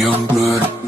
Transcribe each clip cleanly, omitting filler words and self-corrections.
young blood.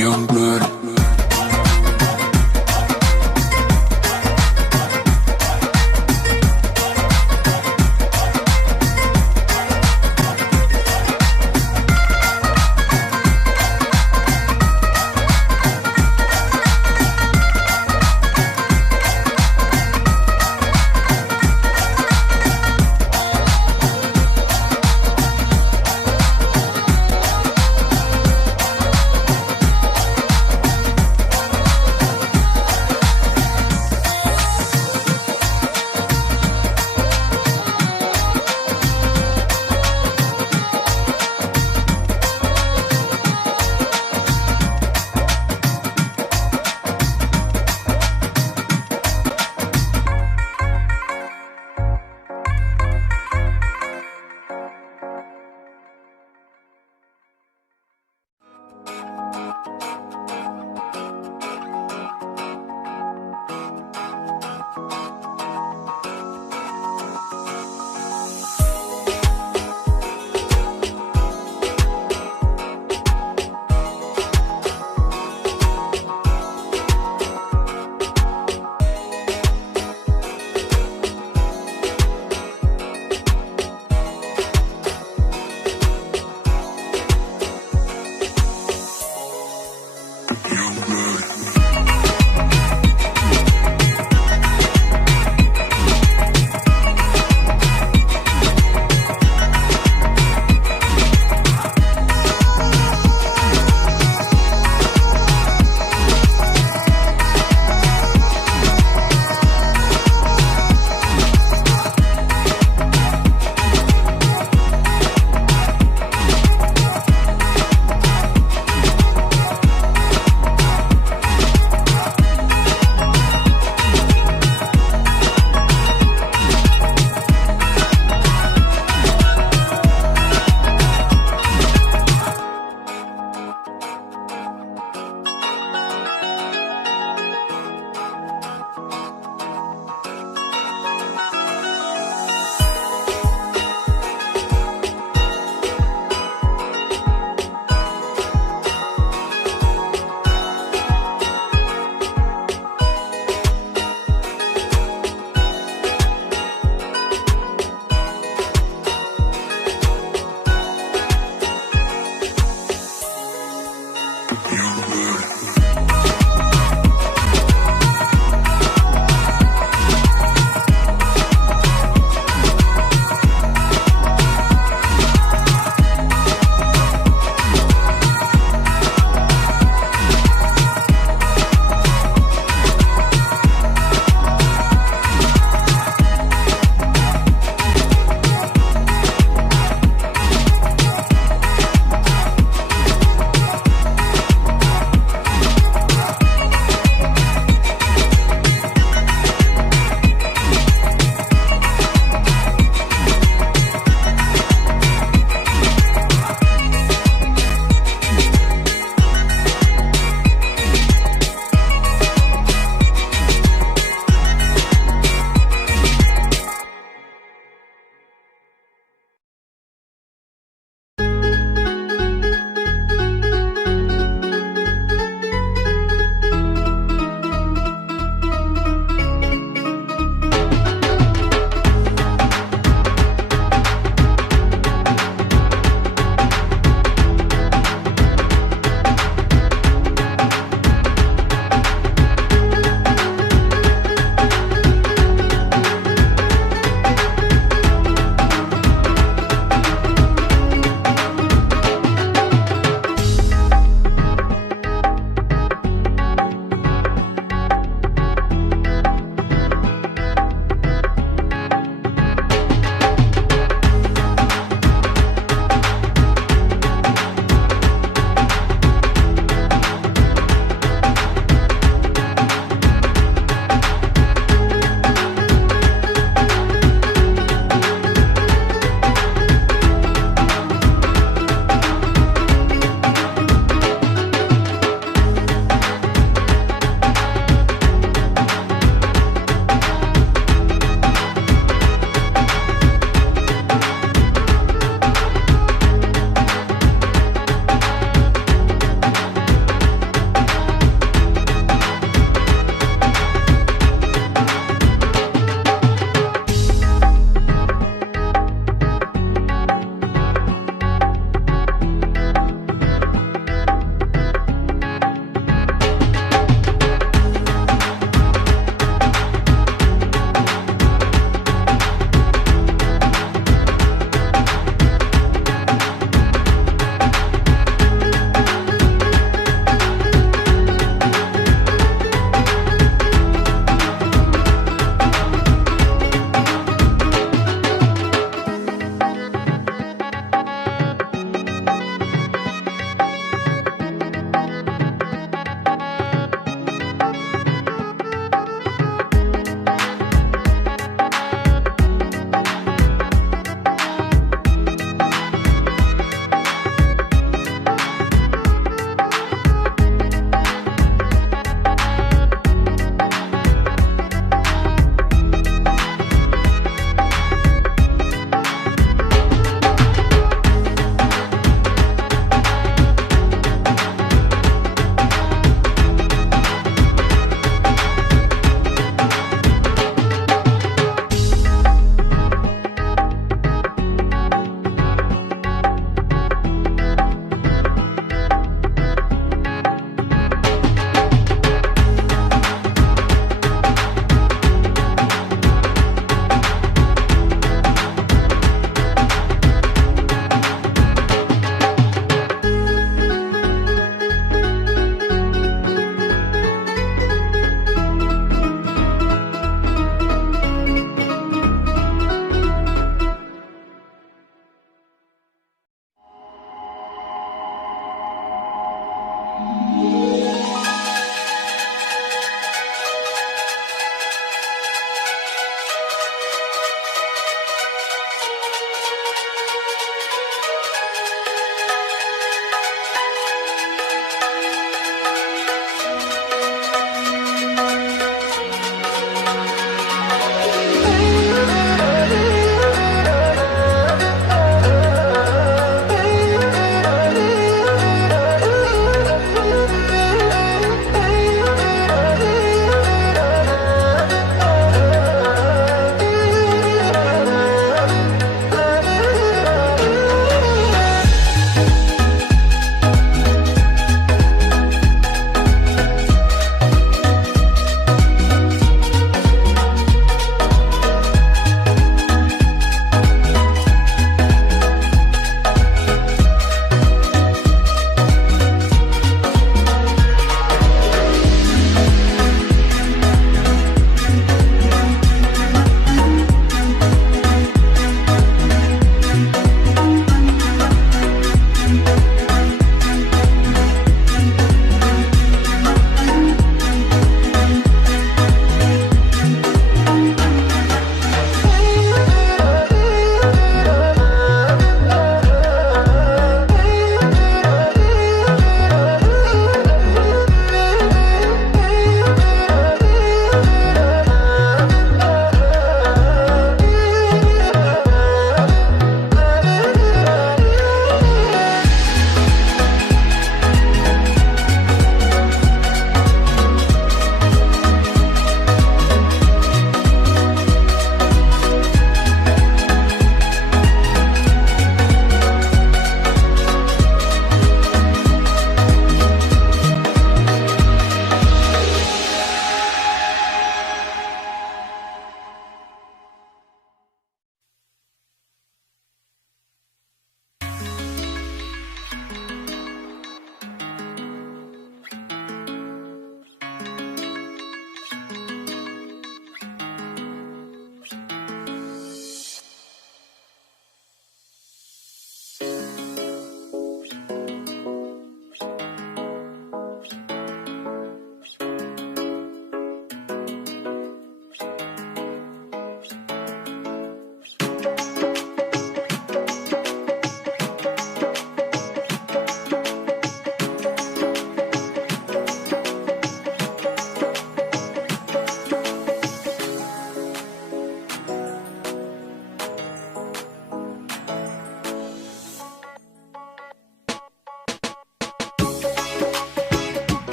young blood.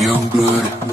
young blood.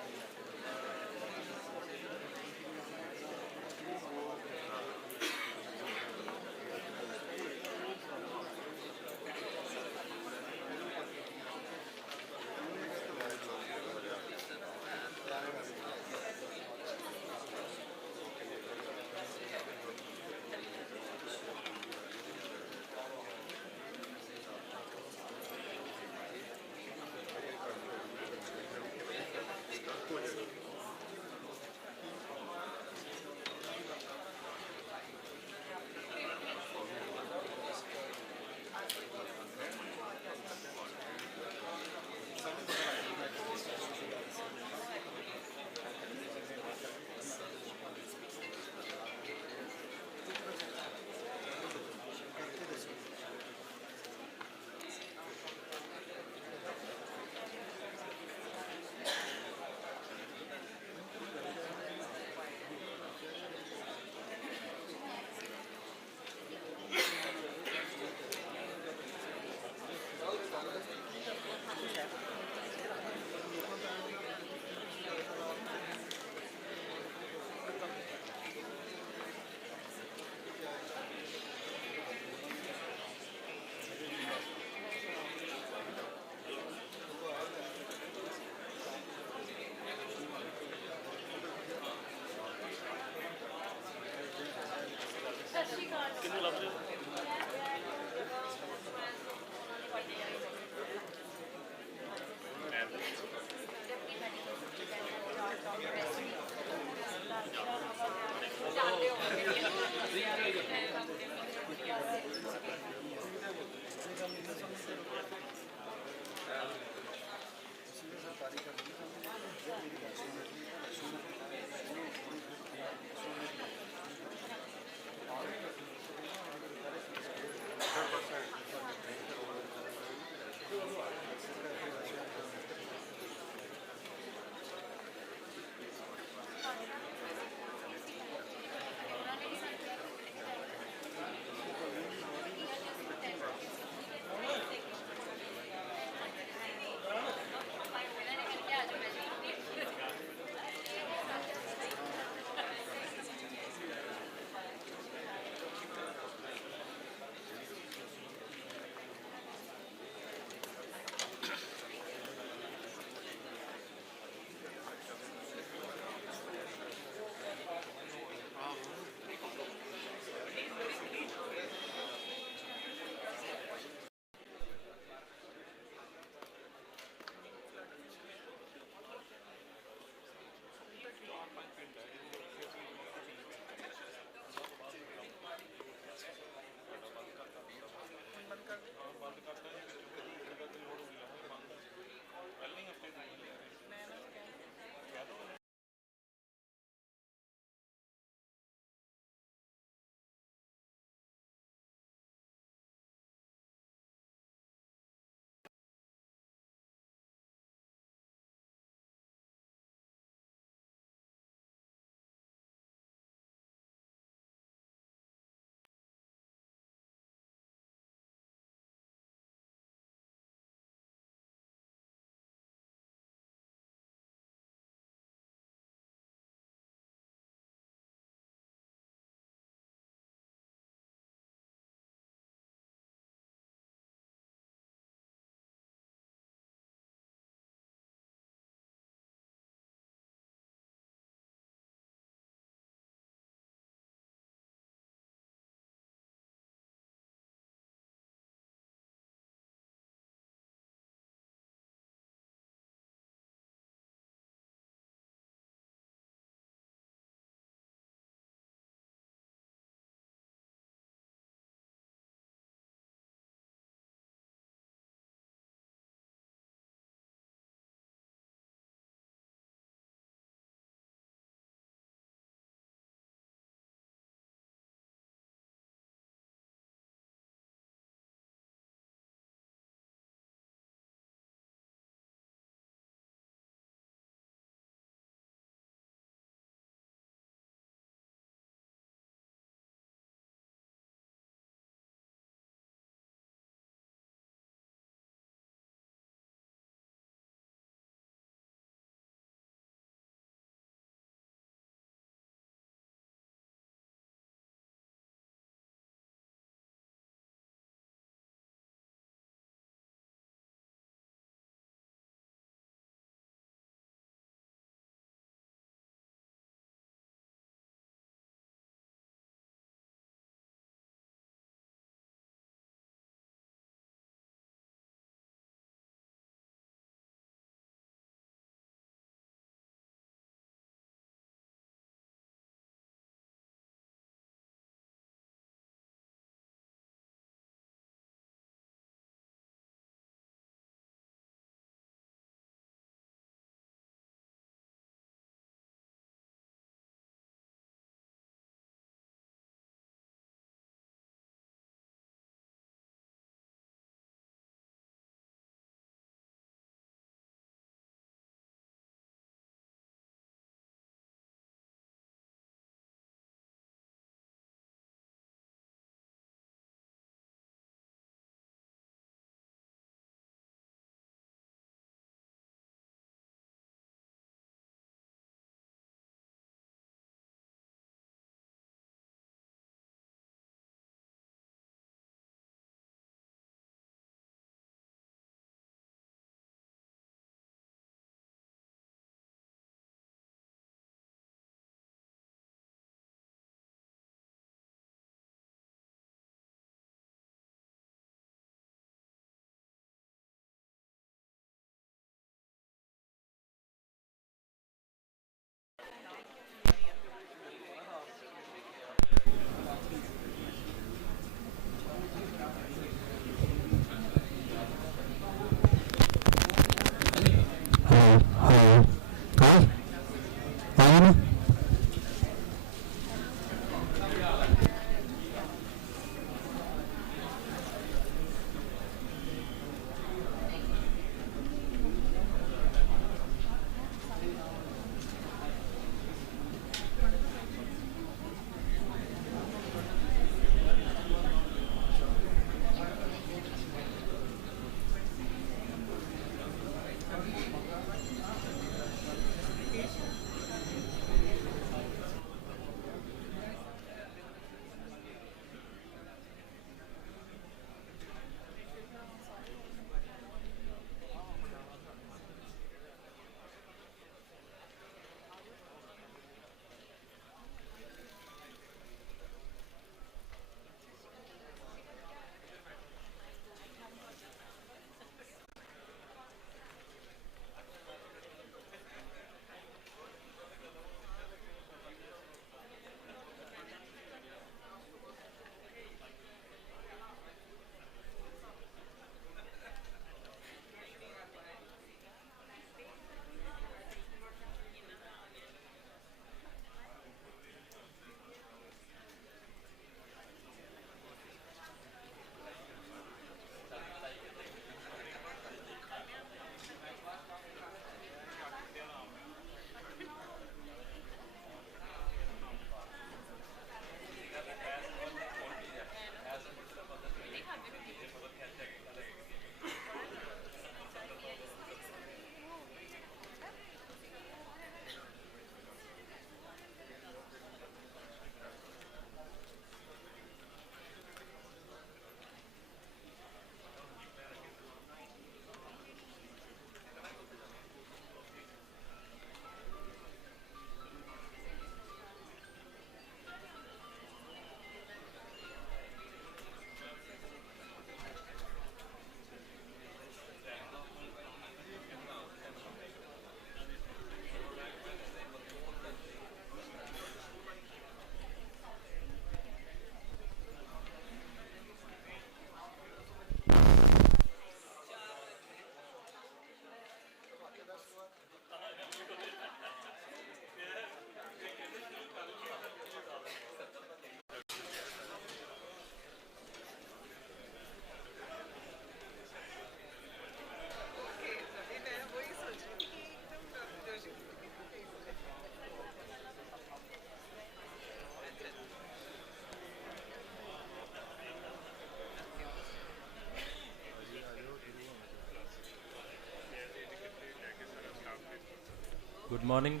morning.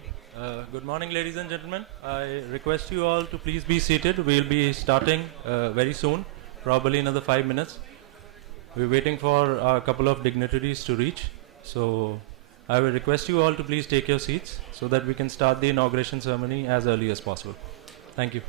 Good morning, ladies and gentlemen. I request you all to please be seated. We'll be starting very soon, probably another 5 minutes. We're waiting for a couple of dignitaries to reach. So I will request you all to please take your seats so that we can start the inauguration ceremony as early as possible. Thank you.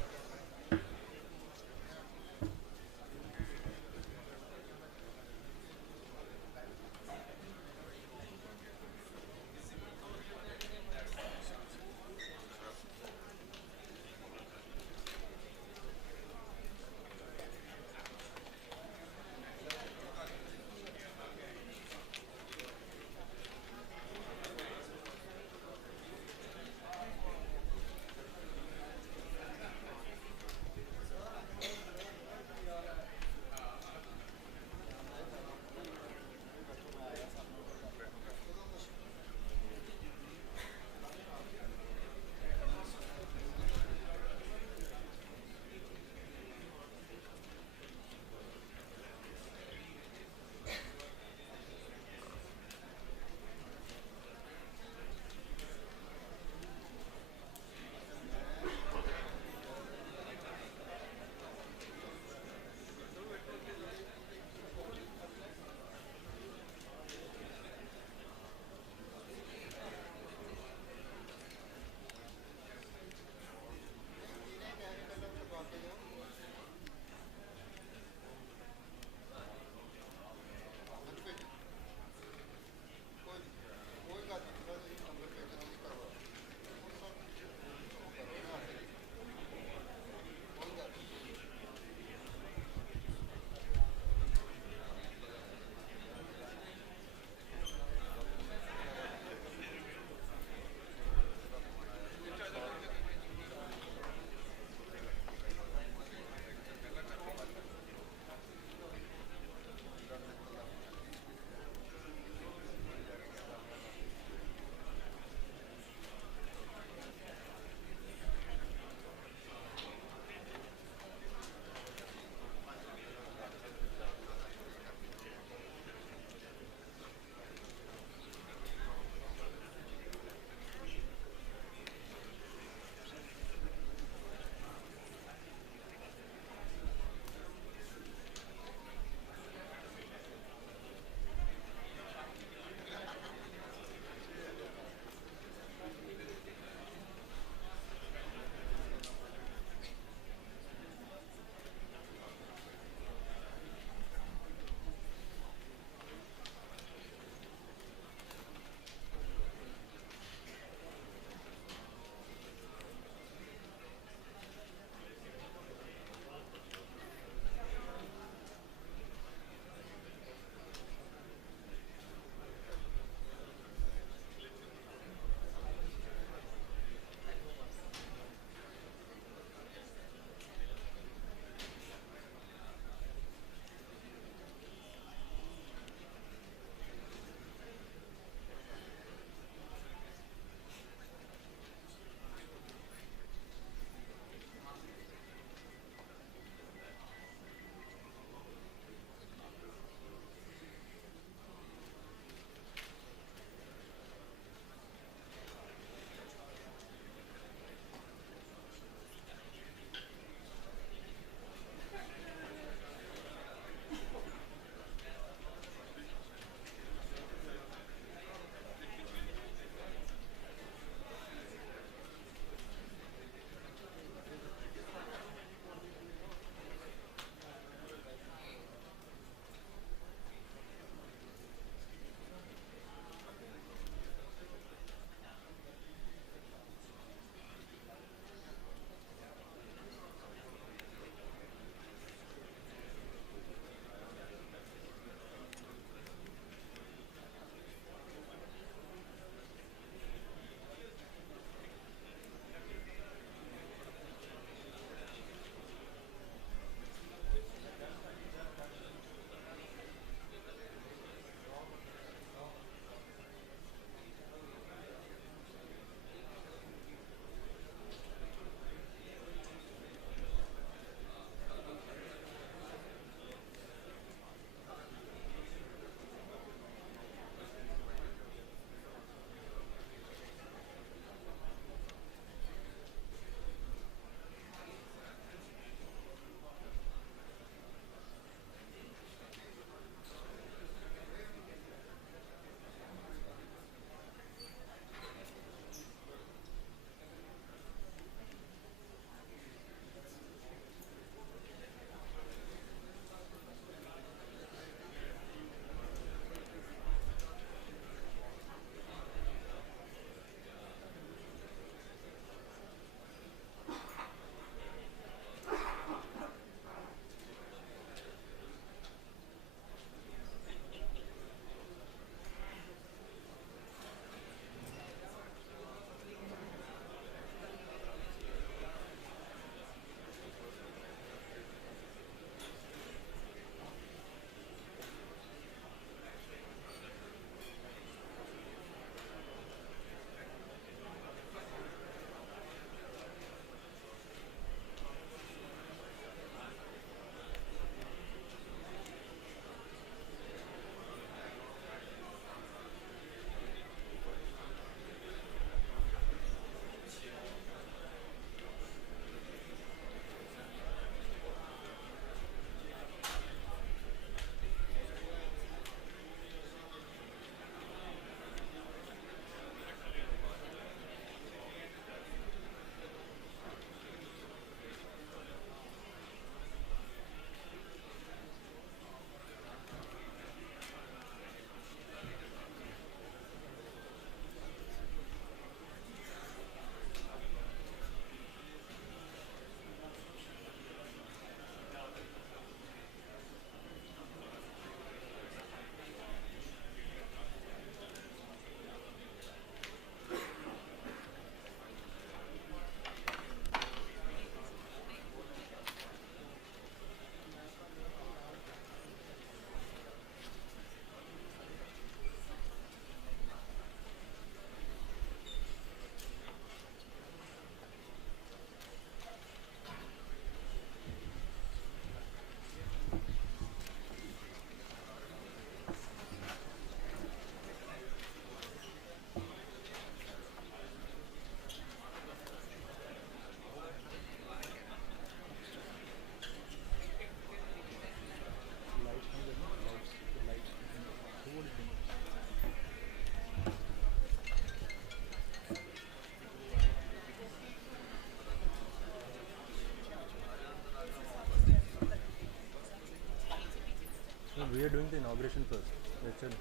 are doing the inauguration first. Richard,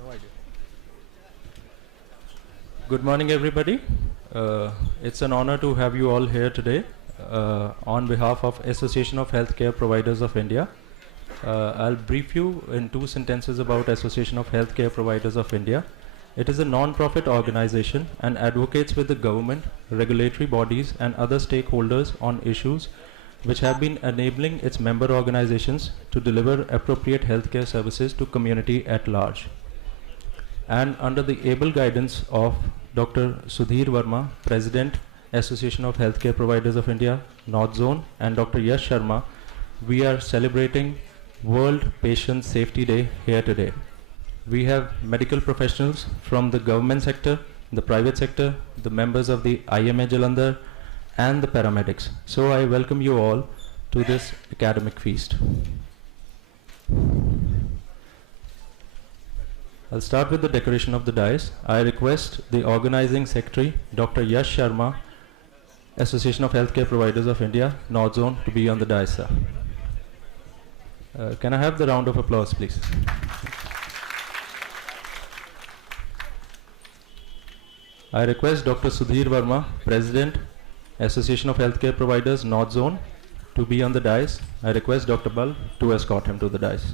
no idea. Good morning, everybody. It's an honor to have you all here today on behalf of Association of Healthcare Providers of India. I'll brief you in 2 sentences about Association of Healthcare Providers of India. It is a non-profit organization and advocates with the government, regulatory bodies and other stakeholders on issues which have been enabling its member organizations to deliver appropriate healthcare services to community at large. And under the able guidance of Dr. SUDHIR Varma, President, Association of Healthcare Providers of India, North Zone, and Dr. YASH Sharma, we are celebrating World Patient Safety Day here today. We have medical professionals from the government sector, the private sector, the members of the IMA Jalandhar, and the paramedics. So I welcome you all to this academic feast. I'll start with the decoration of the dais. I request the organizing secretary, Dr. YASH Sharma, Association of Healthcare Providers of India, North Zone, to be on the dais, sir. Can I have the round of applause, please? I request Dr. SUDHIR Varma, President, Association of Healthcare Providers, North Zone, to be on the dais. I request Dr. Bal to escort him to the dais.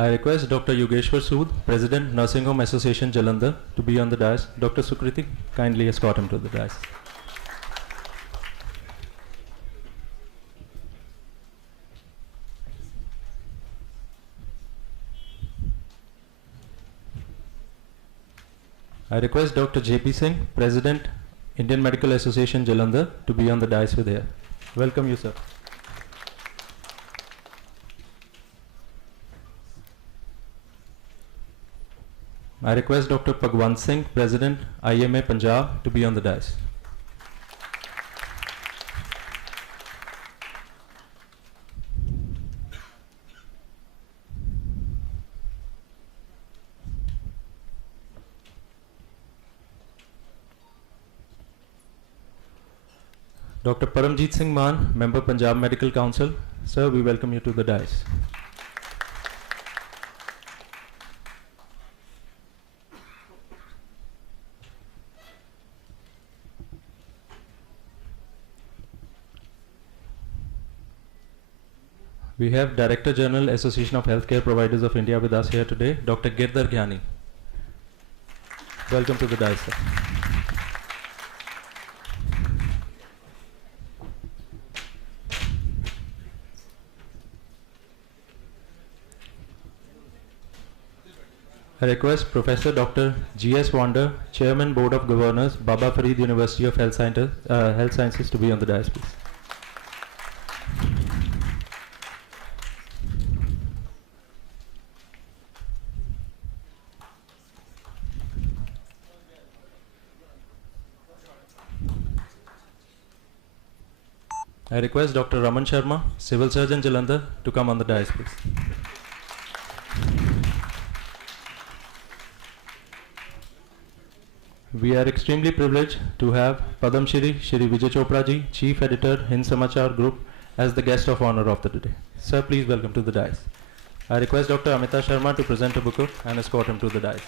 I request Dr. YOGESHWAR SOOD, President, Nursing Home Association, Jalandhar, to be on the dais. Dr. Sukriti, kindly escort him to the dais. I request Dr. JP Singh, President, Indian Medical Association, Jalandhar, to be on the dais with here. Welcome you, sir. I request Dr. Bhagwant Singh, President, IMA Punjab, to be on the dais. Dr. Paramjeet Singh Maan, Member Punjab Medical Council. Sir, we welcome you to the dais. We have Director General, Association of Healthcare Providers of India with us here today, Dr. Girdhar Gyani. Welcome to the dais, sir. I request Professor Dr. G.S. Wander, Chairman Board of Governors, Baba Farid University of Health Sciences, to be on the dais, please. I request Dr. Raman Sharma, Civil Surgeon Jalandhar, to come on the dais, please. We are extremely privileged to have Padam Shri Vijay Chopra ji, Chief Editor, Hind Samachar Group, as the guest of honor of the day. Sir, please welcome to the dais. I request Dr. Amita Sharma to present a book and escort him to the dais.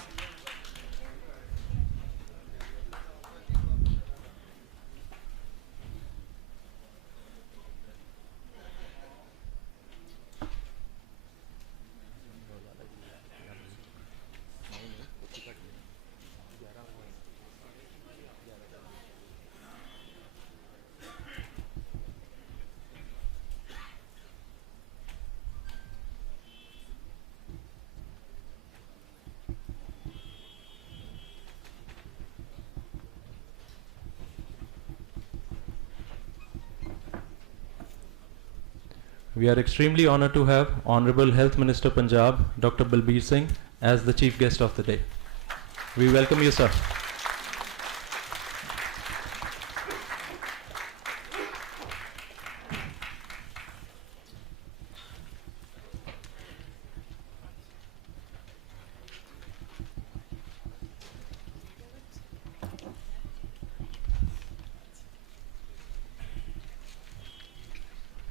We are extremely honored to have Honorable Health Minister Punjab, Dr. Balbir Singh, as the chief guest of the day. We welcome you, sir.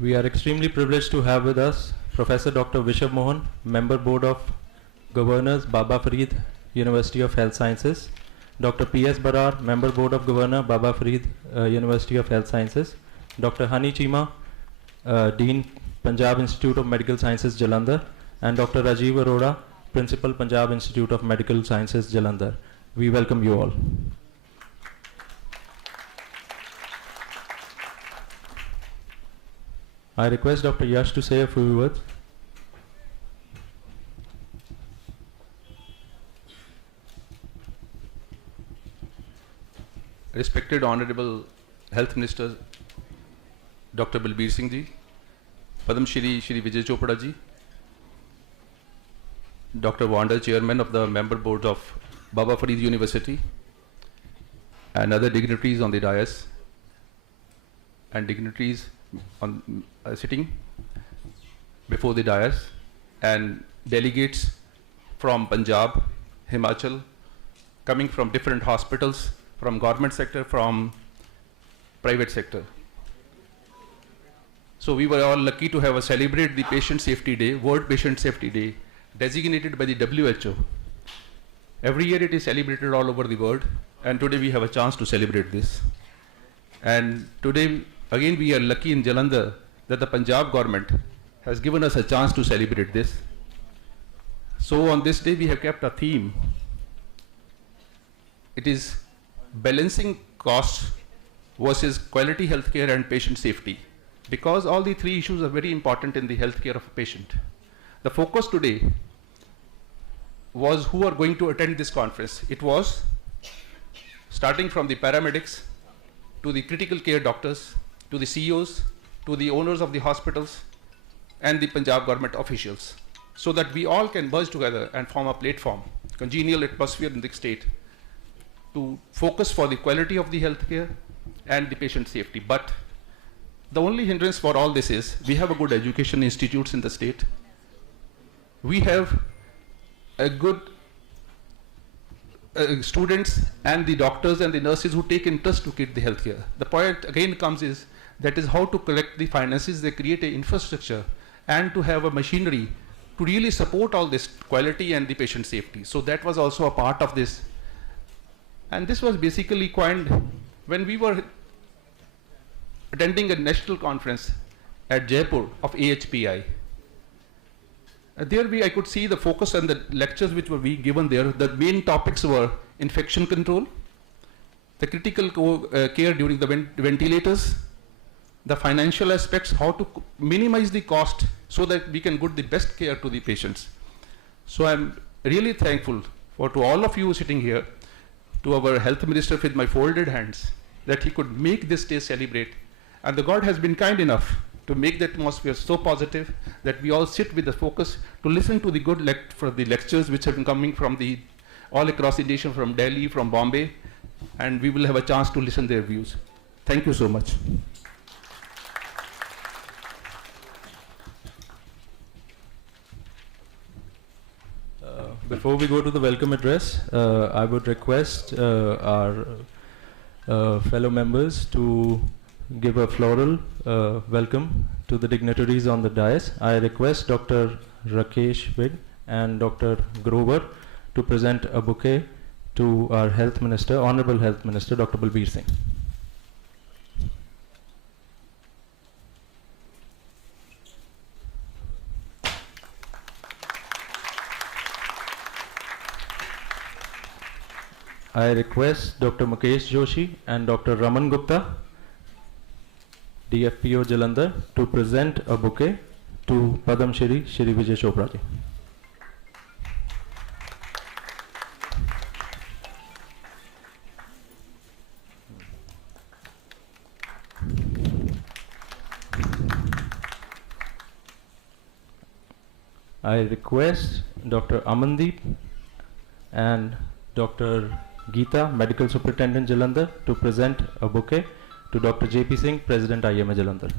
We are extremely privileged to have with us Professor Dr. Vishab Mohan, Member Board of Governors, Baba Farid University of Health Sciences, Dr. P.S. Barar, Member Board of Governor, Baba Farid University of Health Sciences, Dr. Hani Chima, Dean, Punjab Institute of Medical Sciences, Jalandhar, and Dr. Rajiv Arora, Principal, Punjab Institute of Medical Sciences, Jalandhar. We welcome you all. I request Dr. Yash to say a few words. Respected Honorable Health Minister Dr. Balbir Singh Ji, Padam Shri Vijay Chopra Ji, Dr. Wanda, Chairman of the Member Board of Baba Farid University, and other dignitaries on the dais, and dignitaries on sitting before the dais, and delegates from Punjab, Himachal, coming from different hospitals, from government sector, from private sector. So we were all lucky to have a celebrate the Patient Safety Day, World Patient Safety Day, designated by the WHO. Every year it is celebrated all over the world, and today we have a chance to celebrate this. And today, again, we are lucky in Jalandhar that the Punjab government has given us a chance to celebrate this. So on this day, we have kept a theme. It is balancing costs versus quality healthcare and patient safety, because all the three issues are very important in the healthcare of a patient. The focus today was who are going to attend this conference. It was starting from the paramedics to the critical care doctors, to the CEOs, to the owners of the hospitals, and the Punjab government officials, so that we all can merge together and form a platform, congenial atmosphere in the state, to focus for the quality of the healthcare and the patient safety. But the only hindrance for all this is we have a good education institutes in the state. We have a good students and the doctors and the nurses who take interest to get the healthcare. The point again comes is that is how to collect the finances, they create an infrastructure, and to have a machinery to really support all this quality and the patient safety. So that was also a part of this. And this was basically coined when we were attending a national conference at Jaipur of AHPI. There I could see the focus on the lectures which were being given there. The main topics were infection control, the critical care during the ventilators, the financial aspects, how to minimize the cost so that we can give the best care to the patients. So I'm really thankful to all of you sitting here, to our health minister with my folded hands, that he could make this day celebrate. And the God has been kind enough to make the atmosphere so positive that we all sit with the focus to listen to the good lectures which have been coming from all across the nation, from Delhi, from Bombay, and we will have a chance to listen their views. Thank you so much. Before we go to the welcome address, I would request our fellow members to give a floral welcome to the dignitaries on the dais. I request Dr. Rakesh Vig and Dr. Grover to present a bouquet to our Health Minister, Honorable Health Minister, Dr. Balbir Singh. I request Dr. Mukesh Joshi and Dr. Raman Gupta, DFPO Jalandhar, to present a bouquet to Padam Shri Vijay Chopra ji. I request Dr. Amandeep and Dr. Geeta, Medical Superintendent Jalandhar, to present a bouquet to Dr. J.P. Singh, President IMA Jalandhar.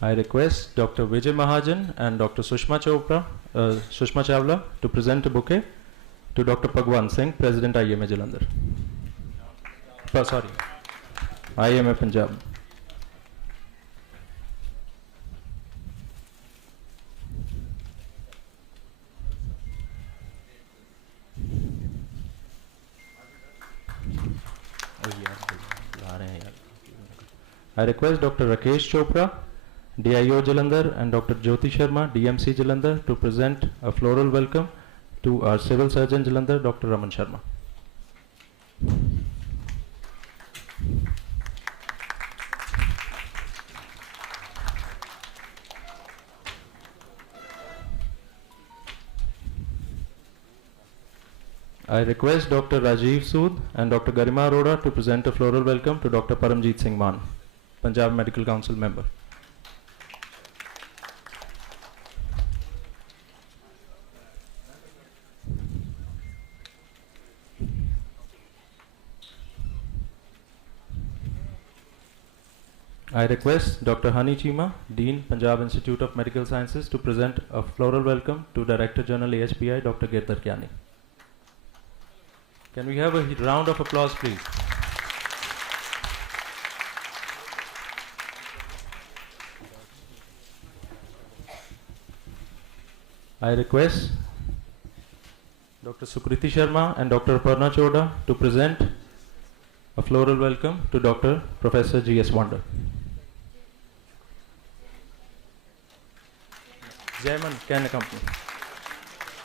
I request Dr. Vijay Mahajan and Dr. Sushma Chawla to present a bouquet to Dr. Bhagwant Singh, President IMA Jalandhar. Sorry, IMA Punjab. I request Dr. Rakesh Chopra, DIO Jalandhar, and Dr. Jyoti Sharma, DMC Jalandhar, to present a floral welcome to our Civil Surgeon Jalandhar, Dr. Raman Sharma. I request Dr. Rajiv Sood and Dr. Garima Arora to present a floral welcome to Dr. Paramjeet Singh Man, Punjab Medical Council member. I request Dr. Hani Chima, Dean, Punjab Institute of Medical Sciences, to present a floral welcome to Director General AHPI, Dr. Girdhar Kyani. Can we have a round of applause, please? I request Dr. Sukriti Sharma and Dr. Aparna Choda to present a floral welcome to Dr. Professor G.S. Wonder. Jaiman can accompany.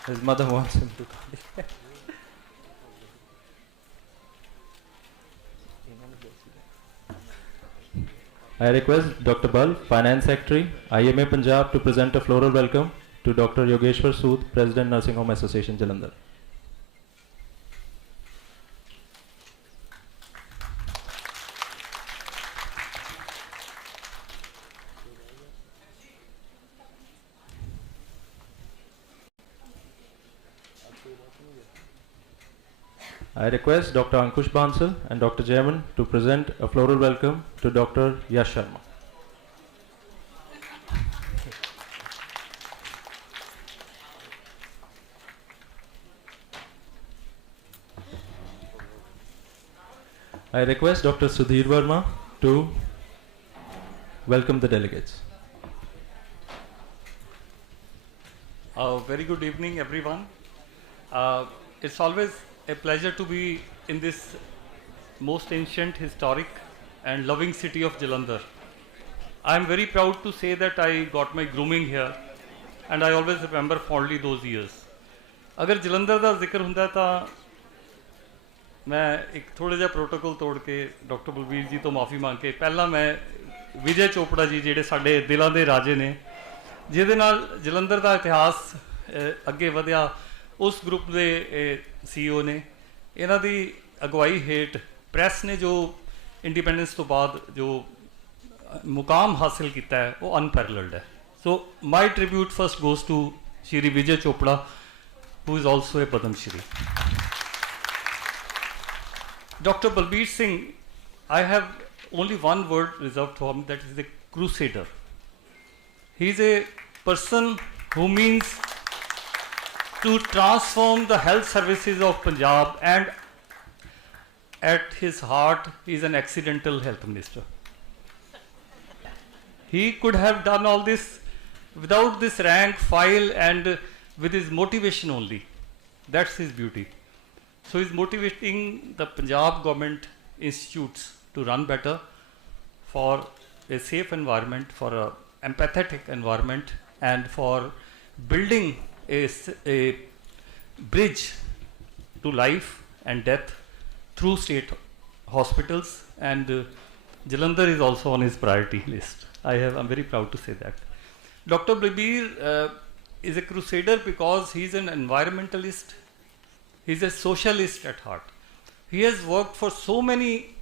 His mother wants him to come. I request Dr. Bal, Finance Secretary, IMA Punjab, to present a floral welcome to Dr. Yogeshwar Sood, President Nursing Home Association Jalandhar. I request Dr. Ankush Bansal and Dr. Jaiman to present a floral welcome to Dr. Yash Sharma. I request Dr. Sudhir Verma to welcome the delegates. Very good evening, everyone. It's always a pleasure to be in this most ancient, historic and loving city of Jalandhar. I am very proud to say that I got my grooming here and I always remember fondly those years. अगर जलंधर का जिक्र हुंदा तां मैं एक थोड़ा जिहा protocol तोड़ के डॉक्टर बलबीर जी तो माफ़ी मांग के पहला मैं विजय चोपड़ा जी जिहड़े साडे दिलां दे राजे ने जिहदे नाल जलंधर का इतिहास अगे वधिया उस ग्रुप के CEO ने इन्हां दी अगवाई हेठ प्रैस ने जो इंडिपेंडेंस तो बाद जो मुकाम हासिल किया है वो अनपैरेलल्ड है. So my tribute first goes to Shri Vijay Chopra who is also a Padma Shri. Dr. Balbir Singh, I have only one word reserved for him, that is the crusader. He is a person who means to transform the health services of Punjab, and at his heart he is an accidental health minister. He could have done all this without this rank, file, and with his motivation only. That's his beauty. So he's motivating the Punjab government institutes to run better for a safe environment, for an empathetic environment, and for building a bridge to life and death through state hospitals, and Jalandhar is also on his priority list. I'm very proud to say that. Dr. Balbir is a crusader because he's an environmentalist. He's a socialist at heart. He has worked for so many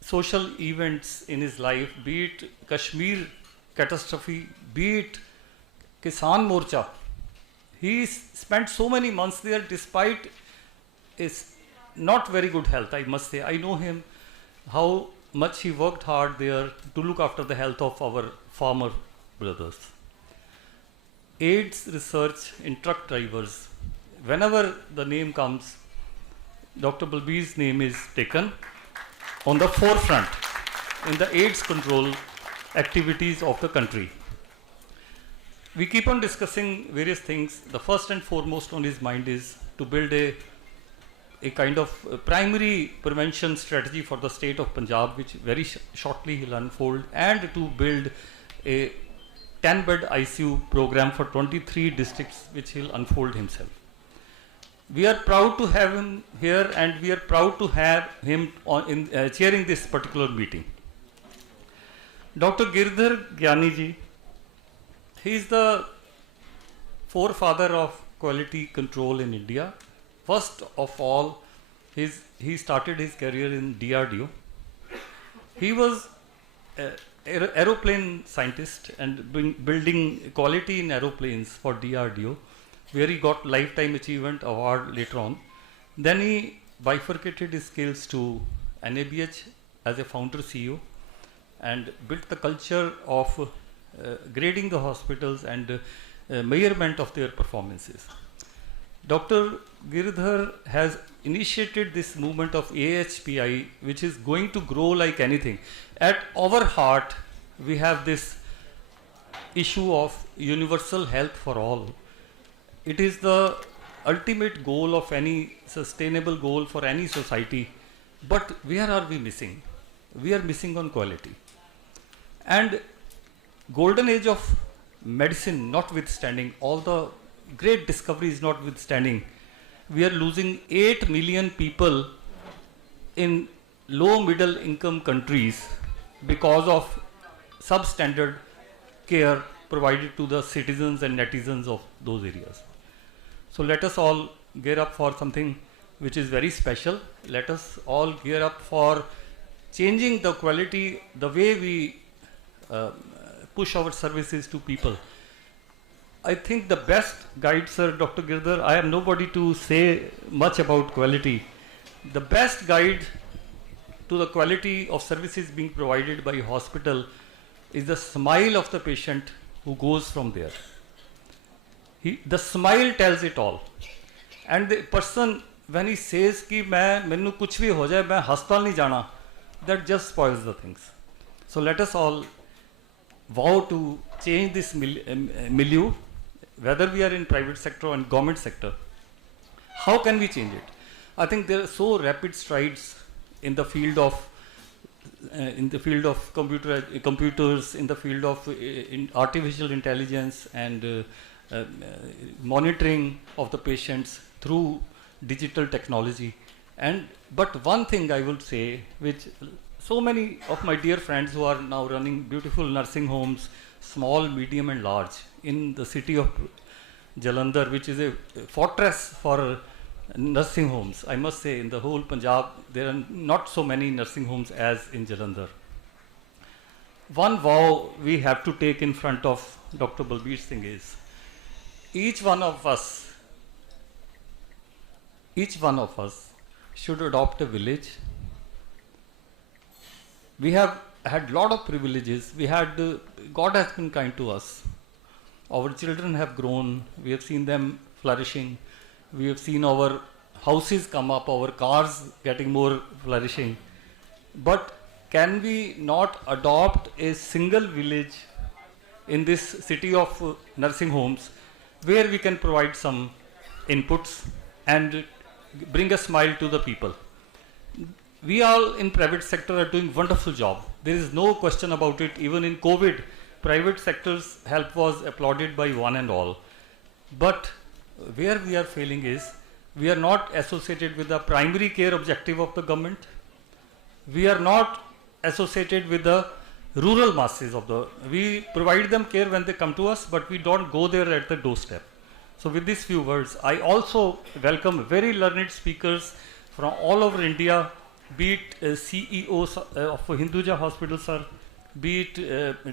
social events in his life, be it Kashmir catastrophe, be it Kisan Morcha. He spent so many months there despite his not very good health, I must say. I know him, how much he worked hard there to look after the health of our farmer brothers. AIDS research in truck drivers. Whenever the name comes, Dr. Balbir's name is taken on the forefront in the AIDS control activities of the country. We keep on discussing various things. The first and foremost on his mind is to build a kind of primary prevention strategy for the state of Punjab, which very shortly he'll unfold, and to build a 10-bed ICU program for 23 districts, which he'll unfold himself. We are proud to have him here, and we are proud to have him chairing this particular meeting. Dr. Girdhar Gyani ji, he is the forefather of quality control in India. First of all, he started his career in DRDO. He was an aeroplane scientist and building quality in aeroplanes for DRDO, where he got Lifetime Achievement Award later on. Then he bifurcated his skills to NABH as a founder CEO and built the culture of grading the hospitals and measurement of their performances. Dr. Girdhar has initiated this movement of AHPI, which is going to grow like anything. At our heart, we have this issue of universal health for all. It is the ultimate goal of any sustainable goal for any society. But where are we missing? We are missing on quality. And golden age of medicine notwithstanding, all the great discoveries notwithstanding, we are losing 8 million people in low middle income countries because of substandard care provided to the citizens and netizens of those areas. So let us all gear up for something which is very special. Let us all gear up for changing the quality, the way we push our services to people. I think the best guide, sir, Dr. Girdhar, I am nobody to say much about quality. The best guide to the quality of services being provided by a hospital is the smile of the patient who goes from there. The smile tells it all. And the person, when he says कि मैंने कुछ भी हो जाए मैं हस्पताल नहीं जाना, that just spoils the things. So let us all vow to change this milieu, whether we are in private sector or in government sector. How can we change it? I think there are so rapid strides in the field of computers, in the field of artificial intelligence and monitoring of the patients through digital technology. But one thing I would say, which so many of my dear friends who are now running beautiful nursing homes, small, medium and large, in the city of Jalandhar, which is a fortress for nursing homes. I must say, in the whole Punjab, there are not so many nursing homes as in Jalandhar. One vow we have to take in front of Dr. Balbir Singh is, each one of us should adopt a village. We have had lot of privileges. God has been kind to us. Our children have grown. We have seen them flourishing. We have seen our houses come up, our cars getting more flourishing. But can we not adopt a single village in this city of nursing homes where we can provide some inputs and bring a smile to the people? We all in private sector are doing wonderful job. There is no question about it. Even in COVID, private sector's help was applauded by one and all. But where we are failing is, we are not associated with the primary care objective of the government. We are not associated with the rural masses of we provide them care when they come to us, but we don't go there at the doorstep. So with these few words, I also welcome very learned speakers from all over India, be it CEOs of Hinduja Hospital, sir, be it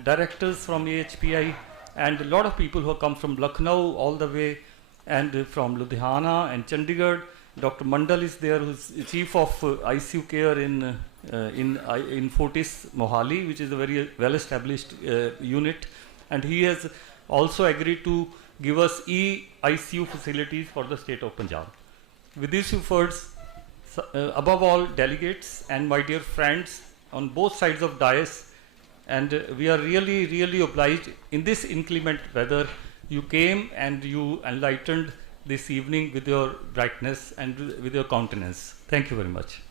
directors from AHPI, and a lot of people who have come from Lucknow all the way, and from Ludhiana and Chandigarh, Dr. Mandal is there, who's chief of ICU care in Fortis Mohali, which is a very well-established unit, and he has also agreed to give us ICU facilities for the state of Punjab. With these efforts, above all, delegates and my dear friends on both sides of dais, and we are really, really obliged in this inclement weather. You came and you enlightened this evening with your brightness and with your countenance. Thank you very much.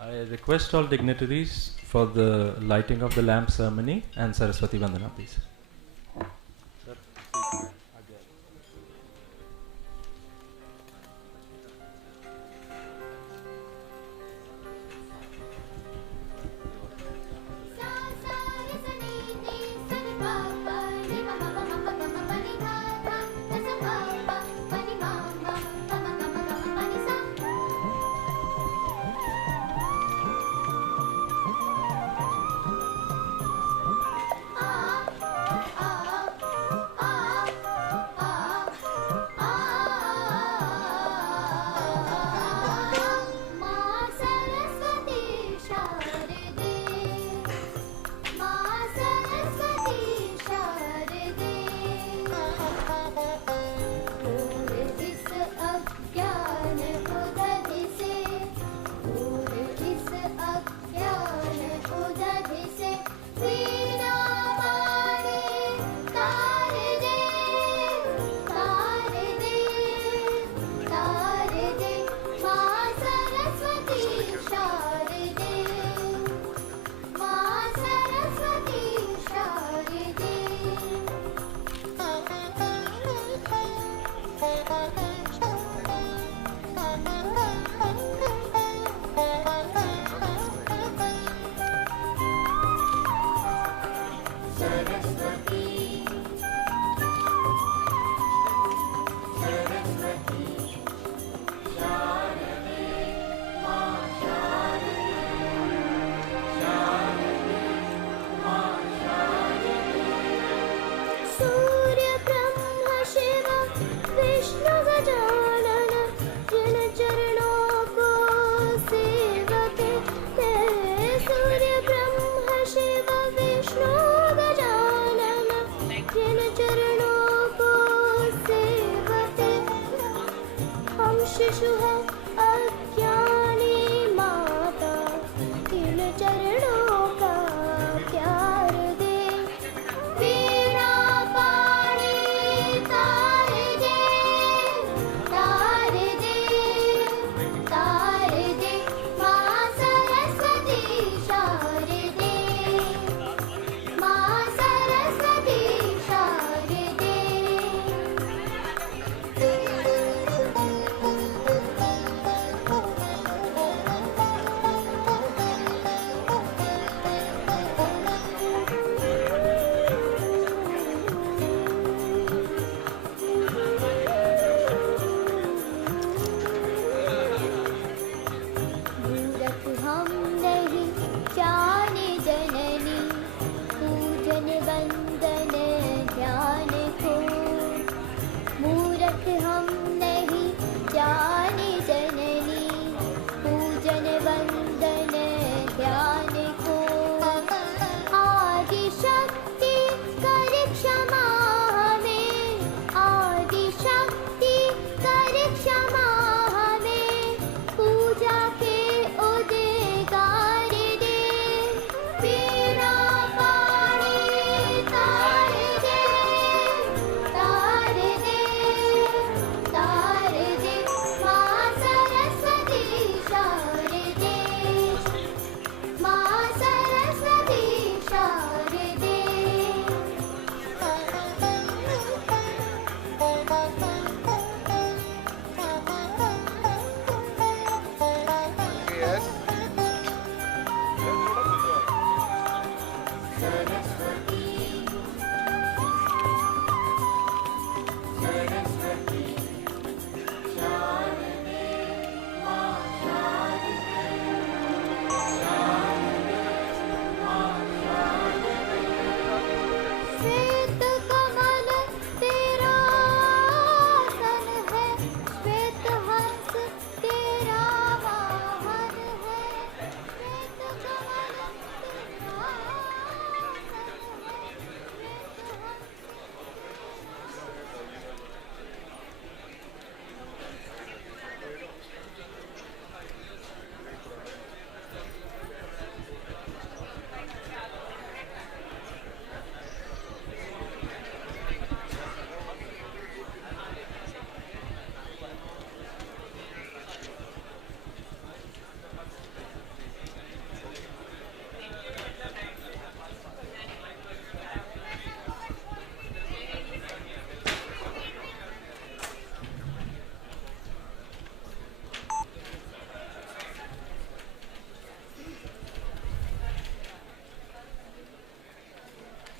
I request all dignitaries for the lighting of the lamp ceremony and Saraswati Vandana, please.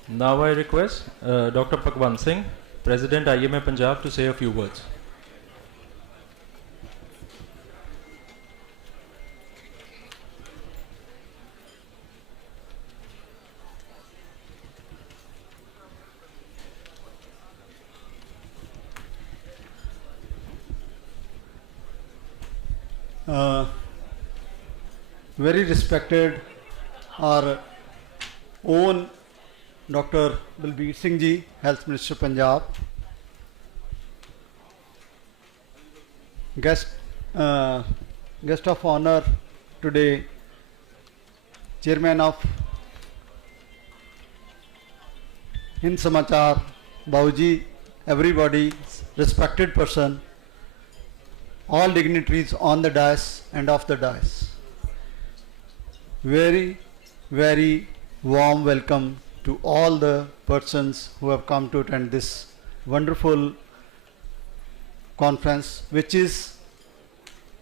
Now I request Dr. Bhagwant Singh, President IMA Punjab, to say a few words. Very respected our own Dr. Balbir Singh Ji, Health Minister Punjab, guest of honor today, Chairman of Hind Samachar, Bauji, everybody, respected person, all dignitaries on the dais and off the dais. Very, very warm welcome to all the persons who have come to attend this wonderful conference, which is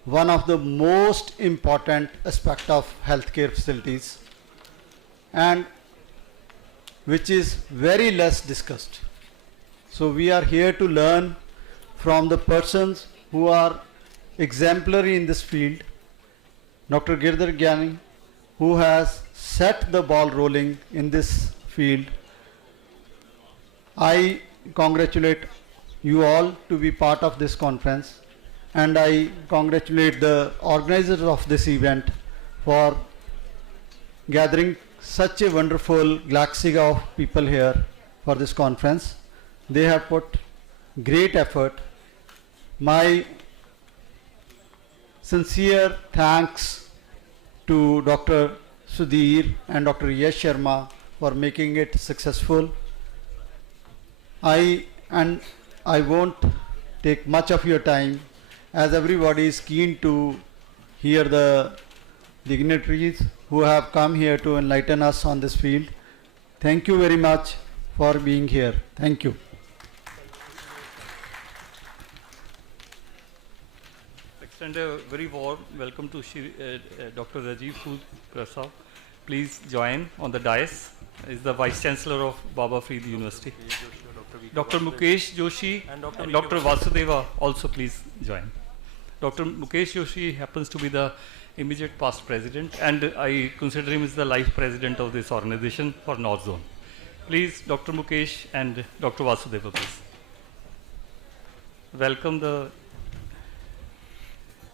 one of the most important aspect of healthcare facilities and which is very less discussed. So we are here to learn from the persons who are exemplary in this field. Dr. Girdhar Gyani, who has set the ball rolling in this field. I congratulate you all to be part of this conference, and I congratulate the organizers of this event for gathering such a wonderful galaxy of people here for this conference. They have put great effort. My sincere thanks to Dr. SUDHIR and Dr. YASH Sharma for making it successful. I won't take much of your time, as everybody is keen to hear the dignitaries who have come here to enlighten us on this field. Thank you very much for being here. Thank you. Extend a very warm welcome to Dr. Rajiv Sood Prasad. Please join on the dais. He is the Vice Chancellor of Baba Farid University. Dr. Mukesh Joshi and Dr. Vasudeva also please join. Dr. Mukesh Joshi happens to be the immediate past president, and I consider him as the life president of this organization for North Zone. Please, Dr. Mukesh and Dr. Vasudeva, please. Welcome the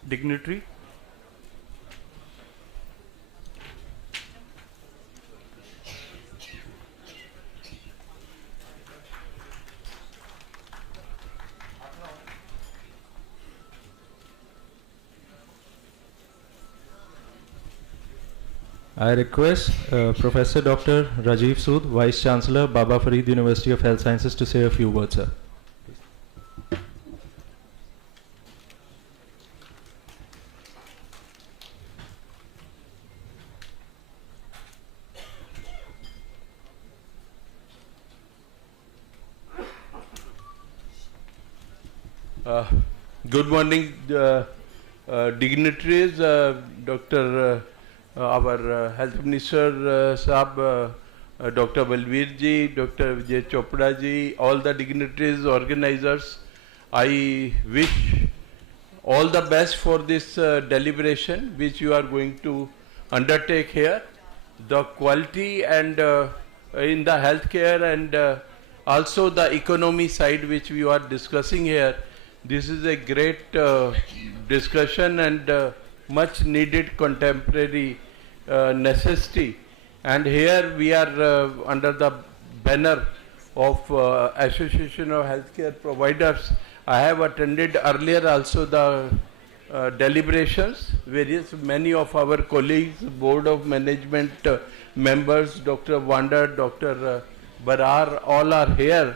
dignitary. I request Professor Dr. Rajiv Sood, Vice Chancellor, Baba Farid University of Health Sciences, to say a few words, sir. Good morning, dignitaries, Dr. Our Health Minister Saab, Dr. Balbir ji, Dr. Vijay Chopra ji, all the dignitaries, organizers. I wish all the best for this deliberation which you are going to undertake here. The quality and in the healthcare and also the economy side which we are discussing here. This is a great discussion and much needed contemporary necessity, and here we are under the banner of Association of Healthcare Providers. I have attended earlier also the deliberations. Many of our colleagues, board of management members, Dr. Wander, Dr. Barar, all are here.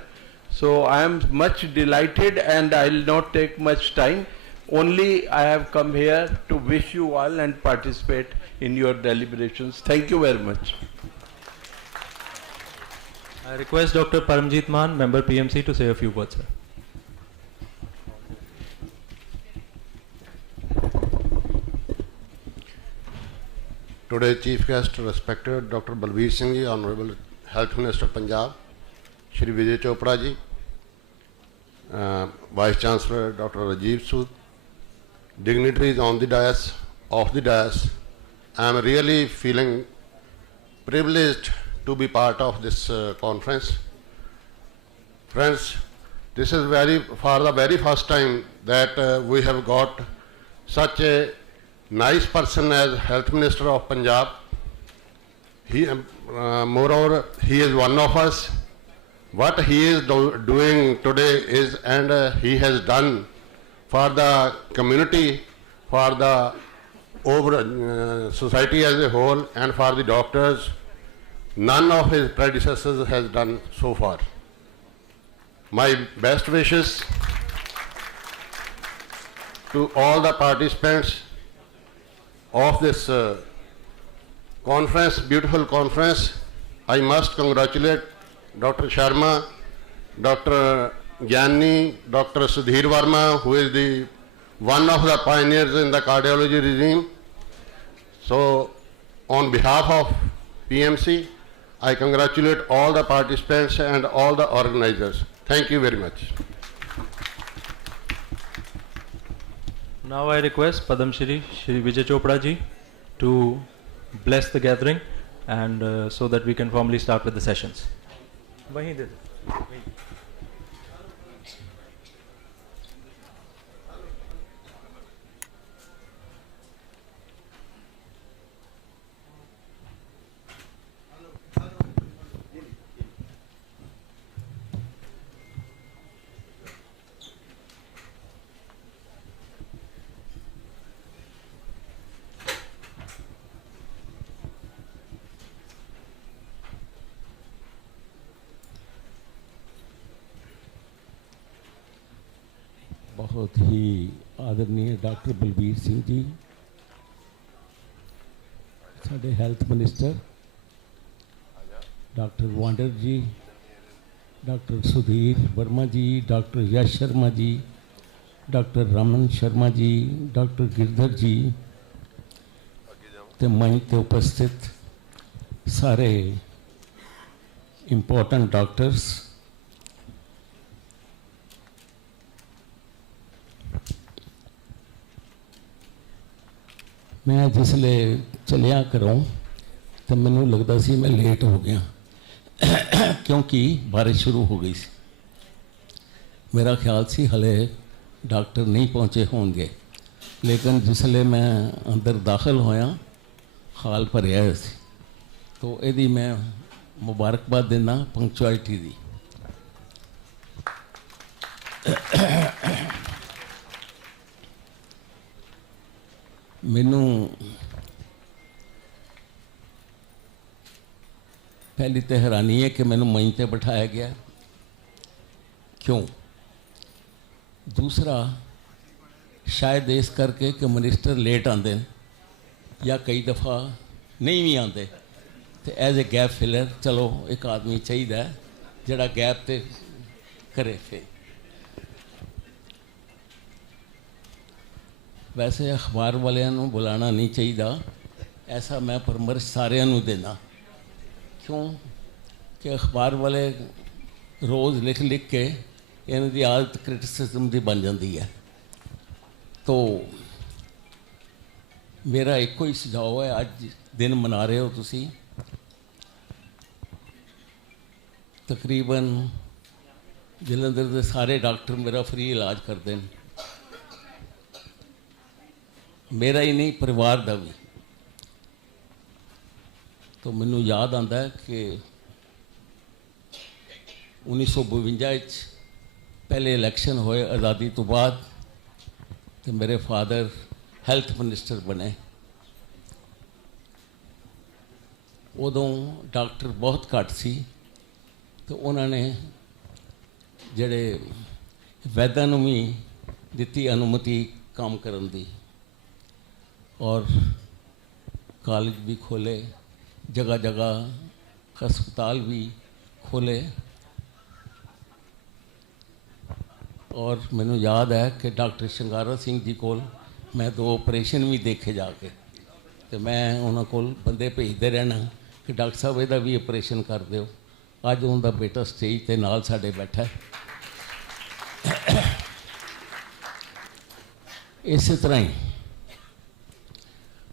So I am much delighted, and I will not take much time. Only I have come here to wish you all and participate in your deliberations. Thank you very much. I request Dr. Paramjit Man, Member PMC, to say a few words, sir. Today, Chief Guest, respected Dr. Balbir Singh Ji, Honorable Health Minister Punjab, Shri Vijay Chopra ji, Vice Chancellor Dr. Rajiv Sood, dignitaries on the dais, off the dais. I am really feeling privileged to be part of this conference. Friends, this is for the very first time that we have got such a nice person as Health Minister of Punjab. Moreover, he is one of us. What he is doing today is, and he has done for the community, for the society as a whole, and for the doctors, none of his predecessors has done so far. My best wishes to all the participants of this conference, beautiful conference. I must congratulate Dr. Sharma, Dr. Gyani, Dr. Sudhir Varma, who is one of the pioneers in the cardiology regime. So, on behalf of PMC, I congratulate all the participants and all the organizers. Thank you very much. Now I request Padam Shri Vijay Chopra ji to bless the gathering, and so that we can formally start with the sessions. वहीं दे दो, वहीं। बहुत ही आदरणीय doctor Balbir Singh ji, साडे health minister doctor wander जी, doctor Sudhir Verma जी, doctor यश Sharma ji, doctor Raman Sharma ji, doctor Girdhar जी, ते मंच ते उपस्थित सारे इंपॉर्टेंट डॉक्टर्स, मैं जिसले चलिया घरों तो मैनू लगता सी मैं लेट हो गया क्योंकि बारिश शुरू हो गई सी। मेरा ख्याल सी हले डॉक्टर नहीं पहुँचे होंगे, लेकिन जिसले मैं अंदर दाखिल होया हाल भरिया सी। तो यदी मैं मुबारकबाद देना पंक्चुअलिटी दी। मैनू पहली तो हैरानी है कि मैनू मंच पर बिठाया गया, क्यों? दूसरा, शायद इस करके कि मिनिस्टर लेट आते हैं या कई दफ़ा नहीं भी आते, तो एज ए गैप फिलर चलो एक आदमी चाहिए जड़ा गैप ते करे। फिर वैसे अखबार वालियां बुलाना नहीं चाहिए, ऐसा मैं परामर्श सारियां नूं देना। क्यों कि अखबार वाले रोज़ लिख लिख के इन्हां दी आदत क्रिटिसिज्म दी बन जाती है। तो मेरा एक ही सुझाव है, अज दिन मना रहे हो तुसी, तकरीबन जलंधर के सारे डॉक्टर मेरा फ्री इलाज करते हैं, मेरा ही नहीं परिवार का भी। तो मैनू याद आता है कि 1952 पहले इलैक्शन होए आज़ादी तो बाद, तो मेरे फादर हेल्थ मिनिस्टर बने। उदों डॉक्टर बहुत घट सी, तो उन्होंने जड़े वैद्यां नूं भी दिती अनुमति काम करन दी, और कॉलेज भी खोले, जगह जगह अस्पताल भी खोले। और मैनू याद है कि डॉक्टर शंगारा सिंह जी को मैं 2 ऑपरेशन भी देखे जाके, तो मैं उन्होंने को बंदे भेजते रहना कि डॉक्टर साहब इहदा भी ऑपरेशन कर दो। ਅੱਜ ਉਹਦਾ ਬੇਟਾ ਸਟੇਜ 'ਤੇ ਨਾਲ ਸਾਡੇ ਬੈਠਾ। ਇਸੇ ਤਰ੍ਹਾਂ ਹੀ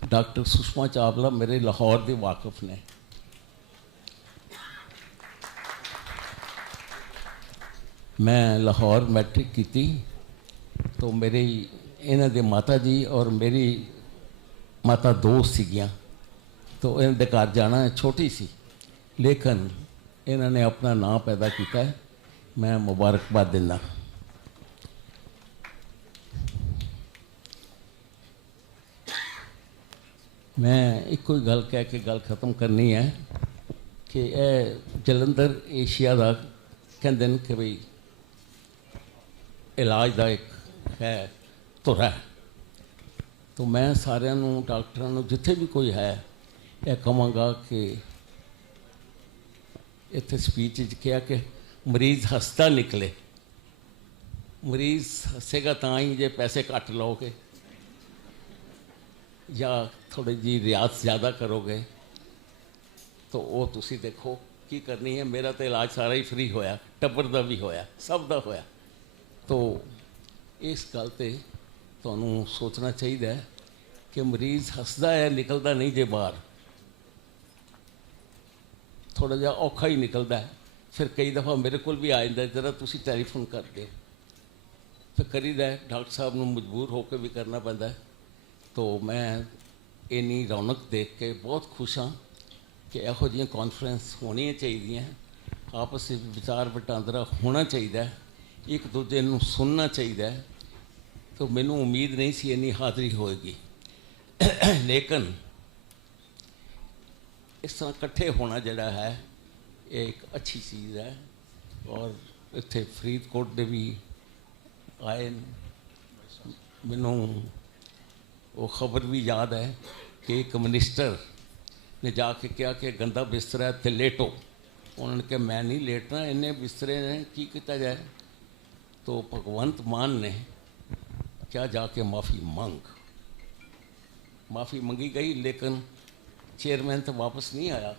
ਡਾਕਟਰ ਸੁਸ਼ਮਾ ਚਾਵਲਾ ਮੇਰੇ ਲਾਹੌਰ ਦੇ ਵਾਕਫ ਨੇ। ਮੈਂ ਲਾਹੌਰ ਮੈਟ੍ਰਿਕ ਕੀਤੀ तो मेरे इन्हां दे माता जी और मेरी माता दोस्त सीगियां, तो इन्हां दे घर जाना छोटी सी, लेकिन इन्होंने अपना नाम पैदा किया है। मैं मुबारकबाद दिंदा। मैं एक कोई गल कह के गल ख़त्म करनी है कि जलंधर एशिया का कहते हैं कि भाई इलाज का एक है धुरा है। तो मैं सारिਆਂ ਨੂੰ ਡਾਕਟਰਾਂ ਨੂੰ ਜਿੱਥੇ ਵੀ ਕੋਈ ਹੈ ਇਹ ਕਹਾਂਗਾ ਕਿ ਇੱਥੇ ਸਪੀਚ 'ਚ ਕਿਹਾ ਕਿ ਮਰੀਜ਼ ਹੱਸਦਾ ਨਿਕਲੇ। ਮਰੀਜ਼ ਹੱਸੇਗਾ ਤਾਂ ਹੀ ਜੇ ਪੈਸੇ ਘੱਟ ਲਓਗੇ ਜਾਂ ਥੋੜ੍ਹੀ ਜਿਹੀ ਰਿਆਜ਼ ਜ਼ਿਆਦਾ ਕਰੋਗੇ ਤਾਂ ਉਹ ਤੁਸੀਂ ਦੇਖੋ ਕੀ ਕਰਨੀ ਹੈ। ਮੇਰਾ ਤਾਂ ਇਲਾਜ ਸਾਰਾ ਹੀ ਫ੍ਰੀ ਹੋਇਆ, ਟੱਬਰ ਦਾ ਵੀ ਹੋਇਆ, ਸਭ ਦਾ ਹੋਇਆ। तो इस गल ते तुहानूं सोचना चाहिए कि मरीज़ हसदा है, निकलता नहीं जे बाहर, थोड़ा जिहा औखा ही निकलता है। फिर कई दफ़ा मेरे को भी आ जाता जरा तुसी टैलीफोन कर दो, फिर करीदा है। डॉक्टर साहब नूं मजबूर होकर भी करना पैंदा है। तो मैं इन्नी रौनक देख के बहुत खुश हाँ कि इहो जिहियां कॉन्फ्रेंस होनियां चाहिए, आपस में विचार वटांदरा होना चाहिए, एक दूजे नूं सुनना चाहिए। तो मैनू उम्मीद नहीं सी इन्नी हाज़री होएगी, लेकिन इस तरह इकट्ठे होना जिहड़ा है एक अच्छी चीज़ है। और इत्थे फरीदकोट दे भी आए, मैनू वो खबर भी याद है कि एक मिनिस्टर ने जाके कहा कि गंदा बिस्तर है ते लेटो। उन्होंने कहा मैं नहीं लेटना, इन्ने बिस्तरे ने की किया जाए। तो भगवंत मान ने क्या जाके माफ़ी मंगी गई, लेकिन चेयरमैन तो वापस नहीं आया।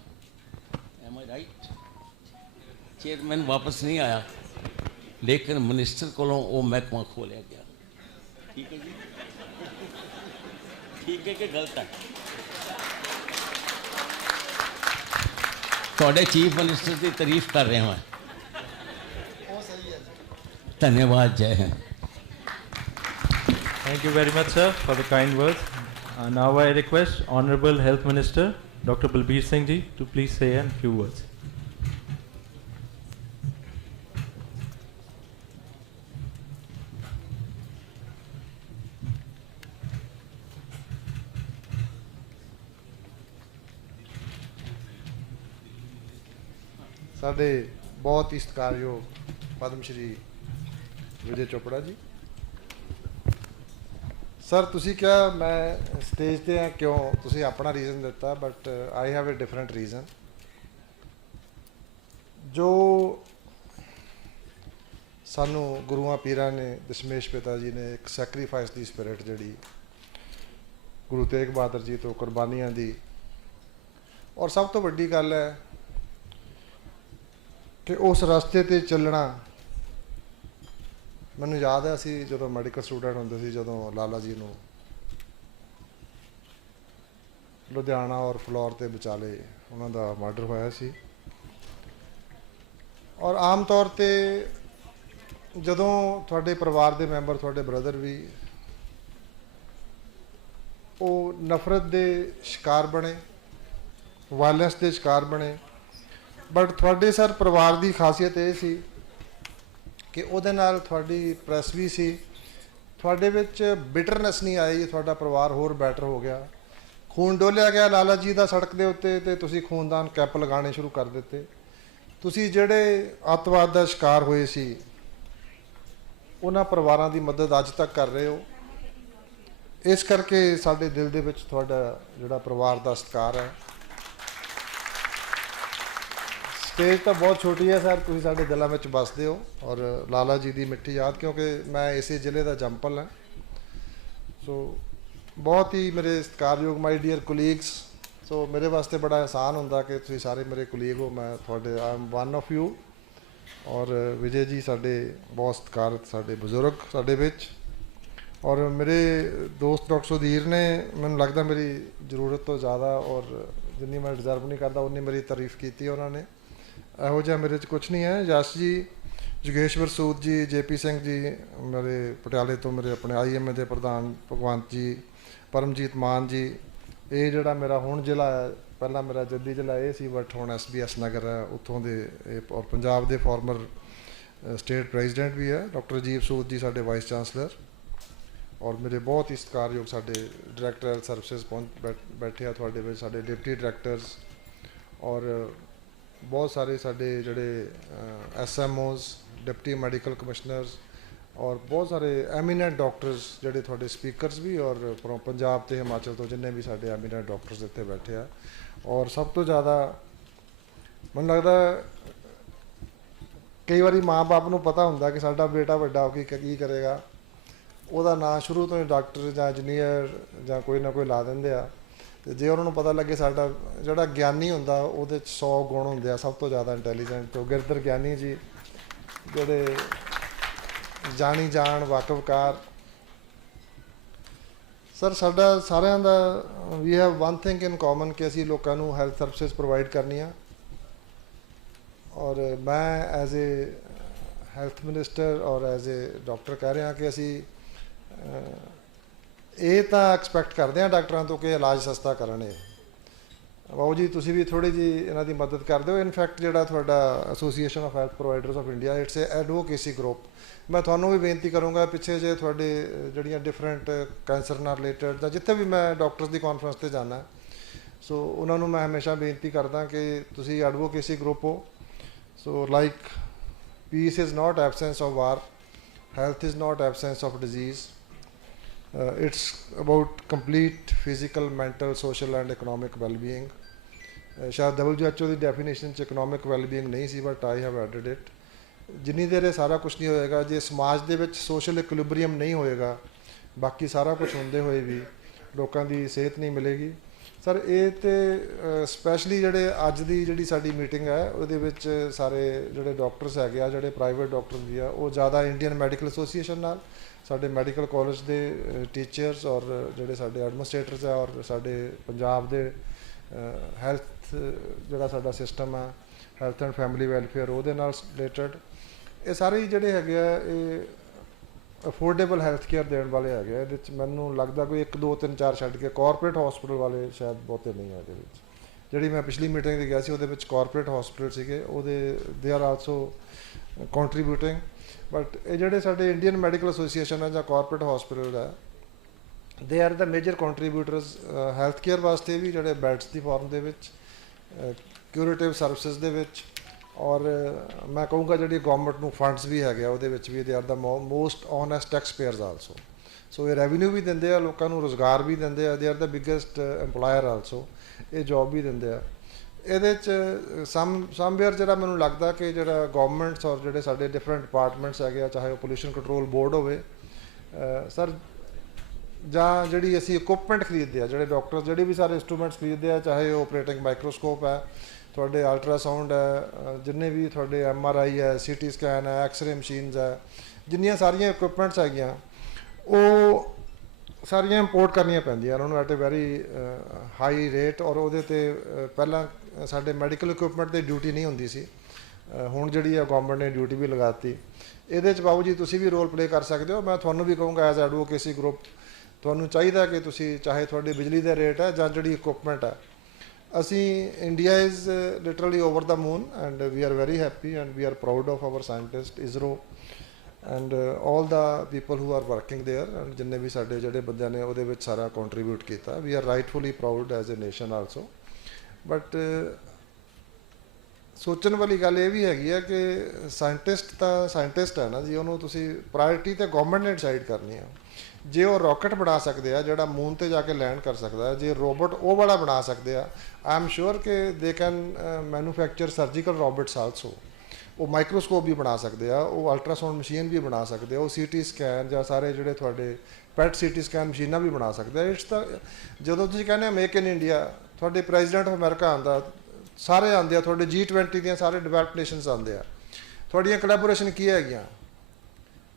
एम आई राइट? चेयरमैन वापस नहीं आया, लेकिन मिनिस्टर कोलों वो महकमा खोलिया गया। ठीक है जी, ठीक है कि गलत है? थोड़े चीफ मिनिस्टर की तारीफ कर रहे हैं। धन्यवाद, जय Hind. Thank you very much, sir, for the kind words. Now I request Honorable Health Minister Dr. Balbir Singh ji to please say a few words. साडे बहुत ही सत्कारयोग पद्म श्री विजय चोपड़ा जी। सर तुसी क्या मैं स्टेज ते हैं क्यों, तुसी अपना रीज़न दिता, but I have a different reason. जो सानू गुरुआं पीरां ने, दशमेश पिता जी ने एक सैक्रीफाइस दी स्पिरिट जिहड़ी गुरु तेग बहादुर जी तो कुर्बानियां दी, और सब तो वड्डी गल है कि उस रास्ते ते चलना। मैनूं याद है असी जो मैडिकल स्टूडेंट होंदे सी, जो लाला जी नूं लुधियाना और फ्लोर ते विचाले उन्हां दा मर्डर होया सी। और आम तौर ते जदों तुहाडे परिवार दे मैंबर, तुहाडे ब्रदर भी वो नफरत दे शिकार बने, वायलेंस दे शिकार बने, बट तुहाडे सर परिवार की खासियत ये सी कि उहदे नाल तुहाडी प्रैस भी सी, तुहाडे विच बिटरनेस नहीं आई, तुहाडा परिवार होर बैटर हो गया। खून डोलिया गया लाला जी का सड़क के उत्ते, ते तुसीं खूनदान कैंप लगाने शुरू कर दिते। तुसीं जिहड़े अतवाद का शिकार होए सी उन्हां परिवारां दी मदद अज तक कर रहे हो। इस करके साडे दिल दे विच तुहाडा जिहड़ा परिवार का सत्कार है। स्टेज तो बहुत छोटी है सर, तुसीं साडे दिलों में बसदे हो, और लाला जी की मिठी याद, क्योंकि मैं इसी जिले का जंपल हाँ। सो बहुत ही मेरे सत्कारयोग माई डियर कोलीग्स, सो ਸੋ ਮੇਰੇ ਵਾਸਤੇ ਬੜਾ ਆਸਾਨ ਹੁੰਦਾ ਕਿ ਤੁਸੀਂ ਸਾਰੇ ਮੇਰੇ ਕੁਲੀਗ ਹੋ, ਮੈਂ ਤੁਹਾਡੇ I am one of you. ਔਰ ਵਿਜੇ ਜੀ ਸਾਡੇ ਬਹੁਤ ਸਤਿਕਾਰਤ ਸਾਡੇ ਬਜ਼ੁਰਗ ਸਾਡੇ ਵਿੱਚ, ਔਰ ਮੇਰੇ ਦੋਸਤ ਡਾਕਟਰ ਸੁਧੀਰ ਨੇ ਮੈਨੂੰ ਲੱਗਦਾ ਮੇਰੀ ਜ਼ਰੂਰਤ ਤੋਂ ਜ਼ਿਆਦਾ ਔਰ ਜਿੰਨੀ ਮੈਂ ਡਿਜ਼ਰਵ ਨਹੀਂ ਕਰਦਾ ਉਨੀ ਮੇਰੀ ਤਾਰੀਫ ਕੀਤੀ ਉਹਨਾਂ ਨੇ। ਇਹੋ ਜਿਹਾ ਮੇਰੇ 'ਚ ਕੁਛ ਨਹੀਂ ਹੈ। ਯਸ਼ ਜੀ, ਯੋਗੇਸ਼ਵਰ ਸੂਦ ਜੀ, JP ਸਿੰਘ ਜੀ ਮੇਰੇ ਪਟਿਆਲੇ ਤੋਂ, ਮੇਰੇ ਆਪਣੇ IMA ਦੇ ਪ੍ਰਧਾਨ ਭਗਵੰਤ ਜੀ, ਪਰਮਜੀਤ ਮਾਨ ਜੀ, ਇਹ ਜਿਹੜਾ ਮੇਰਾ ਹੁਣ ਜ਼ਿਲ੍ਹਾ ਹੈ, ਪਹਿਲਾਂ ਮੇਰਾ ਜੱਦੀ ਜ਼ਿਲ੍ਹਾ ਇਹ ਸੀ ਬਟ ਹੁਣ SBS ਨਗਰ ਹੈ, ਉੱਥੋਂ ਦੇ ਇਹ ਔਰ ਪੰਜਾਬ ਦੇ ਫਾਰਮਰ ਸਟੇਟ ਪ੍ਰੈਜ਼ੀਡੈਂਟ ਵੀ ਹੈ ਡਾਕਟਰ ਰਜੀਵ ਸੂਦ ਜੀ ਸਾਡੇ ਵਾਈਸ ਚਾਂਸਲਰ, ਔਰ ਮੇਰੇ ਬਹੁਤ ਹੀ ਸਤਿਕਾਰਯੋਗ ਸਾਡੇ ਡਾਇਰੈਕਟਰ ਹੈਲਥ ਸਰਵਿਸਿਜ਼ ਬੈਠੇ ਆ ਤੁਹਾਡੇ ਵਿੱਚ, ਸਾਡੇ ਡਿਪਟੀ ਡਾਇਰੈਕਟਰਸ, ਔਰ ਬਹੁਤ ਸਾਰੇ ਸਾਡੇ ਜਿਹੜੇ SMOs, ਡਿਪਟੀ ਮੈਡੀਕਲ ਕਮਿਸ਼ਨਰਸ, ਔਰ ਬਹੁਤ ਸਾਰੇ ਐਮੀਨੈਂਟ ਡਾਕਟਰਸ ਜਿਹੜੇ ਤੁਹਾਡੇ ਸਪੀਕਰਸ ਵੀ, ਔਰ ਫਰੋਮ ਪੰਜਾਬ ਤੇ ਹਿਮਾਚਲ ਤੋਂ ਜਿੰਨੇ ਵੀ ਸਾਡੇ ਐਮੀਨੈਂਟ ਡਾਕਟਰਸ ਇੱਥੇ ਬੈਠੇ ਆ। ਔਰ ਸਭ ਤੋਂ ਜ਼ਿਆਦਾ ਮੈਨੂੰ ਲੱਗਦਾ ਕਈ ਵਾਰੀ ਮਾਂ ਬਾਪ ਨੂੰ ਪਤਾ ਹੁੰਦਾ ਕਿ ਸਾਡਾ ਬੇਟਾ ਵੱਡਾ ਹੋ ਕੇ ਕੀ ਕਰੇਗਾ, ਉਹਦਾ ਨਾਂ ਸ਼ੁਰੂ ਤੋਂ ਹੀ ਡਾਕਟਰ ਜਾਂ ਇੰਜੀਨੀਅਰ ਜਾਂ ਕੋਈ ਨਾ ਕੋਈ ਲਾ ਦਿੰਦੇ ਆ। ਅਤੇ ਜੇ ਉਹਨਾਂ ਨੂੰ ਪਤਾ ਲੱਗੇ ਸਾਡਾ ਜਿਹੜਾ ਗਿਆਨੀ ਹੁੰਦਾ ਉਹਦੇ 'ਚ 100 ਗੁਣ ਹੁੰਦੇ ਆ, ਸਭ ਤੋਂ ਜ਼ਿਆਦਾ ਇੰਟੈਲੀਜੈਂਟ ਤੋਂ ਗਿਰਧਰ ਗਿਆਨੀ ਜੀ ਜਿਹੜੇ ਜਾਣੀ ਜਾਣ ਵਾਕਫਕਾਰ। ਸਰ ਸਾਡਾ ਸਾਰਿਆਂ ਦਾ ਵੀ have one thing in common ਕਿ ਅਸੀਂ ਲੋਕਾਂ ਨੂੰ ਹੈਲਥ ਸਰਵਿਸਿਜ਼ ਪ੍ਰੋਵਾਈਡ ਕਰਨੀਆਂ, ਔਰ ਮੈਂ ਐਜ਼ ਏ ਹੈਲਥ ਮਿਨਿਸਟਰ ਔਰ ਐਜ਼ ਏ ਡਾਕਟਰ ਕਹਿ ਰਿਹਾ ਕਿ ਅਸੀਂ ਇਹ ਤਾਂ ਐਕਸਪੈਕਟ ਕਰਦੇ ਹਾਂ ਡਾਕਟਰਾਂ ਤੋਂ ਕਿ ਇਲਾਜ ਸਸਤਾ ਕਰਨ। ਇਹ ਬਾਬੂ ਜੀ ਤੁਸੀਂ ਵੀ ਥੋੜ੍ਹੀ ਜਿਹੀ ਇਹਨਾਂ ਦੀ ਮਦਦ ਕਰ ਦਿਓ। ਇਨਫੈਕਟ ਜਿਹੜਾ ਤੁਹਾਡਾ association of health providers of India, it's A advocacy group. ਮੈਂ ਤੁਹਾਨੂੰ ਵੀ ਬੇਨਤੀ ਕਰੂੰਗਾ, ਪਿੱਛੇ ਜੇ ਤੁਹਾਡੇ ਜਿਹੜੀਆਂ ਡਿਫਰੈਂਟ ਕੈਂਸਰ ਨਾਲ ਰਿਲੇਟਡ ਜਾਂ ਜਿੱਥੇ ਵੀ ਮੈਂ ਡਾਕਟਰਸ ਦੀ ਕਾਨਫਰੰਸ 'ਤੇ ਜਾਂਦਾ, ਸੋ ਉਹਨਾਂ ਨੂੰ ਮੈਂ ਹਮੇਸ਼ਾ ਬੇਨਤੀ ਕਰਦਾ ਕਿ ਤੁਸੀਂ ਐਡਵੋਕੇਸੀ ਗਰੁੱਪ ਹੋ। So like peace is not absence of war, health is not absence of disease, it's about complete physical, mental, social and economic well-being. ਸ਼ਾਇਦ WHO ਦੀ ਡੈਫੀਨੇਸ਼ਨ 'ਚ ਇਕਨੋਮਿਕ ਵੈਲਬੀਇੰਗ ਨਹੀਂ ਸੀ, but I have added it. ਜਿੰਨੀ ਦੇਰ ਇਹ ਸਾਰਾ ਕੁਛ ਨਹੀਂ ਹੋਏਗਾ, ਜੇ ਸਮਾਜ ਦੇ ਵਿੱਚ ਸੋਸ਼ਲ ਇਕੁਲਿਬਰੀਅਮ ਨਹੀਂ ਹੋਏਗਾ, ਬਾਕੀ ਸਾਰਾ ਕੁਛ ਹੁੰਦੇ ਹੋਏ ਵੀ ਲੋਕਾਂ ਦੀ ਸਿਹਤ ਨਹੀਂ ਮਿਲੇਗੀ। ਸਰ ਇਹ ਤਾਂ ਸਪੈਸ਼ਲੀ ਜਿਹੜੇ ਅੱਜ ਦੀ ਜਿਹੜੀ ਸਾਡੀ ਮੀਟਿੰਗ ਹੈ ਉਹਦੇ ਵਿੱਚ ਸਾਰੇ ਜਿਹੜੇ ਡਾਕਟਰਸ ਹੈਗੇ ਆ, ਜਿਹੜੇ ਪ੍ਰਾਈਵੇਟ ਡਾਕਟਰ ਵੀ ਆ, ਉਹ ਜ਼ਿਆਦਾ ਇੰਡੀਅਨ ਮੈਡੀਕਲ ਐਸੋਸੀਏਸ਼ਨ ਨਾਲ, ਸਾਡੇ ਮੈਡੀਕਲ ਕਾਲਜ ਦੇ ਟੀਚਰਸ ਔਰ ਜਿਹੜੇ ਸਾਡੇ ਐਡਮਿਨਿਸਟ੍ਰੇਟਰਸ ਆ, ਔਰ ਸਾਡੇ ਪੰਜਾਬ ਦੇ ਹੈਲਥ ਜਿਹੜਾ ਸਾਡਾ ਸਿਸਟਮ ਹੈ ਹੈਲਥ ਐਂਡ ਫੈਮਿਲੀ ਵੈਲਫੇਅਰ, ਉਹਦੇ ਨਾਲ ਰਿਲੇਟਡ ਇਹ ਸਾਰੇ ਜਿਹੜੇ ਹੈਗੇ ਆ ਇਹ ਅਫੋਰਡੇਬਲ ਹੈਲਥ ਕੇਅਰ ਦੇਣ ਵਾਲੇ ਹੈਗੇ ਆ। ਇਹਦੇ 'ਚ ਮੈਨੂੰ ਲੱਗਦਾ ਕੋਈ 1 2 3 4 ਛੱਡ ਕੇ ਕਾਰਪੋਰੇਟ ਹੌਸਪੀਟਲ ਵਾਲੇ ਸ਼ਾਇਦ ਬਹੁਤੇ ਨਹੀਂ ਹੈ ਇਹਦੇ ਵਿੱਚ। ਜਿਹੜੀ ਮੈਂ ਪਿਛਲੀ ਮੀਟਿੰਗ 'ਤੇ ਗਿਆ ਸੀ ਉਹਦੇ ਵਿੱਚ ਕਾਰਪੋਰੇਟ ਹੌਸਪੀਟਲ ਸੀਗੇ, ਉਹਦੇ they are also contributing. But ਇਹ ਜਿਹੜੇ ਸਾਡੇ ਇੰਡੀਅਨ ਮੈਡੀਕਲ ਐਸੋਸੀਏਸ਼ਨ ਹੈ ਜਾਂ ਕਾਰਪੋਰੇਟ ਹੌਸਪੀਟਲ ਹੈ, they are the major contributors health care ਵਾਸਤੇ ਵੀ, ਜਿਹੜੇ ਬੈਡਸ ਦੀ ਫਾਰਮ ਦੇ ਵਿੱਚ, ਕਿਊਰੇਟਿਵ ਸਰਵਿਸਿਜ਼ ਦੇ ਵਿੱਚ, ਔਰ ਮੈਂ ਕਹੂੰਗਾ ਜਿਹੜੀ ਗੌਰਮੈਂਟ ਨੂੰ ਫੰਡਸ ਵੀ ਹੈਗੇ ਆ ਉਹਦੇ ਵਿੱਚ ਵੀ they are the most honest taxpayers also. ਸੋ ਇਹ ਰੈਵਨਿਊ ਵੀ ਦਿੰਦੇ ਆ, ਲੋਕਾਂ ਨੂੰ ਰੁਜ਼ਗਾਰ ਵੀ ਦਿੰਦੇ ਆ, they are the biggest employer also, ਇਹ ਜੋਬ ਵੀ ਦਿੰਦੇ ਆ। ਇਹਦੇ 'ਚ ਸਮਵੇਅਰ ਜਿਹੜਾ ਮੈਨੂੰ ਲੱਗਦਾ ਕਿ ਜਿਹੜਾ ਗੌਰਮੈਂਟਸ ਔਰ ਜਿਹੜੇ ਸਾਡੇ ਡਿਫਰੈਂਟ ਡਿਪਾਰਟਮੈਂਟਸ ਹੈਗੇ ਆ, ਚਾਹੇ ਉਹ ਪੋਲਿਊਸ਼ਨ ਕੰਟਰੋਲ ਬੋਰਡ ਹੋਵੇ ਸਰ, ਜਾਂ ਜਿਹੜੀ ਅਸੀਂ ਇਕੁਇਪਮੈਂਟ ਖਰੀਦਦੇ ਆ, ਜਿਹੜੇ ਡਾਕਟਰ ਜਿਹੜੇ ਵੀ ਸਾਰੇ ਇੰਸਟਰੂਮੈਂਟਸ ਖਰੀਦਦੇ ਆ, ਚਾਹੇ ਉਹ ਆਪਰੇਟਿੰਗ ਮਾਈਕਰੋਸਕੋਪ ਹੈ, ਤੁਹਾਡੇ ਅਲਟਰਾਸਾਊਂਡ ਹੈ, ਜਿੰਨੇ ਵੀ ਤੁਹਾਡੇ MRI ਹੈ, CT ਸਕੈਨ ਹੈ, ਐਕਸਰੇ ਮਸ਼ੀਨਸ ਹੈ, ਜਿੰਨੀਆਂ ਸਾਰੀਆਂ ਇਕੁਇਪਮੈਂਟਸ ਹੈਗੀਆਂ ਉਹ ਸਾਰੀਆਂ ਇੰਪੋਰਟ ਕਰਨੀਆਂ ਪੈਂਦੀਆਂ ਉਹਨਾਂ ਨੂੰ at a very high rate. ਔਰ ਉਹਦੇ 'ਤੇ ਪਹਿਲਾਂ ਸਾਡੇ ਮੈਡੀਕਲ ਇਕੁਇਪਮੈਂਟ 'ਤੇ ਡਿਊਟੀ ਨਹੀਂ ਹੁੰਦੀ ਸੀ, ਹੁਣ ਜਿਹੜੀ ਆ ਗੌਰਮੈਂਟ ਨੇ ਡਿਊਟੀ ਵੀ ਲਗਾਤੀ। ਇਹਦੇ 'ਚ ਬਾਬੂ ਜੀ ਤੁਸੀਂ ਵੀ ਰੋਲ ਪਲੇ ਕਰ ਸਕਦੇ ਹੋ। ਮੈਂ ਤੁਹਾਨੂੰ ਵੀ ਕਹੂੰਗਾ ਐਜ਼ ਐਡਵੋਕੇਸੀ ਗਰੁੱਪ, ਤੁਹਾਨੂੰ ਚਾਹੀਦਾ ਕਿ ਤੁਸੀਂ ਚਾਹੇ ਤੁਹਾਡੀ ਬਿਜਲੀ ਦਾ ਰੇਟ ਹੈ ਜਾਂ ਜਿਹੜੀ ਇਕੁਇਪਮੈਂਟ ਹੈ, ਅਸੀਂ India is literally over the moon and we are very happy and we are proud of our scientist, ISRO and all the people who are working there, and ਜਿੰਨੇ ਵੀ ਸਾਡੇ ਜਿਹੜੇ ਬੰਦਿਆਂ ਨੇ ਉਹਦੇ ਵਿੱਚ ਸਾਰਾ ਕੰਟਰੀਬਿਊਟ ਕੀਤਾ। We are rightfully proud as a nation also. But ਸੋਚਣ ਵਾਲੀ ਗੱਲ ਇਹ ਵੀ ਹੈਗੀ ਹੈ ਕਿ ਸਾਇੰਟਿਸਟ ਤਾਂ ਸਾਇੰਟਿਸਟ ਹੈ ਨਾ ਜੀ, ਉਹਨੂੰ ਤੁਸੀਂ ਪ੍ਰਾਇਰਟੀ ਤਾਂ ਗੌਰਮੈਂਟ ਨੇ ਡਿਸਾਈਡ ਕਰਨੀ ਆ। ਜੇ ਉਹ ਰਾਕਟ ਬਣਾ ਸਕਦੇ ਆ ਜਿਹੜਾ ਮੂਨ 'ਤੇ ਜਾ ਕੇ ਲੈਂਡ ਕਰ ਸਕਦਾ ਹੈ, ਜੇ ਰੋਬੋਟ ਉਹ ਵਾਲਾ ਬਣਾ ਸਕਦੇ ਆ, ਆਈ ਐਮ ਸ਼ੋਰ ਕਿ they can manufacture surgical robots also. ਉਹ ਮਾਈਕਰੋਸਕੋਪ ਵੀ ਬਣਾ ਸਕਦੇ ਆ, ਉਹ ਅਲਟਰਾਸਾਊਂਡ ਮਸ਼ੀਨ ਵੀ ਬਣਾ ਸਕਦੇ ਆ, ਉਹ CT ਸਕੈਨ ਜਾਂ ਸਾਰੇ ਜਿਹੜੇ ਤੁਹਾਡੇ PET CT ਸਕੈਨ ਮਸ਼ੀਨਾਂ ਵੀ ਬਣਾ ਸਕਦੇ ਆ। ਇਟਸ ਤਾਂ ਜਦੋਂ ਤੁਸੀਂ ਕਹਿੰਦੇ ਆ ਮੇਕ ਇਨ ਇੰਡੀਆ, ਤੁਹਾਡੇ ਪ੍ਰੈਜ਼ੀਡੈਂਟ ਆਫ ਅਮਰੀਕਾ ਆਉਂਦਾ, ਸਾਰੇ ਆਉਂਦੇ ਆ, ਤੁਹਾਡੇ G20 ਦੀਆਂ ਸਾਰੇ ਡਿਵੈਲਪਡ ਨੇਸ਼ਨਸ ਆਉਂਦੇ ਆ। ਤੁਹਾਡੀਆਂ ਕੋਲੈਬੋਰੇਸ਼ਨ ਕੀ ਹੈਗੀਆਂ?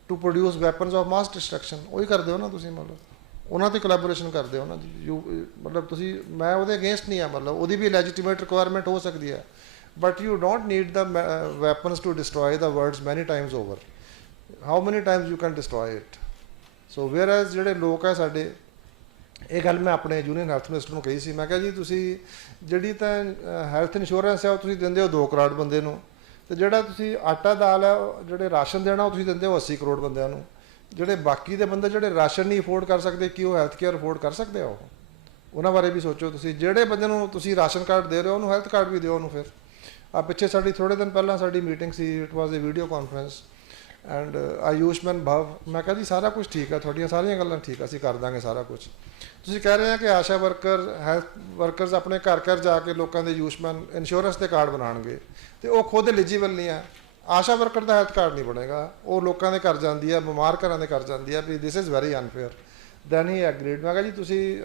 To produce weapons of mass destruction. ਉਹੀ ਕਰਦੇ ਹੋ ਨਾ ਤੁਸੀਂ, ਮਤਲਬ ਉਹਨਾਂ 'ਤੇ ਕੋਲੈਬੋਰੇਸ਼ਨ ਕਰਦੇ ਹੋ ਨਾ ਜੀ। ਮਤਲਬ ਤੁਸੀਂ, ਮੈਂ ਉਹਦੇ ਅਗੇਂਸਟ ਨਹੀਂ ਆ, ਮਤਲਬ ਉਹਦੀ ਵੀ ਲੈਜੀਟੀਮੇਟ ਰਿਕੁਆਇਰਮੈਂਟ ਹੋ ਸਕਦੀ ਹੈ, but you don't need the weapons to destroy the worlds many times over. How many times you can destroy it? So whereas ਜਿਹੜੇ ਲੋਕ ਹੈ ਸਾਡੇ, ਇਹ ਗੱਲ ਮੈਂ ਆਪਣੇ ਯੂਨੀਅਨ ਹੈਲਥ ਮਿਨਿਸਟਰ ਨੂੰ ਕਹੀ ਸੀ, ਮੈਂ ਕਿਹਾ ਜੀ ਤੁਸੀਂ ਜਿਹੜੀ ਤਾਂ ਹੈਲਥ ਇੰਸ਼ੋਰੈਂਸ ਹੈ ਉਹ ਤੁਸੀਂ ਦਿੰਦੇ ਹੋ 2 ਕਰੋੜ ਬੰਦੇ ਨੂੰ, ਤੇ ਜਿਹੜਾ ਤੁਸੀਂ ਆਟਾ ਦਾਲ ਹੈ, ਜਿਹੜੇ ਰਾਸ਼ਨ ਦੇਣਾ ਉਹ ਤੁਸੀਂ ਦਿੰਦੇ ਹੋ 80 ਕਰੋੜ ਬੰਦਿਆਂ ਨੂੰ। ਜਿਹੜੇ ਬਾਕੀ ਦੇ ਬੰਦੇ ਜਿਹੜੇ ਰਾਸ਼ਨ ਨਹੀਂ ਅਫੋਰਡ ਕਰ ਸਕਦੇ, ਕੀ ਉਹ ਹੈਲਥ ਕੇਅਰ ਅਫੋਰਡ ਕਰ ਸਕਦੇ ਆ? ਉਹਨਾਂ ਬਾਰੇ ਵੀ ਸੋਚੋ ਤੁਸੀਂ। ਜਿਹੜੇ ਬੰਦੇ ਨੂੰ ਤੁਸੀਂ ਰਾਸ਼ਨ ਕਾਰਡ ਦੇ ਰਹੇ ਹੋ ਉਹਨੂੰ ਹੈਲਥ ਕਾਰਡ ਵੀ ਦਿਓ ਉਹਨੂੰ। ਫਿਰ ਆ ਪਿੱਛੇ ਸਾਡੀ ਥੋੜ੍ਹੇ ਦਿਨ ਪਹਿਲਾਂ ਸਾਡੀ ਮੀਟਿੰਗ ਸੀ, it was a video conference, and Ayushman Bhav, ਮੈਂ ਕਿਹਾ ਜੀ ਸਾਰਾ ਕੁਝ ਠੀਕ ਹੈ, ਤੁਹਾਡੀਆਂ ਸਾਰੀਆਂ ਗੱਲਾਂ ਠੀਕ ਆ, ਅਸੀਂ ਕਰ ਦਾਂਗੇ ਸਾਰਾ ਕੁਝ। ਤੁਸੀਂ ਕਹਿ ਰਹੇ ਆ ਕਿ ਆਸ਼ਾ ਵਰਕਰ, ਹੈਲਥ ਵਰਕਰਸ ਆਪਣੇ ਘਰ ਘਰ ਜਾ ਕੇ ਲੋਕਾਂ ਦੇ ਆਯੁਸ਼ਮਾਨ ਇੰਸ਼ੋਰੈਂਸ ਦੇ ਕਾਰਡ ਬਣਾਉਣਗੇ, ਤੇ ਉਹ ਖੁਦ ਐਲੀਜੀਬਲ ਨਹੀਂ ਹੈ। ਆਸ਼ਾ ਵਰਕਰ ਦਾ ਹੈਲਥ ਕਾਰਡ ਨਹੀਂ ਬਣੇਗਾ, ਉਹ ਲੋਕਾਂ ਦੇ ਘਰ ਜਾਂਦੀ ਹੈ, ਬਿਮਾਰ ਘਰਾਂ ਦੇ ਘਰ ਜਾਂਦੀ ਹੈ, ਵੀ this is very unfair. Then he agreed. ਮੈਂ ਕਿਹਾ ਜੀ ਤੁਸੀਂ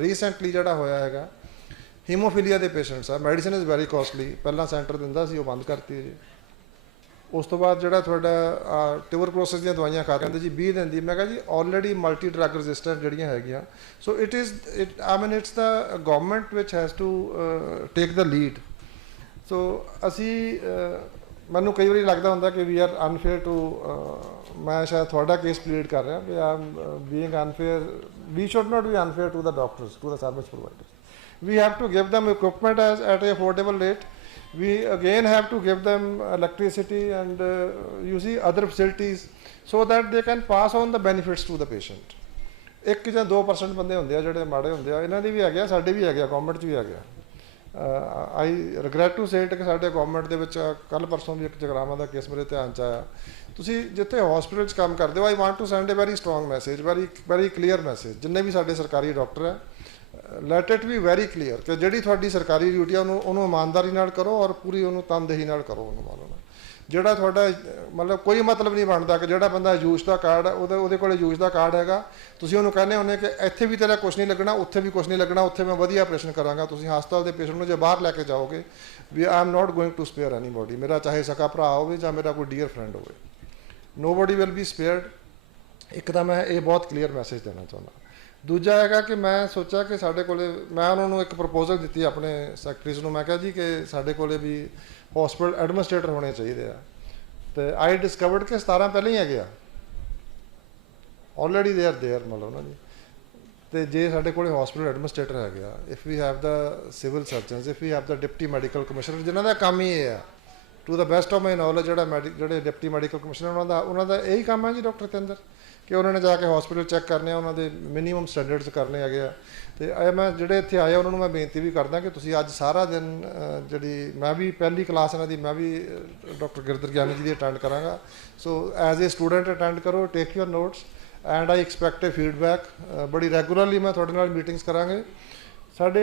ਰੀਸੈਂਟਲੀ ਜਿਹੜਾ ਹੋਇਆ ਹੈਗਾ, ਹੀਮੋਫੀਲੀਆ ਦੇ ਪੇਸ਼ੈਂਟਸ ਆ, ਮੈਡੀਸਨ ਇਜ਼ ਵੈਰੀ ਕੋਸਟਲੀ। ਪਹਿਲਾਂ ਸੈਂਟਰ ਦਿੰਦਾ ਸੀ, ਉਹ ਬੰਦ ਕਰਤੀ ਜੀ। ਉਸ ਤੋਂ ਬਾਅਦ ਜਿਹੜਾ ਤੁਹਾਡਾ ਟਿਊਬਰਕਲੋਸਿਸ ਦੀਆਂ ਦਵਾਈਆਂ ਖਾ ਕਹਿੰਦੇ ਜੀ 20 ਦਿਨ ਦੀ। ਮੈਂ ਕਿਹਾ ਜੀ ਆਲਰੇਡੀ ਮਲਟੀ ਡਰੱਗ ਰੈਜ਼ਿਸਟੈਂਟ ਜਿਹੜੀਆਂ ਹੈਗੀਆਂ, so it I mean it's the government which has to take the lead. So ਅਸੀਂ, ਮੈਨੂੰ ਕਈ ਵਾਰੀ ਲੱਗਦਾ ਹੁੰਦਾ ਕਿ ਵੀ ਆਰ ਅਨਫੇਅਰ ਟੂ, ਮੈਂ ਸ਼ਾਇਦ ਤੁਹਾਡਾ ਕੇਸ ਪਲੀਡ ਕਰ ਰਿਹਾ ਕਿ I am being unfair, we should not be unfair to the doctors, to the service providers. We have to give them equipment at a affordable rate. We again have to give them electricity and you see other facilities so that they can pass on the benefits to the patient. 1 ਜਾਂ 2% ਬੰਦੇ ਹੁੰਦੇ ਆ ਜਿਹੜੇ ਮਾੜੇ ਹੁੰਦੇ ਆ, ਇਹਨਾਂ ਦੀ ਵੀ ਹੈਗੇ ਆ, ਸਾਡੇ ਵੀ ਹੈਗੇ ਆ, ਗਵਰਨਮੈਂਟ 'ਚ ਵੀ ਹੈਗੇ ਆ। ਆਈ ਰਿਗਰੈਟ ਟੂ ਸੇ ਇਟ ਕਿ ਸਾਡੇ ਗਵਰਨਮੈਂਟ ਦੇ ਵਿੱਚ ਕੱਲ੍ਹ ਪਰਸੋਂ ਵੀ ਇੱਕ ਜਗਰਾਵਾਂ ਦਾ ਕੇਸ ਮੇਰੇ ਧਿਆਨ 'ਚ ਆਇਆ। ਤੁਸੀਂ ਜਿੱਥੇ ਹਸਪੀਟਲ 'ਚ ਕੰਮ ਕਰਦੇ ਹੋ, I want to send a very strong message, very clear message, ਜਿੰਨੇ ਵੀ ਸਾਡੇ ਸਰਕਾਰੀ ਡਾਕਟਰ ਹੈ, let it be very clear ਕਿ ਜਿਹੜੀ ਤੁਹਾਡੀ ਸਰਕਾਰੀ ਡਿਊਟੀ ਆ ਉਹਨੂੰ ਇਮਾਨਦਾਰੀ ਨਾਲ ਕਰੋ ਔਰ ਪੂਰੀ ਉਹਨੂੰ ਤਨਦੇਹੀ ਨਾਲ ਕਰੋ। ਉਹਨੂੰ ਮੰਨ ਲਓ ਜਿਹੜਾ ਤੁਹਾਡਾ ਮਤਲਬ ਕੋਈ ਮਤਲਬ ਨਹੀਂ ਬਣਦਾ ਕਿ ਜਿਹੜਾ ਬੰਦਾ ਆਯੂਸ਼ ਦਾ ਕਾਰਡ ਹੈ, ਉਹਦੇ ਕੋਲ ਆਯੂਸ਼ ਦਾ ਕਾਰਡ ਹੈਗਾ, ਤੁਸੀਂ ਉਹਨੂੰ ਕਹਿੰਦੇ ਹੁੰਦੇ ਕਿ ਇੱਥੇ ਵੀ ਤੇਰਾ ਕੁਛ ਨਹੀਂ ਲੱਗਣਾ, ਉੱਥੇ ਵੀ ਕੁਛ ਨਹੀਂ ਲੱਗਣਾ, ਉੱਥੇ ਮੈਂ ਵਧੀਆ ਆਪਰੇਸ਼ਨ ਕਰਾਂਗਾ। ਤੁਸੀਂ ਹਸਪਤਾਲ ਦੇ ਪੇਸ਼ੈਂਟ ਨੂੰ ਜੇ ਬਾਹਰ ਲੈ ਕੇ ਜਾਓਗੇ, ਵੀ I am not going to spare anybody, ਮੇਰਾ ਚਾਹੇ ਸਕਾ ਭਰਾ ਹੋਵੇ ਜਾਂ ਮੇਰਾ ਕੋਈ ਡੀਅਰ ਫਰੈਂਡ ਹੋਵੇ, ਨੋਬਡੀ ਵਿਲ ਬੀ ਸਪੇਅਰਡ। ਇੱਕ ਤਾਂ ਮੈਂ ਇਹ ਬਹੁਤ ਕਲੀਅਰ ਮੈਸੇਜ ਦੇਣਾ ਚਾਹੁੰਦਾ। ਦੂਜਾ ਹੈਗਾ ਕਿ ਮੈਂ ਸੋਚਿਆ ਕਿ ਸਾਡੇ ਕੋਲੇ, ਮੈਂ ਉਹਨਾਂ ਨੂੰ ਇੱਕ ਪ੍ਰਪੋਜ਼ਲ ਦਿੱਤੀ ਆਪਣੇ ਸੈਕਟਰੀਜ਼ ਨੂੰ, ਮੈਂ ਕਿਹਾ ਜੀ ਕਿ ਸਾਡੇ ਕੋਲੇ ਵੀ ਹਸਪੀਟਲ ਐਡਮਿਨਿਸਟ੍ਰੇਟਰ ਹੋਣੇ ਚਾਹੀਦੇ ਆ। ਤੇ ਆਈ ਡਿਸਕਵਰਡ ਕਿ 17 ਪਹਿਲਾਂ ਹੀ ਹੈਗੇ ਆ, ਆਲਰੇਡੀ ਦੇ ਆਰ ਦੇਅਰ, ਮਤਲਬ ਨਾ ਜੀ। ਤੇ ਜੇ ਸਾਡੇ ਕੋਲੇ ਹਸਪੀਟਲ ਐਡਮਿਨਿਸਟ੍ਰੇਟਰ ਹੈਗੇ ਆ, if we have the civil surgeons, if we have the deputy medical commissioner, ਜਿਨ੍ਹਾਂ ਦਾ ਕੰਮ ਹੀ ਇਹ ਹੈ, to the best of my knowledge, ਜਿਹੜੇ ਡਿਪਟੀ ਮੈਡੀਕਲ ਕਮਿਸ਼ਨਰ ਉਹਨਾਂ ਦਾ ਇਹੀ ਕੰਮ ਹੈ ਜੀ ਡਾਕਟਰ ਦੇ ਅੰਦਰ, ਕਿ ਉਹਨਾਂ ਨੇ ਜਾ ਕੇ ਹਸਪੀਟਲ ਚੈੱਕ ਕਰਨੇ ਆ, ਉਹਨਾਂ ਦੇ ਮਿਨੀਮਮ ਸਟੈਂਡਰਡਸ ਕਰਨੇ ਹੈਗੇ ਆ। ਤੇ ਮੈਂ ਜਿਹੜੇ ਇੱਥੇ ਆਏ ਉਹਨਾਂ ਨੂੰ ਮੈਂ ਬੇਨਤੀ ਵੀ ਕਰਦਾ ਕਿ ਤੁਸੀਂ ਅੱਜ ਸਾਰਾ ਦਿਨ, ਜਿਹੜੀ ਮੈਂ ਵੀ ਪਹਿਲੀ ਕਲਾਸ ਇਹਨਾਂ ਦੀ, ਮੈਂ ਵੀ ਡਾਕਟਰ ਗਿਰਧਰ ਗਿਆਨੀ ਜੀ ਦੀ ਅਟੈਂਡ ਕਰਾਂਗਾ। So as a student attend ਕਰੋ, take your notes and I expect a feedback. ਬੜੀ ਰੈਗੂਲਰਲੀ ਮੈਂ ਤੁਹਾਡੇ ਨਾਲ ਮੀਟਿੰਗਸ ਕਰਾਂਗੇ। ਸਾਡੀ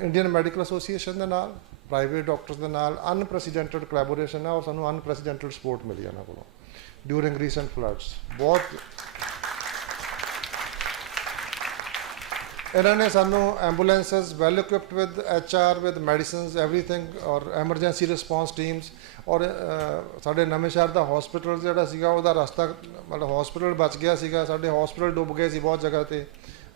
ਇੰਡੀਅਨ ਮੈਡੀਕਲ ਐਸੋਸੀਏਸ਼ਨ ਦੇ ਨਾਲ, ਪ੍ਰਾਈਵੇਟ ਡਾਕਟਰਸ ਦੇ ਨਾਲ ਅਨਪ੍ਰੈਸੀਡੈਂਟਡ ਕੋਲੈਬੋਰੇਸ਼ਨ ਹੈ, ਔਰ ਸਾਨੂੰ ਅਨਪ੍ਰੈਸੀਡੈਂਟਡ ਸਪੋਰਟ ਮਿਲੀ ਇਹਨਾਂ ਕੋਲੋਂ ਡਿਊਰਿੰਗ ਰੀਸੈਂਟ ਫਲੱਡਸ। ਬਹੁਤ ਇਹਨਾਂ ਨੇ ਸਾਨੂੰ ambulances well equipped with HR, with medicines, everything, ਔਰ ਐਮਰਜੈਂਸੀ ਰਿਸਪੌਂਸ ਟੀਮਸ। ਔਰ ਸਾਡੇ ਨਵੇਂ ਸ਼ਹਿਰ ਦਾ ਹਸਪੀਟਲ ਜਿਹੜਾ ਸੀਗਾ, ਉਹਦਾ ਰਸਤਾ, ਮਤਲਬ ਹਸਪੀਟਲ ਬਚ ਗਿਆ ਸੀਗਾ, ਸਾਡੇ ਹਸਪੀਟਲ ਡੁੱਬ ਗਏ ਸੀ ਬਹੁਤ ਜਗ੍ਹਾ 'ਤੇ,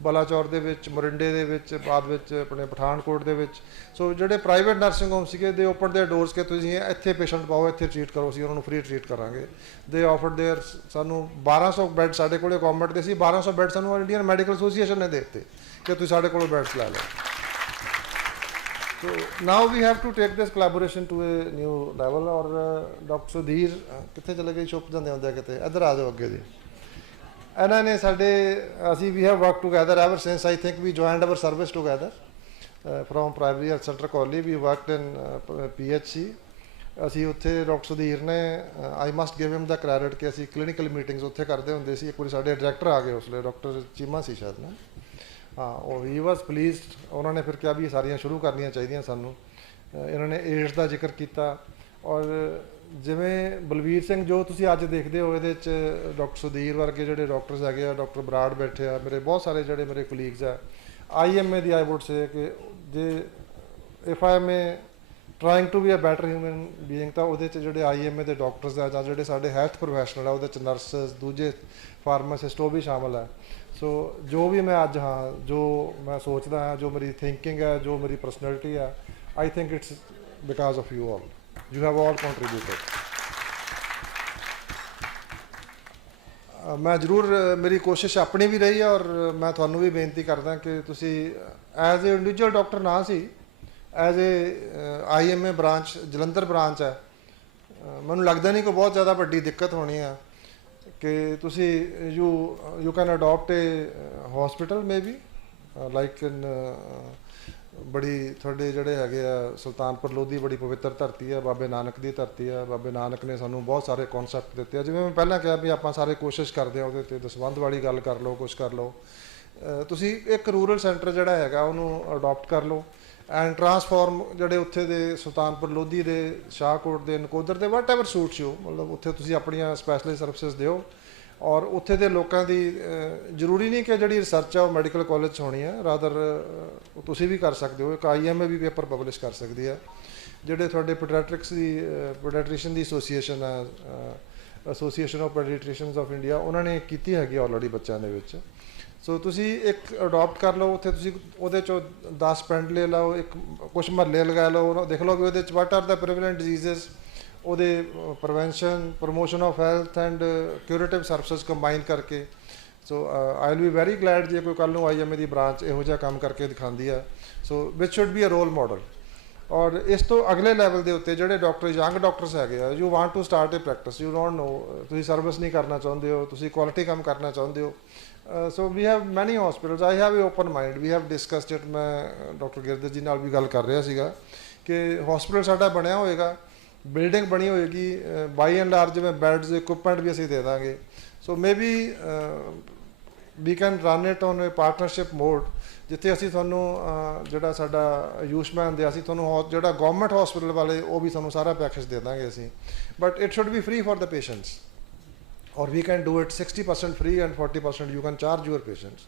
ਬਲਾਚੌਰ ਦੇ ਵਿੱਚ, ਮੋਰਿੰਡੇ ਦੇ ਵਿੱਚ, ਬਾਅਦ ਵਿੱਚ ਆਪਣੇ ਪਠਾਨਕੋਟ ਦੇ ਵਿੱਚ। ਸੋ ਜਿਹੜੇ ਪ੍ਰਾਈਵੇਟ ਨਰਸਿੰਗ ਹੋਮ ਸੀਗੇ, ਦੇ ਓਪਨ ਦੇਅਰ ਡੋਰਸ ਕਿ ਤੁਸੀਂ ਇੱਥੇ ਪੇਸ਼ੈਂਟ ਪਾਓ, ਇੱਥੇ ਟਰੀਟ ਕਰੋ, ਅਸੀਂ ਉਹਨਾਂ ਨੂੰ ਫ੍ਰੀ ਟਰੀਟ ਕਰਾਂਗੇ। ਦੇ ਆਫਰਡ ਦੇਅਰ, ਸਾਨੂੰ 1200 ਬੈੱਡ ਸਾਡੇ ਕੋਲ ਗਵਰਨਮੈਂਟ ਦੇ ਸੀ, 1200 ਬੈੱਡ ਸਾਨੂੰ ਇੰਡੀਅਨ ਮੈਡੀਕਲ ਐਸੋਸੀਏਸ਼ਨ ਨੇ ਦੇ ਦਿੱਤੇ ਕਿ ਤੁਸੀਂ ਸਾਡੇ ਕੋਲੋਂ ਬੈੱਡਸ ਲੈ ਲਓ। So now we have to take this collaboration to a new level. ਔਰ ਡਾਕਟਰ ਸੁਧੀਰ ਕਿੱਥੇ ਚਲੇ ਗਏ, ਛੁਪ ਜਾਂਦੇ ਹੁੰਦੇ ਕਿਤੇ, ਇੱਧਰ ਆ ਜਾਓ ਅੱਗੇ ਜੀ। ਇਹਨਾਂ ਨੇ ਅਸੀਂ ਵੀ have work together ever since I think we joined our service together from primary health centre Kohli, we worked in PHC। ਅਸੀਂ ਉੱਥੇ ਡਾਕਟਰ ਸੁਧੀਰ ਨੇ, I must give him the credit ਕਿ ਅਸੀਂ ਕਲੀਨਿਕਲ ਮੀਟਿੰਗਸ ਉੱਥੇ ਕਰਦੇ ਹੁੰਦੇ ਸੀ। ਇੱਕ ਵਾਰੀ ਸਾਡੇ ਡਾਇਰੈਕਟਰ ਆ ਗਏ, ਉਸ ਵੇਲੇ ਡਾਕਟਰ ਚੀਮਾ ਸੀ ਸ਼ਾਇਦ ਨਾ, ਹਾਂ, ਉਹ ਹੀ ਵਾਜ਼ ਪਲੀਜ਼ਡ। ਉਹਨਾਂ ਨੇ ਫਿਰ ਕਿਹਾ ਵੀ ਇਹ ਸਾਰੀਆਂ ਸ਼ੁਰੂ ਕਰਨੀਆਂ ਚਾਹੀਦੀਆਂ ਸਾਨੂੰ। ਇਹਨਾਂ ਨੇ ਏਡਸ ਦਾ ਜ਼ਿਕਰ ਕੀਤਾ, ਔਰ ਜਿਵੇਂ ਬਲਵੀਰ ਸਿੰਘ ਜੋ ਤੁਸੀਂ ਅੱਜ ਦੇਖਦੇ ਹੋ ਇਹਦੇ 'ਚ ਡਾਕਟਰ ਸੁਧੀਰ ਵਰਗੇ ਜਿਹੜੇ ਡਾਕਟਰਸ ਹੈਗੇ ਆ, ਡਾਕਟਰ ਬਰਾੜ ਬੈਠੇ ਆ, ਮੇਰੇ ਬਹੁਤ ਸਾਰੇ ਜਿਹੜੇ ਮੇਰੇ ਕੁਲੀਗਸ ਆ, IMA the I would say ਕਿ ਜੇ if I am a trying to be a better human being ਤਾਂ ਉਹਦੇ 'ਚ ਜਿਹੜੇ IMA ਦੇ ਡਾਕਟਰਸ ਆ ਜਾਂ ਜਿਹੜੇ ਸਾਡੇ ਹੈਲਥ ਪ੍ਰੋਫੈਸ਼ਨਲ ਆ ਉਹਦੇ 'ਚ ਨਰਸਸ, ਦੂਜੇ ਫਾਰਮਾਸਿਸਟ ਉਹ ਵੀ ਸ਼ਾਮਲ ਹੈ। ਸੋ ਜੋ ਵੀ ਮੈਂ ਅੱਜ ਹਾਂ, ਜੋ ਮੈਂ ਸੋਚਦਾ ਹਾਂ, ਜੋ ਮੇਰੀ ਥਿੰਕਿੰਗ ਹੈ, ਜੋ ਮੇਰੀ ਪਰਸਨੈਲਿਟੀ ਹੈ, I think it's because of you all, you have all contributed. ਮੈਂ ਜ਼ਰੂਰ ਮੇਰੀ ਕੋਸ਼ਿਸ਼ ਆਪਣੀ ਵੀ ਰਹੀ ਹੈ ਔਰ ਮੈਂ ਤੁਹਾਨੂੰ ਵੀ ਬੇਨਤੀ ਕਰਦਾ ਕਿ ਤੁਸੀਂ ਐਜ਼ ਏ ਇੰਡੀਵਿਜੂਅਲ ਡਾਕਟਰ ਨਾ ਸੀ, as a IMA branch Jalandhar branch ਹੈ, ਮੈਨੂੰ ਲੱਗਦਾ ਨਹੀਂ ਕੋਈ ਬਹੁਤ ਜ਼ਿਆਦਾ ਵੱਡੀ ਦਿੱਕਤ ਹੋਣੀ ਆ ਕਿ ਤੁਸੀਂ you can adopt a hospital maybe like in ਬੜੀ ਤੁਹਾਡੇ ਜਿਹੜੇ ਹੈਗੇ ਆ ਸੁਲਤਾਨਪੁਰ ਲੋਧੀ ਬੜੀ ਪਵਿੱਤਰ ਧਰਤੀ ਹੈ, ਬਾਬੇ ਨਾਨਕ ਦੀ ਧਰਤੀ ਹੈ। ਬਾਬੇ ਨਾਨਕ ਨੇ ਸਾਨੂੰ ਬਹੁਤ ਸਾਰੇ ਕਨਸੈਪਟ ਦਿੱਤੇ ਆ, ਜਿਵੇਂ ਮੈਂ ਪਹਿਲਾਂ ਕਿਹਾ ਵੀ ਆਪਾਂ ਸਾਰੇ ਕੋਸ਼ਿਸ਼ ਕਰਦੇ ਹਾਂ ਉਹਦੇ 'ਤੇ ਦਸਵੰਧ ਵਾਲੀ ਗੱਲ ਕਰ ਲਓ, ਕੁਛ ਕਰ ਲਓ। ਤੁਸੀਂ ਇੱਕ ਰੂਰਲ ਸੈਂਟਰ ਜਿਹੜਾ ਹੈਗਾ ਉਹਨੂੰ ਅਡੋਪਟ ਕਰ ਲਓ ਐਂਡ ਟਰਾਂਸਫਾਰਮ ਜਿਹੜੇ ਉੱਥੇ ਦੇ ਸੁਲਤਾਨਪੁਰ ਲੋਧੀ ਦੇ, ਸ਼ਾਹਕੋਟ ਦੇ, ਨਕੋਦਰ ਦੇ, ਵਟ ਐਵਰ ਸੂਟਸ ਯੂ, ਮਤਲਬ ਉੱਥੇ ਤੁਸੀਂ ਆਪਣੀਆਂ ਸਪੈਸ਼ਲਿਸਟ ਸਰਵਿਸਿਜ਼ ਦਿਓ ਔਰ ਉੱਥੇ ਦੇ ਲੋਕਾਂ ਦੀ ਜ਼ਰੂਰੀ ਨਹੀਂ ਕਿ ਜਿਹੜੀ ਰਿਸਰਚ ਆ ਉਹ ਮੈਡੀਕਲ ਕਾਲਜ 'ਚ ਹੋਣੀ ਹੈ, ਰਾਦਰ ਤੁਸੀਂ ਵੀ ਕਰ ਸਕਦੇ ਹੋ। ਇੱਕ IMA ਵੀ ਪੇਪਰ ਪਬਲਿਸ਼ ਕਰ ਸਕਦੀ ਹੈ। ਜਿਹੜੇ ਤੁਹਾਡੇ ਪੈਡੀਆਟ੍ਰਿਕਸ ਦੀ ਪੈਡੀਆਟ੍ਰੀਸ਼ਨ ਦੀ ਐਸੋਸੀਏਸ਼ਨ ਹੈ, ਐਸੋਸੀਏਸ਼ਨ ਆਫ ਪੈਡੀਆਟ੍ਰੀਸ਼ਨਸ ਆਫ ਇੰਡੀਆ, ਉਹਨਾਂ ਨੇ ਕੀਤੀ ਹੈਗੀ ਆਲਰੇਡੀ ਬੱਚਿਆਂ ਦੇ ਵਿੱਚ। ਸੋ ਤੁਸੀਂ ਇੱਕ ਅਡੋਪਟ ਕਰ ਲਓ, ਉੱਥੇ ਤੁਸੀਂ ਉਹਦੇ 'ਚੋਂ 10 ਪਿੰਡ ਲੈ ਲਓ, ਇੱਕ ਕੁਛ ਮਹੱਲੇ ਲਗਾ ਲਓ, ਦੇਖ ਲਓ ਵੀ ਉਹਦੇ 'ਚ what are the prevalent diseases, ਉਹਦੇ prevention, promotion of health and curative services combine ਕਰਕੇ। So I will be very glad ਜੇ ਕੋਈ ਕੱਲ੍ਹ ਨੂੰ IMA ਦੀ ਬ੍ਰਾਂਚ ਇਹੋ ਜਿਹਾ ਕੰਮ ਕਰਕੇ ਦਿਖਾਉਂਦੀ ਹੈ। So which should be a role model. ਔਰ ਇਸ ਤੋਂ ਅਗਲੇ ਲੈਵਲ ਦੇ ਉੱਤੇ ਜਿਹੜੇ ਡਾਕਟਰ ਯੰਗ ਡਾਕਟਰਸ ਹੈਗੇ ਆ, you want to start a practice, you don't know, ਤੁਸੀਂ ਸਰਵਿਸ ਨਹੀਂ ਕਰਨਾ ਚਾਹੁੰਦੇ ਹੋ, ਤੁਸੀਂ ਕੁਆਲਿਟੀ ਕੰਮ ਕਰਨਾ ਚਾਹੁੰਦੇ ਹੋ। So we have many hospitals, I have a open mind, we have discussed it. ਮੈਂ ਡਾਕਟਰ ਗਿਰਦਰ ਜੀ ਨਾਲ ਵੀ ਗੱਲ ਕਰ ਰਿਹਾ ਸੀਗਾ ਕਿ ਹਸਪੀਟਲ ਸਾਡਾ ਬਣਿਆ ਹੋਏਗਾ, ਬਿਲਡਿੰਗ ਬਣੀ ਹੋਏਗੀ, ਬਾਈ ਐਂਡ ਲਾਰਜ ਜਿਵੇਂ ਬੈਡਸ, ਇਕੁਇਪਮੈਂਟ ਵੀ ਅਸੀਂ ਦੇ ਦਾਂਗੇ। So maybe we can run it on a partnership mode, ਜਿੱਥੇ ਅਸੀਂ ਤੁਹਾਨੂੰ ਜਿਹੜਾ ਸਾਡਾ ਆਯੁਸ਼ਮਾਨ ਦੇ, ਅਸੀਂ ਤੁਹਾਨੂੰ ਜਿਹੜਾ ਗੌਰਮੈਂਟ ਹਸਪੀਟਲ ਵਾਲੇ ਉਹ ਵੀ ਤੁਹਾਨੂੰ ਸਾਰਾ ਪੈਕੇਜ ਦੇ ਦਾਂਗੇ ਅਸੀਂ, but it should be free for the patients, ਔਰ we can do it 60% free and 40% you can charge your patients.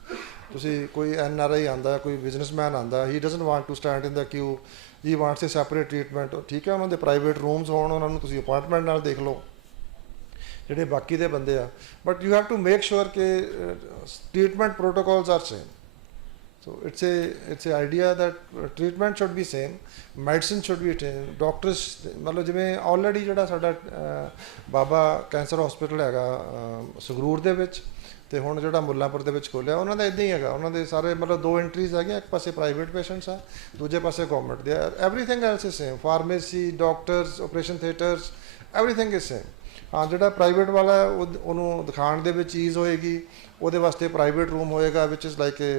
ਤੁਸੀਂ ਕੋਈ NRI ਆਉਂਦਾ, ਕੋਈ ਬਿਜ਼ਨਸਮੈਨ ਆਉਂਦਾ, he doesn't want to stand in the queue, he wants a separate treatment. ਠੀਕ ਹੈ, ਉਹਨਾਂ ਦੇ ਪ੍ਰਾਈਵੇਟ ਰੂਮਸ ਹੋਣ, ਉਹਨਾਂ ਨੂੰ ਤੁਸੀਂ ਅਪਾਰਟਮੈਂਟ ਨਾਲ ਦੇਖ ਲਓ ਜਿਹੜੇ ਬਾਕੀ ਦੇ ਬੰਦੇ ਆ, but you have to make sure ਕਿ treatment protocols are same. So it's a idea that treatment should be same, medicine should be same, doctors ਮਤਲਬ ਜਿਵੇਂ ਆਲਰੇਡੀ ਜਿਹੜਾ ਸਾਡਾ ਬਾਬਾ ਕੈਂਸਰ ਹਸਪੀਟਲ ਹੈਗਾ ਸੰਗਰੂਰ ਦੇ ਵਿੱਚ, ਤੇ ਹੁਣ ਜਿਹੜਾ ਮੁੱਲਾਂਪੁਰ ਦੇ ਵਿੱਚ ਖੋਲਿਆ, ਉਹਨਾਂ ਦਾ ਇੱਦਾਂ ਹੀ ਹੈਗਾ। ਉਹਨਾਂ ਦੇ ਸਾਰੇ ਮਤਲਬ 2 ਐਂਟਰੀਜ਼ ਹੈਗੀਆਂ, ਇੱਕ ਪਾਸੇ ਪ੍ਰਾਈਵੇਟ ਪੇਸ਼ੈਂਟਸ ਆ, ਦੂਜੇ ਪਾਸੇ ਗਵਰਨਮੈਂਟ ਦੇ। Everything else is same, pharmacy, doctors, operation theatres, everything is same. ਹਾਂ, ਜਿਹੜਾ ਪ੍ਰਾਈਵੇਟ ਵਾਲਾ ਉਹਨੂੰ ਦਿਖਾਉਣ ਦੇ ਵਿੱਚ ਚੀਜ਼ ਹੋਏਗੀ, ਉਹਦੇ ਵਾਸਤੇ ਪ੍ਰਾਈਵੇਟ ਰੂਮ ਹੋਏਗਾ which is like a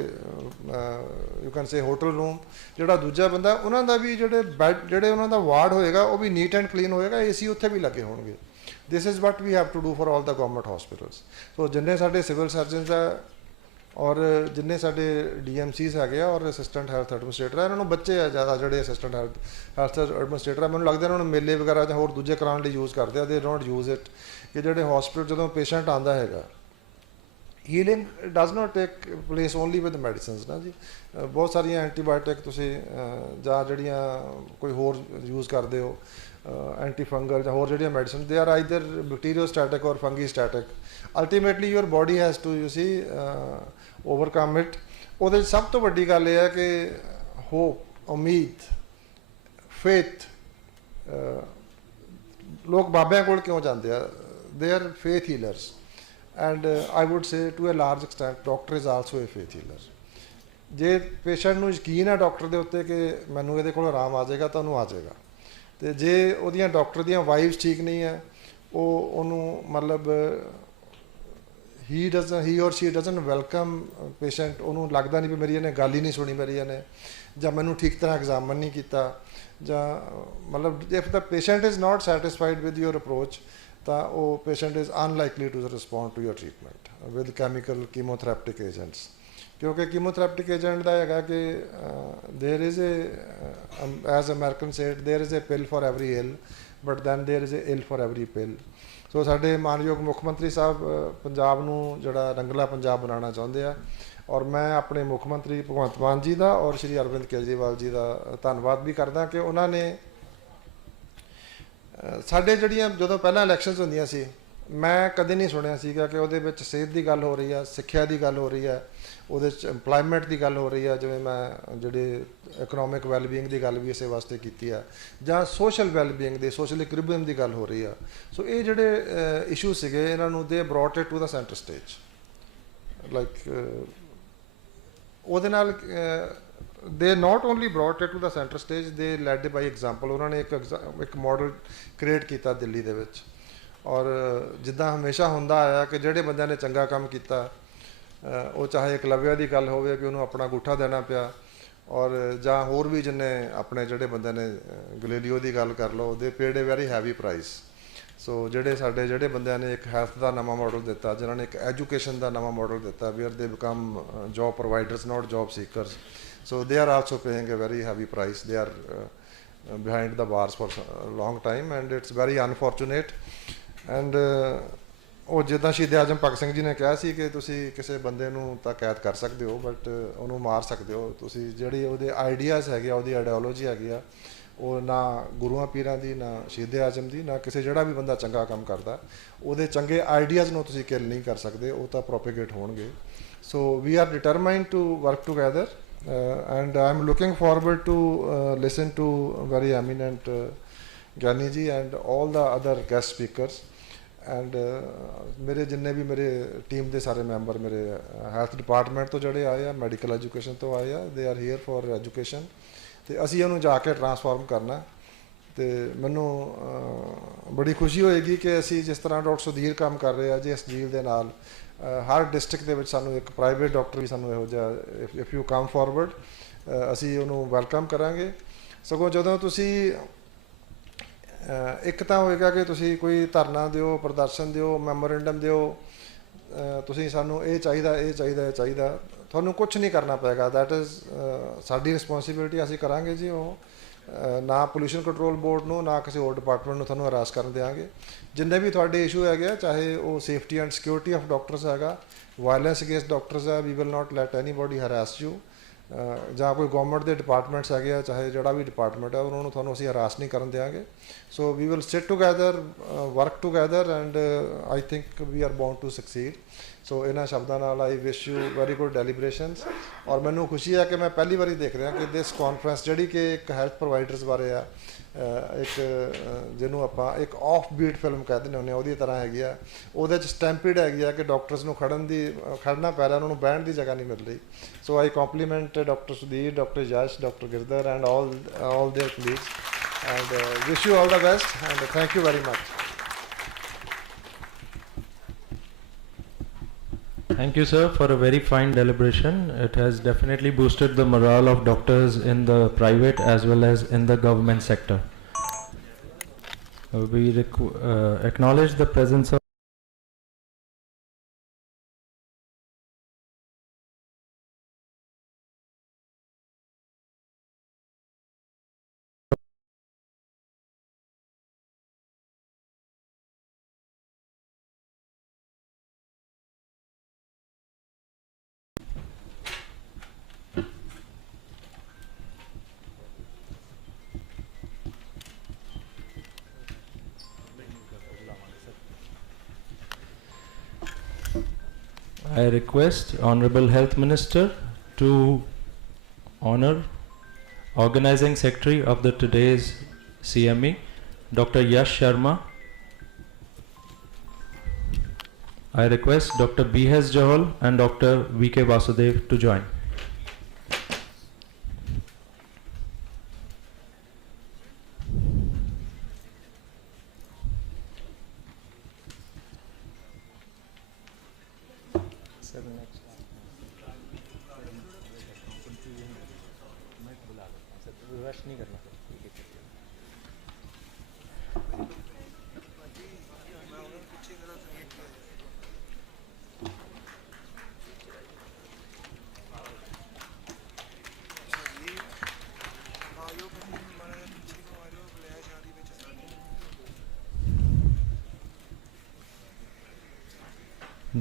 you can say hotel room. ਜਿਹੜਾ ਦੂਜਾ ਬੰਦਾ, ਉਹਨਾਂ ਦਾ ਵੀ ਜਿਹੜੇ ਬੈੱਡ, ਜਿਹੜੇ ਉਹਨਾਂ ਦਾ ਵਾਰਡ ਹੋਏਗਾ, ਉਹ ਵੀ ਨੀਟ ਐਂਡ ਕਲੀਨ ਹੋਏਗਾ, AC ਉੱਥੇ ਵੀ ਲੱਗੇ ਹੋਣਗੇ। This is what we have to do for all the government hospitals. So ਜਿੰਨੇ ਸਾਡੇ ਸਿਵਲ ਸਰਜਨਸ ਆ ਔਰ ਜਿੰਨੇ ਸਾਡੇ DMCs ਹੈਗੇ ਆ ਔਰ ਅਸਿਸਟੈਂਟ ਹੈਲਥ ਐਡਮਿਨਿਸਟ੍ਰੇਟਰ ਆ, ਇਹਨਾਂ ਨੂੰ ਬੱਚੇ ਆ ਜ਼ਿਆਦਾ ਜਿਹੜੇ ਅਸਿਸਟੈਂਟ ਹੈਲਥ ਐਡਮਿਨਿਸਟ੍ਰੇਟਰ ਆ, ਮੈਨੂੰ ਲੱਗਦਾ ਇਹਨਾਂ ਨੂੰ ਮੇਲੇ ਵਗੈਰਾ ਜਾਂ ਹੋਰ ਦੂਜੇ ਕਰਾਉਣ ਲਈ ਯੂਜ਼ ਕਰਦੇ ਆ। ਦੇ ਡੋਂਟ ਯੂਜ਼ ਇਟ ਕਿ ਜਿਹੜੇ ਹਸਪੀਟਲ ਜਦੋਂ ਪੇਸ਼ੈਂਟ ਆਉਂਦਾ ਹੈਗਾ, healing does not take place only with medicines ਨਾ ਜੀ। ਬਹੁਤ ਸਾਰੀਆਂ ਐਂਟੀਬਾਇਓਟਿਕ ਤੁਸੀਂ ਜਾਂ ਜਿਹੜੀਆਂ ਕੋਈ ਹੋਰ ਯੂਜ਼ ਕਰਦੇ ਹੋ, ਐਂਟੀ ਫੰਗਲ ਜਾਂ ਹੋਰ ਜਿਹੜੀਆਂ medicine, they are either bacteriostatic or fungistatic. Ultimately your body has to you see overcome it. ਉਹਦੇ ਸਭ ਤੋਂ ਵੱਡੀ ਗੱਲ ਇਹ ਹੈ ਕਿ ਹੋਪ, ਉਮੀਦ, ਫੇਥ। ਲੋਕ ਬਾਬਿਆਂ ਕੋਲ ਕਿਉਂ ਜਾਂਦੇ ਆ? They are faith healers and I would say to a large extent doctor is also a faith healer. ਜੇ ਪੇਸ਼ੈਂਟ ਨੂੰ ਯਕੀਨ ਹੈ ਡਾਕਟਰ ਦੇ ਉੱਤੇ ਕਿ ਮੈਨੂੰ ਇਹਦੇ ਕੋਲ ਆਰਾਮ ਆ ਜਾਏਗਾ, ਤਾਂ ਉਹਨੂੰ ਆ ਜਾਏਗਾ। ਅਤੇ ਜੇ ਉਹਦੀਆਂ ਡਾਕਟਰ ਦੀਆਂ ਵਾਈਵਸ ਠੀਕ ਨਹੀਂ ਹੈ, ਉਹਨੂੰ ਮਤਲਬ ਹੀ ਔਰ ਸ਼ੀ ਡਜ਼ਨਟ ਵੈਲਕਮ ਪੇਸ਼ੈਂਟ, ਉਹਨੂੰ ਲੱਗਦਾ ਨਹੀਂ ਵੀ ਮੇਰੀ ਇਹਨੇ ਗੱਲ ਹੀ ਨਹੀਂ ਸੁਣੀ, ਮੇਰੀ ਇਹਨੇ, ਜਾਂ ਮੈਨੂੰ ਠੀਕ ਤਰ੍ਹਾਂ ਐਗਜ਼ਾਮਨ ਨਹੀਂ ਕੀਤਾ, ਜਾਂ ਮਤਲਬ if the patient is not satisfied with your approach, ਤਾਂ ਉਹ patient is unlikely to respond to your treatment with chemical chemotherapeutic agents. ਕਿਉਂਕਿ ਕੀਮੋਥੈਰੇਪਿਕ ਏਜੰਟ ਦਾ ਹੈਗਾ ਕਿ there is a, as American said, there is a pill for every ill, but then there is a ill for every pill. So ਸਾਡੇ ਮਾਨਯੋਗ ਮੁੱਖ ਮੰਤਰੀ ਸਾਹਿਬ ਪੰਜਾਬ ਨੂੰ ਜਿਹੜਾ ਰੰਗਲਾ ਪੰਜਾਬ ਬਣਾਉਣਾ ਚਾਹੁੰਦੇ ਆ, ਔਰ ਮੈਂ ਆਪਣੇ ਮੁੱਖ ਮੰਤਰੀ ਭਗਵੰਤ ਮਾਨ ਜੀ ਦਾ ਔਰ ਸ਼੍ਰੀ ਅਰਵਿੰਦ ਕੇਜਰੀਵਾਲ ਜੀ ਦਾ ਧੰਨਵਾਦ ਵੀ ਕਰਦਾ ਕਿ ਉਹਨਾਂ ਨੇ ਸਾਡੇ ਜਿਹੜੀਆਂ ਜਦੋਂ ਪਹਿਲਾਂ ਇਲੈਕਸ਼ਨਸ ਹੁੰਦੀਆਂ ਸੀ, ਮੈਂ ਕਦੇ ਨਹੀਂ ਸੁਣਿਆ ਸੀਗਾ ਕਿ ਉਹਦੇ ਵਿੱਚ ਸਿਹਤ ਦੀ ਗੱਲ ਹੋ ਰਹੀ ਆ, ਸਿੱਖਿਆ ਦੀ ਗੱਲ ਹੋ ਰਹੀ ਆ, ਉਹਦੇ 'ਚ ਇੰਪਲੋਇਮੈਂਟ ਦੀ ਗੱਲ ਹੋ ਰਹੀ ਆ, ਜਿਵੇਂ ਮੈਂ ਜਿਹੜੇ ਇਕਨੋਮਿਕ ਵੈਲਬੀਇੰਗ ਦੀ ਗੱਲ ਵੀ ਇਸੇ ਵਾਸਤੇ ਕੀਤੀ ਆ, ਜਾਂ ਸੋਸ਼ਲ ਵੈਲਬੀਇੰਗ ਦੀ, ਸੋਸ਼ਲ ਇਕੁਇਲਿਬਰੀਅਮ ਦੀ ਗੱਲ ਹੋ ਰਹੀ ਆ। ਸੋ ਇਹ ਜਿਹੜੇ ਇਸ਼ੂ ਸੀਗੇ ਇਹਨਾਂ ਨੂੰ they brought it to the centre stage, like ਉਹਦੇ ਨਾਲ they not only brought it to the centre stage, they led by example. ਉਹਨਾਂ ਨੇ ਇੱਕ ਮਾਡਲ ਕ੍ਰੀਏਟ ਕੀਤਾ ਦਿੱਲੀ ਦੇ ਵਿੱਚ, ਔਰ ਜਿੱਦਾਂ ਹਮੇਸ਼ਾ ਹੁੰਦਾ ਆਇਆ ਕਿ ਜਿਹੜੇ ਬੰਦਿਆਂ ਨੇ ਚੰਗਾ ਕੰਮ ਕੀਤਾ, ਉਹ ਚਾਹੇ ਇਕਲਵਿਆ ਦੀ ਗੱਲ ਹੋਵੇ ਕਿ ਉਹਨੂੰ ਆਪਣਾ ਅੰਗੂਠਾ ਦੇਣਾ ਪਿਆ, ਔਰ ਜਾਂ ਹੋਰ ਵੀ ਜਿੰਨੇ ਆਪਣੇ ਜਿਹੜੇ ਬੰਦੇ ਨੇ ਗਲੇਲੀਓ ਦੀ ਗੱਲ ਕਰ ਲਓ, ਦੇ ਪੇਡ ਏ ਵੈਰੀ ਹੈਵੀ ਪ੍ਰਾਈਸ। ਸੋ ਜਿਹੜੇ ਬੰਦਿਆਂ ਨੇ ਇੱਕ ਹੈਲਥ ਦਾ ਨਵਾਂ ਮਾਡਲ ਦਿੱਤਾ, ਜਿਨ੍ਹਾਂ ਨੇ ਇੱਕ ਐਜੂਕੇਸ਼ਨ ਦਾ ਨਵਾਂ ਮਾਡਲ ਦਿੱਤਾ, where they become job providers not job seekers, so they are also paying a very heavy price. They are behind the bars for a long time, and it's very unfortunate. And ਉਹ ਜਿੱਦਾਂ ਸ਼ਹੀਦ ਆਜ਼ਮ ਭਗਤ ਸਿੰਘ ਜੀ ਨੇ ਕਿਹਾ ਸੀ ਕਿ ਤੁਸੀਂ ਕਿਸੇ ਬੰਦੇ ਨੂੰ ਤਾਂ ਕੈਦ ਕਰ ਸਕਦੇ ਹੋ, ਬਟ ਉਹਨੂੰ ਮਾਰ ਸਕਦੇ ਹੋ ਤੁਸੀਂ। ਜਿਹੜੀ ਉਹਦੇ ਆਈਡੀਆਜ਼ ਹੈਗੇ ਆ, ਉਹਦੀ ਆਈਡੀਓਲੋਜੀ ਹੈਗੀ ਆ, ਉਹ ਨਾ ਗੁਰੂਆਂ ਪੀਰਾਂ ਦੀ, ਨਾ ਸ਼ਹੀਦ ਆਜ਼ਮ ਦੀ, ਨਾ ਕਿਸੇ ਜਿਹੜਾ ਵੀ ਬੰਦਾ ਚੰਗਾ ਕੰਮ ਕਰਦਾ ਉਹਦੇ ਚੰਗੇ ਆਈਡੀਆਜ਼ ਨੂੰ ਤੁਸੀਂ ਕਿਲ ਨਹੀਂ ਕਰ ਸਕਦੇ, ਉਹ ਤਾਂ ਪ੍ਰੋਪੇਗੇਟ ਹੋਣਗੇ। So we are determined to work together, and I am looking forward to listen to very eminent Gyani ji and all the other guest speakers, and ਮੇਰੇ ਜਿੰਨੇ ਵੀ ਮੇਰੇ ਟੀਮ ਦੇ ਸਾਰੇ ਮੈਂਬਰ ਮੇਰੇ ਹੈਲਥ ਡਿਪਾਰਟਮੈਂਟ ਤੋਂ ਜਿਹੜੇ ਆਏ ਆ, ਮੈਡੀਕਲ ਐਜੂਕੇਸ਼ਨ ਤੋਂ ਆਏ ਆ, they R here for education, ਤੇ ਅਸੀਂ ਉਹਨੂੰ ਜਾ ਕੇ ਟਰਾਂਸਫਾਰਮ ਕਰਨਾ। ਤੇ ਮੈਨੂੰ ਬੜੀ ਖੁਸ਼ੀ ਹੋਏਗੀ ਕਿ ਅਸੀਂ ਜਿਸ ਤਰ੍ਹਾਂ ਡਾਕਟਰ ਸੁਧੀਰ ਕੰਮ ਕਰ ਰਹੇ ਆ ਜੀ ਇਸ ਝੀਲ ਦੇ ਨਾਲ, ਹਰ ਡਿਸਟ੍ਰਿਕਟ ਦੇ ਵਿੱਚ ਸਾਨੂੰ ਇੱਕ ਪ੍ਰਾਈਵੇਟ ਡਾਕਟਰ ਵੀ ਸਾਨੂੰ ਇਹੋ ਜਿਹਾ, ਇਫ ਯੂ ਕਮ ਫਾਰਵਰਡ, ਅਸੀਂ ਉਹਨੂੰ ਵੈਲਕਮ ਕਰਾਂਗੇ। ਸਗੋਂ ਜਦੋਂ ਤੁਸੀਂ ਇੱਕ ਤਾਂ ਹੋਏਗਾ ਕਿ ਤੁਸੀਂ ਕੋਈ ਧਰਨਾ ਦਿਓ, ਪ੍ਰਦਰਸ਼ਨ ਦਿਓ, ਮੈਮੋਰੈਂਡਮ ਦਿਓ, ਤੁਸੀਂ ਸਾਨੂੰ ਇਹ ਚਾਹੀਦਾ, ਇਹ ਚਾਹੀਦਾ, ਇਹ ਚਾਹੀਦਾ, ਤੁਹਾਨੂੰ ਕੁਛ ਨਹੀਂ ਕਰਨਾ ਪਏਗਾ। ਦੈਟ ਇਜ਼ ਸਾਡੀ ਰਿਸਪੋਂਸੀਬਿਲਿਟੀ, ਅਸੀਂ ਕਰਾਂਗੇ ਜੀ ਉਹ। ਨਾ ਪੋਲਿਊਸ਼ਨ ਕੰਟਰੋਲ ਬੋਰਡ ਨੂੰ, ਨਾ ਕਿਸੇ ਹੋਰ ਡਿਪਾਰਟਮੈਂਟ ਨੂੰ ਤੁਹਾਨੂੰ ਹਰਾਸ ਕਰਨ ਦਿਆਂਗੇ। ਜਿੰਨੇ ਵੀ ਤੁਹਾਡੇ ਇਸ਼ੂ ਹੈਗੇ ਆ, ਚਾਹੇ ਉਹ safety and security of doctors ਹੈਗਾ, ਵਾਇਲੈਂਸ ਅਗੇਂਸਟ ਡਾਕਟਰਸ ਹੈ, we will not let anybody harass you, ਜਾਂ ਕੋਈ ਗਵਰਨਮੈਂਟ ਦੇ ਡਿਪਾਰਟਮੈਂਟਸ ਹੈਗੇ ਆ, ਚਾਹੇ ਜਿਹੜਾ ਵੀ ਡਿਪਾਰਟਮੈਂਟ ਹੈ, ਉਹਨਾਂ ਨੂੰ ਤੁਹਾਨੂੰ ਅਸੀਂ ਹਰਾਸ ਨਹੀਂ ਕਰਨ ਦਿਆਂਗੇ। So we will sit together, work together, and I think we are bound to succeed. So ਇਹਨਾਂ ਸ਼ਬਦਾਂ ਨਾਲ I wish you very good deliberations. ਔਰ ਮੈਨੂੰ ਖੁਸ਼ੀ ਹੈ ਕਿ ਮੈਂ ਪਹਿਲੀ ਵਾਰੀ ਦੇਖ ਰਿਹਾ ਕਿ ਦਿਸ ਕਾਨਫਰੰਸ ਜਿਹੜੀ ਕਿ ਇੱਕ ਹੈਲਥ ਪ੍ਰੋਵਾਈਡਰਸ ਬਾਰੇ ਆ, ਇੱਕ ਜਿਹਨੂੰ ਆਪਾਂ ਇੱਕ ਆਫ ਬੀਟ ਫਿਲਮ ਕਹਿ ਦਿੰਦੇ ਹੁੰਦੇ, ਉਹਦੀ ਤਰ੍ਹਾਂ ਹੈਗੀ ਆ। ਉਹਦੇ 'ਚ ਸਟੈਂਪਿਡ ਹੈਗੀ ਆ ਕਿ ਡਾਕਟਰਸ ਨੂੰ ਖੜਨਾ ਪੈ ਰਿਹਾ, ਉਹਨਾਂ ਨੂੰ ਬਹਿਣ ਦੀ ਜਗ੍ਹਾ ਨਹੀਂ ਮਿਲ ਰਹੀ। So I compliment doctor Sudhir, doctor Yash, doctor Girdhar, and all their colleagues, and wish you all the best, and thank you very much. Thank you, sir, for a very fine deliberation. It has definitely boosted the morale of doctors in the private as well as in the government sector. We acknowledge the presence of I request Honorable Health Minister to honor Organizing Secretary of the today's CME, Dr. Yash Sharma. I request Dr. B.S. Johal and Dr. V.K. Vasudev to join.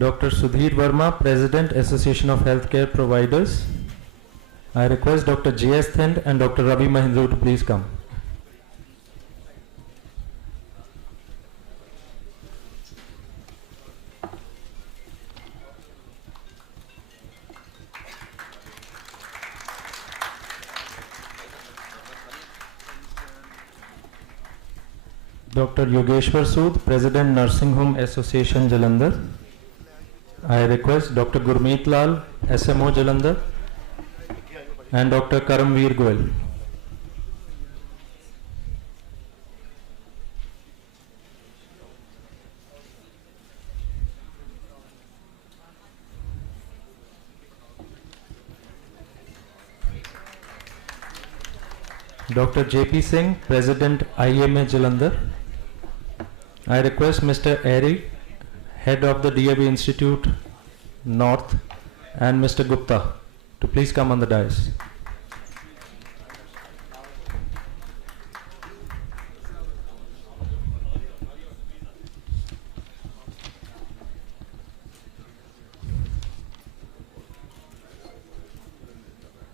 Dr. Sudhir Verma, President, Association of Healthcare Providers. I request Dr. J.S. Thind and Dr. Ravi Mahindra to please come. Dr. Yogeshwar Sood, President, Nursing Home Association, Jalandhar. I request Dr. Gurmeet Lal, SMO, Jalandhar, and Dr. Karamveer Goel. Dr. J.P. Singh, President, IMA, Jalandhar. I request Mr. Airy, Head of the DAB Institute North, and Mr. Gupta to please come on the dais.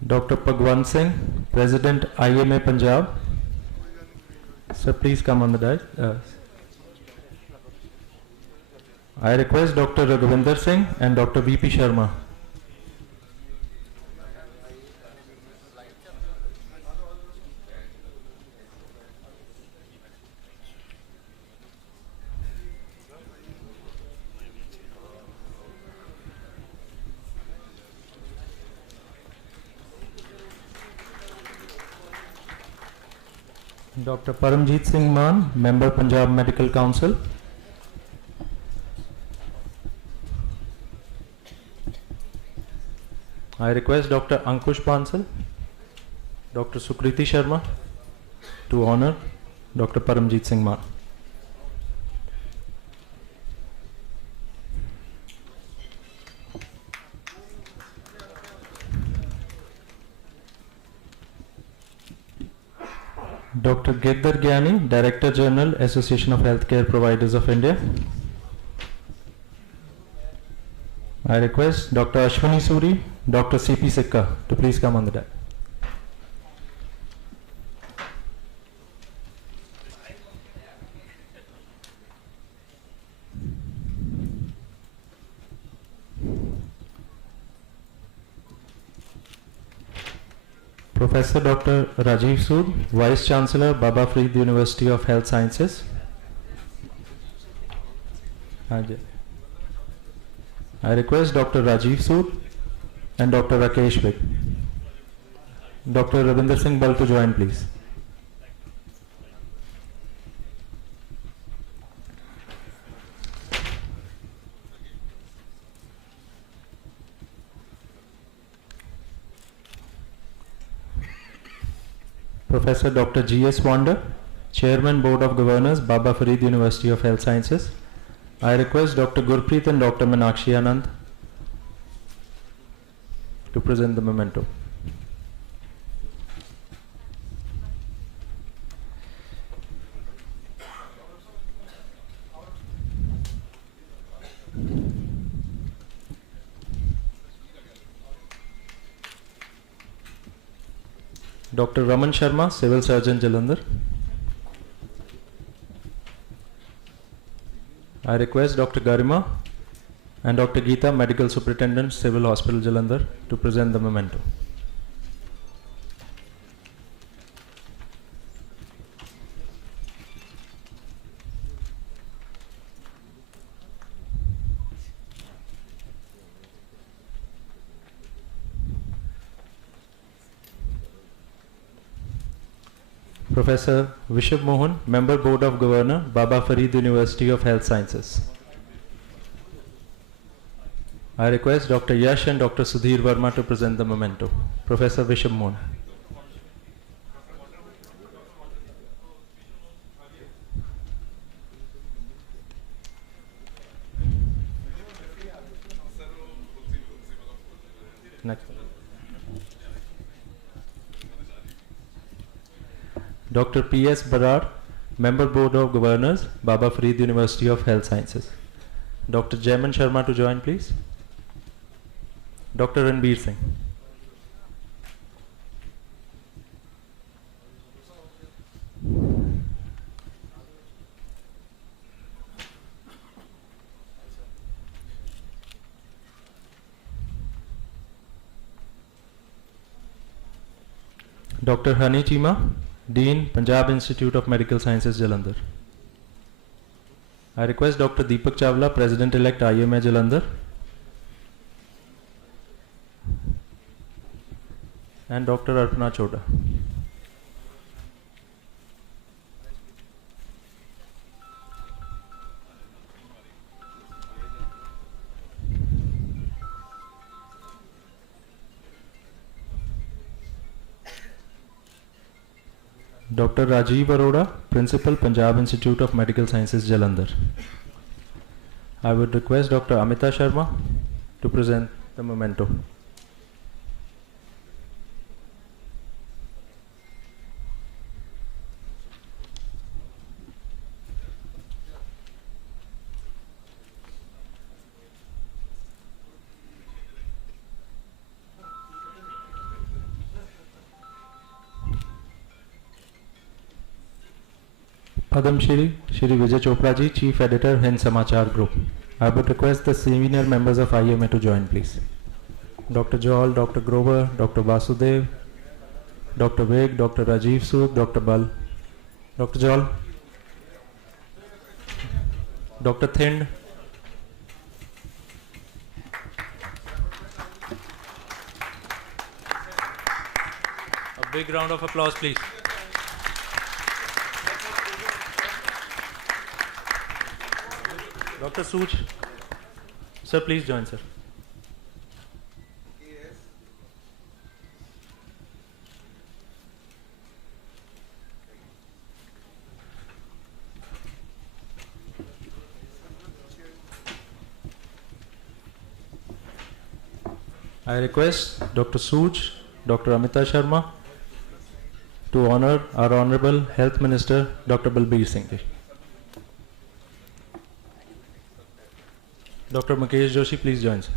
Dr. Bhagwant Singh, President, IMA, Punjab. Sir, please come on the dais. I request Dr. Raghuvinder Singh and Dr. V.P. Sharma. Dr. Paramjeet Singh Maan, Member, Punjab Medical Council. I request Dr. Ankush Bansal, Dr. Sukriti Sharma to honor Dr. Paramjeet Singh Maan. Dr. Girdhar Gyani, Director General, Association of Healthcare Providers of India. I request Dr. Ashwini Suri, Dr. C.P. Sikka to please come on the dais. Professor Dr. Rajiv Sood, Vice Chancellor, Baba Farid University of Health Sciences. I request Dr. Rajiv Sood and Dr. Rakesh Vik. Dr. Ravinder Singh Bal to join, please. Professor Dr. G.S. Wanda, Chairman, Board of Governors, Baba Farid University of Health Sciences. I request Dr. Gurpreet and Dr. Meenakshi Anand to present the memento. Dr. Raman Sharma, Civil Surgeon, Jalandhar. I request Dr. Garima and Dr. Geeta, Medical Superintendent, Civil Hospital, Jalandhar, to present the memento. Professor Vishab Mohan, Member, Board of Governor, Baba Farid University of Health Sciences. I request Dr. Yash and Dr. Sudhir Verma to present the memento. Professor Vishab Mohan. Next. Dr. P.S. Barar, Member, Board of Governors, Baba Farid University of Health Sciences. Dr. Jaiman Sharma to join, please. Dr. Ranbir Singh. Dr. Hani Chima, Dean, Punjab Institute of Medical Sciences, Jalandhar. I request Dr. Deepak Chawla, President-elect IMA Jalandhar, and Dr. Arpana Chota. Dr. Rajiv Arora, Principal, Punjab Institute of Medical Sciences, Jalandhar. I would request Dr. Amita Sharma to present the memento. Padam Shri Vijay Chopra ji, Chief Editor, Hind Samachar Group. I would request the senior members of IMA to join, please. Dr. Joel, Dr. Grover, Dr. Vasudev, Dr. Vig, Dr. Rajiv Sood, Dr. Bal. Dr. Joel, Dr. Thind, a big round of applause, please. Dr. Sood, sir, please join, sir. I request Dr. Sood, Dr. Amita Sharma to honor our Honorable Health Minister, Dr. Balbir Singh ji. Dr. Mukesh Joshi, please join, sir.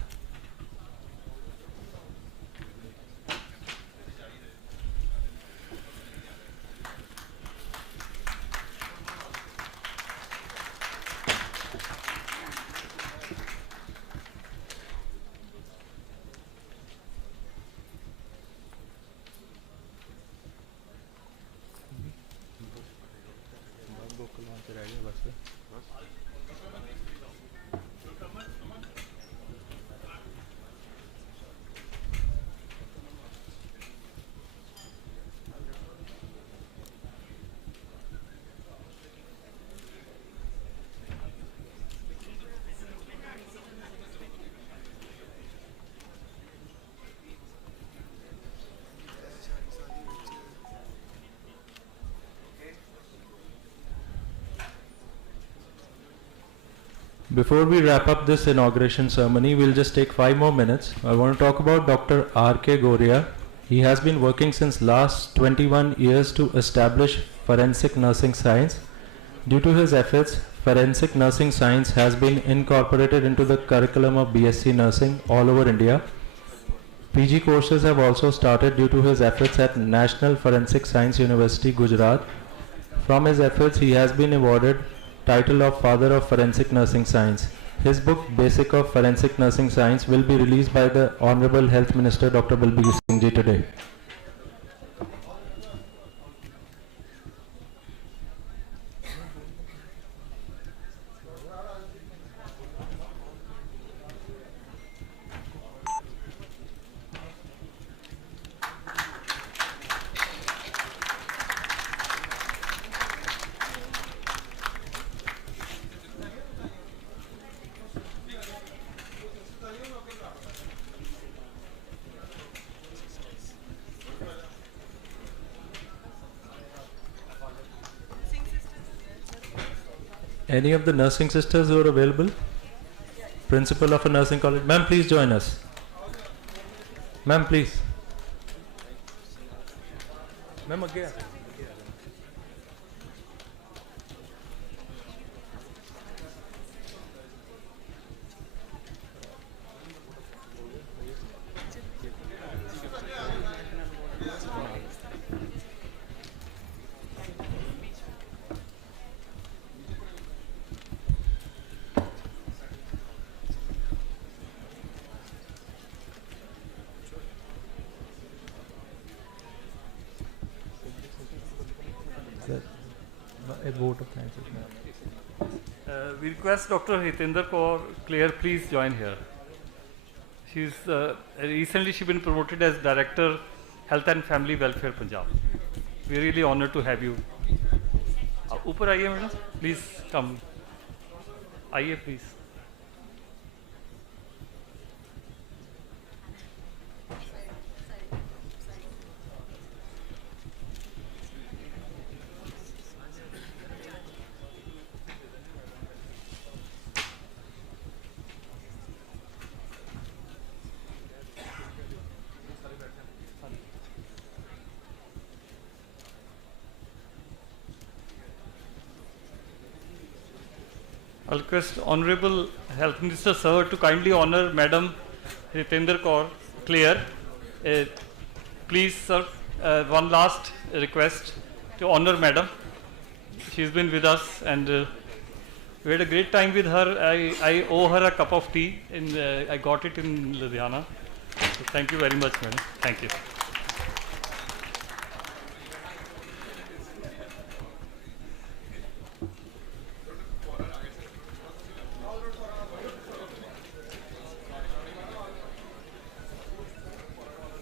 Before we wrap up this inauguration ceremony, we'll just take 5 more minutes. I want to talk about Dr. R.K. Goria. He has been working since last 21 years to establish forensic nursing science. Due to his efforts, forensic nursing science has been incorporated into the curriculum of BSc Nursing all over India. PG courses have also started due to his efforts at National Forensic Science University, Gujarat. From his efforts, he has been awarded title of Father of Forensic Nursing Science. His book, Basic of Forensic Nursing Science, will be released by the Honorable Health Minister, Dr. Balbir Singh ji, today. Any of the nursing sisters who are available? Principal of a nursing college. Ma'am, please join us. Ma'am, please. Ma'am, again. a vote of thanks. We request Dr. Hitendra Kaur Clare, please join here. She's recently been promoted as Director Health and Family Welfare Punjab. We're really honored to have you. Upar आइए madam, please come. आइए please. I'll request Honorable Health Minister Sir to kindly honor Madam Hitendra Kaur Clare. Please sir, one last request to honor Madam. She's been with us and we had a great time with her. I owe her a cup of tea. I got it in Ludhiana. So thank you very much, Madam. Thank you.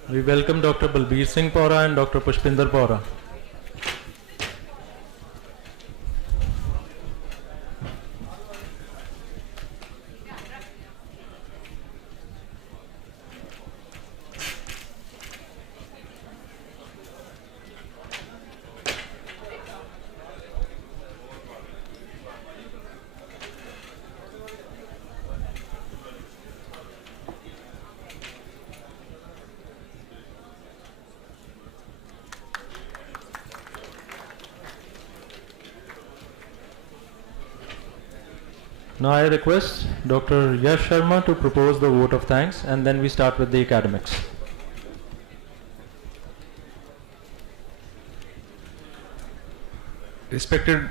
We welcome Dr. Balbir Singh Paura and Dr. Pushpinder Paura. Now I request Dr. Yash Sharma to propose the vote of thanks and then we start with the academics. Respected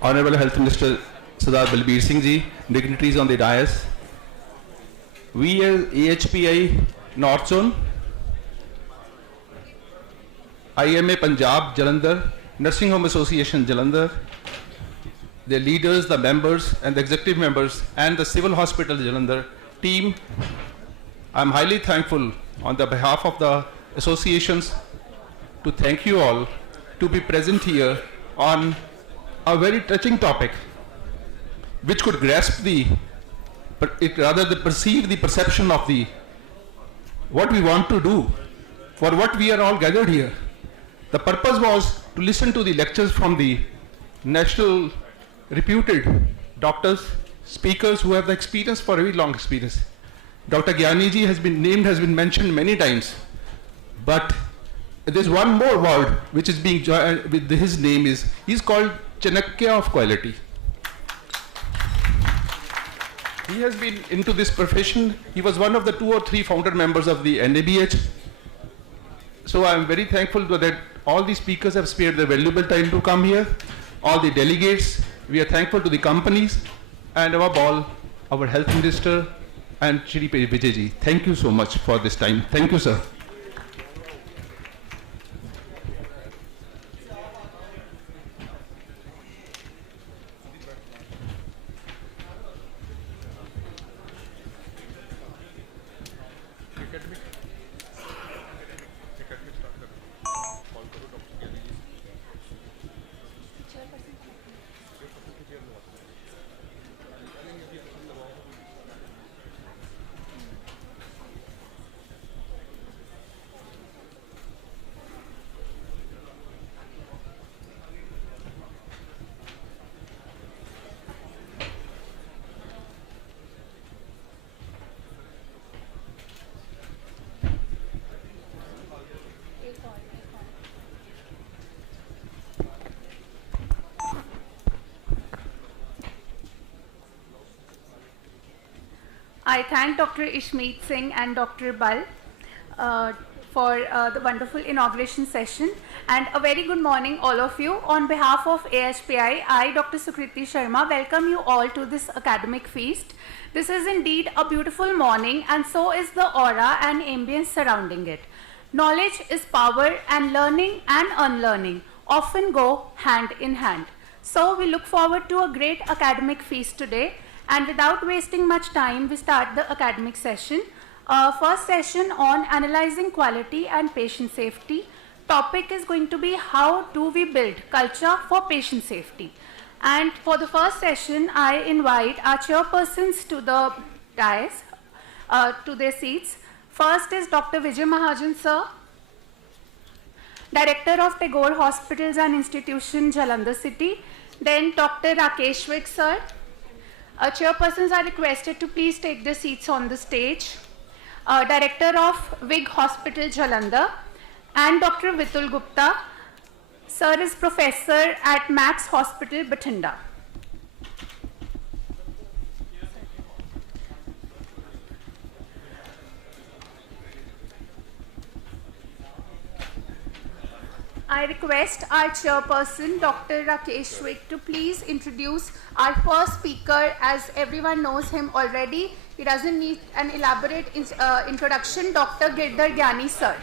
Honorable Health Minister Sardar Balbir Singh Ji, dignitaries on the dais, we as AHPI North Zone, IMA Punjab Jalandhar, Nursing Home Association Jalandhar, the leaders, the members and the executive members and the Civil Hospital Jalandhar team, I'm highly thankful on the behalf of the associations to thank you all to be present here on a very touching topic which could grasp perceive the perception of what we want to do, for what we are all gathered here. The purpose was to listen to the lectures from the national reputed doctors, speakers who have the experience for a very long experience. Dr. Gyani ji has been mentioned many times, but there's one more word which is being joined with his name he's called Chanakya of quality. He has been into this profession. He was one of the 2 or 3 founder members of the NABH. So I'm very thankful that all the speakers have spared their valuable time to come here. All the delegates, we are thankful to the companies and above all, our Health Minister and Shri Vijay ji. Thank you so much for this time. Thank you, sir. I thank Dr. Ishmeet Singh and Dr. Bal for the wonderful inauguration session, and a very good morning all of you. On behalf of AHPI, I, Dr. Sukriti Sharma, welcome you all to this academic feast. This is indeed a beautiful morning, and so is the aura and ambience surrounding it. Knowledge is power, and learning and unlearning often go hand in hand. So we look forward to a great academic feast today, and without wasting much time, we start the academic session. First session on analyzing quality and patient safety. Topic is going to be how do we build culture for patient safety. And for the first session, I invite our chairpersons to the dais, to their seats. First is Dr. Vijay Mahajan, sir, Director of Tagore Hospitals and Institution, Jalandhar City. Then Dr. Rakeshwar, sir. Chairpersons are requested to please take their seats on the stage. Director of WIG Hospital, Jalandhar. And Dr. Vitul Gupta. Sir is Professor at Max Hospital, Bathinda. I request our chairperson, Dr. Rakesh Wick, to please introduce our first speaker. As everyone knows him already, he doesn't need an elaborate introduction. Dr. Girdhar Gyani, sir.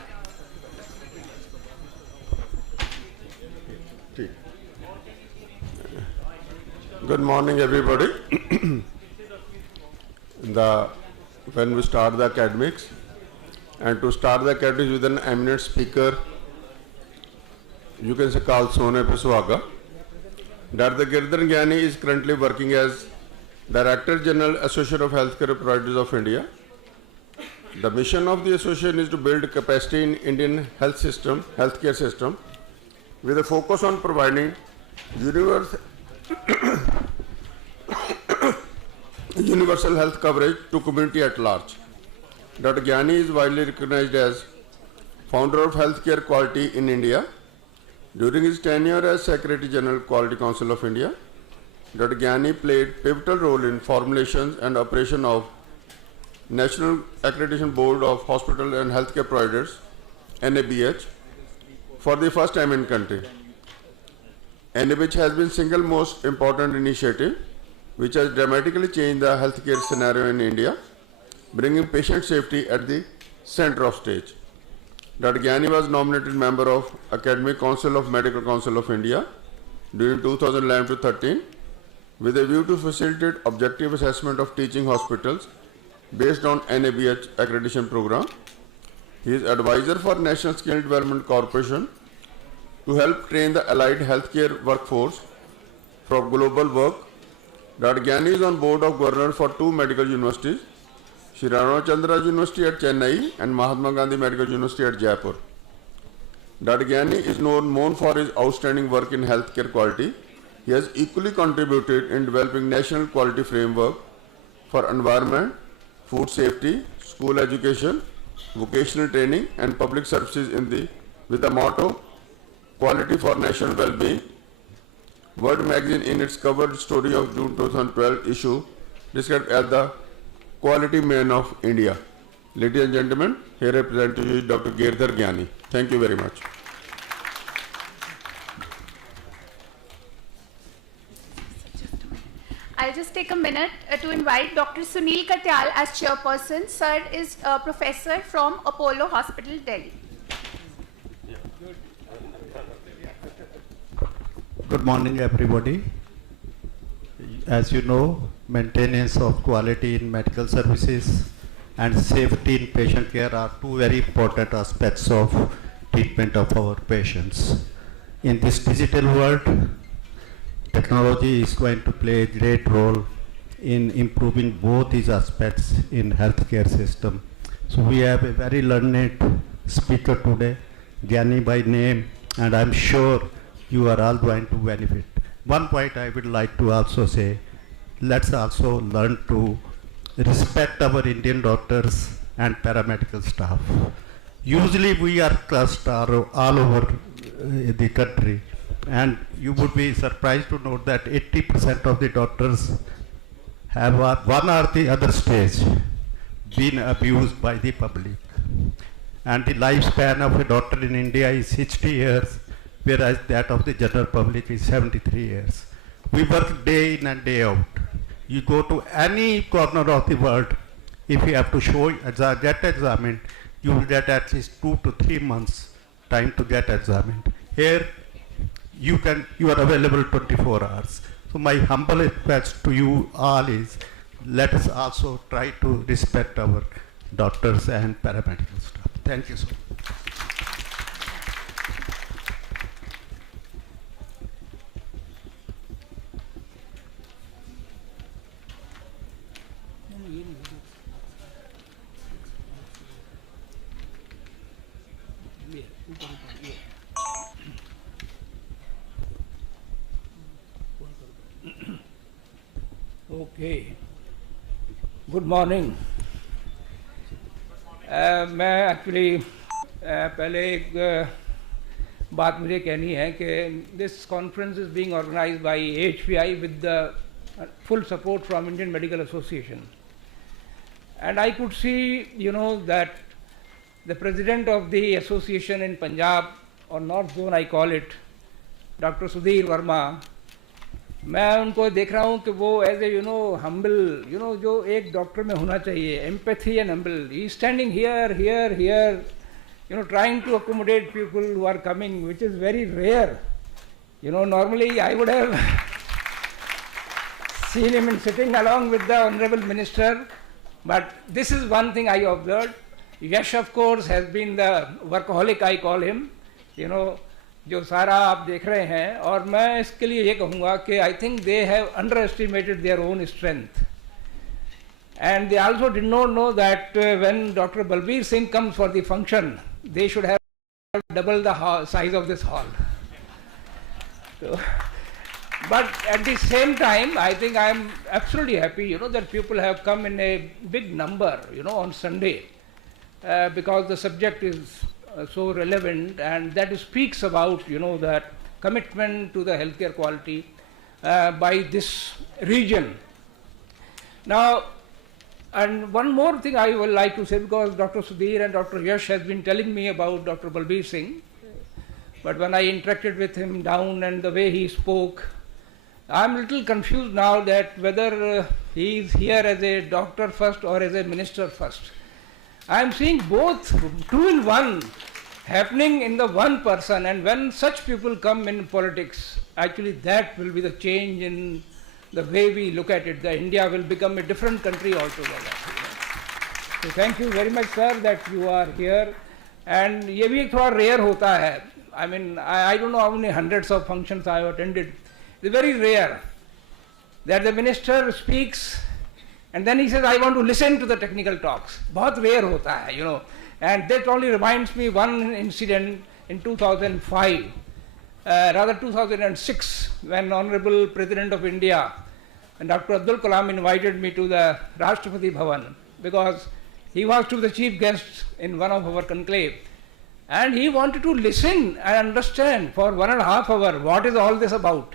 Good morning, everybody. When we start the academics, and to start the academics with an eminent speaker, you can say called Sone Pe Suhaga. Dr. Girdhar Gyani is currently working as Director General Association of Healthcare Providers of India. The mission of the association is to build capacity in Indian healthcare system, with a focus on providing universal health coverage to community at large. Dr. Gyani is widely recognized as founder of healthcare quality in India. During his tenure as Secretary General Quality Council of India, Dr. Gyani played pivotal role in formulations and operation of National Accreditation Board of Hospital and Healthcare Providers, NABH, for the first time in country. NABH has been single most important initiative which has dramatically changed the healthcare scenario in India, bringing patient safety at the center of stage. Dr. Gyani was nominated member of Academic Council of Medical Council of India during 2011 to 13, with a view to facilitate objective assessment of teaching hospitals based on NABH accreditation program. He is advisor for National Skill Development Corporation to help train the allied healthcare workforce for global work. Dr. Gyani is on board of governors for two medical universities, Shri Ramachandra University at Chennai and Mahatma Gandhi Medical University at Jaipur. Dr. Gyani is known for his outstanding work in healthcare quality. He has equally contributed in developing national quality framework for environment, food safety, school education, vocational training and public services with the motto, Quality for National Well-being. World Magazine in its cover story of June 2012 issue described as the Quality Man of India. Ladies and gentlemen, here I present to you Dr. Girdhar Gyani. Thank you very much. I'll just take a minute to invite Dr. Sunil Katyal as chairperson. Sir is a professor from Apollo Hospital, Delhi. Good morning, everybody. As you know, maintenance of quality in medical services and safety in patient care are two very important aspects of treatment of our patients. In this digital world, technology is going to play a great role in improving both these aspects in healthcare system. So we have a very learned speaker today, Gyani by name, and I'm sure you are all going to benefit. One point I would like to also say, let's also learn to respect our Indian doctors and paramedical staff. Usually we are clustered all over the country, and you would be surprised to note that 80% of the doctors have one or the other stage been abused by the public. And the lifespan of a doctor in India is 60 years, whereas that of the general public is 73 years. We work day in and day out. You go to any corner of the world, if you have to get examined, you will get at least 2 to 3 months time to get examined. Here, you are available 24 hours. So my humble request to you all is, let us also try to respect our doctors and paramedical staff. Thank you so much. Okay. Good morning. मैं actually पहले एक बात मुझे कहनी है कि this conference is being organised by AHPI with the full support from Indian medical association, and I could see that the president of the association in Punjab और north zone, I call it, doctor Sudhir Verma, मैं उनको देख रहा हूँ कि वो as a humble जो एक डॉक्टर में होना चाहिए, empathy and humble, he standing here trying to accommodate people who are coming, which is very rare. Normally I would have seen him sitting along with the Honorable Minister, but this is one thing I observed. YASH, of course, has been the workaholic, I call him, जो सारा आप देख रहे हैं, और मैं इसके लिए ये कहूँगा कि I think they have underestimated their own strength. And they also did not know that when Dr. Balbir Singh comes for the function, they should have double the size of this hall. So, but at the same time, I think I am absolutely happy, that people have come in a big number, on Sunday, because the subject is so relevant, and that speaks about, that commitment to the healthcare quality by this region. Now, and one more thing I would like to say, because Dr. Sudhir and Dr. Yash has been telling me about Dr. Balbir Singh, but when I interacted with him down and the way he spoke, I'm a little confused now that whether he is here as a doctor first or as a minister first. I'm seeing both, two in one, happening in the one person, and when such people come in politics, actually that will be the change in the way we look at it. The India will become a different country altogether. So thank you very much, sir, that you are here. And ये भी थोड़ा rare होता है. I mean, I don't know how many hundreds of functions I have attended. It's very rare that the minister speaks and then he says, I want to listen to the technical talks. बहुत rare होता है, And that only reminds me one incident in 2005. Rather 2006, when Honorable President of India and Dr. Abdul Kalam invited me to the Rashtrapati Bhavan, because he was to be the chief guest in one of our conclave, and he wanted to listen and understand for 1.5 hours what is all this about.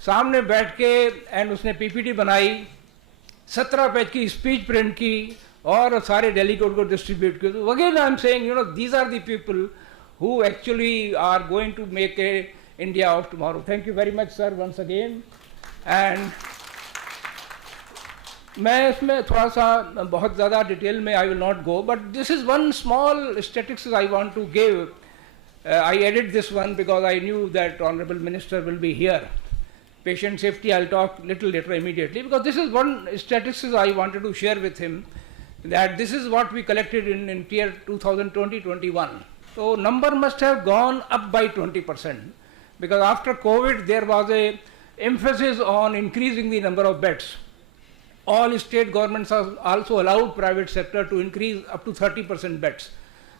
सामने बैठ के and उसने PPT बनाई, 17 page की speech print की और सारे delegate को distribute की. So again I am saying, these are the people who actually are going to make a India of tomorrow. Thank you very much, sir, once again. And मैं इसमें थोड़ा सा बहुत ज़्यादा डिटेल में I will not go, but this is one small statistics I want to give. I added this one because I knew that Honorable Minister will be here. Patient safety I'll talk little later immediately, because this is one statistics I wanted to share with him, that this is what we collected in year 2020-21. So number must have gone up by 20%. Because after COVID, there was a emphasis on increasing the number of beds. All state governments have also allowed private sector to increase up to 30% beds.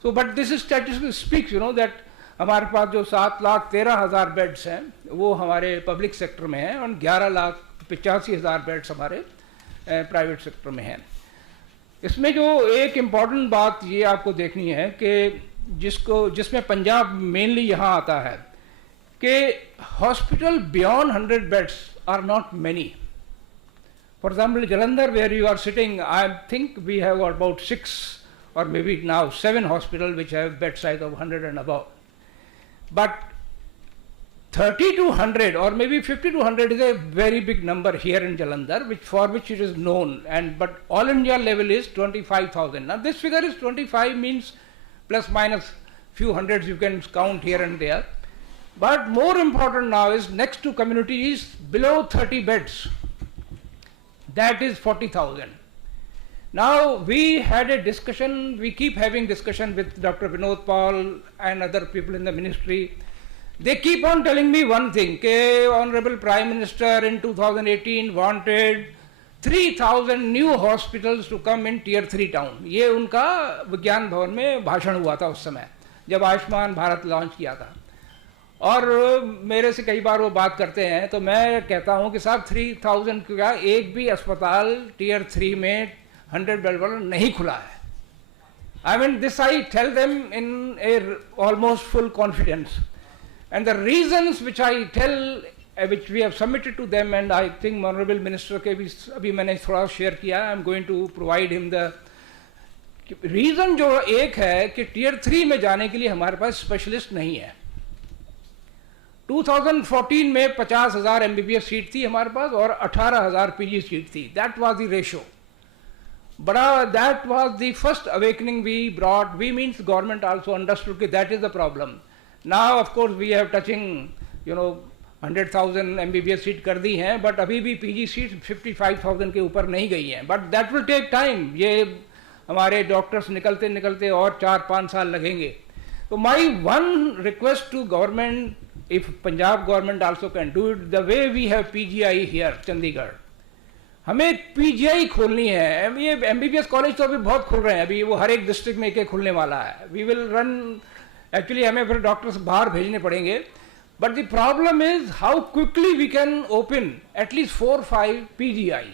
So, but this is statistics speaks, that हमारे पास जो 7,13,000 beds हैं, वो हमारे public sector में हैं, और 11,85,000 beds हमारे private sector में हैं. इसमें जो एक इम्पॉर्टेंट बात ये आपको देखनी है कि जिसमें पंजाब मेनली यहाँ आता है, hospital beyond 100 beds are not many. For example, Jalandhar, where you are sitting, I think we have about 6 or maybe now 7 hospitals which have bed size of 100 and above. But 30 to 100 or maybe 50 to 100 is a very big number here in Jalandhar, for which it is known. But all India level is 25,000. Now this figure is 25, means plus minus few hundreds you can count here and there. But more important now is next to community is below 30 beds. That is 40,000. Now we had a discussion, we keep having discussion with Dr. Vinod Paul and other people in the ministry. They keep on telling me one thing, कि Honorable Prime Minister in 2018 wanted 3,000 new hospitals to come in Tier 3 town. ये उनका विज्ञान भवन में भाषण हुआ था उस समय जब आयुष्मान भारत लॉन्च किया था. और मेरे से कई बार वो बात करते हैं तो मैं कहता हूँ कि साहब 3,000 का एक भी अस्पताल Tier 3 में 100 बेड वाला नहीं खुला है. I mean this I tell them in a almost full confidence. And the reasons which I tell, which we have submitted to them, and I think Honorable Minister के भी अभी मैंने थोड़ा शेयर किया, I am going to provide him the reason. जो एक है कि Tier 3 में जाने के लिए हमारे पास स्पेशलिस्ट नहीं है. 2014 में 50,000 MBBS सीट थी हमारे पास और 18,000 PG सीट थी. That was the ratio. But that was the first awakening we brought. We means government also understood that that is the problem. Now of course we have touching 100,000 MBBS seat कर दी हैं, but अभी भी PG seat 55,000 के ऊपर नहीं गई हैं. But that will take time. ये हमारे डॉक्टर्स निकलते निकलते और 4-5 साल लगेंगे. So my one request to government, if Punjab government also can do it, the way we have PGI here, Chandigarh, हमें PGI खोलनी है. ये MBBS कॉलेज तो अभी बहुत खुल रहे हैं, अभी वो हर एक डिस्ट्रिक्ट में एक खुलने वाला है. We will run, actually हमें फिर डॉक्टर्स बाहर भेजने पड़ेंगे. But the problem is how quickly we can open at least 4-5 PGI.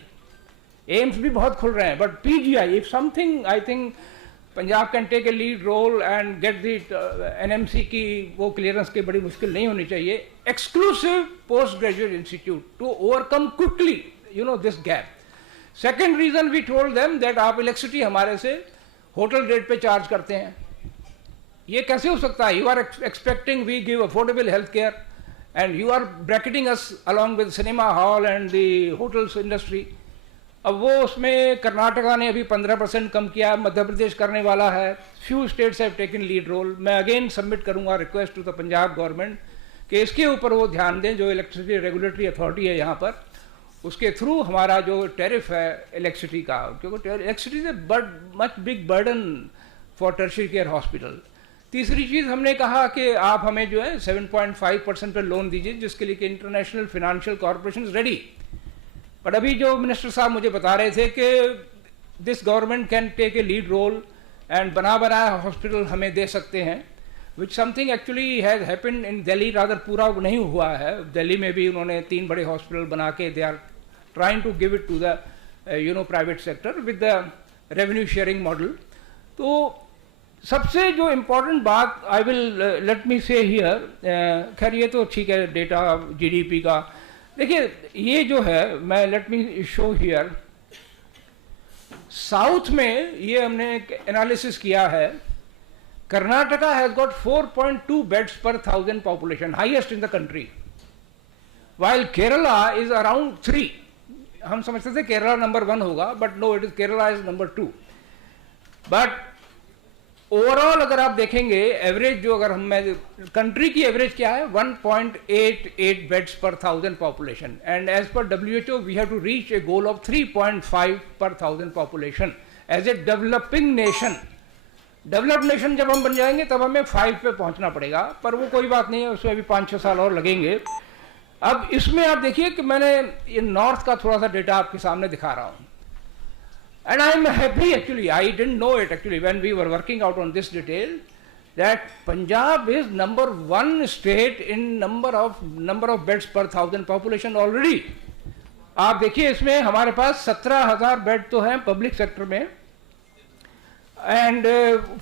AIMS भी बहुत खुल रहे हैं, but PGI, if something, I think Punjab can take a lead role and get the NMC की वो clearance की बड़ी मुश्किल नहीं होनी चाहिए. Exclusive postgraduate institute to overcome quickly, this gap. Second reason we told them that आप electricity हमारे से hotel rate पे charge करते हैं. ये कैसे हो सकता है? You are expecting we give affordable health care and you are bracketing us along with cinema hall and the hotels industry. अब वो उसमें कर्नाटका ने अभी 15% कम किया, मध्य प्रदेश करने वाला है. Few states have taken lead role. मैं again submit करूँगा request to the Punjab government कि इसके ऊपर वो ध्यान दें. जो इलेक्ट्रिसिटी रेगुलेटरी अथॉरिटी है यहाँ पर, उसके थ्रू हमारा जो टैरिफ है इलेक्ट्रिसिटी का, क्योंकि इलेक्ट्रिसिटी से much big burden for tertiary care hospital. तीसरी चीज़ हमने कहा कि आप हमें जो है 7.5% पर लोन दीजिए, जिसके लिए कि international financial corporation ready. But अभी जो मिनिस्टर साहब मुझे बता रहे थे कि this government can take a lead role and बनाया हॉस्पिटल हमें दे सकते हैं, which something actually has happened in Delhi. Rather पूरा नहीं हुआ है. दिल्ली में भी उन्होंने 3 बड़े हॉस्पिटल बना के they are trying to give it to the private sector with the revenue sharing model. तो सबसे जो इम्पोर्टेंट बात आई विल लेट मी से हियर, खैर ये तो ठीक है डेटा GDP का. देखिए ये जो है, मैं let me show here, south में ये हमने एनालिसिस किया है. कर्नाटका हैज गॉट 4.2 बेड्स पर 1000 population, highest in the country, while Kerala is around 3. हम समझते थे केरला नंबर 1 होगा, but no, it is Kerala is number 2. But overall अगर आप देखेंगे एवरेज, जो अगर हम कंट्री की एवरेज क्या है, 1.88 बेड्स पर 1000 population, and as per WHO we have to reach a goal of 3.5 per 1000 population as a developing nation. Developed nation जब हम बन जाएंगे तब हमें 5 पे पहुंचना पड़ेगा, पर वो कोई बात नहीं है, उसमें अभी 5-6 साल और लगेंगे. अब इसमें आप देखिए कि मैंने ये नॉर्थ का थोड़ा सा डेटा आपके सामने दिखा रहा हूँ. And I am happy actually, I didn't know it actually when we were working out on this detail, that Punjab is number 1 state in number of beds per 1000 population already. आप देखिए इसमें हमारे पास 17,000 bed तो हैं public sector में and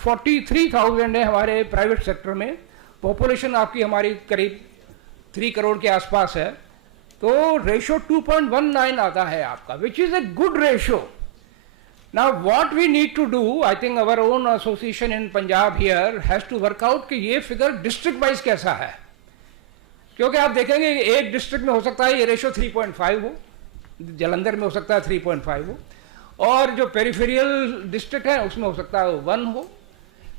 43,000 है हमारे private sector में. पॉपुलेशन आपकी हमारी करीब 3 करोड़ के आसपास है. तो रेशो 2.19 आता है आपका, which is a good ratio. Now what we need to do, I think our own association in Punjab here has to work out कि ये फिगर डिस्ट्रिक्ट वाइज कैसा है. क्योंकि आप देखेंगे एक डिस्ट्रिक्ट में हो सकता है ये रेशो 3.5 हो, जलंधर में हो सकता है 3.5 हो, और जो पेरिफेरियल डिस्ट्रिक्ट है उसमें हो सकता है 1 हो.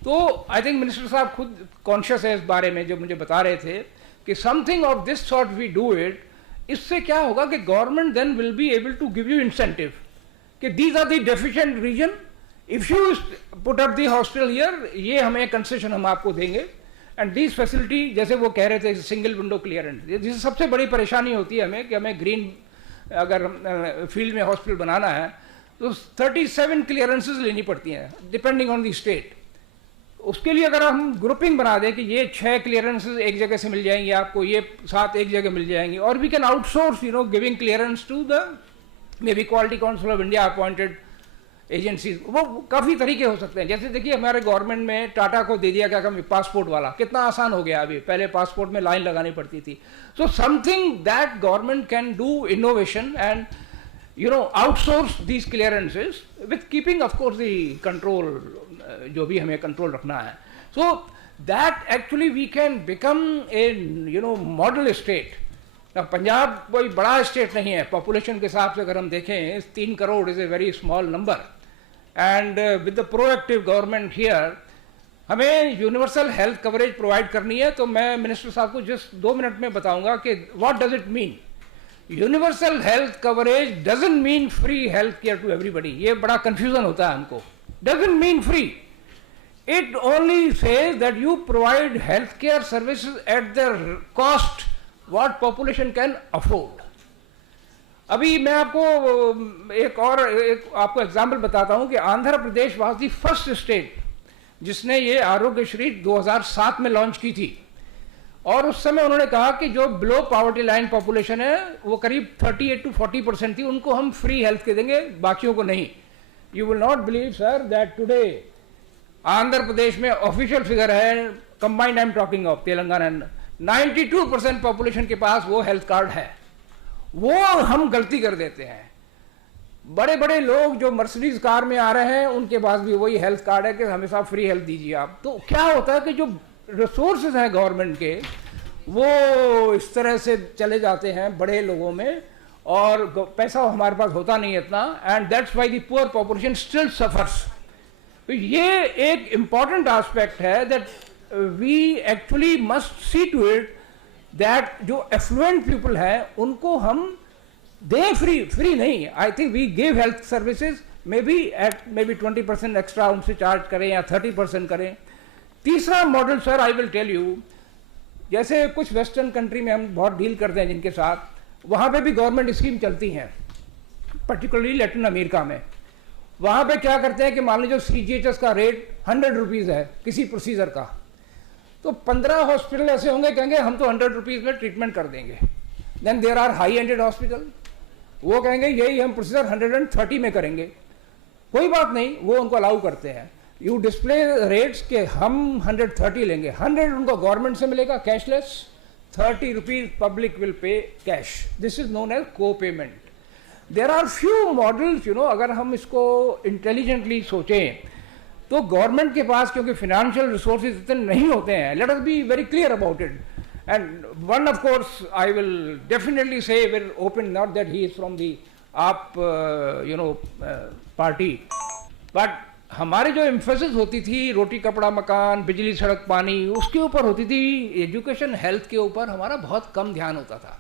तो आई थिंक मिनिस्टर साहब खुद कॉन्शियस है इस बारे में, जो मुझे बता रहे थे कि something of this sort we do it, इससे क्या होगा कि government then will be able to give you incentive कि these are the deficient region, if you put up the hospital here, ये हमें कंसेशन हम आपको देंगे, एंड दिस फैसिलिटी, जैसे वो कह रहे थे सिंगल विंडो क्लियरेंस, जिससे सबसे बड़ी परेशानी होती है हमें कि हमें ग्रीन अगर फील्ड में हॉस्पिटल बनाना है तो 37 क्लियरेंसेस लेनी पड़ती हैं डिपेंडिंग ऑन द स्टेट। उसके लिए अगर हम ग्रुपिंग बना दें कि ये 6 क्लियरेंसेस एक जगह से मिल जाएंगी आपको, ये 7 एक जगह मिल जाएंगी, और we can outsource giving clearance to the maybe quality council of India appointed agencies. वो काफ़ी तरीके हो सकते हैं। जैसे देखिए हमारे गवर्नमेंट में टाटा को दे दिया क्या पासपोर्ट वाला, कितना आसान हो गया अभी, पहले पासपोर्ट में लाइन लगानी पड़ती थी। So something that government can do innovation and outsource these clearances with keeping of course the control, जो भी हमें कंट्रोल रखना है। So that actually we can become a model state. Punjab कोई बड़ा स्टेट नहीं है, पॉपुलेशन के हिसाब से अगर हम देखें 3 crore is a very small number, and with the proactive government here हमें यूनिवर्सल हेल्थ कवरेज प्रोवाइड करनी है। तो मैं मिनिस्टर साहब को जस्ट 2 मिनट में बताऊंगा कि what does it mean. Universal health coverage doesn't mean free health care to everybody, ये बड़ा कंफ्यूजन होता है हमको। Doesn't mean free, it only says that you provide health care services at the cost what population can afford। अभी मैं आपको एक आपको एग्जाम्पल बताता हूं कि Andhra Pradesh was the first state जिसने ये आरोग्यश्री 2007 में लॉन्च की थी, और उस समय उन्होंने कहा कि जो बिलो पॉवर्टी लाइन पॉपुलेशन है वो करीब 38 to 40% थी, उनको हम फ्री हेल्थ के देंगे, बाकियों को नहीं। You will not believe sir that today Andhra Pradesh में ऑफिशियल फिगर है, combined I am talking of Telangana, 92% population के पास वो हेल्थ कार्ड है। वो हम गलती कर देते हैं। बड़े बड़े लोग जो मर्सिडीज कार में आ रहे हैं उनके पास भी वही हेल्थ कार्ड है कि हमेशा फ्री हेल्थ दीजिए आप। तो क्या होता है कि जो रिसोर्सेज हैं गवर्नमेंट के वो इस तरह से चले जाते हैं बड़े लोगों में, और पैसा हमारे पास होता नहीं इतना, and that's why the poor population still suffers. तो ये एक इंपॉर्टेंट एस्पेक्ट है that we actually must see to it that जो affluent people हैं उनको हम दें फ्री नहीं। I think we give health services maybe at maybe 20% extra उनसे चार्ज करें या 30% करें। तीसरा model sir I will tell you, जैसे कुछ वेस्टर्न कंट्री में हम बहुत डील करते हैं जिनके साथ, वहाँ पे भी गवर्नमेंट स्कीम चलती हैं, पर्टिकुलरली लैटिन अमेरिका में। वहाँ पे क्या करते हैं कि मान लीजिए CGHS का रेट 100 रुपीज़ है किसी प्रोसीजर का, तो 15 हॉस्पिटल ऐसे होंगे कहेंगे हम तो 100 रुपीज़ में ट्रीटमेंट कर देंगे। Then there are high ended hospital, वो कहेंगे यही हम प्रोसीजर 130 में करेंगे। कोई बात नहीं, वो उनको अलाउ करते हैं। यू डिस्प्ले रेट्स के हम 130 लेंगे, 100 उनको गवर्नमेंट से मिलेगा cashless, 30 rupees public will pay cash. This is known as copayment. There are few models अगर हम इसको इंटेलिजेंटली सोचें तो गवर्नमेंट के पास क्योंकि फाइनेंशियल रिसोर्सेज इतने नहीं होते हैं, let us be very clear about it. And one of course I will definitely say very open, not that he is from the AAP party, but हमारे जो एम्फेसिस होती थी रोटी कपड़ा मकान बिजली सड़क पानी उसके ऊपर होती थी, एजुकेशन हेल्थ के ऊपर हमारा बहुत कम ध्यान होता था।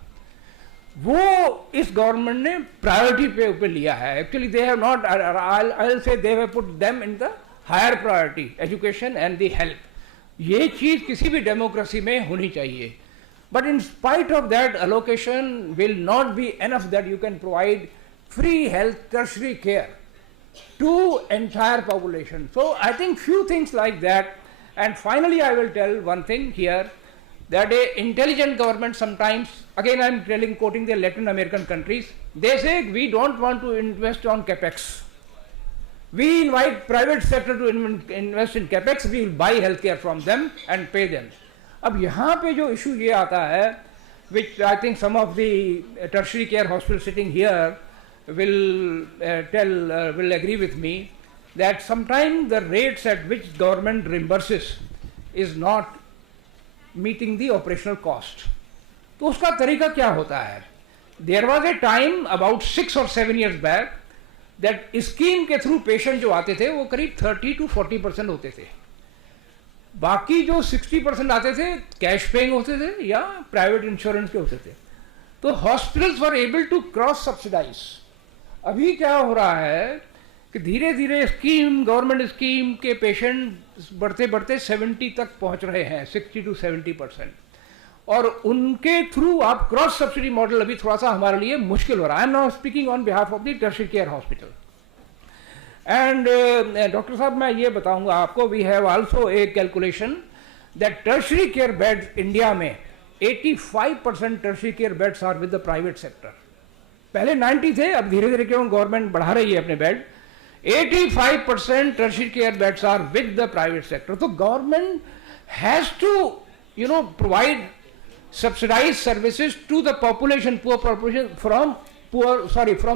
वो इस गवर्नमेंट ने प्रायोरिटी पे ऊपर लिया है। Actually they have not, I will say they have put them in the higher priority, education and the health. ये चीज़ किसी भी डेमोक्रेसी में होनी चाहिए, but in spite of that allocation will not be enough that you can provide free health tertiary care to entire population. So I think few things like that, and finally I will tell one thing here, that a intelligent government sometimes, again I am quoting the Latin American countries, they say we don't want to invest on capex, we invite private sector to invest in capex, we will buy healthcare from them and pay them. अब यहाँ पे जो issue ये आता है, which I think some of the tertiary care hospitals sitting here will will agree with me, that sometimes the rates at which government reimburses is not meeting the operational cost. तो उसका तरीका क्या होता है? There was a time about 6 or 7 years back that scheme के through patient जो आते थे वो करीब 30 to 40% होते थे। बाकी जो 60% आते थे कैश पेइंग होते थे या प्राइवेट इंश्योरेंस के होते थे, तो hospitals were able to cross subsidise. अभी क्या हो रहा है कि धीरे धीरे स्कीम, गवर्नमेंट स्कीम के पेशेंट बढ़ते बढ़ते 70 तक पहुंच रहे हैं, 60 to 70%, और उनके थ्रू आप क्रॉस सब्सिडी मॉडल अभी थोड़ा सा हमारे लिए मुश्किल हो रहा है। I am not speaking on behalf of the tertiary care hospital. And doctor साहब मैं ये बताऊंगा आपको, we have also a calculation that tertiary care beds India में 85% tertiary care beds are with the private sector. पहले 90 थे, अब धीरे धीरे क्यों गवर्नमेंट बढ़ा रही है अपने bed, 85% tertiary care beds are with the private sector. तो government has to provide subsidized services to the population, poor population from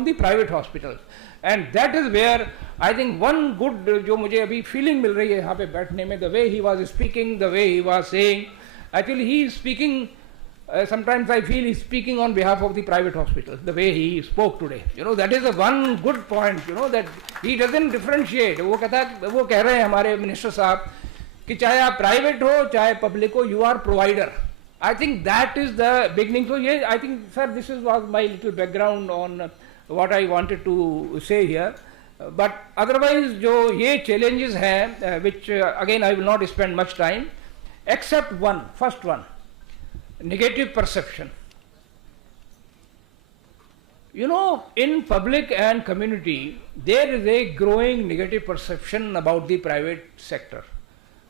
the private hospitals, and that is where I think one good जो मुझे अभी feeling मिल रही है यहाँ पे बैठने में, the way he was speaking, the way he was saying, actually he is speaking, sometimes I feel he is speaking on behalf of the private hospitals, the way he spoke today, that is the one good point, that he doesn't differentiate। वो कह रहे हैं हमारे minister साहब कि चाहे आप private हो चाहे पब्लिक हो, you are provider। I think that is the beginning. So yes, I think, sir, this was my little background on what I wanted to say here. But otherwise, जो ये challenges हैं, which again I will not spend much time, except one, first one, negative perception. In public and community, there is a growing negative perception about the private sector.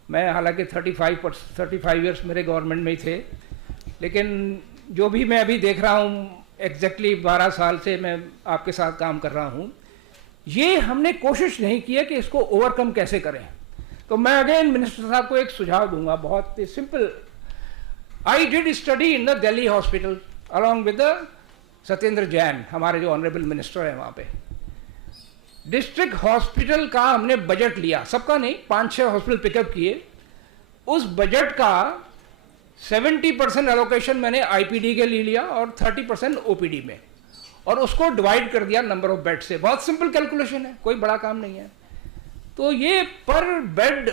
मैं हालांकि 35 years मेरे government में ही थे, लेकिन जो भी मैं अभी देख रहा हूँ, एग्जैक्टली 12 साल से मैं आपके साथ काम कर रहा हूँ, ये हमने कोशिश नहीं की है कि इसको ओवरकम कैसे करें। तो मैं अगेन मिनिस्टर साहब को एक सुझाव दूंगा, बहुत simple. I did study in the Delhi hospital along with Satyendra Jain, हमारे जो ऑनरेबल मिनिस्टर हैं वहाँ पे। डिस्ट्रिक्ट हॉस्पिटल का हमने बजट लिया, सबका नहीं, 5-6 हॉस्पिटल पिकअप किए। उस बजट का 70% एलोकेशन मैंने आईपीडी के लिए लिया और 30% ओपीडी में, और उसको डिवाइड कर दिया नंबर ऑफ बेड से। बहुत सिंपल कैलकुलेशन है, कोई बड़ा काम नहीं है। तो ये पर बेड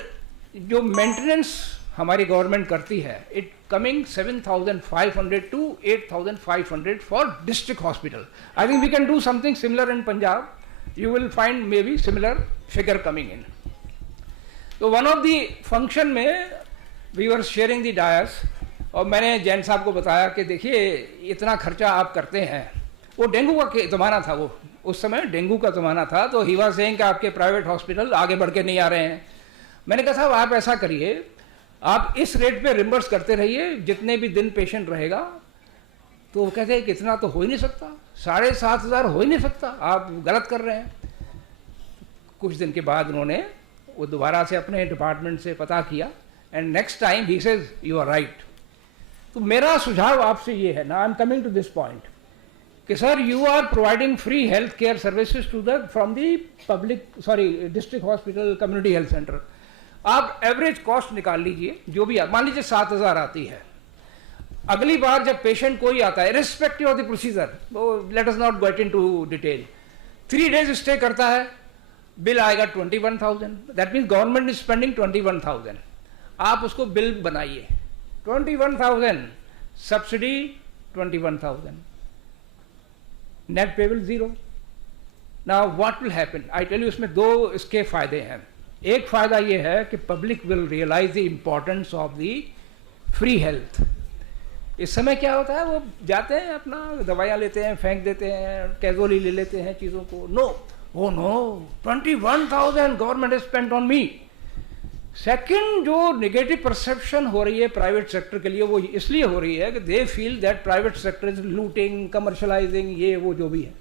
जो मेंटेनेंस हमारी गवर्नमेंट करती है, it coming 7,500 to 8,500 for district hospital. I think we can do something similar in Punjab. You will find maybe similar figure coming in. So one of the function में we were sharing the dais, और मैंने जैन साहब को बताया कि देखिए इतना खर्चा आप करते हैं, वो डेंगू का ज़माना था, वो उस समय डेंगू का ज़माना था। तो ही वाज सेइंग कि आपके प्राइवेट हॉस्पिटल आगे बढ़ के नहीं आ रहे हैं। मैंने कहा साहब आप ऐसा करिए, आप इस रेट पे रिम्बर्स करते रहिए जितने भी दिन पेशेंट रहेगा। तो वो कहते हैं कि इतना तो हो ही नहीं सकता, 7,500 हो ही नहीं सकता, आप गलत कर रहे हैं। कुछ दिन के बाद उन्होंने वो दोबारा से अपने डिपार्टमेंट से पता किया, and next time he says you are right. तो मेरा सुझाव आपसे ये है ना, I am coming to this point, कि sir you are providing free health care services to the from the district hospital, community health centre. आप average cost निकाल लीजिए, जो भी मान लीजिए 7,000 आती है। अगली बार जब पेशेंट कोई आता है, respective of the procedure, let us not get into detail, 3 days stay करता है, बिल आएगा 21,000। That means government is spending 21,000। आप उसको बिल बनाइए, 21,000 subsidy, 21,000 net payable 0। Now what will happen, I tell you, इसमें 2 इसके फायदे हैं। एक फायदा ये है कि public will realise the importance of the free health. इस समय क्या होता है, वो जाते हैं अपना दवाइयाँ लेते हैं, फेंक देते हैं, कैजुअली ले लेते हैं चीज़ों को। No, oh no, 21,000 government has spent on me. Second, जो नेगेटिव परसेप्शन हो रही है प्राइवेट सेक्टर के लिए, वो इसलिए हो रही है कि they feel that private sector is looting, commercialising, ये वो जो भी है।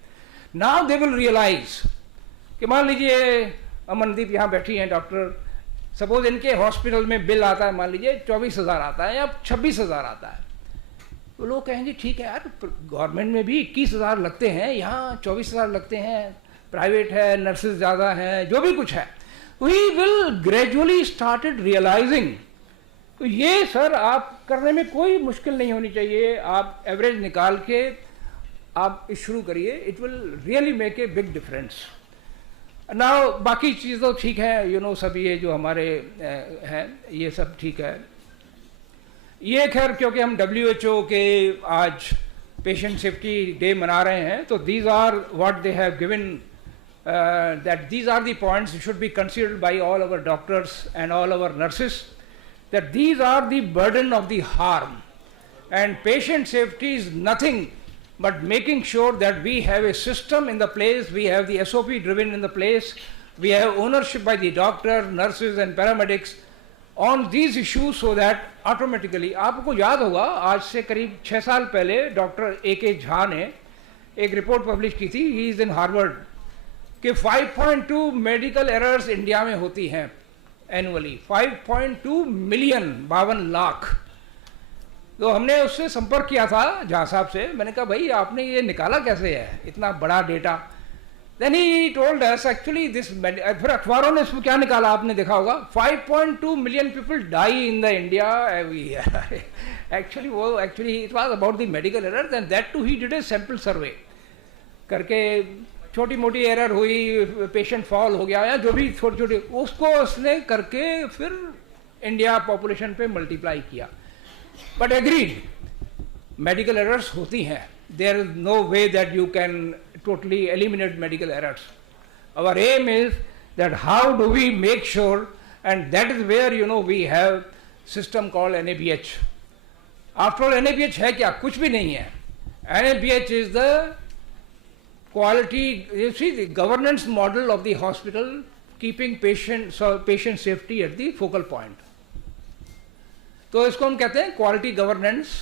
नाउ दे विल रियलाइज कि मान लीजिए अमनदीप यहाँ बैठी हैं डॉक्टर, सपोज इनके हॉस्पिटल में बिल आता है, मान लीजिए 24,000 आता है या 26,000 आता है, तो लोग कहेंगे ठीक है यार, गवर्नमेंट में भी 21,000 लगते हैं, यहाँ 24,000 लगते हैं, प्राइवेट है, नर्सेज ज़्यादा हैं, जो भी कुछ है। We will gradually started realising. तो ये सर आप करने में कोई मुश्किल नहीं होनी चाहिए, आप एवरेज निकाल के आप शुरू करिए, it will really make a big difference. Now बाकी चीज़ तो ठीक है, सब ये जो हमारे हैं ये सब ठीक है। ये खैर क्योंकि हम WHO के आज पेशेंट सेफ्टी डे मना रहे हैं, तो these are what they have given, that these are the points should be considered by all our doctors and all our nurses, that these are the burden of the harm, and patient safety is nothing but making sure that we have a system in the place, we have the SOP driven in the place, we have ownership by the doctor, nurses and paramedics on these issues, so that automatically, आपको याद होगा आज से करीब 6 साल पहले doctor AK Jha ने एक रिपोर्ट पब्लिश की थी, ही इज इन हार्वर्ड, कि 5.2 मेडिकल एरर्स इंडिया में होती हैं एनुअली, 5.2 मिलियन, 52 लाख। तो हमने उससे संपर्क किया था झा साहब से, मैंने कहा भाई आपने ये निकाला कैसे है इतना बड़ा data? Then he told us actually this, फिर अखबारों ने इसमें क्या निकाला आपने देखा होगा, 5.2 million people die in the India every year. Actually it was about the medical errors, and that too he did a sample survey करके, छोटी मोटी एरर हुई, पेशेंट फॉल हो गया या जो भी छोटी छोटी, उसको उसने करके फिर इंडिया पॉपुलेशन पे मल्टीप्लाई किया। बट एग्रीड, मेडिकल एरर्स होती हैं, there is no way that you can totally eliminate medical errors. Our aim is that how do we make sure, and that is where we have system called NABH. After all, NABH है क्या? कुछ भी नहीं है। NABH is the quality, you see, the governance model of the hospital, keeping patient safety at the focal point. तो इसको हम कहते हैं quality governance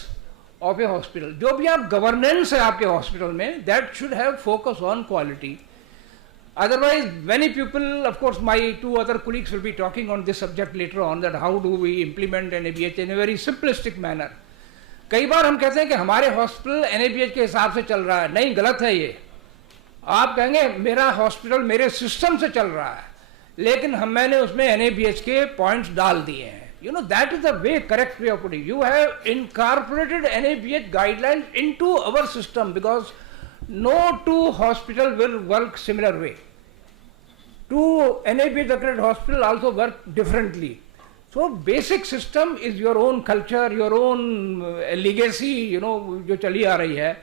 of A hospital. जो भी आप गवर्नेंस है आपके हॉस्पिटल में, that should have focus on quality. Otherwise many people, of course my 2 other colleagues will be talking on this subject later on, that how do we implement NABH in a very simplistic manner. कई बार हम कहते हैं कि हमारे hospital NABH के हिसाब से चल रहा है, नहीं, गलत है ये। आप कहेंगे मेरा हॉस्पिटल मेरे सिस्टम से चल रहा है, लेकिन मैंने उसमें NABH के पॉइंट्स डाल दिए हैं। That is the way, correct way of putting it. You have incorporated NABH guidelines into our system, because no two hospital will work similar way. Two NABH accredited hospital also work differently. So basic system is your own culture, your own legacy, जो चली आ रही है।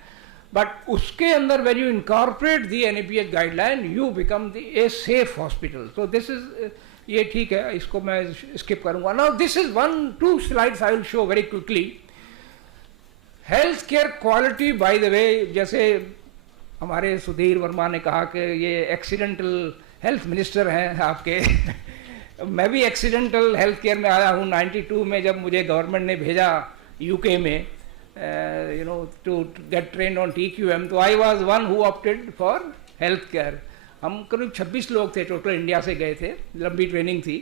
But उसके अंदर when you incorporate the NABH guideline, you become a safe hospital. So this is ये ठीक है, इसको मैं स्किप करूंगा। Now this is 1-2 slides I will show very quickly. Health care quality, by the way, जैसे हमारे सुधीर वर्मा ने कहा कि ये एक्सीडेंटल हेल्थ मिनिस्टर हैं आपके मैं भी एक्सीडेंटल हेल्थ केयर में आया हूँ 92 में, जब मुझे गवर्नमेंट ने भेजा यूके में to get train on TQM, तो I was one who opted for health care. हम करीब 26 लोग थे टोटल, इंडिया से गए थे, लंबी ट्रेनिंग थी।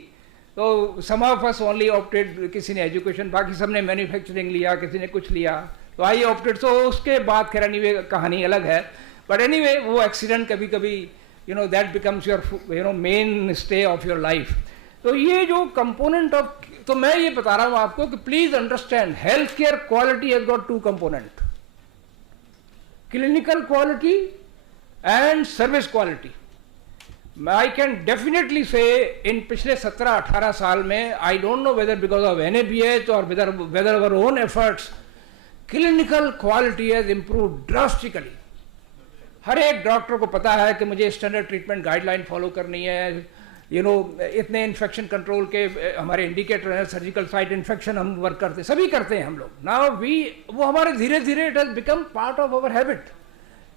तो सम ऑफ अस ओनली ऑप्टेड, किसी ने एजुकेशन, बाकी सब ने मैन्युफैक्चरिंग लिया, किसी ने कुछ लिया, तो आई ऑप्टेड। तो उसके बाद खैर एनीवे कहानी अलग है, बट एनीवे वो एक्सीडेंट कभी कभी that becomes your main stay of your life. तो ये जो कंपोनेंट ऑफ, तो मैं ये बता रहा हूँ आपको कि please understand, health care quality has got 2 component, clinical quality and service quality. I can definitely say in पिछले 17-18 साल में, I don't know whether because of NABH or whether our own efforts, clinical quality has improved drastically. हर एक doctor को पता है कि मुझे standard treatment guideline follow करनी है, इतने इन्फेक्शन कंट्रोल के हमारे इंडिकेटर हैं, सर्जिकल साइट इन्फेक्शन हम वर्क करते, सभी करते हैं हम लोग। नाउ वो हमारे धीरे धीरे it has become part of our habit.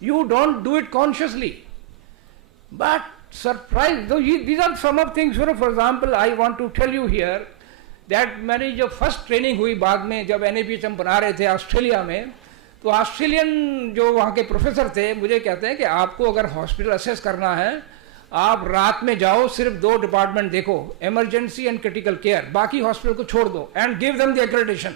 You don't do it consciously, but surprise, though these are some of things, for example, I want to tell you here that मेरी जो फर्स्ट ट्रेनिंग हुई बाद में, जब NABH हम बना रहे थे ऑस्ट्रेलिया में, तो ऑस्ट्रेलियन जो वहाँ के प्रोफेसर थे मुझे कहते हैं कि आपको अगर हॉस्पिटल असेस करना है, आप रात में जाओ, सिर्फ 2 डिपार्टमेंट देखो, इमरजेंसी एंड क्रिटिकल केयर, बाकी हॉस्पिटल को छोड़ दो, and give them the accreditation.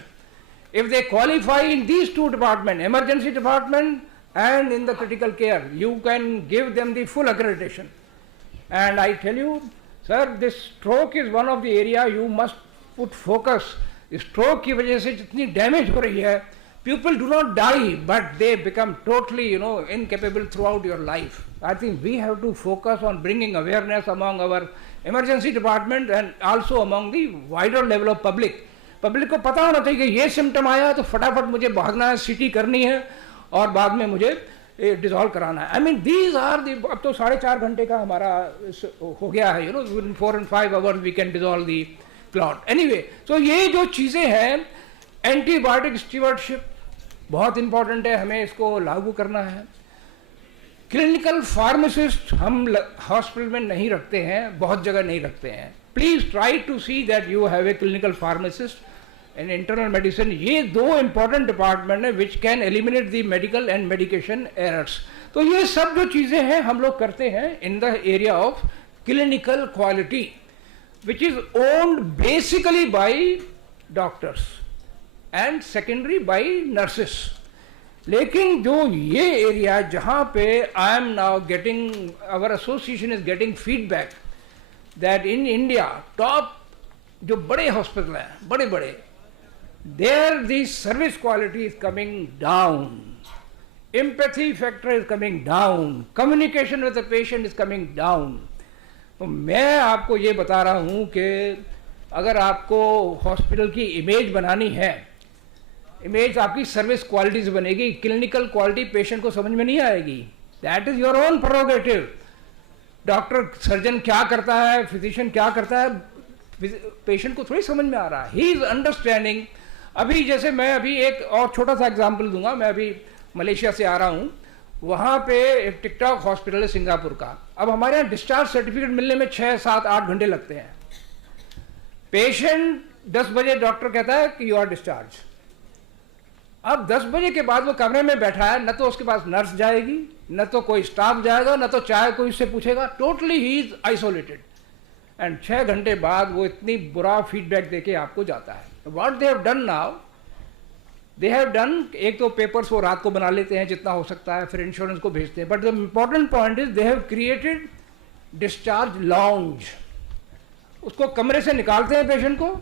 If they qualify in these 2 department, emergency department and in the critical care, you can give them the full accreditation. And I tell you, sir, this stroke is one of the area you must put focus. Stroke की वजह से जितनी damage हो रही है, people do not die, but they become totally, you know, incapable throughout your life. I think we have to focus on bringing awareness among our emergency department and also among the wider level of public. Public को पता होना चाहिए कि ये symptom आया तो फटाफट मुझे भागना है, सीटी करनी है और बाद में मुझे डिजॉल्व कराना है. I mean these are the. अब तो 4.5 घंटे का हमारा हो गया है, you know, with 4 and 5 hours we can dissolve the clot. Anyway, तो ये जो चीज़ें हैं, एंटीबायोटिक स्टीवर्डशिप बहुत इंपॉर्टेंट है, हमें इसको लागू करना है. क्लिनिकल फार्मासिस्ट हम हॉस्पिटल में नहीं रखते हैं, बहुत जगह नहीं रखते हैं. Please try to see that you have a clinical pharmacist and internal medicine. ये 2 इंपॉर्टेंट डिपार्टमेंट है which can eliminate the medical and medication errors. तो ये सब जो चीज़ें हैं हम लोग करते हैं in the area of clinical quality which is owned basically by doctors and secondary by nurses. लेकिन जो ये एरिया जहाँ पे I am now getting, our association is getting feedback that in India top जो बड़े हॉस्पिटल हैं, बड़े बड़े, there the service quality is coming down, empathy factor is coming down, communication with the patient is coming down. तो मैं आपको ये बता रहा हूँ कि अगर आपको हॉस्पिटल की इमेज बनानी है, इमेज आपकी सर्विस क्वालिटी से बनेगी, क्लिनिकल क्वालिटी पेशेंट को समझ में नहीं आएगी. That is your own prerogative. Doctor surgeon क्या करता है, फिजिशियन क्या करता है, पेशेंट को थोड़ी समझ में आ रहा है. He is understanding. अभी जैसे मैं अभी एक और छोटा सा एग्जाम्पल दूंगा. मैं अभी मलेशिया से आ रहा हूँ, वहाँ पे एक टिकटॉक हॉस्पिटल है सिंगापुर का. अब हमारे यहाँ डिस्चार्ज सर्टिफिकेट मिलने में 6, 7, 8 घंटे लगते हैं. पेशेंट 10 बजे डॉक्टर कहता है कि यू आर डिस्चार्ज. अब 10 बजे के बाद वो कमरे में बैठा है, न तो उसके पास नर्स जाएगी, न तो कोई स्टाफ जाएगा, न तो चाहे कोई उससे पूछेगा. Totally he is isolated. And 6 घंटे बाद वो इतनी बुरा फीडबैक देके आपको जाता है. What they have done now, they have done, एक तो पेपर्स वो रात को बना लेते हैं जितना हो सकता है, फिर इंश्योरेंस को भेजते हैं. But the important point is they have created discharge lounge. उसको कमरे से निकालते हैं, पेशेंट को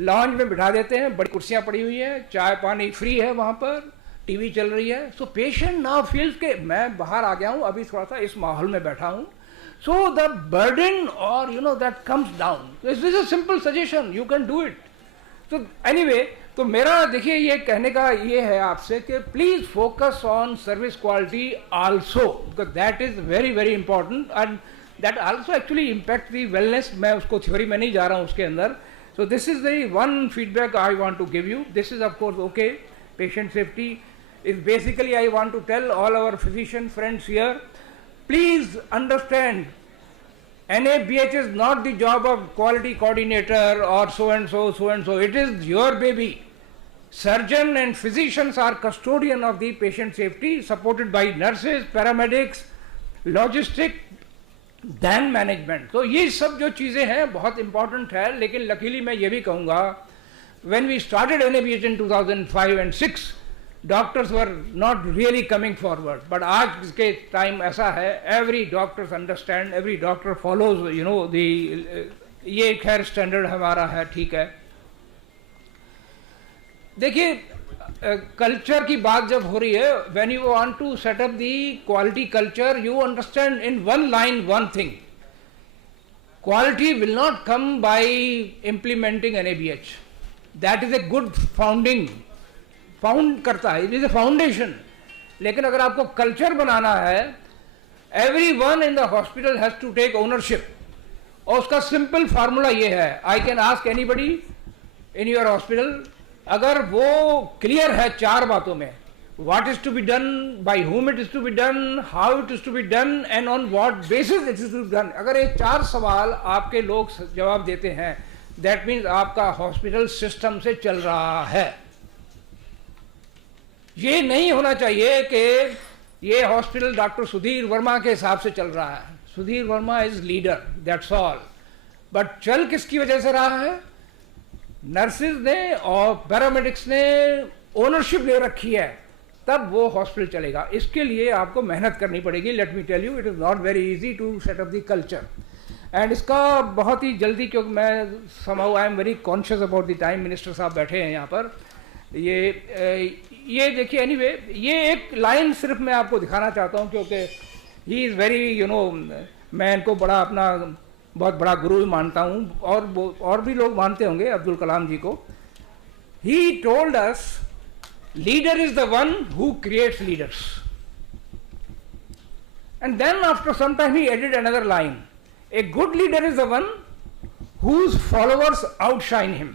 लॉन्ज में बिठा देते हैं, बड़ी कुर्सियां पड़ी हुई है, चाय पानी फ्री है, वहाँ पर टीवी चल रही है. सो पेशेंट नाउ फील्स के मैं बाहर आ गया हूँ, अभी थोड़ा सा इस माहौल में बैठा हूँ. सो द बर्डन और you know that comes down. This is a simple suggestion, you can do it. तो एनीवे, तो मेरा देखिए ये कहने का ये है आपसे कि please focus on service quality also, because that is very very important and that also actually impact the wellness. मैं उसको थ्योरी में नहीं जा रहा हूँ उसके अंदर. So this is the one feedback I want to give you. This is of course okay. Patient safety is basically, I want to tell all our physician friends here, please understand, NABH is not the job of quality coordinator or so and so, so and so. It is your baby. Surgeon and physicians are custodian of the patient safety, supported by nurses, paramedics, logistics, than management. तो ये सब जो चीज़ें हैं बहुत important है. लेकिन luckily मैं ये भी कहूँगा, when we started NABH in 2005 and 6, doctors were not really coming forward. But आज के टाइम ऐसा है, every doctors understand, every doctor follows, you know, the, ये खैर स्टैंडर्ड हमारा है, ठीक है. देखिए कल्चर की बात जब हो रही है, when you want to set up the quality culture, you understand in one line one thing, quality will not come by implementing NABH. That is a good found करता है, इट इज ए फाउंडेशन. लेकिन अगर आपको culture बनाना है, every one in the hospital has to take ownership. और उसका simple formula ये है, I can ask anybody in your hospital, अगर वो क्लियर है 4 बातों में, what is to be done, by whom it is to be done, how it is to be done and on what basis it is to be done. अगर ये 4 सवाल आपके लोग जवाब देते हैं, दैट मीन्स आपका हॉस्पिटल सिस्टम से चल रहा है. ये नहीं होना चाहिए कि ये हॉस्पिटल डॉक्टर सुधीर वर्मा के हिसाब से चल रहा है. Sudhir Verma is leader, that's all. But चल किसकी वजह से रहा है? नर्सिस ने और पैरामेडिक्स ने ओनरशिप ले रखी है, तब वो हॉस्पिटल चलेगा. इसके लिए आपको मेहनत करनी पड़ेगी. Let me tell you, it is not very easy to set up the culture. And इसका बहुत ही जल्दी, क्योंकि मैं somehow I am very conscious about the time, minister साहब बैठे हैं यहाँ पर, ये देखिए एनीवे ये एक लाइन सिर्फ मैं आपको दिखाना चाहता हूँ क्योंकि he is very you know, मैं इनको बड़ा अपना बहुत बड़ा गुरु मानता हूँ और भी लोग मानते होंगे अब्दुल कलाम जी को. ही told us leader is the one who creates leaders. And then after some time he added another line. A good leader is the one whose followers outshine him.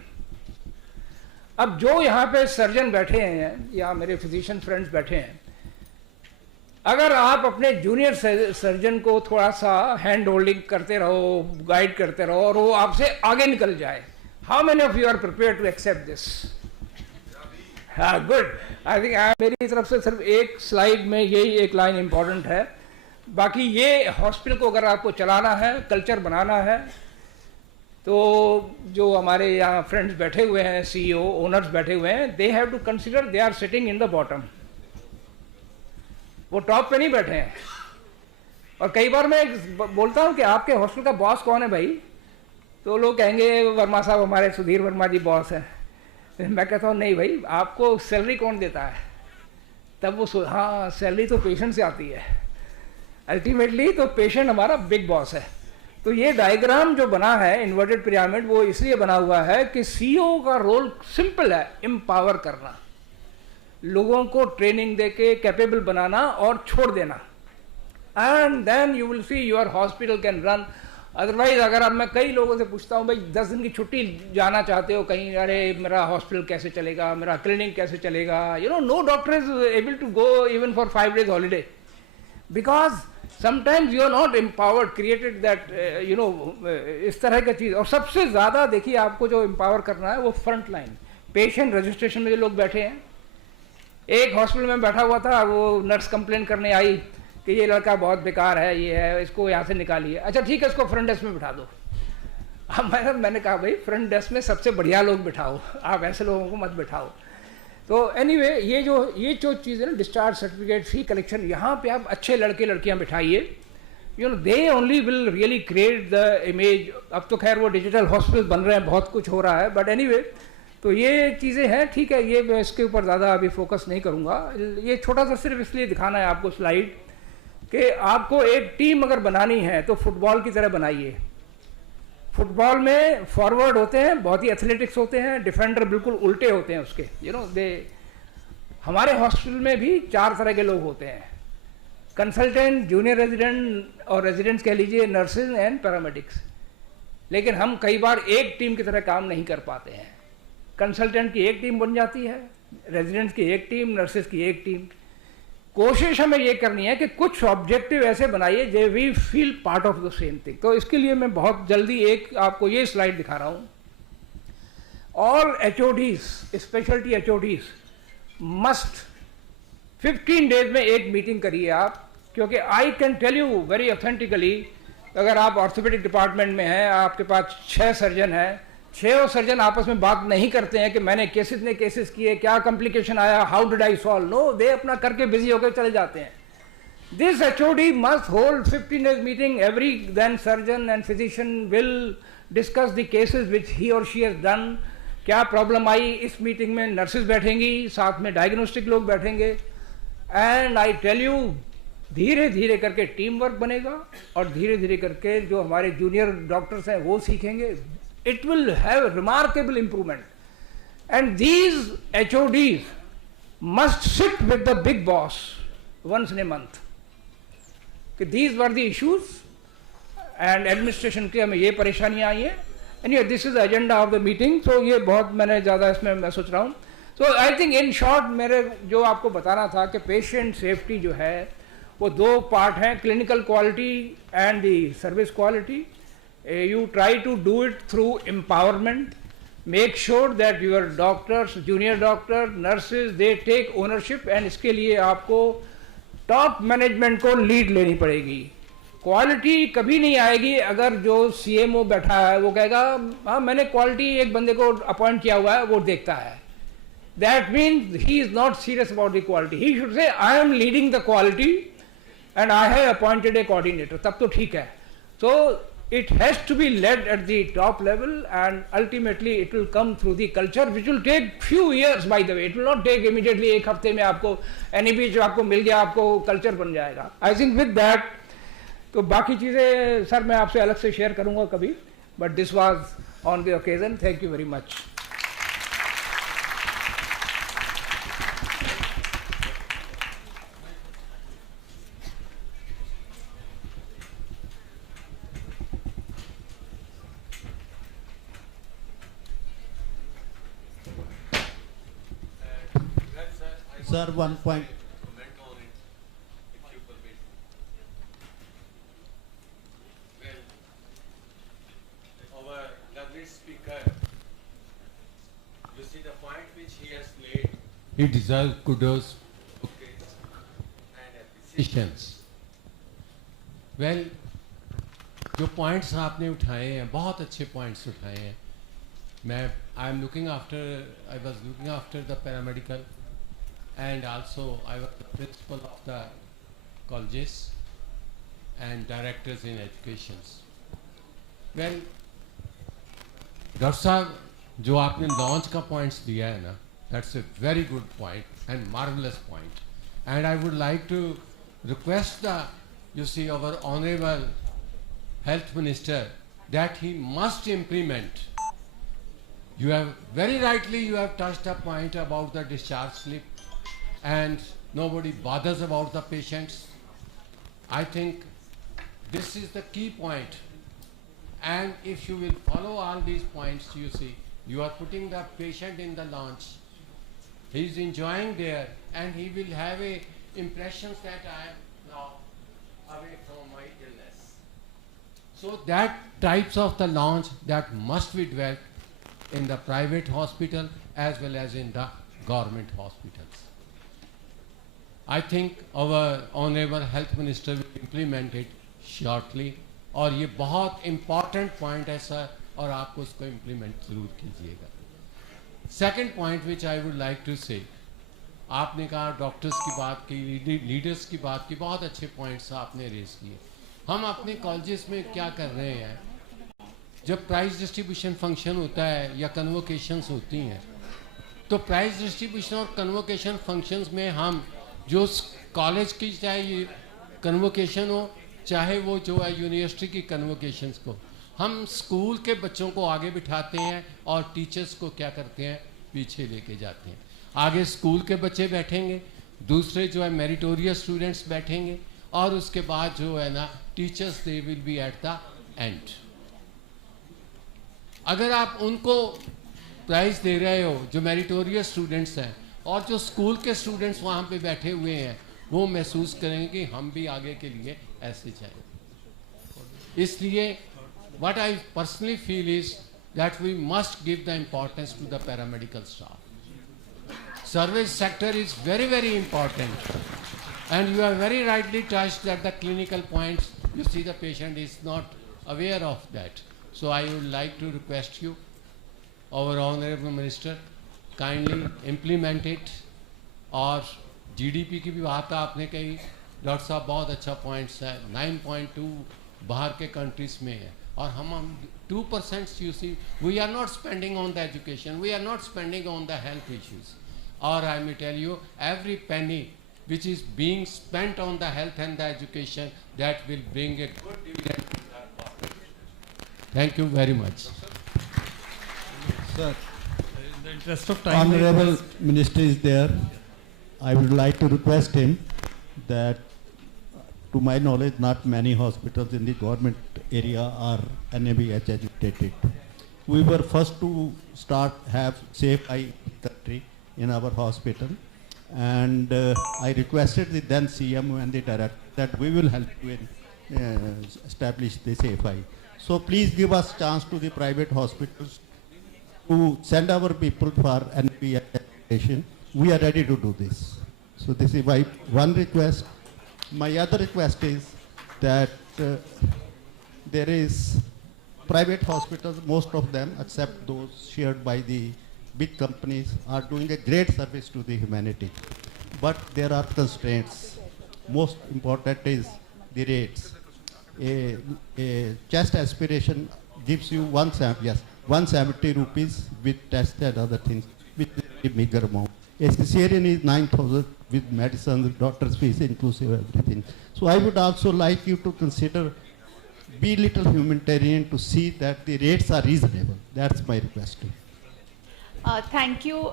अब जो यहाँ पे सर्जन बैठे हैं या मेरे फिजिशियन फ्रेंड्स बैठे हैं, अगर आप अपने जूनियर सर्जन को थोड़ा सा हैंड होल्डिंग करते रहो, गाइड करते रहो और वो आपसे आगे निकल जाए, how many of you are prepare to accept this? हाँ, गुड. आई थिंक मेरी तरफ से सिर्फ एक स्लाइड में यही एक लाइन इंपॉर्टेंट है. बाकी ये हॉस्पिटल को अगर आपको चलाना है, कल्चर बनाना है, तो जो हमारे यहाँ फ्रेंड्स बैठे हुए हैं, सीईओ ओनर्स बैठे हुए हैं, they have to consider they are sitting in the bottom. वो टॉप पे नहीं बैठे हैं. और कई बार मैं बोलता हूँ कि आपके हॉस्पिटल का बॉस कौन है भाई, तो लोग कहेंगे वर्मा साहब हमारे सुधीर वर्मा जी बॉस हैं. मैं कहता हूँ नहीं भाई, आपको सैलरी कौन देता है? तब वो हाँ, सैलरी तो पेशेंट से आती है. अल्टीमेटली तो पेशेंट हमारा बिग बॉस है. तो ये डायग्राम जो बना है इन्वर्टेड पिरामिड, वो इसलिए बना हुआ है कि सीईओ का रोल सिंपल है, एम्पावर करना, लोगों को ट्रेनिंग देके कैपेबल बनाना और छोड़ देना. And then you will see your hospital can run. Otherwise अगर अब मैं कई लोगों से पूछता हूँ भाई 10 दिन की छुट्टी जाना चाहते हो कहीं, अरे मेरा हॉस्पिटल कैसे चलेगा, मेरा क्लिनिक कैसे चलेगा? You know, no doctor is able to go even for 5 days holiday because sometimes you are not empowered, created that you know, इस तरह की चीज़. और सबसे ज़्यादा देखिए आपको जो एम्पावर करना है वो फ्रंट लाइन पेशेंट रजिस्ट्रेशन में जो लोग बैठे हैं. एक हॉस्पिटल में बैठा हुआ था, वो नर्स कंप्लेन करने आई कि ये लड़का बहुत बेकार है, ये है, इसको यहाँ से निकालिए. अच्छा ठीक है, इसको फ्रंट डेस्क में बिठा दो. अब मैंने कहा भाई फ्रंट डेस्क में सबसे बढ़िया लोग बिठाओ, आप ऐसे लोगों को मत बिठाओ. तो एनीवे ये जो चीज़ है ना, डिस्चार्ज सर्टिफिकेट, फी कलेक्शन, यहाँ पे आप अच्छे लड़के लड़कियाँ बिठाइए. You know, they only will really create the image. अब तो खैर वो डिजिटल हॉस्पिटल बन रहे हैं, बहुत कुछ हो रहा है, बट एनीवे तो ये चीज़ें हैं. ठीक है, ये मैं इसके ऊपर ज़्यादा अभी फोकस नहीं करूँगा. ये छोटा सा सिर्फ इसलिए दिखाना है आपको स्लाइड कि आपको एक टीम अगर बनानी है तो फुटबॉल की तरह बनाइए. फुटबॉल में फॉरवर्ड होते हैं, बहुत ही एथलेटिक्स होते हैं, डिफेंडर बिल्कुल उल्टे होते हैं उसके. यू नो, हमारे हॉस्पिटल में भी 4 तरह के लोग होते हैं, कंसल्टेंट, जूनियर रेजिडेंट और रेजिडेंट्स कह लीजिए, नर्सेज एंड पैरामेडिक्स. लेकिन हम कई बार एक टीम की तरह काम नहीं कर पाते हैं. कंसल्टेंट की एक टीम बन जाती है, रेजिडेंट्स की एक टीम, नर्सेज की एक टीम. कोशिश हमें ये करनी है कि कुछ ऑब्जेक्टिव ऐसे बनाइए जे we feel part of the same thing. तो इसके लिए मैं बहुत जल्दी एक आपको ये स्लाइड दिखा रहा हूँ. All HODs, speciality HODs must 15 days में एक मीटिंग करिए आप, क्योंकि I can tell you very authentically, अगर आप ऑर्थोपेडिक डिपार्टमेंट में हैं, आपके पास 6 सर्जन हैं, 6 सर्जन आपस में बात नहीं करते हैं कि मैंने ने केसेस किए, क्या कॉम्प्लिकेशन आया, how did I solve. No, they अपना करके बिजी होकर चले जाते हैं. This HOD must hold 15 days meeting every, then surgeon and physician will discuss the cases which he और शी हैज डन. क्या प्रॉब्लम आई, इस मीटिंग में नर्सेज बैठेंगी, साथ में डायग्नोस्टिक लोग बैठेंगे. एंड आई टेल यू, धीरे धीरे करके टीम वर्क बनेगा और धीरे धीरे करके जो हमारे जूनियर डॉक्टर्स हैं वो सीखेंगे. It will have remarkable improvement. And these HODs must sit with the big boss once in a month. कि these were the issues and administration के हमें ये परेशानियाँ आई हैं. Anyway, this is the agenda of the meeting. So ये बहुत मैंने ज़्यादा इसमें मैं सोच रहा हूँ. So I think in short मेरे जो आपको बताना था कि patient safety जो है वो 2 पार्ट हैं, clinical quality and the service quality. You try to do it through empowerment. Make sure that your doctors, junior doctor, nurses, they take ownership. And इसके लिए आपको top management को lead लेनी पड़ेगी. Quality कभी नहीं आएगी अगर जो CMO बैठा है वो कहेगा हाँ मैंने quality एक बंदे को अपॉइंट किया हुआ है वो देखता है. That means he is not serious about the quality. He should say I am leading the quality and I have appointed a coordinator. तब तो ठीक है. So it has to be led at the top level, and ultimately it will come through the culture, which will take few years, by the way. It will not take immediately एक हफ्ते में आपको NEB जो आपको मिल गया आपको culture बन जाएगा. I think with that, तो बाकी चीज़ें सर मैं आपसे अलग से share करूँगा कभी, but this was on the occasion. Thank you very much. Sir, 1 point. Comment on it, if you permit. Well, our lovely speaker, you see the point which he has made. He deserves kudos Okay. And appreciation. appreciations. Well, जो points आपने उठाए हैं बहुत अच्छे points उठाए हैं. मैं I am looking after I was looking after the paramedical and also I was the principal of the colleges and directors in education. Well, Dr. साहब जो आपने लॉन्च का पॉइंट्स दिया है ना, that's a very good point and marvelous point. And I would like to request the, you see, our honorable health minister that he must implement. You have very rightly you have touched a point about the discharge slip. And nobody bothers about the patients. I think this is the key point. And if you will follow all these points, you see, you are putting the patient in the launch. He is enjoying there, and he will have a impressions that I am now away from my illness. So that types of the launch that must be developed in the private hospital as well as in the government hospitals. I think our honorable health minister will implement it shortly. और ये बहुत important point है sir, और आप उसको implement ज़रूर कीजिएगा. Second point which I would like to say, आपने कहा डॉक्टर्स की बात की, लीडर्स की बात की, बहुत अच्छे पॉइंट्स आपने रेज किए. हम अपने कॉलेजेस में क्या कर रहे हैं, जब प्राइज डिस्ट्रीब्यूशन फंक्शन होता है या कन्वोकेशंस होती हैं, तो प्राइज डिस्ट्रीब्यूशन और कन्वोकेशन फंक्शंस में हम जो कॉलेज की चाहे ये कन्वोकेशन हो, चाहे वो जो है यूनिवर्सिटी की कन्वोकेशंस को, हम स्कूल के बच्चों को आगे बिठाते हैं और टीचर्स को क्या करते हैं, पीछे लेके जाते हैं. आगे स्कूल के बच्चे बैठेंगे, दूसरे जो है मेरिटोरियस स्टूडेंट्स बैठेंगे, और उसके बाद जो है ना teachers they will be at the end. अगर आप उनको प्राइज़ दे रहे हो जो मेरिटोरियस स्टूडेंट्स हैं, और जो स्कूल के स्टूडेंट्स वहाँ पे बैठे हुए हैं, वो महसूस करेंगे कि हम भी आगे के लिए ऐसे जाएं. इसलिए what I personally feel is that we must give the importance to the paramedical staff. Service sector is very, very important. And you have very rightly touched that the clinical points, you see the patient is not aware of that. So I would like to request you, our Honorable Minister, kindly implement it. और GDP की भी बात आपने कही, doctor साहब बहुत अच्छा points है. 9.2 बाहर के कंट्रीज में है, और हम 2% you see, we are not spending on the education, we are not spending on the health issues. Or I may tell you, every penny which is being spent on the health and the education, that will bring a good dividend to our population. Thank you very much. Sir, in the interest of time, Honorable Minister is there. I would like to request him that, to my knowledge, not many hospitals in the government area are NABH educated. We were first to start have safe eye country in our hospital, and I requested the then CM and the director that we will help you in establish the safe eye. So please give us chance to the private hospitals to send our people for NABH education. We are ready to do this. So this is my one request. My other request is that there is private hospitals, most of them, except those shared by the big companies, are doing a great service to the humanity. But there are constraints. Most important is the rates. a chest aspiration gives you 170 rupees with test and other things, which is a meager amount. A cesarean is 9,000 with medicine, doctor's fees inclusive, everything. So I would also like you to consider, be little humanitarian to see that the rates are reasonable. That's my request to you. Thank you,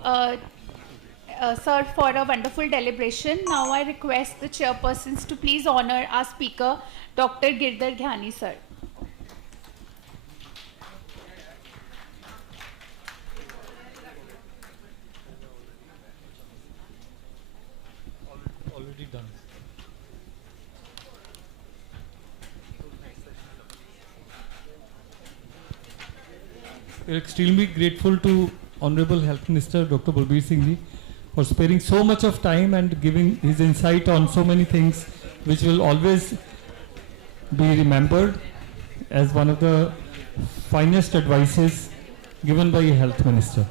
sir, for a wonderful deliberation. Now I request the chairpersons to please honor our speaker, Dr. Girdhar Ghyani, sir. Already done. We're extremely grateful to Honorable Health Minister Dr. Balbir Singh Ji for sparing so much of time and giving his insight on so many things which will always be remembered as one of the finest advices given by a health minister.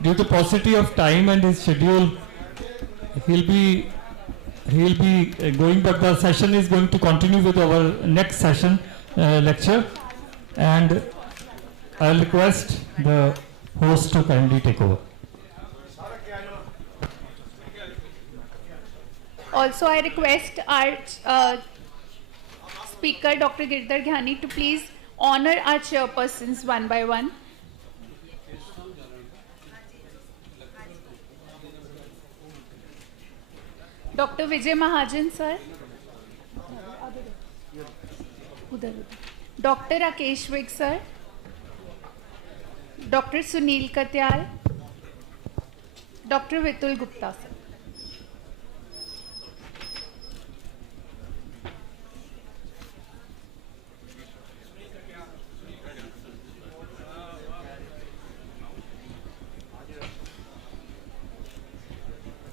Due to paucity of time and his schedule, he'll be going, but the session is going to continue with our next session lecture, and I'll request the host to kindly take over. Also, I request our speaker, Dr. Girdhar Ghyani, to please honor our chairpersons one by one. Dr. Vijay Mahajan, sir. Dr. Rakesh Vig, sir. Dr. Sunil Katyal. Dr. Vitul Gupta, sir.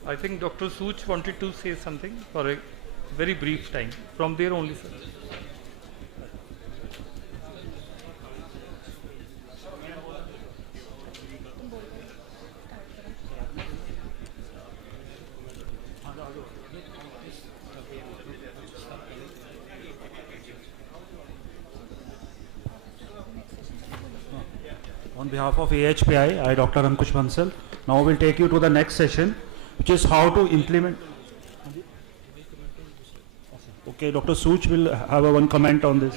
I think Dr. Such wanted to say something for a very brief time. From there only, sir. On behalf of AHPI, I, Dr. Ankush Bansal, now will take you to the next session, which is how to implement. Okay, Dr. Such will have one comment on this.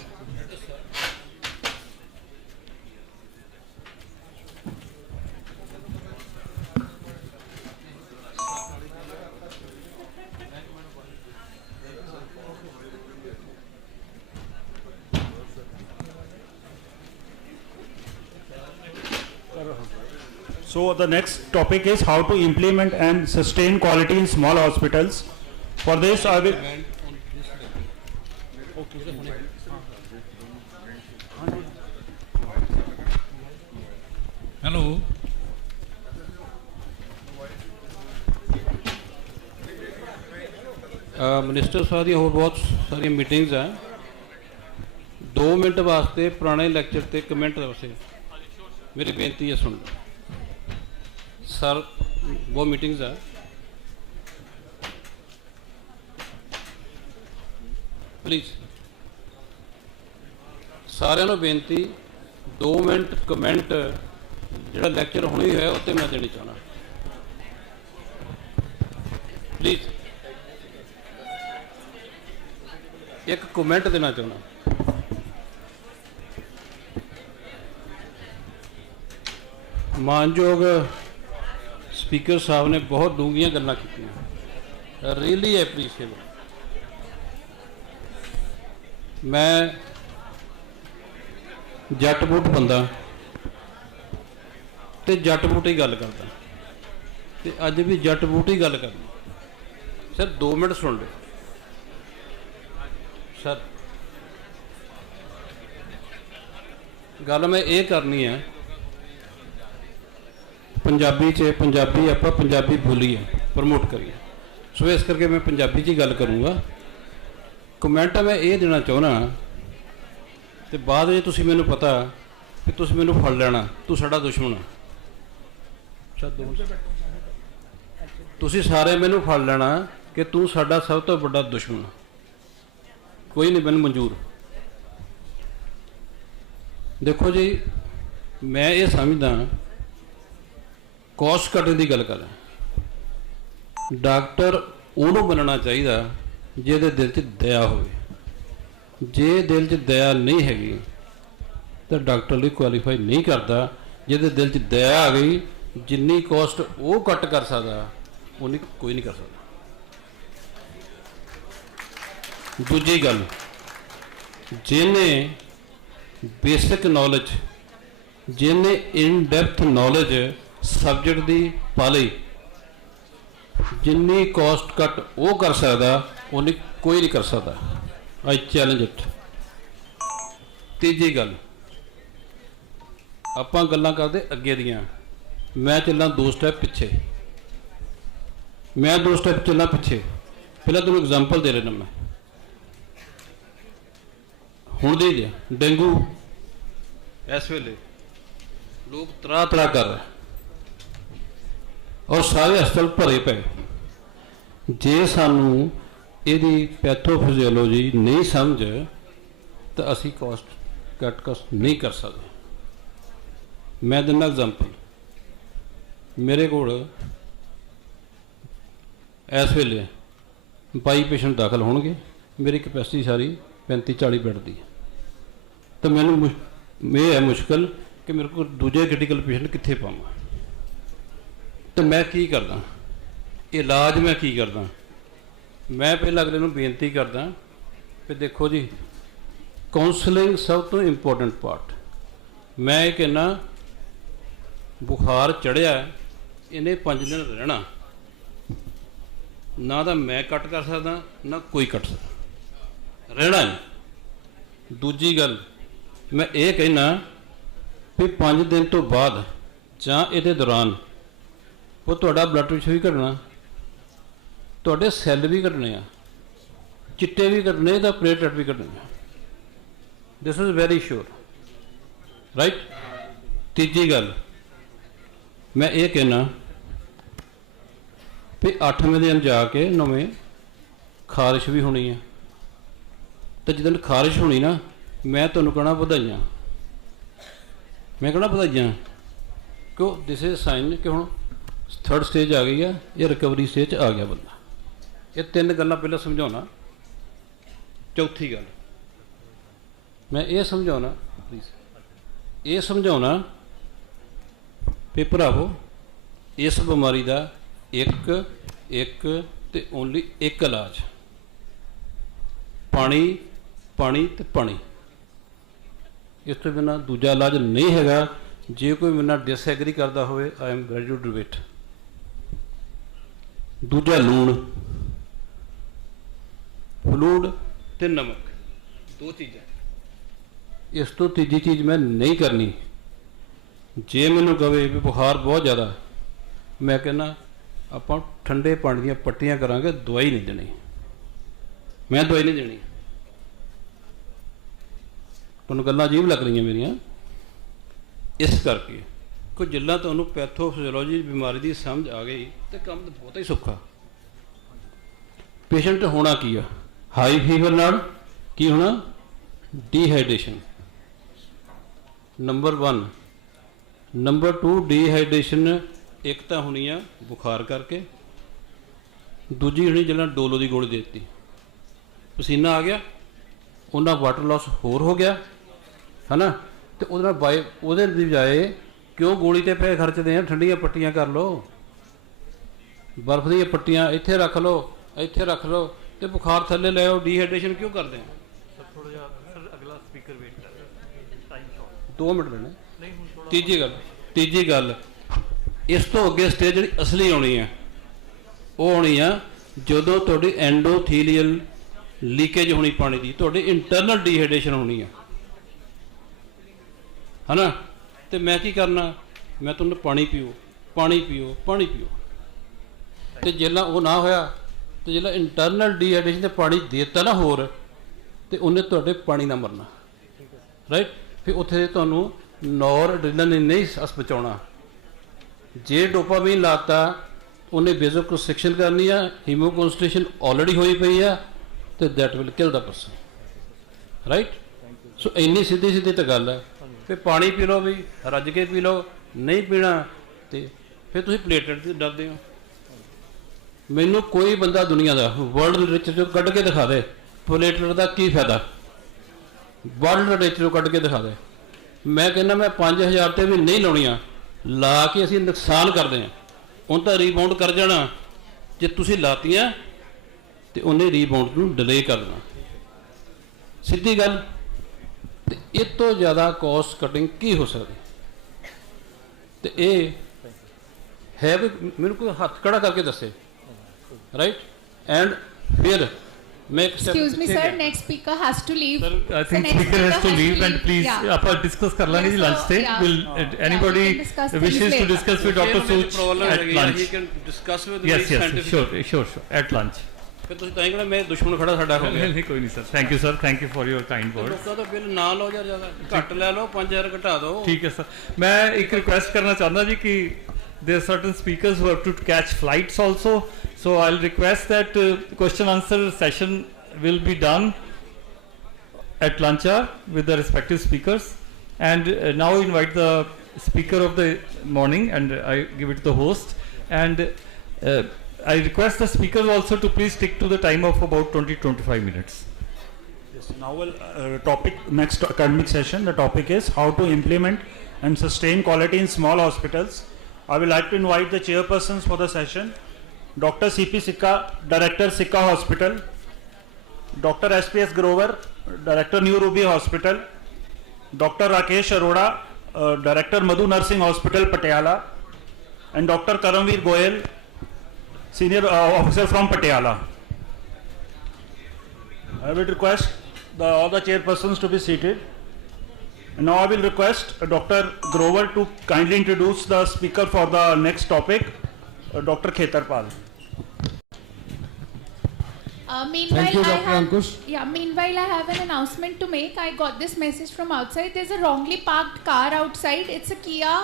So the next topic is how to implement and sustain quality in small hospitals. For this, I will. Hello. Minister साहब दी होर बहुत सारी meetings हैं 2 minute वास्ते पुराने lecture ते comment वास्ते मेरी बेनती है सुन लो सर वो मीटिंग्स है प्लीज़ सारे बेनती 2 मिनट कमेंट जो लैक्चर होनी है उत्ते मैं देनी चाहना प्लीज़ एक कमेंट देना चाहना मानयोग स्पीकर साहब ने बहुत डूंघियां गल्लां कीतियां रियली एप्रीशिएट मैं जट बुट बंदा ते जट बुट ही गल करदा ते अज भी जट बुट ही गल करनी सर 2 मिनट सुन लो सर गल मैं ये करनी है पंजाबी च पंजाबी आपां पंजाबी बोलीए प्रमोट करिए सो इस करके मैं पंजाबी च गल करूँगा कमेंट मैं ये देना चाहना तो बाद में तुसीं मैनूं पता कि तुसीं मैनूं फड़ लेना तू साडा दुश्मन है तुसीं सारे मैनूं फड़ लेना कि तू साडा सब तो बड़ा दुश्मन है कोई नहीं मैनूं मंजूर देखो जी, मैं ये समझदा कॉस्ट कटने की गल कर, डॉक्टर उन्होंने बनना चाहिए जिहदे दिल च दया होवे। जे दिल च दया नहीं हैगी तो डॉक्टर लिए क्वालीफाई नहीं करता। जिहदे दिल च दया आ गई, जिन्नी कॉस्ट वो कट कर सकता उन्नी कोई नहीं कर सकता। दूजी गल, जिन्हें बेसिक नॉलेज, जिन्हें इन डेप्थ नॉलेज सब्जेक्ट की पा ली, जिन्नी कॉस्ट कट वो कर सकता उन्नी कोई नहीं कर सकता। I challenge it. तीजी गल, आपां गल्लां करदे अगे दियां, मैं चलना 2 स्टैप पिछे। मैं 2 स्टैप चलना पिछे। पहले तुहानूं एग्जाम्पल दे रहा मैं, हुण दे लिया डेंगू इस वेले लोग तरा तरा कर रहे और सारे हस्पताल भरे पे। जे सानू इहदी पैथोफिजियोलॉजी नहीं समझ तो असी कॉस्ट कट कॉस्ट नहीं कर सकते। मैं दिना एग्जाम्पल, मेरे को इस वेले 22 पेशेंट दाखिल होणगे, मेरी कैपेसिटी सारी 35-40 बैड की। तो मैनू ये है मुश्किल कि मेरे को दूजे क्रिटिकल पेशेंट कित्थे पावां। तो मैं की करदा, इलाज मैं की करदा, मैं पहले अगले नूं बेनती करदा कि देखो जी, काउंसलिंग सब तो इंपॉर्टेंट पार्ट। मैं ये कहना, बुखार चढ़िया इन्हें 5 दिन रहना, ना तो मैं कट कर सकदा ना कोई कट सकदा, रहना है। दूजी गल, मैं ये कहना भी 5 दिन तो बाद जां इहदे दौरान वो तुहाडा ब्लड प्रेशर भी घटना, तुहाडे सैल भी घटने आ, चिट्टे भी घटने, तो प्लेटलेट भी घटने। This is very sure, right. तीजी गल, मैं ये कहना भी 8वें दिन जाके 9वें खारिश भी होनी है। तो जिस दिन खारिश होनी ना, मैं तुहानूं कहना बधाइयां, मैं कहना बधाइयां, क्यों दिस इज साइन कि हुण 3rd स्टेज आ गई है, ये रिकवरी स्टेज आ गया बंदा। ये 3 गल्लां पहले समझाना। चौथी गल मैं ये समझाना, प्लीज़ ये समझाना भी भरावो, इस बीमारी का एक ते ओनली एक इलाज, पानी पानी ते पानी। इस तो बिना दूजा इलाज नहीं हैगा। जे कोई मेरे नाल डिसएग्री करता होवे, I am ready to debate. दूजा लूण, फ्लूड ते नमक, 2 चीज़ां। इस तो तीजी चीज़ मैं नहीं करनी। जे मैनूं कहे भी बुखार बहुत ज़्यादा, मैं कहना आपां ठंडे पानी दीयां पट्टियां करांगे, दवाई नहीं देनी। मैं दवाई नहीं देनी। तुहानूं गल्लां अजीब लग रही मेरियां, इस करके कोई जिल्ला तुहानूं पैथोफिजियोलॉजी बीमारी की समझ आ गई तो काम तो बहुत ही सौखा। पेशेंट होना की आ, हाई फीवर नाल की होना, डिहाइड्रेशन नंबर 1। नंबर 2 डिहाइड्रेशन एक तो होनी आ बुखार करके, दूजी होनी जिन्हें डोलो की गोली दे दी, पसीना आ गया, उन्हें वाटर लॉस होर हो गया है ना। तो उहदे बजाए क्यों गोली ते पैसे खर्चते हैं, ठंडियां पट्टियां कर लो, बर्फ दी पट्टियां इत्थे रख लो, इत्थे रख लो, तो बुखार थल्ले ले आओ। डिहाइड्रेशन क्यों करते हैं? अगला स्पीकर वेट कर, 2 मिनट लेने। तीजी गल इस तो अगे स्टेज जी असली आनी है, वो आनी है जदों तुहाडी एंडोथीलियल लीकेज होनी पानी की, तुहाडी इंटरनल डिहाइड्रेशन होनी है ना। तो मैं की करना, मैं तुहानूं पानी पियो, पानी पियो, पानी पियो। तो जिल्ला वो ना होया, तो जिल्ला इंटरनल डिहाइड्रेशन से पानी देता ना होर, तो उन्हें तुहाडे पानी ना मरना, राइट। फिर उत्थे तुहानूं नॉर एड्रेनलिन नहीं अस बचाउणा। जे डोपामीन लाता, उन्हें वेज़ोकंस्ट्रिक्शन करनी है, हीमोकंस्ट्रिक्शन ऑलरेडी हुई पई है, तो that will kill the person, right. So इन्नी सीधी सीधी तो गल है। ਫਿਰ ਪਾਣੀ ਪੀ ਲਓ ਵੀ ਰੱਜ ਕੇ ਪੀ ਲਓ, ਨਹੀਂ ਪੀਣਾ ਤੇ ਫਿਰ ਤੁਸੀਂ ਪਲੇਟਲੈਟ ਤੋਂ ਡਰਦੇ ਹੋ। ਮੈਨੂੰ ਕੋਈ ਬੰਦਾ ਦੁਨੀਆ ਦਾ ਵਰਲਡ ਲਿਟਰੇਚਰ ਚੋਂ ਕੱਢ ਕੇ ਦਿਖਾ ਦੇ ਪਲੇਟਲੈਟ ਦਾ ਕੀ ਫਾਇਦਾ, ਵਰਲਡ ਲਿਟਰੇਚਰ ਚੋਂ ਕੱਢ ਕੇ ਦਿਖਾ ਦੇ। ਮੈਂ ਕਹਿੰਦਾ ਮੈਂ 5000 ਤੇ ਵੀ ਨਹੀਂ ਲਾਉਣੀਆਂ, ਲਾ ਕੇ ਅਸੀਂ ਨੁਕਸਾਨ ਕਰਦੇ ਹਾਂ। ਹੁਣ ਤਾਂ ਰੀਬਾਊਂਡ ਕਰ ਜਾਣਾ, ਜੇ ਤੁਸੀਂ ਲਾਤੀਆਂ ਤੇ ਉਹਨੇ ਰੀਬਾਊਂਡ ਨੂੰ ਡਿਲੇ ਕਰ ਦੇਣਾ, ਸਿੱਧੀ ਗੱਲ। ਤੇ ਇਹ ਤੋਂ ਜ਼ਿਆਦਾ ਕੋਸਟ ਕਟਿੰਗ ਕੀ ਹੋ ਸਕਦੀ? ਤੇ ਇਹ ਹੈ ਵੀ ਮੈਨੂੰ ਕੋਈ ਹੱਥ ਖੜਾ ਕਰਕੇ ਦੱਸੇ, ਰਾਈਟ? ਐਂਡ ਫਿਰ Excuse me, sir. Next speaker has to leave. Sir, I think speaker has to leave, and please, ਆਪਾਂ discuss ਕਰ ਲਾਂਗੇ ਜੀ lunch ਤੇ. Will anybody wishes to discuss with Dr. Sood at lunch? He can discuss with yes, the yes, sure, at lunch. ਫਿਰ ਤੁਸੀਂ ਤਾਂ ਕਹਿੰਦੇ ਮੈਂ ਦੁਸ਼ਮਣ ਖੜਾ ਸਾਡਾ ਹੋ ਗਿਆ। ਨਹੀਂ ਕੋਈ ਨਹੀਂ sir. Thank you sir. Thank you for your kind words. ਲੋਕਾਂ ਦਾ ਬਿੱਲ ਨਾ ਲਓ ਜਾਂ ਜ਼ਿਆਦਾ ਘੱਟ ਲੈ ਲਓ, 5000 ਘਟਾ ਦਿਓ। ਠੀਕ ਹੈ sir. ਮੈਂ ਇੱਕ ਰਿਕੁਐਸਟ ਕਰਨਾ ਚਾਹੁੰਦਾ ਜੀ ਕਿ there are certain speakers who have to catch flights also. So I'll request that question answer session will be done at lunch hour with the respective speakers. And now invite the speaker of the morning, and I give it to the host. And I request the speakers also to please stick to the time of about 20-25 minutes. Yes, now topic next academic session. The topic is how to implement and sustain quality in small hospitals. I would like to invite the chairpersons for the session. Dr. C.P. Sikka, Director, Sikka Hospital. Dr. S.P.S. Grover, Director, New Ruby Hospital. Dr. Rakesh Arora, Director, Madhu Nursing Hospital, Patiala. And Dr. Karamveer Goyal, Senior Officer from Patiala. I will request all the chairpersons to be seated. And now I will request Dr. Grover to kindly introduce the speaker for the next topic, Dr. Khetarpal. Thank you, Dr. Ankush. Meanwhile, I have an announcement to make. I got this message from outside. There's a wrongly parked car outside. It's a Kia,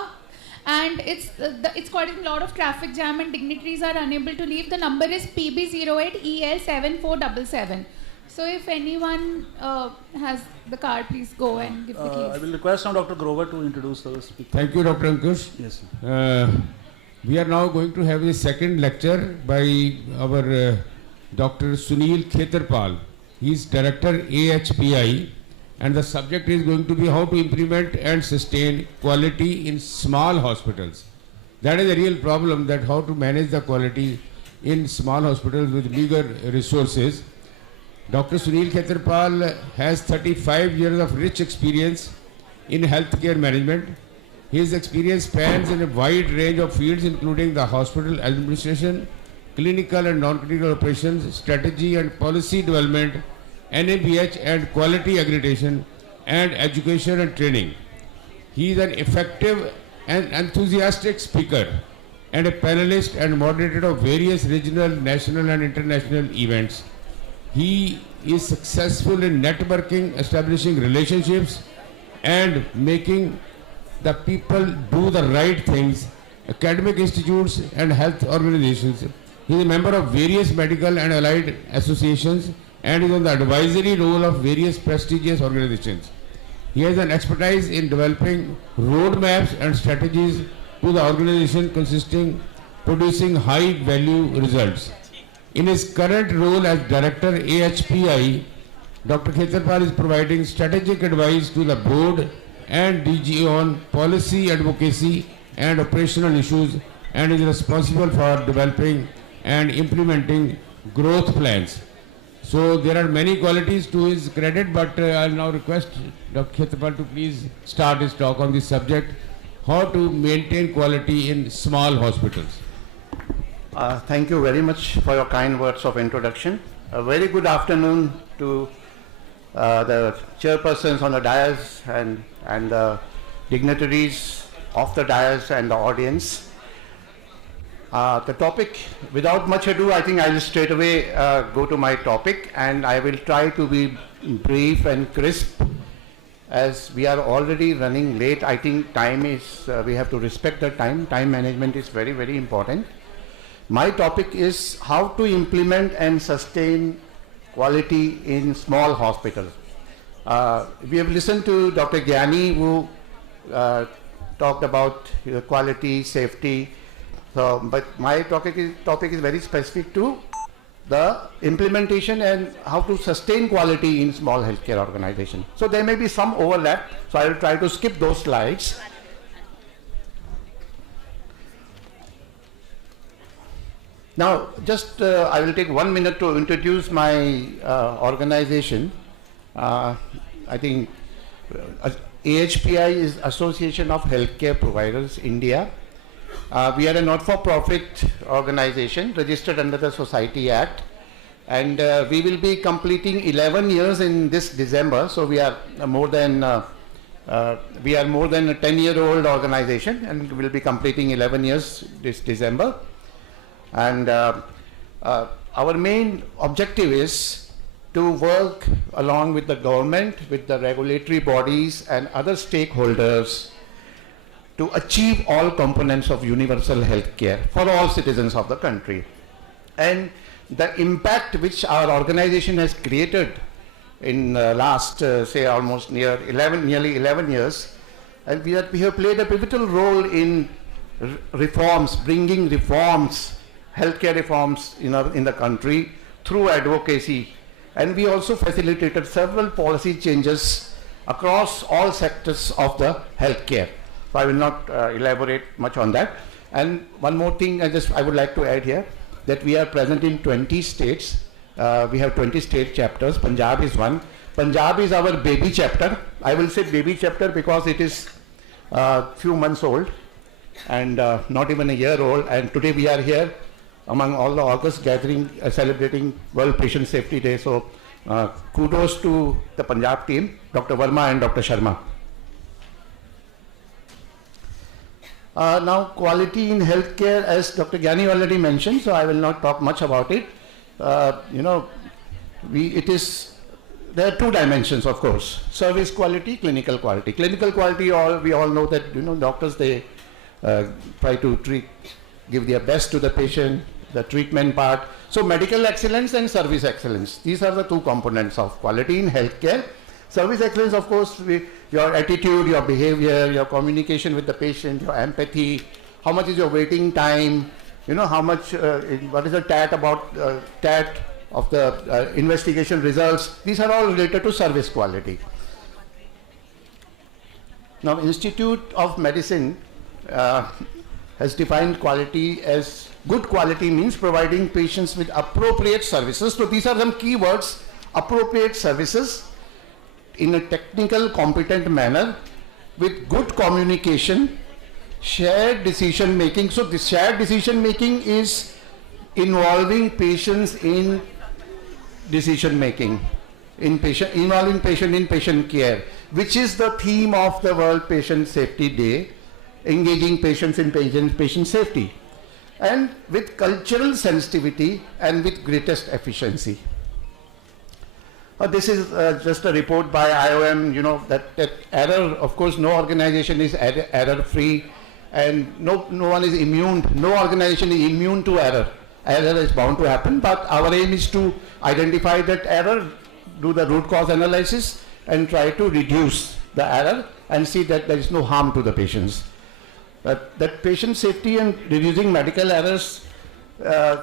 and it's causing a lot of traffic jam, and dignitaries are unable to leave. The number is PB08EL7477. So if anyone has the car, please go and give the keys. I will request now Dr. Grover to introduce the speaker. Thank you, Dr. Ankush. Yes, sir. We are now going to have a second lecture by our Dr. Sunil Khetarpal. He is Director AHPI, and the subject is going to be how to implement and sustain quality in small hospitals. That is a real problem, that how to manage the quality in small hospitals with meager resources. Dr. Sunil Khetarpal has 35 years of rich experience in healthcare management. His experience spans in a wide range of fields, including the hospital administration, clinical and non-clinical operations, strategy and policy development, NABH and quality accreditation, and education and training. He is an effective and enthusiastic speaker and a panelist and moderator of various regional, national and international events. He is successful in networking, establishing relationships, and making the people do the right things, academic institutes and health organizations. He is a member of various medical and allied associations and is on the advisory role of various prestigious organizations. He has an expertise in developing roadmaps and strategies to the organization, producing high value results. In his current role as Director AHPI, Dr. Khetarpal is providing strategic advice to the board and DG on policy advocacy and operational issues, and is responsible for developing and implementing growth plans. So there are many qualities to his credit, but I'll now request Dr. Khetarpal to please start his talk on this subject, how to maintain quality in small hospitals. Thank you very much for your kind words of introduction. A very good afternoon to the chairpersons on the dais and the dignitaries of the dais and the audience. The topic, without much ado, I think I will straight away go to my topic, and I will try to be brief and crisp, as we are already running late. I think time is, we have to respect the time. Time management is very, very important. My topic is how to implement and sustain quality in small hospitals. We have listened to Dr. Gyani, who talked about quality, safety. So, but my topic is very specific to the implementation and how to sustain quality in small healthcare organization. So there may be some overlap, so I will try to skip those slides. Now, just I will take 1 minute to introduce my organization. I think AHPI is Association of Healthcare Providers India. We are a not-for-profit organization registered under the Society Act, and we will be completing 11 years in this December. So we are more than a 10-year-old organization, and we will be completing 11 years this December. And our main objective is to work along with the government, with the regulatory bodies and other stakeholders to achieve all components of universal health care for all citizens of the country. And the impact which our organization has created in last, say, almost nearly 11 years, and we have played a pivotal role in reforms, bringing reforms, healthcare reforms in the country through advocacy. And we also facilitated several policy changes across all sectors of the healthcare. So I will not elaborate much on that. And one more thing I would like to add here, that we are present in 20 states. We have 20 state chapters. Punjab is one. Punjab is our baby chapter. I will say baby chapter because it is few months old and not even a year old. And today we are here among all the August gathering celebrating World Patient Safety Day. So kudos to the Punjab team, Dr. VARMA and Dr. SHARMA. Now, quality in healthcare, as Dr. Gyani already mentioned, so I will not talk much about it. There are two dimensions, of course: service quality, clinical quality. Clinical quality, we all know that doctors, they try to give their best to the patient, the treatment part. So medical excellence and service excellence, these are the two components of quality in healthcare. Service excellence, of course, your attitude, your behavior, your communication with the patient, your empathy, how much is your waiting time, how much, what is the TAT of the investigation results. These are all related to service quality. Now, Institute of Medicine has defined quality as good quality means providing patients with appropriate services. So these are some key words: appropriate services in a technical, competent manner, with good communication, shared decision making. So this shared decision making is involving patients in decision making, involving patient in patient care, which is the theme of the World Patient Safety Day, engaging patients in patient safety, and with cultural sensitivity and with greatest efficiency. This is just a report by IOM, that error, of course, no organization is error free, and no one is immune, no organization is immune to error. Error is bound to happen, but our aim is to identify that error, do the root cause analysis, and try to reduce the error and see that there is no harm to the patients. That patient safety and reducing medical errors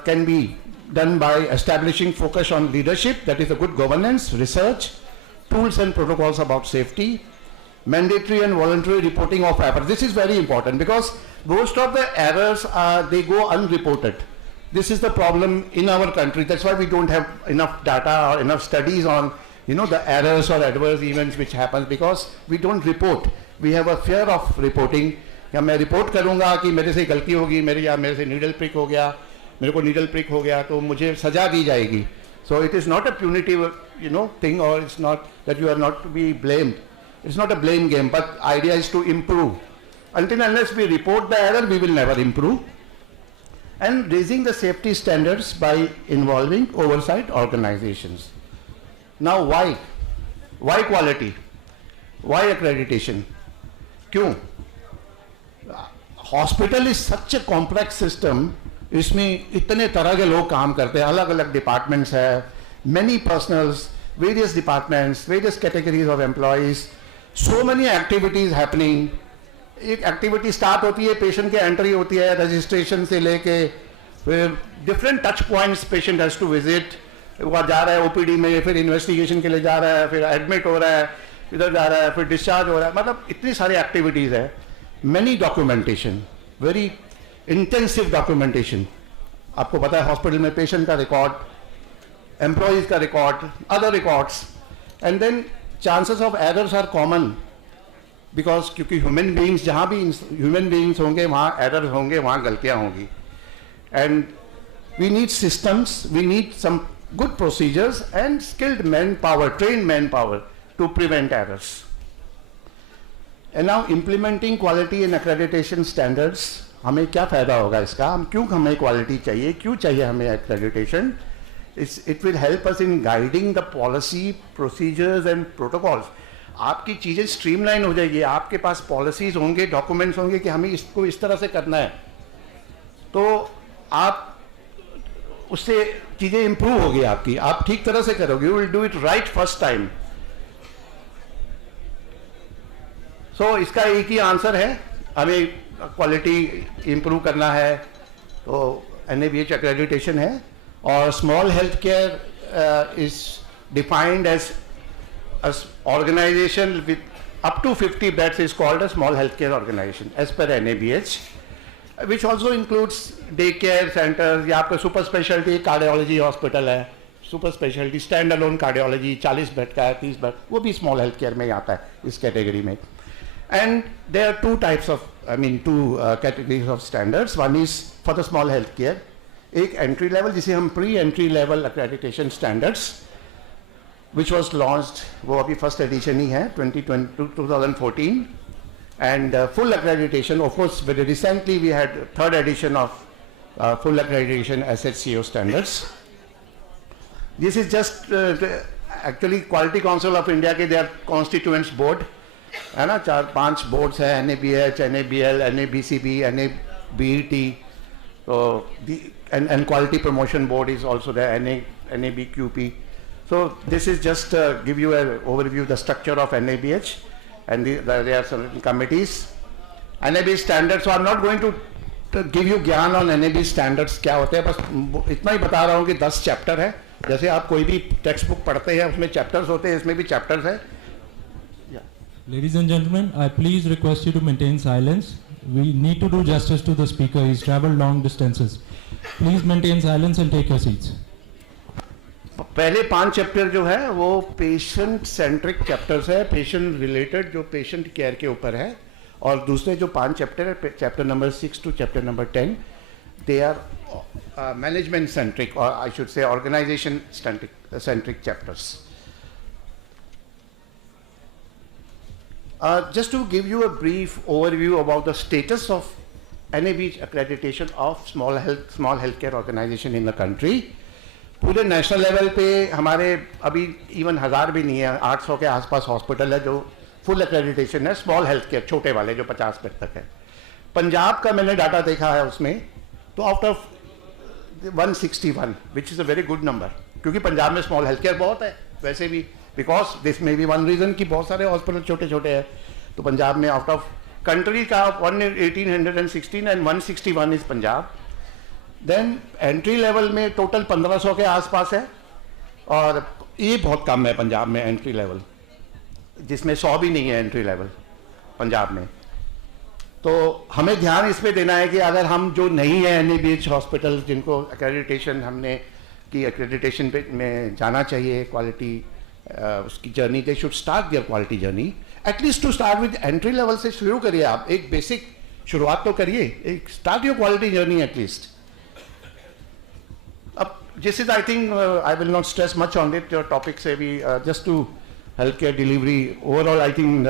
can be done by establishing focus on leadership, that is a good governance, research, tools and protocols about safety, mandatory and voluntary reporting of errors. This is very important because most of the errors they go unreported. This is the problem in our country. That's why we don't have enough data or enough studies on the errors or adverse events which happen, because we don't report. We have a fear of reporting. या मैं report करूंगा कि मेरे से गलती होगी, मेरे से नीडल प्रिक हो गया, मेरे को नीडल प्रिक हो गया तो मुझे सजा दी जाएगी. So it is not a punitive thing, or it's not that you are not to be blamed. It's not a blame game, but idea is to improve. Until unless we report the error, we will never improve. And raising the safety standards by involving oversight organizations. Now why? Why quality? Why accreditation? क्यों? Hospital is such a complex system. इसमें इतने तरह के लोग काम करते हैं, अलग अलग departments है, many personals, various departments, various categories of employees, so many activities happening, एक एक्टिविटी स्टार्ट होती है, पेशेंट की एंट्री होती है, रजिस्ट्रेशन से लेके फिर different touch points patient has to visit, वहाँ जा रहा है ओपीडी में, फिर इन्वेस्टिगेशन के लिए जा रहा है, फिर एडमिट हो रहा है, इधर जा रहा है, फिर डिस्चार्ज हो रहा है, मतलब इतनी सारी एक्टिविटीज़ है, many documentation, very intensive documentation. आपको पता है हॉस्पिटल में पेशेंट का रिकॉर्ड, एम्प्लॉयज़ का record, other records, and then chances of errors are common because क्योंकि ह्यूमन बीइंग्स, जहाँ भी ह्यूमन बीइंग्स होंगे वहाँ एरर होंगे, वहाँ गलतियाँ होंगी. And we need systems, we need some good procedures and skilled manpower, trained manpower to prevent errors. And now implementing quality and accreditation standards, हमें क्या फ़ायदा होगा इसका, हम क्यों हमें quality चाहिए, क्यों चाहिए हमें accreditation? It will help us in guiding the policy, procedures and protocols. आपकी चीज़ें streamline हो जाएगी, आपके पास policies होंगे, documents होंगे कि हमें इसको इस तरह से करना है, तो आप उससे चीज़ें इंप्रूव होगी आपकी, आप ठीक तरह से करोगे, you will do it right first time. So इसका एक ही आंसर है, हमें क्वालिटी इंप्रूव करना है, तो NABH एक्रेडिटेशन है. और small health care is defined as organisation with up to 50 beds is called a small health care organisation as per NABH, which also includes day care centers, या आपका super speciality cardiology hospital है, super speciality stand alone cardiology 40 bed का है, 30 bed, वो भी small health care में ही आता है इस कैटेगरी में. And there are two categories of standards. One is for the small health care, एक एंट्री लेवल जिसे हम pre entry level accreditation standards which was launched, वो अभी फर्स्ट एडिशन ही है 2014. And full accreditation, of course, very recently we had third edition of full accreditation SHCO standards. This is just actually Quality Council of India के their constituents board, है ना, 4-5 boards है, NABH, NABL, NABCB, NABET, so and Quality Promotion Board is also there, NABQP. So this is just give you an overview the structure of NABH. And there are certain committees. NABH standards, so I'm not going to give you ज्ञान on NABH standards क्या होते हैं, बस इतना ही बता रहा हूँ कि 10 चैप्टर है. जैसे आप कोई भी टेक्स्ट बुक पढ़ते हैं उसमें चैप्टर्स होते हैं, इसमें भी चैप्टर्स है. Ladies and gentlemen, I please request you to maintain silence. We need to do justice to the speaker. He's traveled long distances. Please maintain silence and take your seats. पहले 5 chapter जो है वो patient centric chapters है, patient related जो patient care के ऊपर है. और दूसरे जो 5 चैप्टर है, chapter number 6 to chapter number 10, they are management centric, और I should say organisation centric chapters. Just to give you a brief overview about the status of NABH accreditation of small healthcare organization in the country. पूरे national level पे हमारे अभी even 1000 भी नहीं है, 800 के आसपास हॉस्पिटल है जो फुल एक्रेडिटेशन है स्मॉल हेल्थ केयर, छोटे वाले जो 50 बेड तक है. पंजाब का मैंने डाटा देखा है उसमें, तो out of 161 which is a very good number, क्योंकि पंजाब में स्मॉल हेल्थ केयर बहुत है वैसे भी, because this may be one reason कि बहुत सारे हॉस्पिटल छोटे छोटे हैं. तो पंजाब में आउट ऑफ कंट्री का 1816 and 161 is Punjab. Then entry level में टोटल 1500 के आसपास है, और ये बहुत कम है पंजाब में एंट्री लेवल, जिसमें 100 भी नहीं है एंट्री लेवल पंजाब में. तो हमें ध्यान इस पे देना है कि अगर हम जो नहीं है NABH हॉस्पिटल जिनको एक्रेडिटेशन हमने की एक्रेडिटेशन पे में जाना चाहिए, क्वालिटी उसकी journey, they should start their quality journey. At least to start with entry level से शुरू करिए, आप एक बेसिक शुरुआत तो करिए, एक start your quality journey at least. This is, I think, I will not stress much on it. Your topic say we just to healthcare delivery overall. I think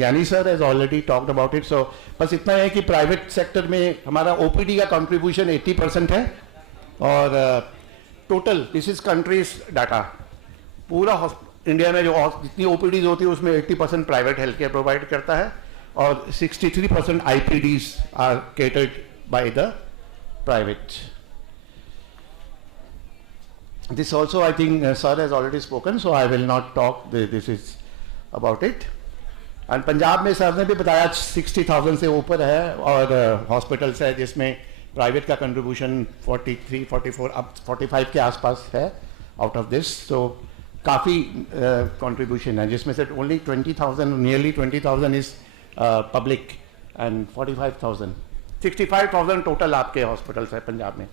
Gyani sir has already talked about it. So बस इतना है कि private sector में हमारा OPD का contribution 80% है, और total this is countries data, पूरा इंडिया में जो जितनी OPDs होती है उसमें 80% प्राइवेट हेल्थ केयर प्रोवाइड करता है, और 63% IPDs are catered by the private. This also, I think, sir has already spoken, so I will not talk. This is about it. And Punjab में सर ने भी बताया 60,000 से ऊपर है और हॉस्पिटल्स है जिसमें प्राइवेट का कंट्रीब्यूशन 43, 44 अब 45 के आसपास है आउट ऑफ दिस। तो काफ़ी कंट्रीब्यूशन है जिसमें से only 20,000 nearly 20,000 is public and 65,000 total आपके हॉस्पिटल्स है पंजाब में।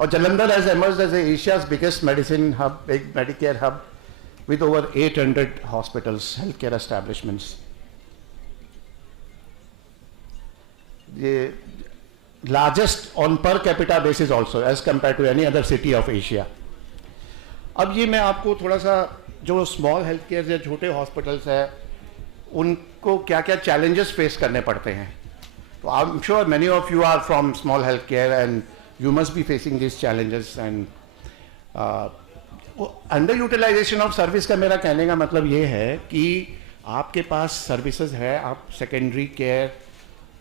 और Jalandhar has emerged as Asia's biggest medicine hub, एक Medicare hub with over 800 hospitals, healthcare establishments. The largest on per capita basis also as compared to any other city of Asia. अब ये मैं आपको थोड़ा सा जो स्मॉल हेल्थ केयर या छोटे हॉस्पिटल्स है उनको क्या क्या चैलेंजेस फेस करने पड़ते हैं। तो I am sure many of you are from small health care and you must be facing this challenges and under utilisation of service का मेरा कहने का मतलब ये है कि आपके पास सर्विसेज है, आप सेकेंडरी केयर,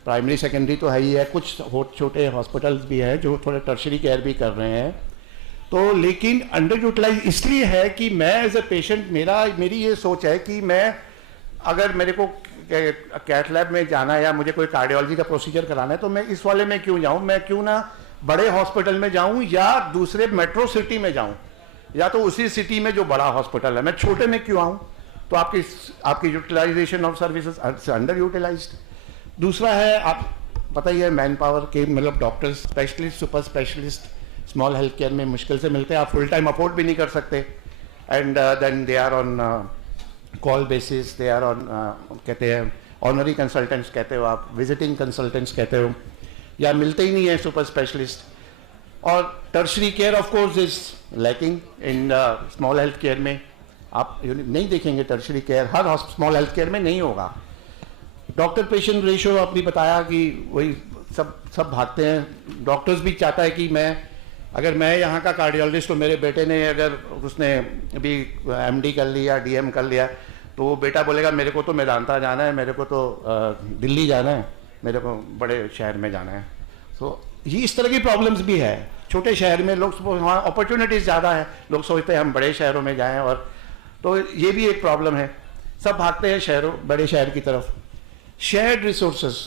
प्राइमरी सेकेंडरी तो है ही है, कुछ छोटे हॉस्पिटल्स भी हैं जो थोड़े टर्शरी केयर भी कर रहे हैं। तो लेकिन अंडर यूटिलाइज इसलिए है कि मैं एज ए पेशेंट मेरी ये सोच है कि मैं अगर मेरे को कैथ लैब में जाना है या मुझे कोई कार्डियोलॉजी का प्रोसीजर कराना है तो मैं इस वाले में क्यों जाऊँ, मैं क्यों ना बड़े हॉस्पिटल में जाऊँ या दूसरे मेट्रो सिटी में जाऊँ या तो उसी सिटी में जो बड़ा हॉस्पिटल है, मैं छोटे में क्यों आऊँ। तो आपकी utilisation of services under utilised. दूसरा है आप पता ही है मैन पावर के मतलब doctors, specialist, super specialist small health care में मुश्किल से मिलते हैं, आप फुल टाइम अफोर्ड भी नहीं कर सकते and then they are on call basis, they are on कहते हैं ऑनरी कंसल्टेंट्स कहते हो आप, विजिटिंग कंसल्टेंट्स कहते हो, या मिलते ही नहीं है सुपर स्पेशलिस्ट। और tertiary care of course is lacking in small health care में, आप नहीं देखेंगे टर्शरी केयर हर स्मॉल हेल्थ केयर में नहीं होगा। डॉक्टर पेशेंट रेशियो आपने बताया कि वही सब भागते हैं। डॉक्टर्स भी चाहता है कि अगर मैं यहाँ का कार्डियोलॉजिस्ट हूँ, मेरे बेटे ने अगर उसने अभी एमडी कर लिया, डीएम कर लिया, तो वो बेटा बोलेगा मेरे को तो मेदांता जाना है, मेरे को तो दिल्ली जाना है, मेरे को बड़े शहर में जाना है। तो ये इस तरह की प्रॉब्लम्स भी है। छोटे शहर में लोग वहाँ अपॉर्चुनिटीज़ ज़्यादा है, लोग सोचते हैं हम बड़े शहरों में जाएं, और तो ये भी एक प्रॉब्लम है। सब भागते हैं बड़े शहर की तरफ। शेयर्ड रिसोर्सेज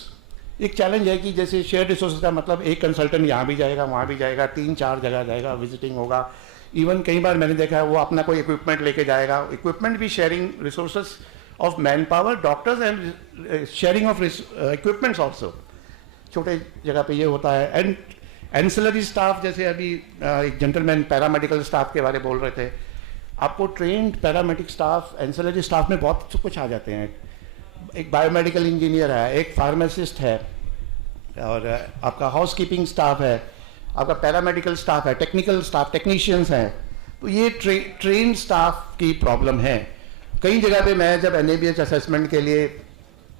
एक चैलेंज है कि जैसे शेयर्ड रिसोर्सेज का मतलब एक कंसल्टेंट यहाँ भी जाएगा, वहाँ भी जाएगा, 3-4 जगह जाएगा, विजिटिंग होगा। इवन कई बार मैंने देखा है वो अपना कोई इक्विपमेंट लेके जाएगा, इक्विपमेंट भी sharing resources of man power, doctors and sharing of equipments also. छोटे जगह पे ये होता है। एंड एंसिलरी स्टाफ, जैसे अभी एक जेंटलमैन पैरामेडिकल स्टाफ के बारे में बोल रहे थे, आपको trend paramedic staff ancillary staff में बहुत कुछ आ जाते हैं। एक बायोमेडिकल इंजीनियर है, एक फार्मासिस्ट है, और आपका हाउस कीपिंग स्टाफ है, आपका पैरामेडिकल स्टाफ है, टेक्निकल स्टाफ, टेक्नीशियंस हैं। तो ये ट्रेन स्टाफ की प्रॉब्लम है। कई जगह पे मैं जब NABH असेसमेंट के लिए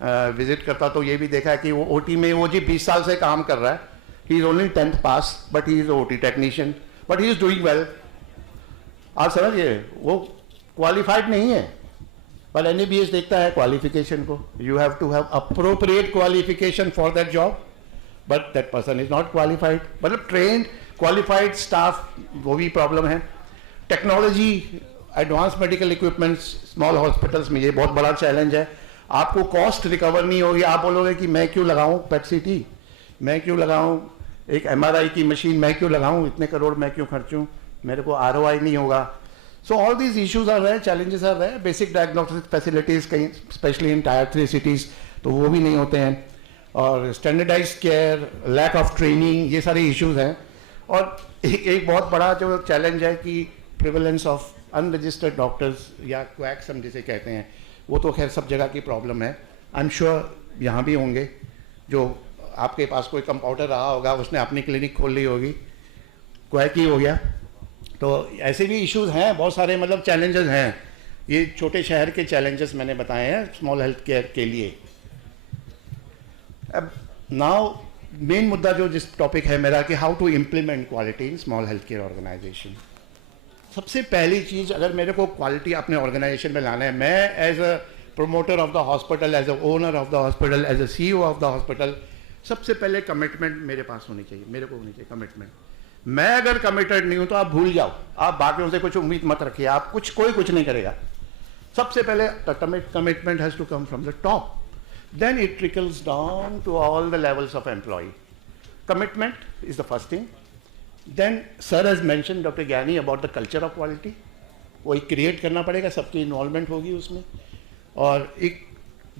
विजिट करता तो ये भी देखा है कि वो OT में वो जी 20 साल से काम कर रहा है, he is only 10th pass but he is OT technician, but he is doing well. आप समझिए वो क्वालिफाइड नहीं है, पर NABH देखता है क्वालिफिकेशन को। You have to have appropriate qualification for that job, but that person is not qualified. मतलब ट्रेंड क्वालिफाइड स्टाफ वो भी प्रॉब्लम है। Technology, advance medical equipments small hospitals में ये बहुत बड़ा चैलेंज है। आपको कॉस्ट रिकवर नहीं होगी। आप बोलोगे कि मैं क्यों लगाऊं पेट CT, मैं क्यों लगाऊं एक MRI की मशीन, मैं क्यों लगाऊं इतने करोड़, मैं क्यों खर्चूं, मेरे को ROI नहीं होगा। So all these issues are रहे, चैलेंजेस आर रहे। बेसिक डायग्नोस्टिक फैसिलिटीज़ कहीं स्पेशली इन Tier 3 सिटीज़ तो वो भी नहीं होते हैं, और standardised care, lack of training, ये सारे इश्यूज हैं। और एक बहुत बड़ा जो चैलेंज है कि प्रिवेलेंस ऑफ अनरजिस्टर्ड डॉक्टर्स या क्वैक्स हम जिसे कहते हैं, वो तो खैर सब जगह की प्रॉब्लम है। आई एम श्योर यहाँ भी होंगे। जो आपके पास कोई कंपाउंडर रहा होगा, उसने अपनी क्लिनिक खोल ली होगी, क्वैक ही हो गया। तो ऐसे भी इश्यूज हैं बहुत सारे, मतलब चैलेंजेस हैं। ये छोटे शहर के चैलेंजेस मैंने बताए हैं स्मॉल हेल्थ केयर के लिए। अब नाउ मेन मुद्दा जो जिस टॉपिक है मेरा कि how to implement quality in small health care organisation. सबसे पहली चीज़, अगर मेरे को क्वालिटी अपने ऑर्गेनाइजेशन में लाना है, मैं as a promoter of the hospital, as a owner of the hospital, as a CEO of the hospital, सबसे पहले कमिटमेंट मेरे पास होनी चाहिए, मेरे को होनी चाहिए कमिटमेंट। मैं अगर कमिटेड नहीं हूं तो आप भूल जाओ, आप बाकियों से कुछ उम्मीद मत रखिए, आप कोई कुछ नहीं करेगा। सबसे पहले commitment has to come from the top. Then it trickles down to all the levels of employee. Commitment is the first thing. Then sir has mentioned, Dr. Gyani, about the culture of quality. वो एक create करना पड़ेगा, सबकी involvement होगी उसमें, और एक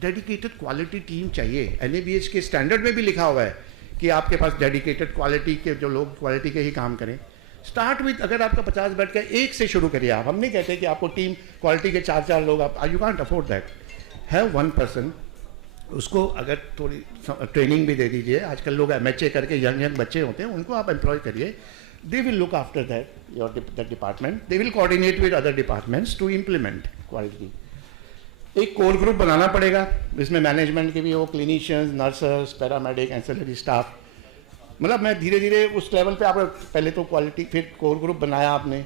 dedicated quality team चाहिए. NABH के standard में भी लिखा हुआ है कि आपके पास dedicated quality के जो लोग quality के ही काम करें. स्टार्ट विथ, अगर आपका 50 बेड का एक से शुरू करिए आप. हम नहीं कहते कि आपको टीम क्वालिटी के 4 लोग आप, you can't afford that. Have 1 person, उसको अगर थोड़ी ट्रेनिंग भी दे दीजिए. आजकल लोग MHA करके यंग बच्चे होते हैं, उनको आप एम्प्लॉय करिए. They will look after that your that department. They will coordinate with other departments to implement quality. एक कोर ग्रुप बनाना पड़ेगा जिसमें मैनेजमेंट के भी हो, clinicians, nurses, paramedic, ancillary staff. मतलब मैं धीरे धीरे उस लेवल पे, आप पहले तो क्वालिटी, फिर कोर ग्रुप बनाया आपने,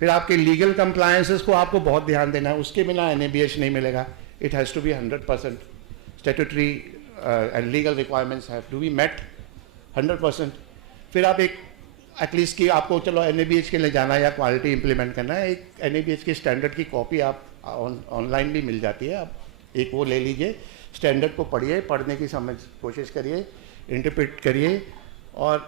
फिर आपके लीगल कंप्लायंसेस को आपको बहुत ध्यान देना है. उसके बिना NABH नहीं मिलेगा. It has to be 100%. Statutory and legal requirements have to be met 100%. फिर आप एक एटलीस्ट कि आपको चलो NABH के लिए जाना है या क्वालिटी इंप्लीमेंट करना है, एक NABH के स्टैंडर्ड की कॉपी आप ऑनलाइन भी मिल जाती है. आप एक वो ले लीजिए, स्टैंडर्ड को पढ़िए, पढ़ने की कोशिश करिए, इंटरप्रेट करिए, और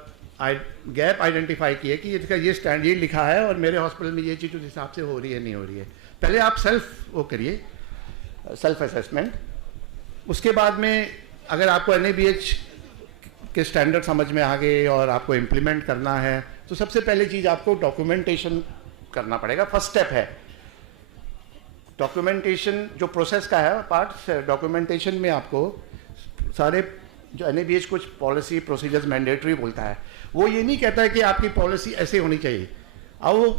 गैप आइडेंटिफाई किए कि इसका ये स्टैंड ये लिखा है और मेरे हॉस्पिटल में ये चीज़ उस हिसाब से हो रही है नहीं हो रही है. पहले आप सेल्फ वो करिए, सेल्फ असेसमेंट. उसके बाद में अगर आपको NABH के स्टैंडर्ड समझ में आ गए और आपको इम्प्लीमेंट करना है, तो सबसे पहले चीज़ आपको डॉक्यूमेंटेशन करना पड़ेगा. फर्स्ट स्टेप है डॉक्यूमेंटेशन. जो प्रोसेस का है पार्ट, डॉक्यूमेंटेशन में आपको सारे जो NABH कुछ पॉलिसी प्रोसीजर्स मैंडेटरी बोलता है, वो ये नहीं कहता है कि आपकी पॉलिसी ऐसे होनी चाहिए. अब वो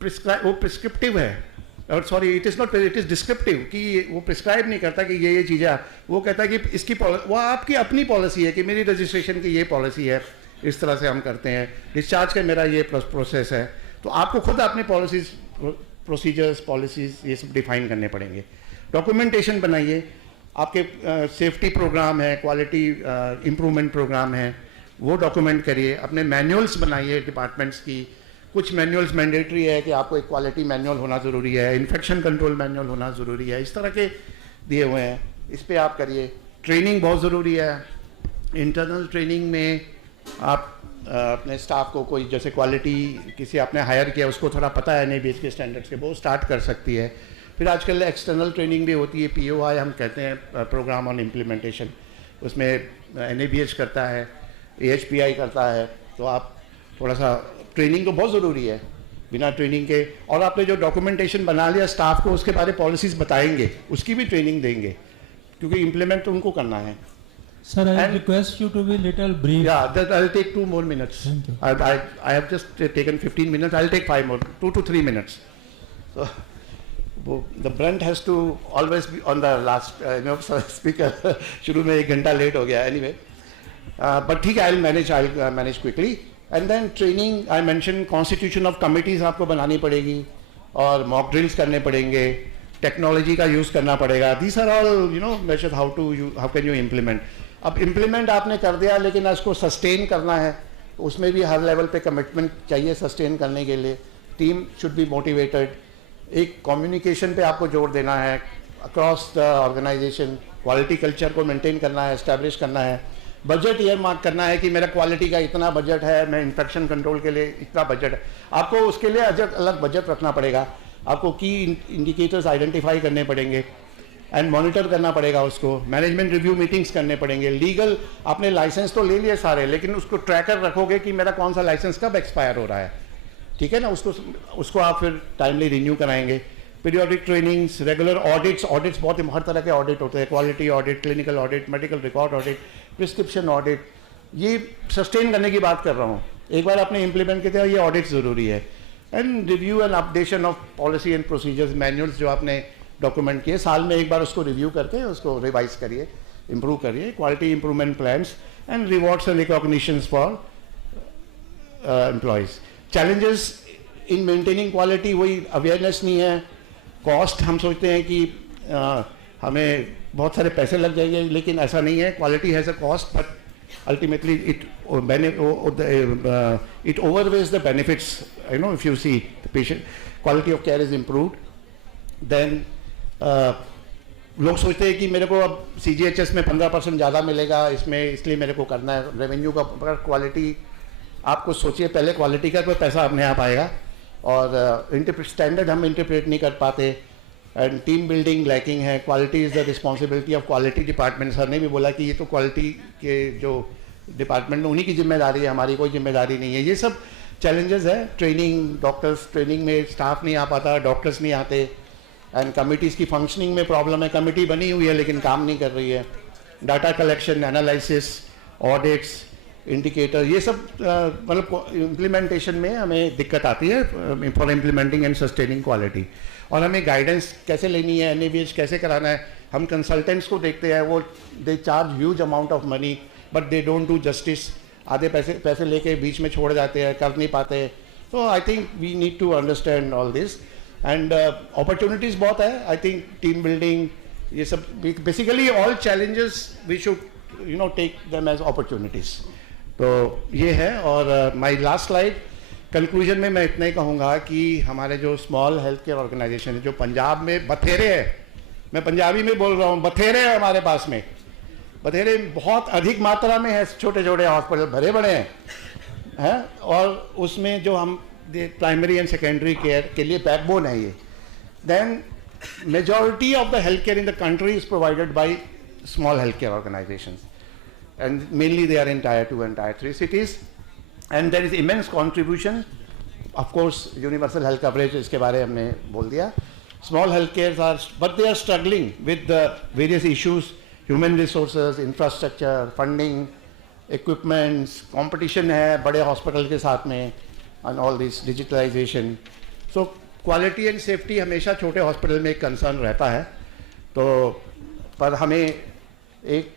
प्रिस्क्रिप्टिव है, और sorry it is not, it is descriptive, कि वो प्रिस्क्राइब नहीं करता कि ये चीज़ें. वो कहता है कि इसकी वो आपकी अपनी पॉलिसी है कि मेरी रजिस्ट्रेशन की ये पॉलिसी है, इस तरह से हम करते हैं. डिस्चार्ज का मेरा ये प्रोसेस है. तो आपको खुद अपनी पॉलिसीज, प्रोसीजर्स, पॉलिसीज ये सब डिफाइन करने पड़ेंगे. डॉक्यूमेंटेशन बनाइए. आपके सेफ्टी प्रोग्राम है, क्वालिटी इम्प्रूवमेंट प्रोग्राम है, वो डॉक्यूमेंट करिए. अपने मैनुअल्स बनाइए डिपार्टमेंट्स की. कुछ मैनुअल्स मैंडेटरी है कि आपको एक क्वालिटी मैनुअल होना ज़रूरी है, इन्फेक्शन कंट्रोल मैनुअल होना ज़रूरी है, इस तरह के दिए हुए हैं. इस पर आप करिए. ट्रेनिंग बहुत ज़रूरी है. इंटरनल ट्रेनिंग में आप अपने स्टाफ को, कोई जैसे क्वालिटी किसी आपने हायर किया उसको थोड़ा पता है NABH के स्टैंडर्ड्स के, वो स्टार्ट कर सकती है. फिर आजकल एक्सटर्नल ट्रेनिंग भी होती है, POI हम कहते हैं, प्रोग्राम ऑन इम्प्लीमेंटेशन. उसमें NABH करता है, AHPI करता है. तो आप थोड़ा सा, ट्रेनिंग तो बहुत ज़रूरी है. बिना ट्रेनिंग के, और आपने जो डॉक्यूमेंटेशन बना लिया, स्टाफ को उसके बारे पॉलिसीज़ बताएंगे, उसकी भी ट्रेनिंग देंगे, क्योंकि इम्प्लीमेंट तो उनको करना है. Sir, I request you to be little brief. Yeah, that I'll take 2 more minutes. Thank you. I have just taken 15 minutes. I'll take 5 more, 2 to 3 minutes. So the brunt has to always be on the last. Speaker शुरू में 1 घंटा late हो गया. Anyway, but ठीक है, I'll manage quickly. And then training, I mentioned constitution of committees आपको बनानी पड़ेगी, और mock drills करने पड़ेंगे, टेक्नोलॉजी का यूज़ करना पड़ेगा. These are all measures how can you implement. अब इम्प्लीमेंट आपने कर दिया, लेकिन उसको सस्टेन करना है, तो उसमें भी हर लेवल पे कमिटमेंट चाहिए सस्टेन करने के लिए. Team should be motivated. एक कम्युनिकेशन पे आपको जोर देना है across the organisation. Quality culture को मेंटेन करना है, एस्टैब्लिश करना है. बजट ईयर मार्क करना है कि मेरा क्वालिटी का इतना बजट है, मैं इन्फेक्शन कंट्रोल के लिए इतना बजट है. आपको उसके लिए अलग बजट रखना पड़ेगा. आपको की इंडिकेटर्स आइडेंटिफाई करने पड़ेंगे एंड मॉनिटर करना पड़ेगा उसको. मैनेजमेंट रिव्यू मीटिंग्स करने पड़ेंगे. लीगल, आपने लाइसेंस तो ले लिए सारे, लेकिन उसको ट्रैकर रखोगे कि मेरा कौन सा लाइसेंस कब एक्सपायर हो रहा है. ठीक है ना. उसको आप फिर टाइमली रिन्यू कराएंगे. Periodic trainings, regular audits. Audits बहुत हर तरह के ऑडिट होते हैं. Quality audit, clinical audit, medical record audit, prescription audit. ये सस्टेन करने की बात कर रहा हूँ. एक बार आपने इम्प्लीमेंट किया, ये ऑडिट ज़रूरी है. And review and updation of policy and procedures, manuals जो आपने डॉक्यूमेंट किए, साल में एक बार उसको रिव्यू करके उसको रिवाइज करिए, इम्प्रूव करिए. Quality improvement plans and rewards and recognitions for employees. Challenges in maintaining quality, वही अवेयरनेस नहीं है. कॉस्ट, हम सोचते हैं कि हमें बहुत सारे पैसे लग जाएंगे, लेकिन ऐसा नहीं है. Quality has a cost, but ultimately it overweighs the benefits. If you see the patient quality of care is improved, then लोग सोचते हैं कि मेरे को अब CGHS में 15% ज़्यादा मिलेगा, इसमें इसलिए मेरे को करना है रेवेन्यू का, पर क्वालिटी आपको सोचिए, पहले क्वालिटी का कोई पैसा अपने आप आएगा, और स्टैंडर्ड हम इंटरप्रेट नहीं कर पाते, एंड टीम बिल्डिंग लैकिंग है। Quality is the responsibility of quality department. Sir ने भी बोला कि ये तो क्वालिटी के जो डिपार्टमेंट में उन्हीं की जिम्मेदारी है, हमारी कोई जिम्मेदारी नहीं है। ये सब चैलेंजेस है। ट्रेनिंग, डॉक्टर्स ट्रेनिंग में स्टाफ नहीं आ पाता, डॉक्टर्स नहीं आते, एंड कमिटीज़ की फंक्शनिंग में प्रॉब्लम है। कमिटी बनी हुई है लेकिन काम नहीं कर रही है। Data collection, analysis, audits, indicator, ये सब मतलब इम्प्लीमेंटेशन में हमें दिक्कत आती है for implementing and sustaining quality. और हमें गाइडेंस कैसे लेनी है, NABH कैसे कराना है। हम कंसल्टेंट्स को देखते हैं, वो they charge huge amount of money but they don't do justice. आधे पैसे लेके बीच में छोड़ जाते हैं, कर नहीं पाते। तो I think we need to understand all this, and opportunities बहुत है। आई थिंक टीम बिल्डिंग, ये सब basically all challenges we should take them as opportunities. तो ये है। और माय लास्ट स्लाइड कंक्लूजन में मैं इतना ही कहूँगा कि हमारे जो स्मॉल हेल्थ केयर ऑर्गेनाइजेशन है, जो पंजाब में बथेरे है, मैं पंजाबी में बोल रहा हूँ, बथेरे है हमारे पास में, बथेरे बहुत अधिक मात्रा में है, छोटे छोटे हॉस्पिटल भरे बड़े हैं, और उसमें जो हम प्राइमरी एंड सेकेंडरी केयर के लिए बैकबोन है ये। Then majority of the health care in the country is provided by small health care organisations, and mainly they are in tier 2 and tier 3 cities, and there is immense contribution. Of course universal health coverage, इसके बारे हमने बोल दिया. Small health cares are, but they are struggling with the various issues, human resources, infrastructure, funding, equipments, competition है बड़े hospital के साथ में, and all this digitalization. So quality and safety हमेशा छोटे hospital में एक concern रहता है. तो पर हमें एक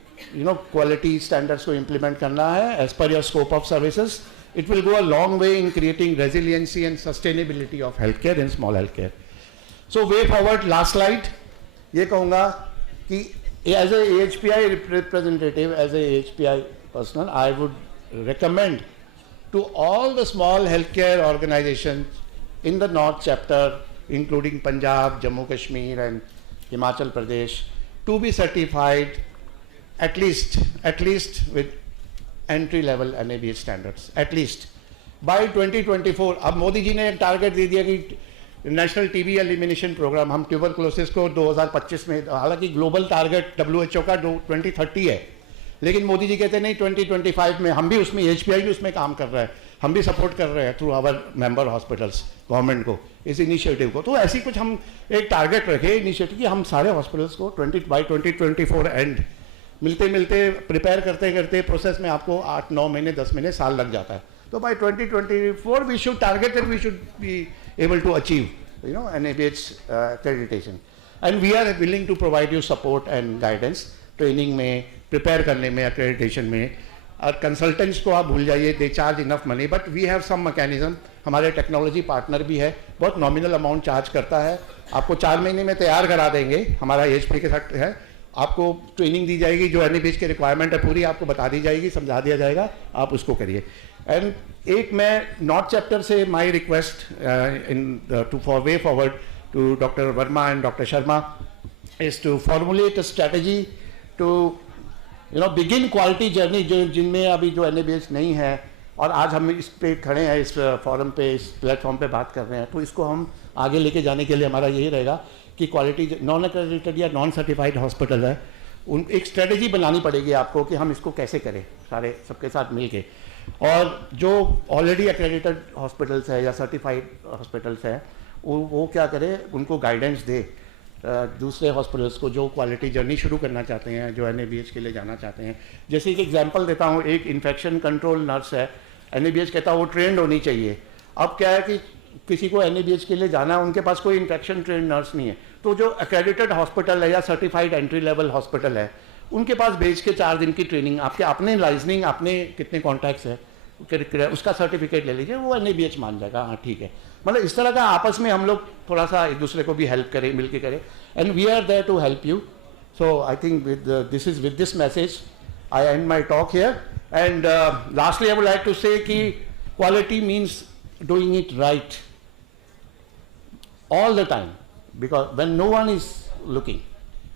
quality standards को implement करना है as per your scope of services. It will go a long way in creating resiliency and sustainability of healthcare and small healthcare. So way forward, last slide. ये कहूँगा कि as a AHPI representative, as a AHPI person, I would recommend to all the small healthcare organizations in the North chapter, including Punjab, Jammu Kashmir and Himachal Pradesh, to be certified at least with entry level NABH standards, at least by 2024. अब मोदी जी ने एक target दे दिया कि national TB elimination programme, हम tuberculosis को 2025 में, हालांकि global target WHO का 2030 है, लेकिन मोदी जी कहते नहीं 2025 में। हम भी उसमें, AHPI भी उसमें काम कर रहा है, हम भी सपोर्ट कर रहे हैं through our member hospitals government को, इस इनिशिएटिव को। तो ऐसी कुछ हम एक टारगेट रखे इनिशिएटिव कि हम सारे हॉस्पिटल्स को 2024 एंड मिलते मिलते प्रिपेयर करते करते प्रोसेस में आपको 8-9 महीने 10 महीने साल लग जाता है। तो by 2024 we should target and we should be able to achieve NABH accreditation, and we are willing to provide you support and guidance training में, प्रिपेयर करने में, एक्रेडिटेशन में। और कंसल्टेंट्स को आप भूल जाइए, they charge enough money, but we have some mechanism. हमारे टेक्नोलॉजी पार्टनर भी है, बहुत नॉमिनल अमाउंट चार्ज करता है, आपको 4 महीने में तैयार करा देंगे, हमारा AHPI के साथ है। आपको ट्रेनिंग दी जाएगी, जो NABH की रिक्वायरमेंट है पूरी आपको बता दी जाएगी, समझा दिया जाएगा, आप उसको करिए। एंड एक मैं नॉर्थ चैप्टर से my request in to for way forward to doctor Verma and doctor Sharma is to formulate a strategy to begin quality journey, जो जिनमें अभी जो NABH नहीं है, और आज हम इस पे खड़े हैं, इस फोरम पे, इस प्लेटफॉर्म पे बात कर रहे हैं, तो इसको हम आगे लेके जाने के लिए हमारा यही रहेगा कि क्वालिटी नॉन एक्रेडिटेड या नॉन सर्टिफाइड हॉस्पिटल है, उन एक स्ट्रेटजी बनानी पड़ेगी आपको कि हम इसको कैसे करें सारे सबके साथ मिल के। और जो ऑलरेडी एक्रेडिटेड हॉस्पिटल्स है या सर्टिफाइड हॉस्पिटल्स हैं, वो क्या करें, उनको गाइडेंस दे दूसरे हॉस्पिटल्स को जो क्वालिटी जर्नी शुरू करना चाहते हैं, जो NABH के लिए जाना चाहते हैं। जैसे एक एग्जांपल देता हूँ, एक इन्फेक्शन कंट्रोल नर्स है, NABH कहता है वो ट्रेंड होनी चाहिए। अब क्या है कि किसी को NABH के लिए जाना है, उनके पास कोई इन्फेक्शन ट्रेंड नर्स नहीं है, तो जो एक्रेडिटेड हॉस्पिटल है या सर्टिफाइड एंट्री लेवल हॉस्पिटल है, उनके पास भेज के 4 दिन की ट्रेनिंग, आपके अपने लाइजनिंग, अपने कितने कॉन्टैक्ट्स है, उसका सर्टिफिकेट ले लीजिए, वो NABH मान जाएगा, हाँ ठीक है। मतलब इस तरह का आपस में हम लोग थोड़ा सा एक दूसरे को भी हेल्प करें, मिल के करें, and we are there to help you. So I think with this message I and my talk here, and lastly I would like to say कि quality means doing it right all the time, because when no one is looking.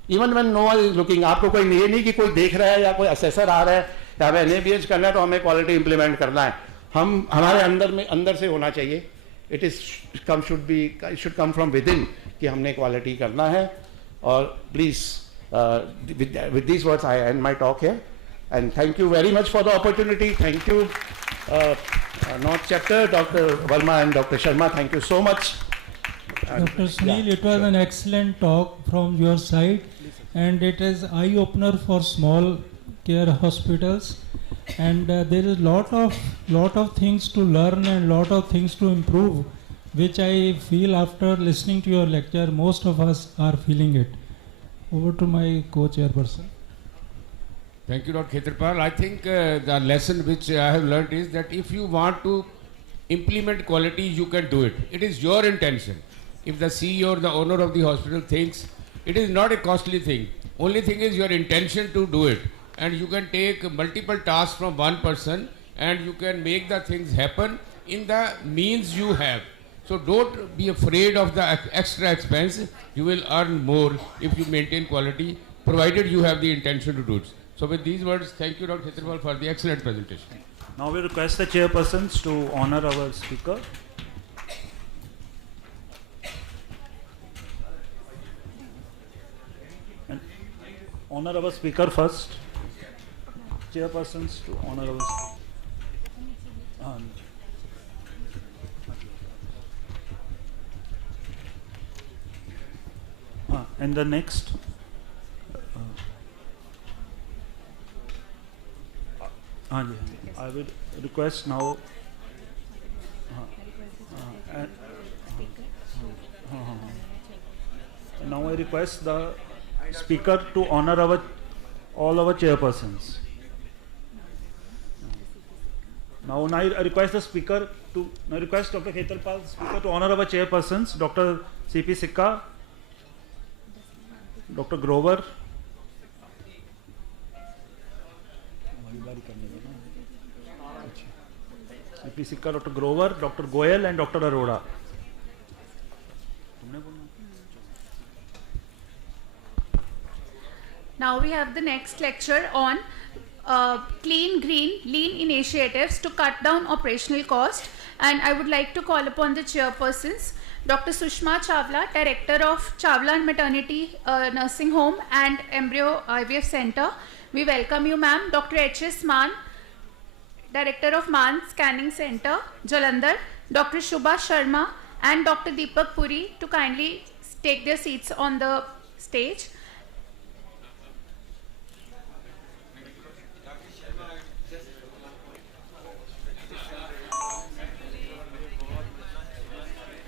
Even when no one is looking, आपको कोई ये नहीं कि कोई देख रहा है या कोई assessor आ रहा है या हमें NABH करना है तो हमें quality implement करना है. हम हमारे अंदर से होना चाहिए. It should come from within कि हमने quality करना है. और please, with these words I end my talk here. And thank you very much for the opportunity. Thank you, North Chapter, Dr. Varma and Dr. Sharma. Thank you so much. Dr. Sunil, it was an excellent talk from your side, and it is eye-opener for small care hospitals. And there is lot of things to learn and lot of things to improve, which I feel after listening to your lecture, most of us are feeling it. Over to my co-chairperson. Thank you, Dr. Khetarpal. I think the lesson which I have learned is that if you want to implement quality, you can do it. It is your intention. If the CEO or the owner of the hospital thinks it is not a costly thing, only thing is your intention to do it. And you can take multiple tasks from one person and you can make the things happen in the means you have. So don't be afraid of the extra expense. You will earn more if you maintain quality, provided you have the intention to do it. So with these words, thank you, Dr. Khetarpal, for the excellent presentation. Now we request the chairpersons to honor our speaker. And honor our speaker first. Chairpersons to honor our speaker. And the next. I will request now. Now I request the speaker to honor all our chairpersons. Now I request the speaker to. I request Dr. Khetarpal, speaker, to honor our chairpersons, Dr. C.P. Sikka, Dr. Grover. C.P. Sikka, Dr. Grover, Dr. Goyal and Dr. Arora. Now we have the next lecture on clean, green, lean initiatives to cut down operational cost, and I would like to call upon the chairpersons, Dr. Sushma Chawla, Director of Chawla Maternity Nursing Home and Embryo IVF Center. We welcome you, ma'am. Dr. H.S. Maan, Director of Maan Scanning Center, Jalandhar, Dr. Shubha Sharma and Dr. Deepak Puri to kindly take their seats on the stage.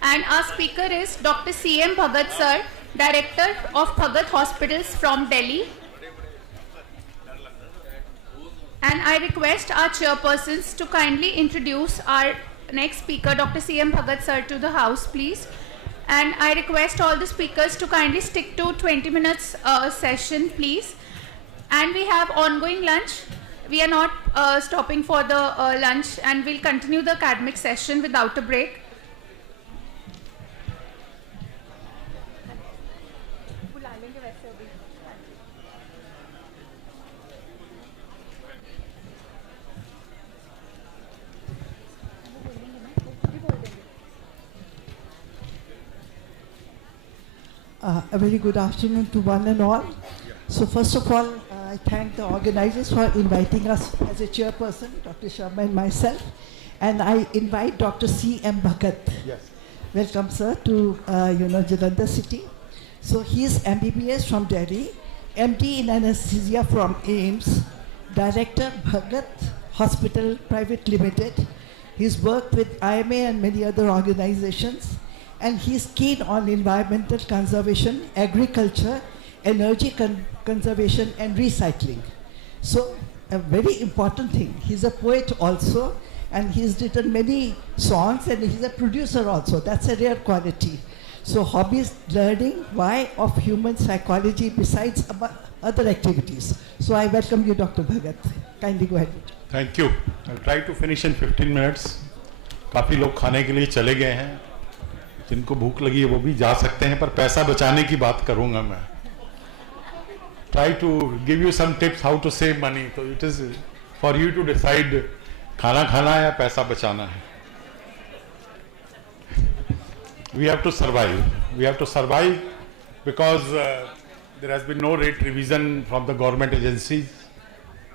And our speaker is Dr. C.M. Bhagat sir, Director of Bhagat Hospitals from Delhi. And I request our chairpersons to kindly introduce our next speaker, Dr. C.M. Bhagat sir, to the house, please. And I request all the speakers to kindly stick to 20 minutes session, please. And we have ongoing lunch. We are not stopping for the lunch, and we'll continue the academic session without a break. A very good afternoon to one and all. So first of all, I thank the organizers for inviting us as a chairperson, Dr. Sharma and myself. And I invite Dr. C.M. Bhagat. Yes. Welcome, sir, to Jalandhar city. So he is MBBS from Delhi, MD in anesthesia from AIMS, Director Bhagat Hospital Private Limited. He's worked with IMA and many other organizations. And he's keen on environmental conservation, agriculture, energy conservation and recycling. So a very important thing. He's a poet also, and he's written many songs, and he's a producer also. That's a rare quality. So hobbies, learning, why of human psychology besides other activities. So I welcome you, Dr. Bhagat. Kindly go ahead. Thank you. I'll try to finish in 15 minutes. काफ़ी लोग खाने के लिए चले गए हैं. जिनको भूख लगी है वो भी जा सकते हैं, पर पैसा बचाने की बात करूंगा मैं. Try to give you some tips how to save money. So it is for you to decide खाना खाना है या पैसा बचाना है. We have to survive. We have to survive because there has been no rate revision from the government agencies.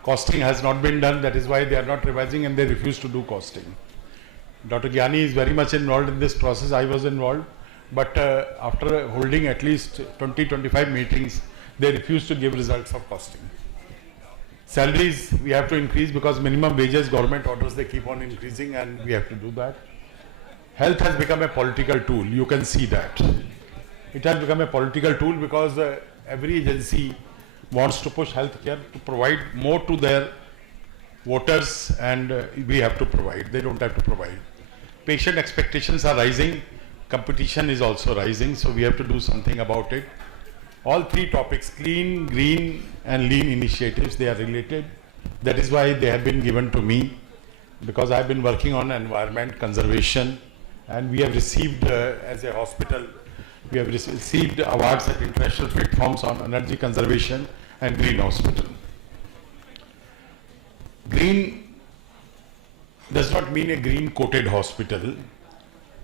Costing has not been done. That is why they are not revising and they refuse to do costing. Dr. Gyani is very much involved in this process. I was involved. But after holding at least 20-25 meetings, they refuse to give results of costing. Salaries we have to increase because minimum wages, government orders, they keep on increasing and we have to do that. Health has become a political tool. You can see that. It has become a political tool because every agency wants to push healthcare to provide more to their voters, and we have to provide. They don't have to provide. Patient expectations are rising. Competition is also rising, so we have to do something about it. All three topics, clean, green and lean initiatives, they are related. That is why they have been given to me, because I have been working on environment conservation, and we have received as a hospital, we have received awards at international platforms on energy conservation and green hospital. Green does not mean a green coated hospital.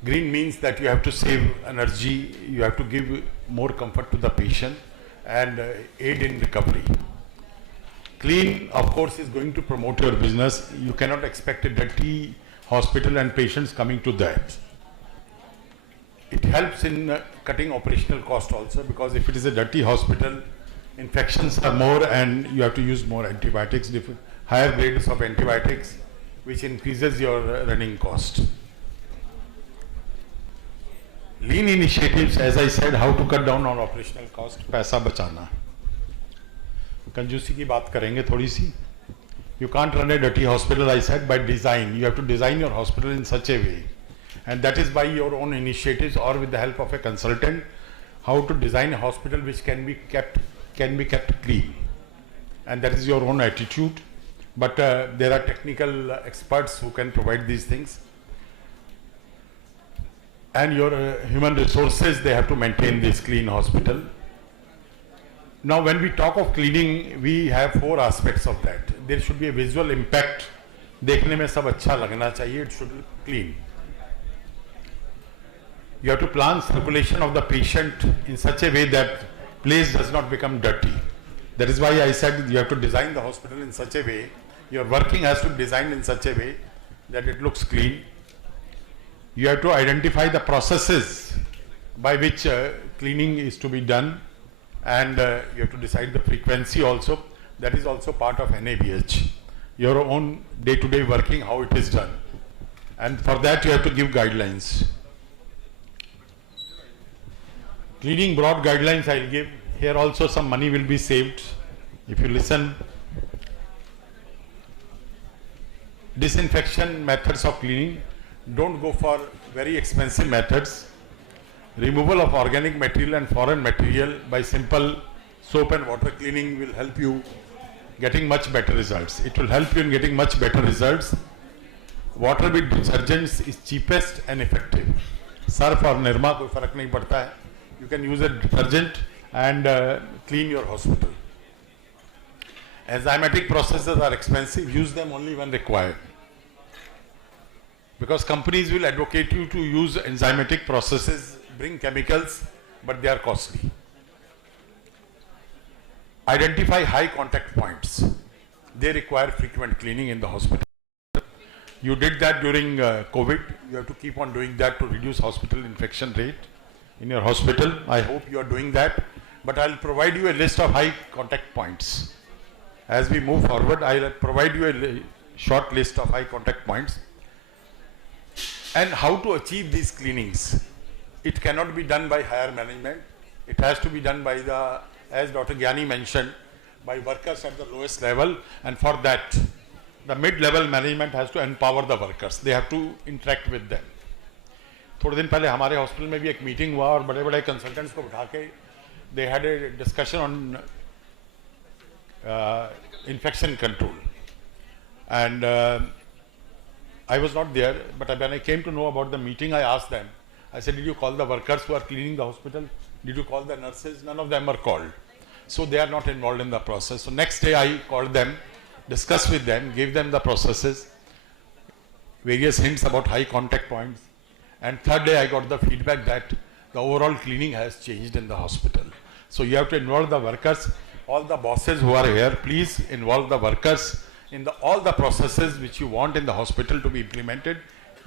Green means that you have to save energy, you have to give more comfort to the patient and aid in recovery. Clean, of course, is going to promote your business. You cannot expect a dirty hospital and patients coming to that. It helps in cutting operational cost also, because if it is a dirty hospital, infections are more and you have to use more antibiotics, higher grades of antibiotics, which increases your running cost. Lean initiatives, as I said, how to cut down on operational cost, पैसा बचाना. कंजूसी की बात करेंगे थोड़ी सी. You can't run a dirty hospital, I said, by design. You have to design your hospital in such a way, and that is by your own initiatives or with the help of a consultant, how to design a hospital which can be kept clean, and that is your own attitude. But there are technical experts who can provide these things, and your human resources, they have to maintain this clean hospital. Now when we talk of cleaning, we have four aspects of that. There should be a visual impact. देखने में सब अच्छा लगना चाहिए. It should look clean. You have to plan circulation of the patient in such a way that place does not become dirty. That is why I said you have to design the hospital in such a way, your working has to be designed in such a way that it looks clean. You have to identify the processes by which cleaning is to be done, and you have to decide the frequency also. That is also part of NABH. Your own day-to-day working, how it is done. And for that you have to give guidelines. Cleaning broad guidelines I will give. Here also some money will be saved if you listen. Disinfection methods of cleaning. Don't go for very expensive methods. Removal of organic material and foreign material by simple soap and water cleaning will help you getting much better results. It will help you in getting much better results. Water with detergents is cheapest and effective. Surf or Nirma कोई फर्क नहीं पड़ता है. You can use a detergent and clean your hospital. Enzymatic processes are expensive. Use them only when required, because companies will advocate you to use enzymatic processes, bring chemicals, but they are costly. Identify high contact points. They require frequent cleaning in the hospital. You did that during COVID. You have to keep on doing that to reduce hospital infection rate in your hospital. I hope you are doing that, but I'll provide you a list of high contact points. As we move forward, I'll provide you a short list of high contact points and how to achieve these cleanings. It cannot be done by higher management. It has to be done by the, as Dr. Gyani mentioned, by workers at the lowest level, and for that, the mid-level management has to empower the workers. They have to interact with them. थोड़े दिन पहले हमारे hospital में भी एक meeting हुआ और बड़े बड़े कंसल्टेंट्स को उठा के they had a discussion on infection control, and I was not there, but when I came to know about the meeting, I asked them, I said, did you call the workers who are cleaning the hospital? Did you call the nurses? None of them are called. So they are not involved in the process. So next day I called them, discussed with them, gave them the processes, various hints about high contact points. And third day I got the feedback that the overall cleaning has changed in the hospital. So you have to involve the workers. All the bosses who are here, please involve the workers in all the processes which you want in the hospital to be implemented,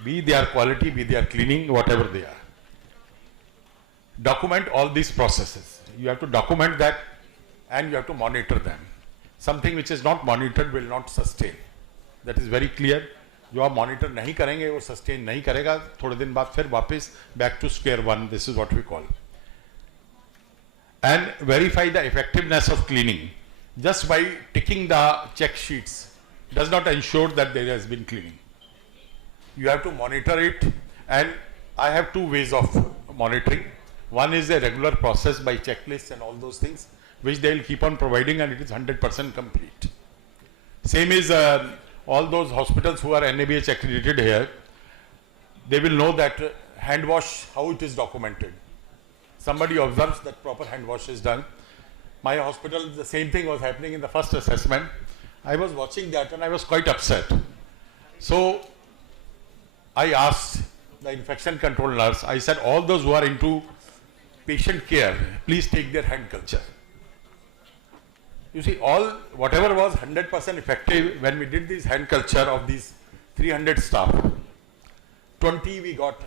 be their quality, be their cleaning, whatever they are. Document all these processes. You have to document that and you have to monitor them. Something which is not monitored will not sustain. That is very clear. जो आप monitor नहीं करेंगे वो sustain नहीं करेगा, थोड़े दिन बाद फिर वापस back to square one. This is what we call. And verify the effectiveness of cleaning. Just by ticking the check sheets does not ensure that there has been cleaning. You have to monitor it, and I have two ways of monitoring. One is a regular process by checklists and all those things, which they will keep on providing, and it is 100% complete. Same is all those hospitals who are NABH accredited here, they will know that hand wash, how it is documented. Somebody observes that proper hand wash is done. My hospital, the same thing was happening in the first assessment. I was watching that and I was quite upset. So I asked the infection control nurse, I said, all those who are into patient care, please take their hand culture. You see, whatever was 100% effective, when we did this hand culture of these 300 staff, 20 we got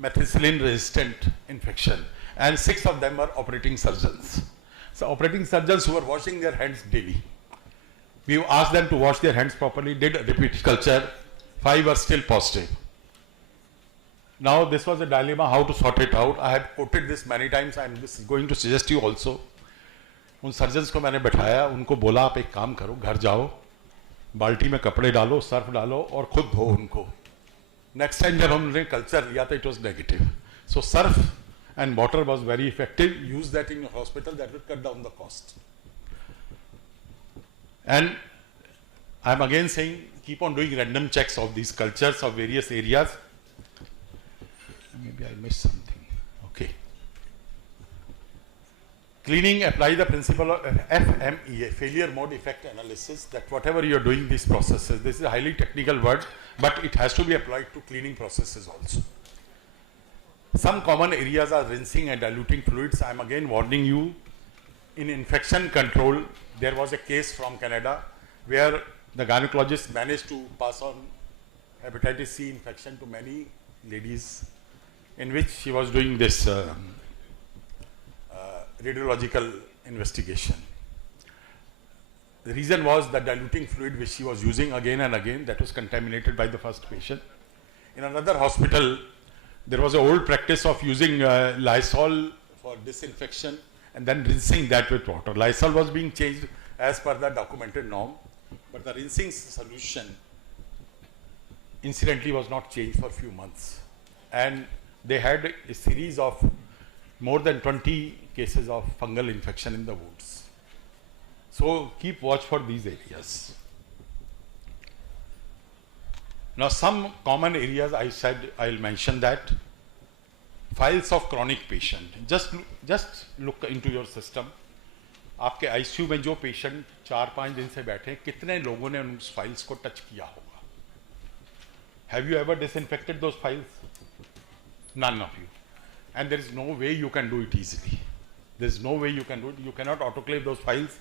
methicillin resistant infection, and 6 of them were operating surgeons. So operating surgeons who were washing their hands daily. We asked them to wash their hands properly, did a repeat culture, 5 were still positive. Now this was a dilemma how to sort it out. I had quoted this many times, and this is going to suggest you also. उन surgeons को मैंने बैठाया, उनको बोला आप एक काम करो, घर जाओ, बाल्टी में कपड़े डालो, सर्फ डालो और खुद धो उनको. नेक्स्ट टाइम जब हमने कल्चर लिया था, it was negative. So Surf and water was very effective. Use that in your hospital, that will cut down the cost. And I am again saying, keep on doing random checks of these cultures of various areas. Maybe I missed something. Okay. Cleaning, apply the principle of FMEA, failure mode effect analysis, that whatever you are doing these processes, this is a highly technical word, but it has to be applied to cleaning processes also. Some common areas are rinsing and diluting fluids. I am again warning you, in infection control, there was a case from Canada where the gynecologist managed to pass on hepatitis C infection to many ladies, in which she was doing this radiological investigation. The reason was the diluting fluid which she was using again and again, that was contaminated by the first patient. In another hospital, there was an old practice of using Lysol for disinfection and then rinsing that with water. Lysol was being changed as per the documented norm, but the rinsing solution incidentally was not changed for a few months. And they had a series of more than 20 cases of fungal infection in the wounds. So keep watch for these areas. Now some common areas I said I'll mention that. Files of chronic patient. Just look into your system. आपके ICU में जो patient 4-5 दिन से बैठे हैं, कितने लोगों ने उन files को touch किया होगा? Have you ever disinfected those files? None of you. And there is no way you can do it easily. There is no way you can do it. You cannot autoclave those files.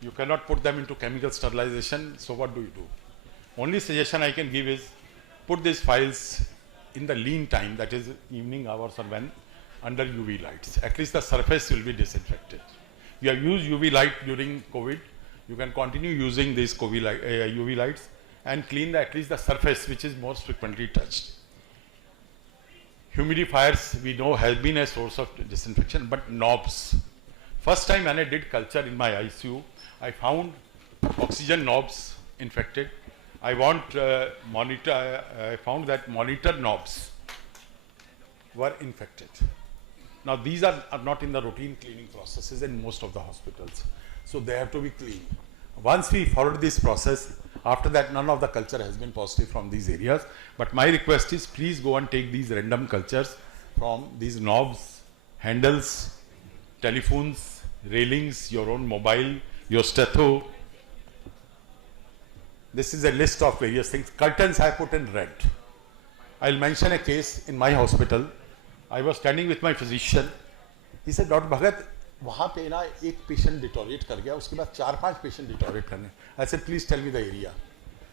You cannot put them into chemical sterilization. So what do you do? Only suggestion I can give is put these files in the lean time, that is evening hours or when, under UV lights. At least the surface will be disinfected. You have used UV light during COVID. You can continue using these UV lights and clean at least the surface which is most frequently touched. Humidifiers we know has been a source of disinfection, but knobs. First time when I did culture in my ICU, I found oxygen knobs infected. I found that monitor knobs were infected. Now these are not in the routine cleaning processes in most of the hospitals. So they have to be cleaned. Once we followed this process, after that none of the culture has been positive from these areas. But my request is please go and take these random cultures from these knobs, handles, telephones, railings, your own mobile, your stetho. This is a list of various things. Curtains I put in red. I'll mention a case in my hospital. I was standing with my physician. He said, Dr. Bhagat, वहाँ पे ना एक patient deteriorate कर गया, उसके बाद 4-5 patient deteriorate करने. I said, please tell me the area.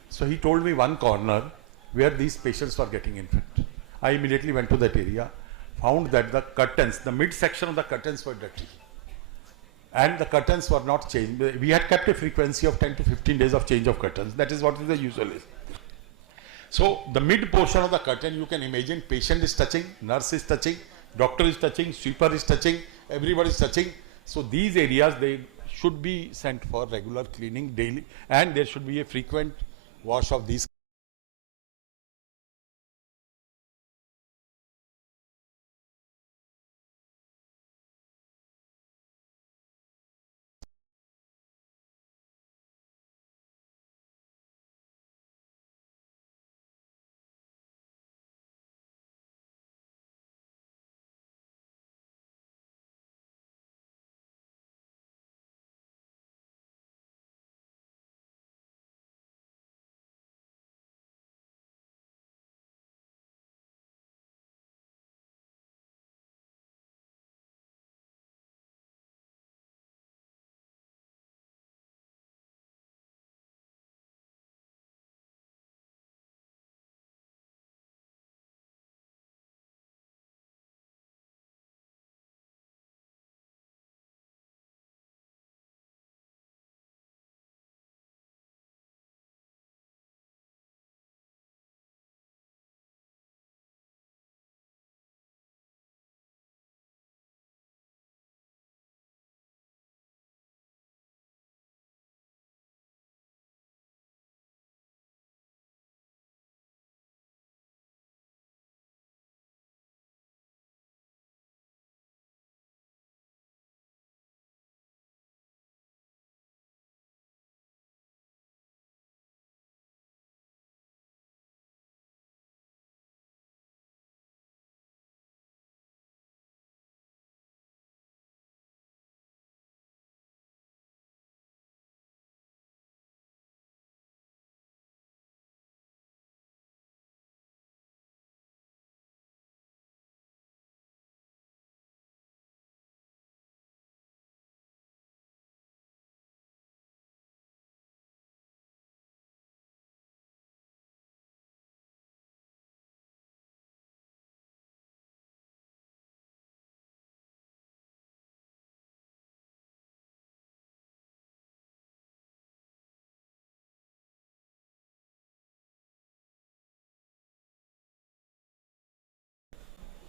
So he told me one corner where these patients were getting infected. I immediately went to that area, found that the curtains, the midsection of the curtains were dirty. And the curtains were not changed. We had kept a frequency of 10 to 15 days of change of curtains. That is what the usual is. So the mid portion of the curtain, you can imagine patient is touching, nurse is touching, doctor is touching, sweeper is touching, everybody is touching. So these areas, they should be sent for regular cleaning daily, and there should be a frequent wash of these.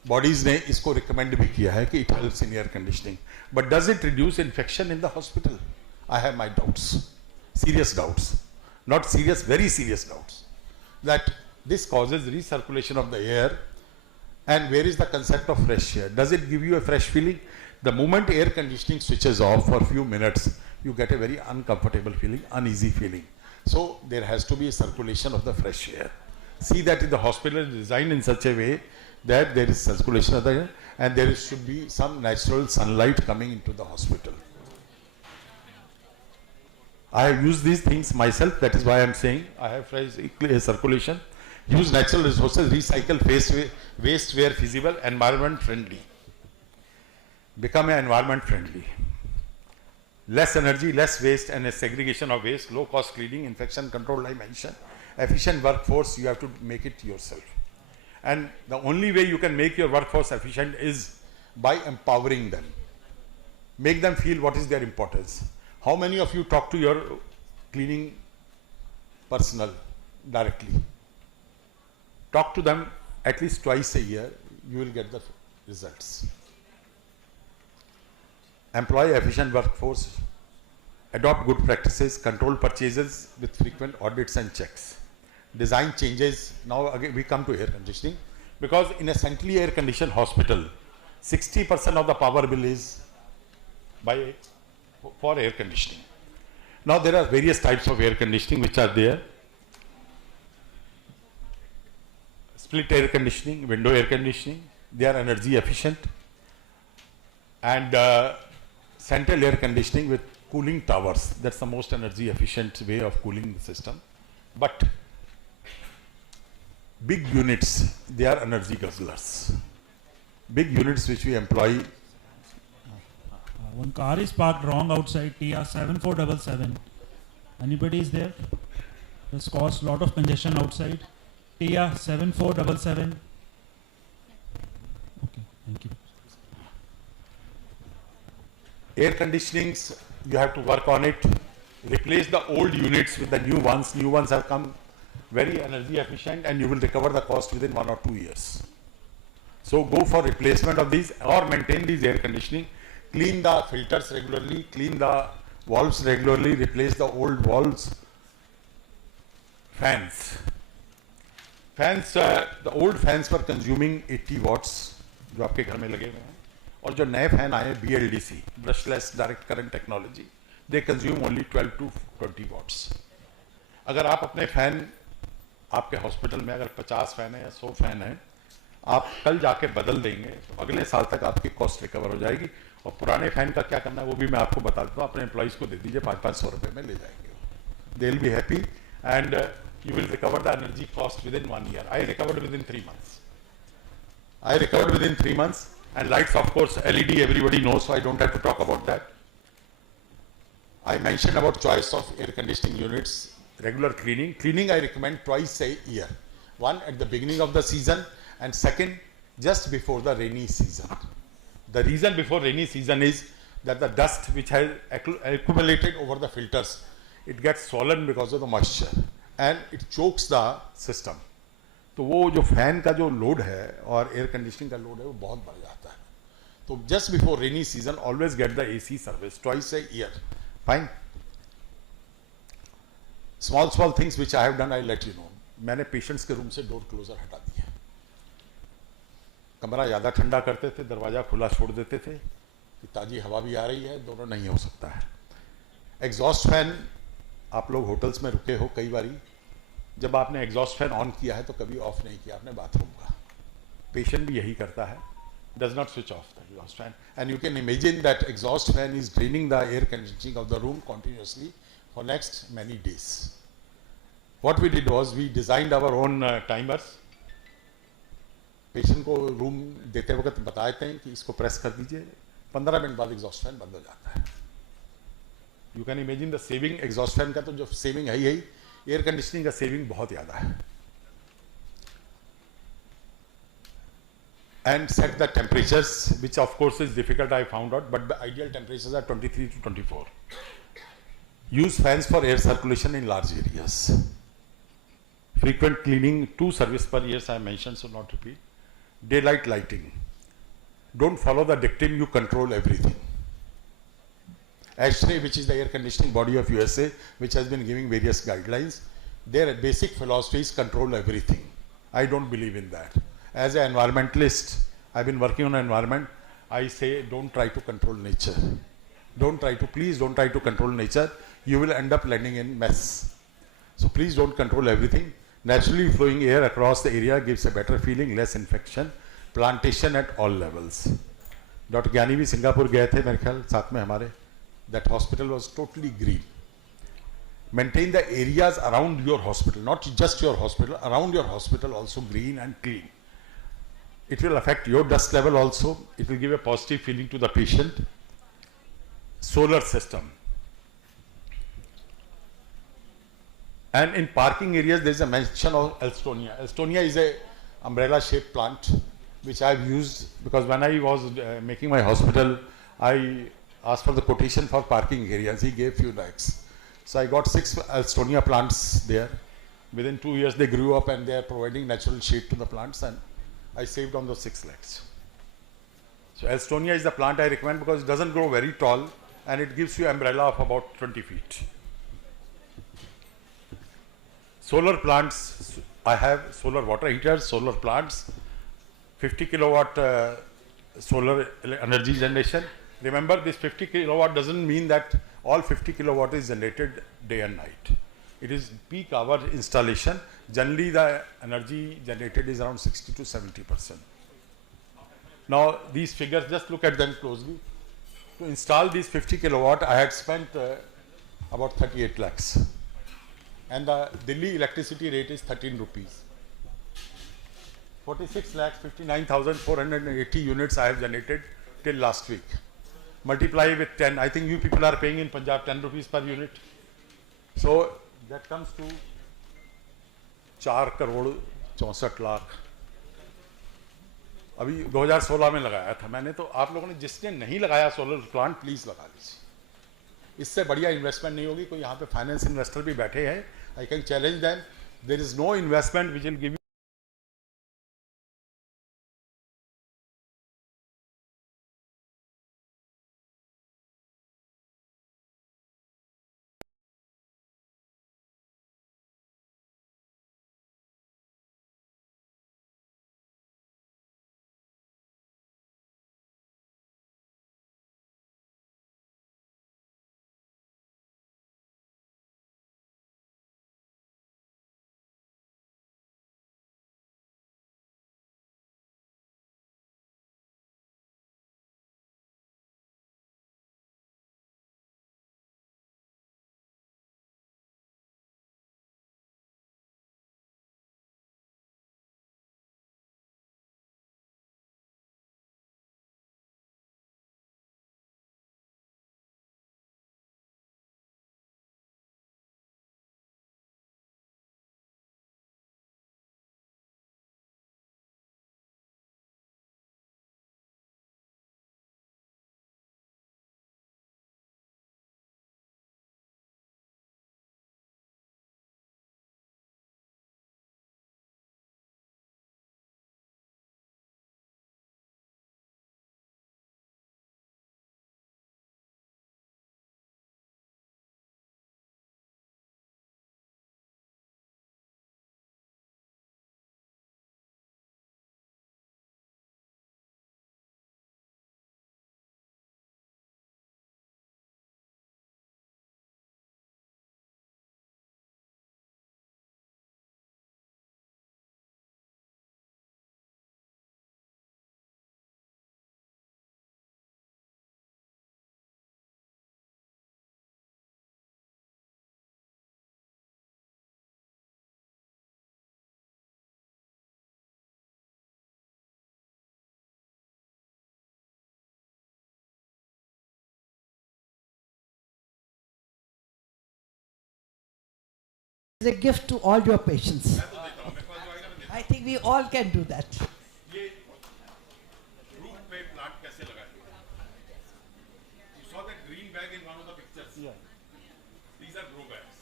Bodies ने इसको recommend भी किया है कि it helps in air conditioning. But does it reduce infection in the hospital? I have my doubts, serious doubts, not serious, very serious doubts, that this causes recirculation of the air. And where is the concept of fresh air? Does it give you a fresh feeling? The moment air conditioning switches off for a few minutes, you get a very uncomfortable feeling, uneasy feeling. So there has to be a circulation of the fresh air. See that in the hospital is designed in such a way that there is circulation of the air and there should be some natural sunlight coming into the hospital. I have used these things myself, that is why I am saying I have fresh circulation. Use natural resources, recycle waste where feasible, environment friendly. Become an environment friendly. Less energy, less waste and a segregation of waste, low cost cleaning, infection control I mentioned. Efficient workforce, you have to make it yourself. And the only way you can make your workforce efficient is by empowering them. Make them feel what is their importance. How many of you talk to your cleaning personnel directly? Talk to them at least twice a year, you will get the results. Employ efficient workforce, adopt good practices, control purchases with frequent audits and checks. Design changes. Now again we come to air conditioning, because in a centrally air conditioned hospital, 60% of the power bill is for air conditioning. Now there are various types of air conditioning which are there. Split air conditioning, window air conditioning, they are energy efficient, and central air conditioning with cooling towers. That's the most energy efficient way of cooling the system. But big units, they are energy guzzlers. Big units which we employ. One car is parked wrong outside TR 7477. Anybody is there? This caused a lot of congestion outside. TR 7477. Okay, thank you. Air conditionings, you have to work on it. Replace the old units with the new ones. New ones have come very energy efficient, and you will recover the cost within 1 or 2 years. So go for replacement of these or maintain these air conditioning. Clean the filters regularly, clean the valves regularly, replace the old valves. Fans. Fans, the old fans were consuming 80 watts, जो आपके घर में लगे हुए हैं, और जो नए फैन आए BLDC, brushless direct current technology, they consume only 12 to 20 watts. अगर आप अपने फैन, आपके हॉस्पिटल में अगर 50 फैन है या 100 फैन है, आप कल जाके बदल देंगे तो अगले साल तक आपकी कॉस्ट रिकवर हो जाएगी. और पुराने फैन का क्या करना है वो भी मैं आपको बता देता हूँ. अपने एम्प्लॉइज़ को दे दीजिए, 500 रुपये में ले जाएंगे. They will be happy and you will recover the energy cost within 1 year. I recovered within 3 months. I recovered within 3 months. And lights, of course, LED everybody knows, so I don't have to talk about that. I mentioned about choice of air conditioning units, regular cleaning. Cleaning I recommend twice a year. One at the beginning of the season, and second just before the rainy season. The reason before rainy season is that the dust which has accumulated over the filters, it gets swollen because of the moisture and it chokes the system. तो वो जो fan का जो load है और air conditioning का load है वो बहुत बढ़ जाता है. तो just before rainy season always get the AC service twice a year. Fine. Small things which I have done I let you know. मैंने पेशेंट्स के रूम से डोर क्लोजर हटा दिया. कमरा ज़्यादा ठंडा करते थे, दरवाज़ा खुला छोड़ देते थे कि ताज़ी हवा भी आ रही है, दोनों नहीं हो सकता है. एग्जॉस्ट फैन, आप लोग होटल्स में रुके हो कई बारी, जब आपने एग्जॉस्ट फैन ऑन किया है तो कभी ऑफ नहीं किया आपने बाथरूम का. पेशेंट भी यही करता है, does not switch off the exhaust fan, and you can imagine that exhaust fan is draining the air conditioning of the room continuously for next many days. What we did was we designed our own timers. Patient को room देते वक्त बताते हैं कि इसको press कर दीजिए, 15 minute बाद एग्जॉस्ट फैन बंद हो जाता है. You can imagine the saving. Exhaust fan का तो जो सेविंग है यही, एयर कंडीशनिंग का सेविंग बहुत ज़्यादा है. And set the temperatures, which of course is difficult, I found out, but the ideal temperatures are 23 to 24. Use fans for air circulation in large areas. Frequent cleaning, 2 service per year I mentioned, so not repeat. Daylight lighting. Don't follow the dictum, you control everything. AHPI, which is the air conditioning body of USA, which has been giving various guidelines, their basic philosophy is control everything. I don't believe in that. As an environmentalist, I've been working on environment. I say don't try to control nature. Please don't try to control nature. You will end up landing in mess. So please don't control everything. Naturally flowing air across the area gives a better feeling, less infection. Plantation at all levels. Dr. Gyani भी Singapore गए थे मेरे ख्याल साथ में हमारे. That hospital was totally green. Maintain the areas around your hospital, not just your hospital, around your hospital also green and clean. It will affect your dust level also. It will give a positive feeling to the patient. Solar system. And in parking areas, there is a mention of Elstonia. Elstonia is a umbrella shaped plant which I have used because when I was making my hospital, I asked for the quotation for parking areas. He gave few lakhs. So I got 6 Elstonia plants there. Within 2 years they grew up and they are providing natural shade to the plants, and I saved on those 6 lakhs. So Elstonia is the plant I recommend because it doesn't grow very tall and it gives you umbrella of about 20 feet. Solar plants, I have solar water heaters, solar plants, 50 kilowatt solar energy generation. Remember, this 50 kilowatt doesn't mean that all 50 kilowatt is generated day and night. It is peak hour installation. Generally, the energy generated is around 60 to 70%. Now these figures, just look at them closely. To install these 50 kilowatt, I had spent about 38 lakhs. And the Delhi electricity rate is 13 rupees. 46 lakhs, 59,480 units I have generated till last week. Multiply with 10, I think you people are paying in Punjab 10 rupees per unit. So that comes to 4 crore 64 lakh. अभी 2016 में लगाया था मैंने, तो आप लोगों ने जिसने नहीं लगाया सोलर प्लांट प्लीज लगा लीजिए, इससे बढ़िया इन्वेस्टमेंट नहीं होगी। कोई यहाँ पे फाइनेंस इन्वेस्टर भी बैठे हैं, I can challenge them, there is no investment which will give It's a gift to all your patients. I think we all can do that. You saw that green bag in one of the pictures. Yeah. These are grow bags.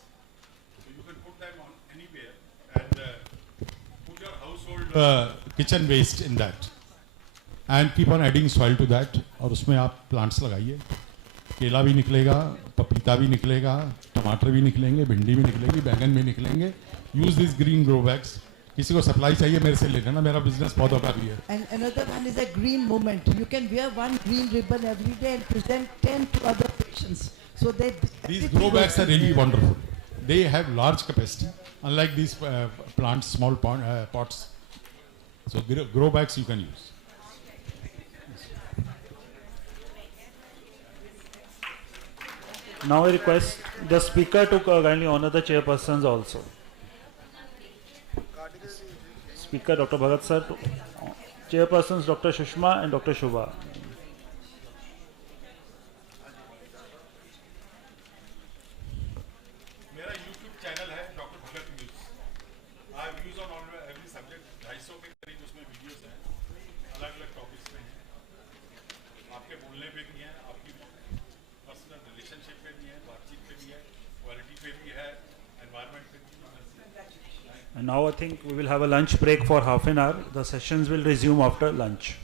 So you can put them on anywhere and put your household kitchen waste in that. And keep on adding soil to that. और उसमें आप plants लगाइए. केला भी निकलेगा, पपीता भी निकलेगा, टमाटर भी निकलेंगे, भिंडी भी निकलेगी, बैंगन भी निकलेंगे. Use these green grow bags. किसी को सप्लाई चाहिए मेरे से ले लेना, मेरा बिजनेस बहुत व्यापारी है. And another one is a green movement. You can wear one green ribbon every day and present 10 to other patients. So these grow bags are really wonderful. They have large capacity, unlike these plants, small pots. So grow bags you can use. Now I request the speaker to kindly honor the chairpersons also. Speaker Dr. Bhagat sir, chairpersons Dr. Shushma and Dr. Shubha. मेरा YouTube channel है Dr. Bhagat News. I have views on every subject. 250 के करीब उसमें videos हैं, अलग-अलग topics में हैं. आपके बोलने पे भी हैं, आपकी पर्सनल रिलेशनशिप पे भी है, बातचीत पे भी है, क्वालिटी पे भी है, एनवायरनमेंट पे भी है. And now I think we will have a lunch break for half an hour. The sessions will resume after lunch.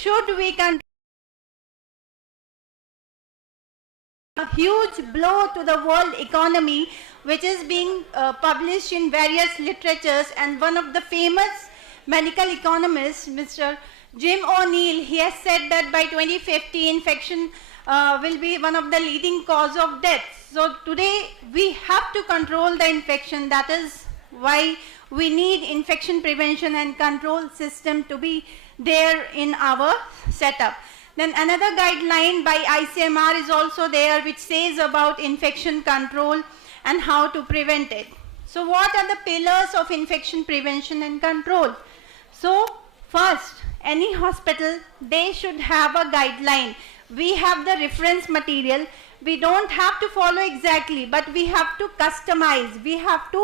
should we control a huge blow to the world economy, which is being published in various literatures, and one of the famous medical economists, Mr. Jim O'Neill, he has said that by 2050 infection will be one of the leading cause of death. So today we have to control the infection. That is why we need infection prevention and control system to be there in our setup. Then another guideline by ICMR is also there, which says about infection control and how to prevent it. So what are the pillars of infection prevention and control? So first, any hospital, they should have a guideline. We have the reference material. We don't have to follow exactly, but we have to customize. We have to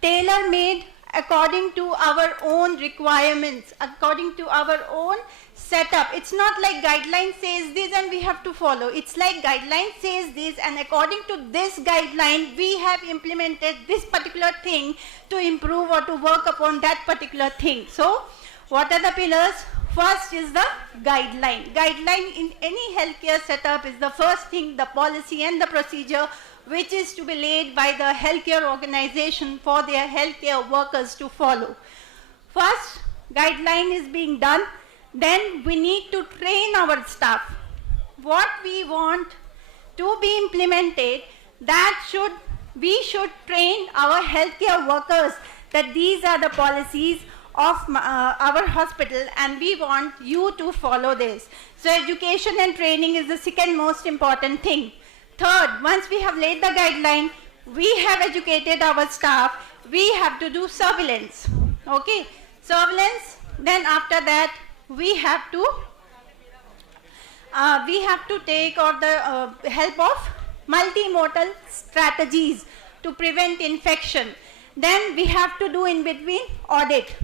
tailor-made according to our own requirements, according to our own setup. It's not like guideline says this and we have to follow. It's like guideline says this, and according to this guideline, we have implemented this particular thing to improve or to work upon that particular thing. So, what are the pillars? First is the guideline. Guideline in any healthcare setup is the first thing, the policy and the procedure, which is to be laid by the healthcare organization for their healthcare workers to follow. First, guideline is being done. Then we need to train our staff. What we want to be implemented, we should train our healthcare workers that these are the policies of our hospital and we want you to follow this. So education and training is the second most important thing. Third, once we have laid the guideline, we have educated our staff, we have to do surveillance. Okay, surveillance, then after that we have to take the help of multimodal strategies to prevent infection. Then we have to do in between audit.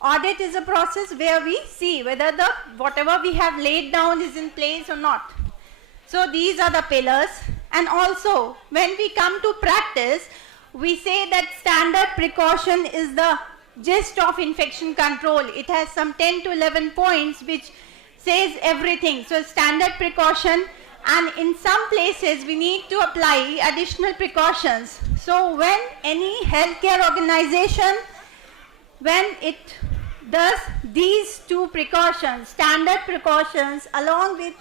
Audit is a process where we see whether whatever we have laid down is in place or not. So these are the pillars. And also when we come to practice, we say that standard precaution is the gist of infection control. It has some 10 to 11 points which says everything. So standard precaution, and in some places we need to apply additional precautions. So when any healthcare organization, when it does these two precautions, standard precautions along with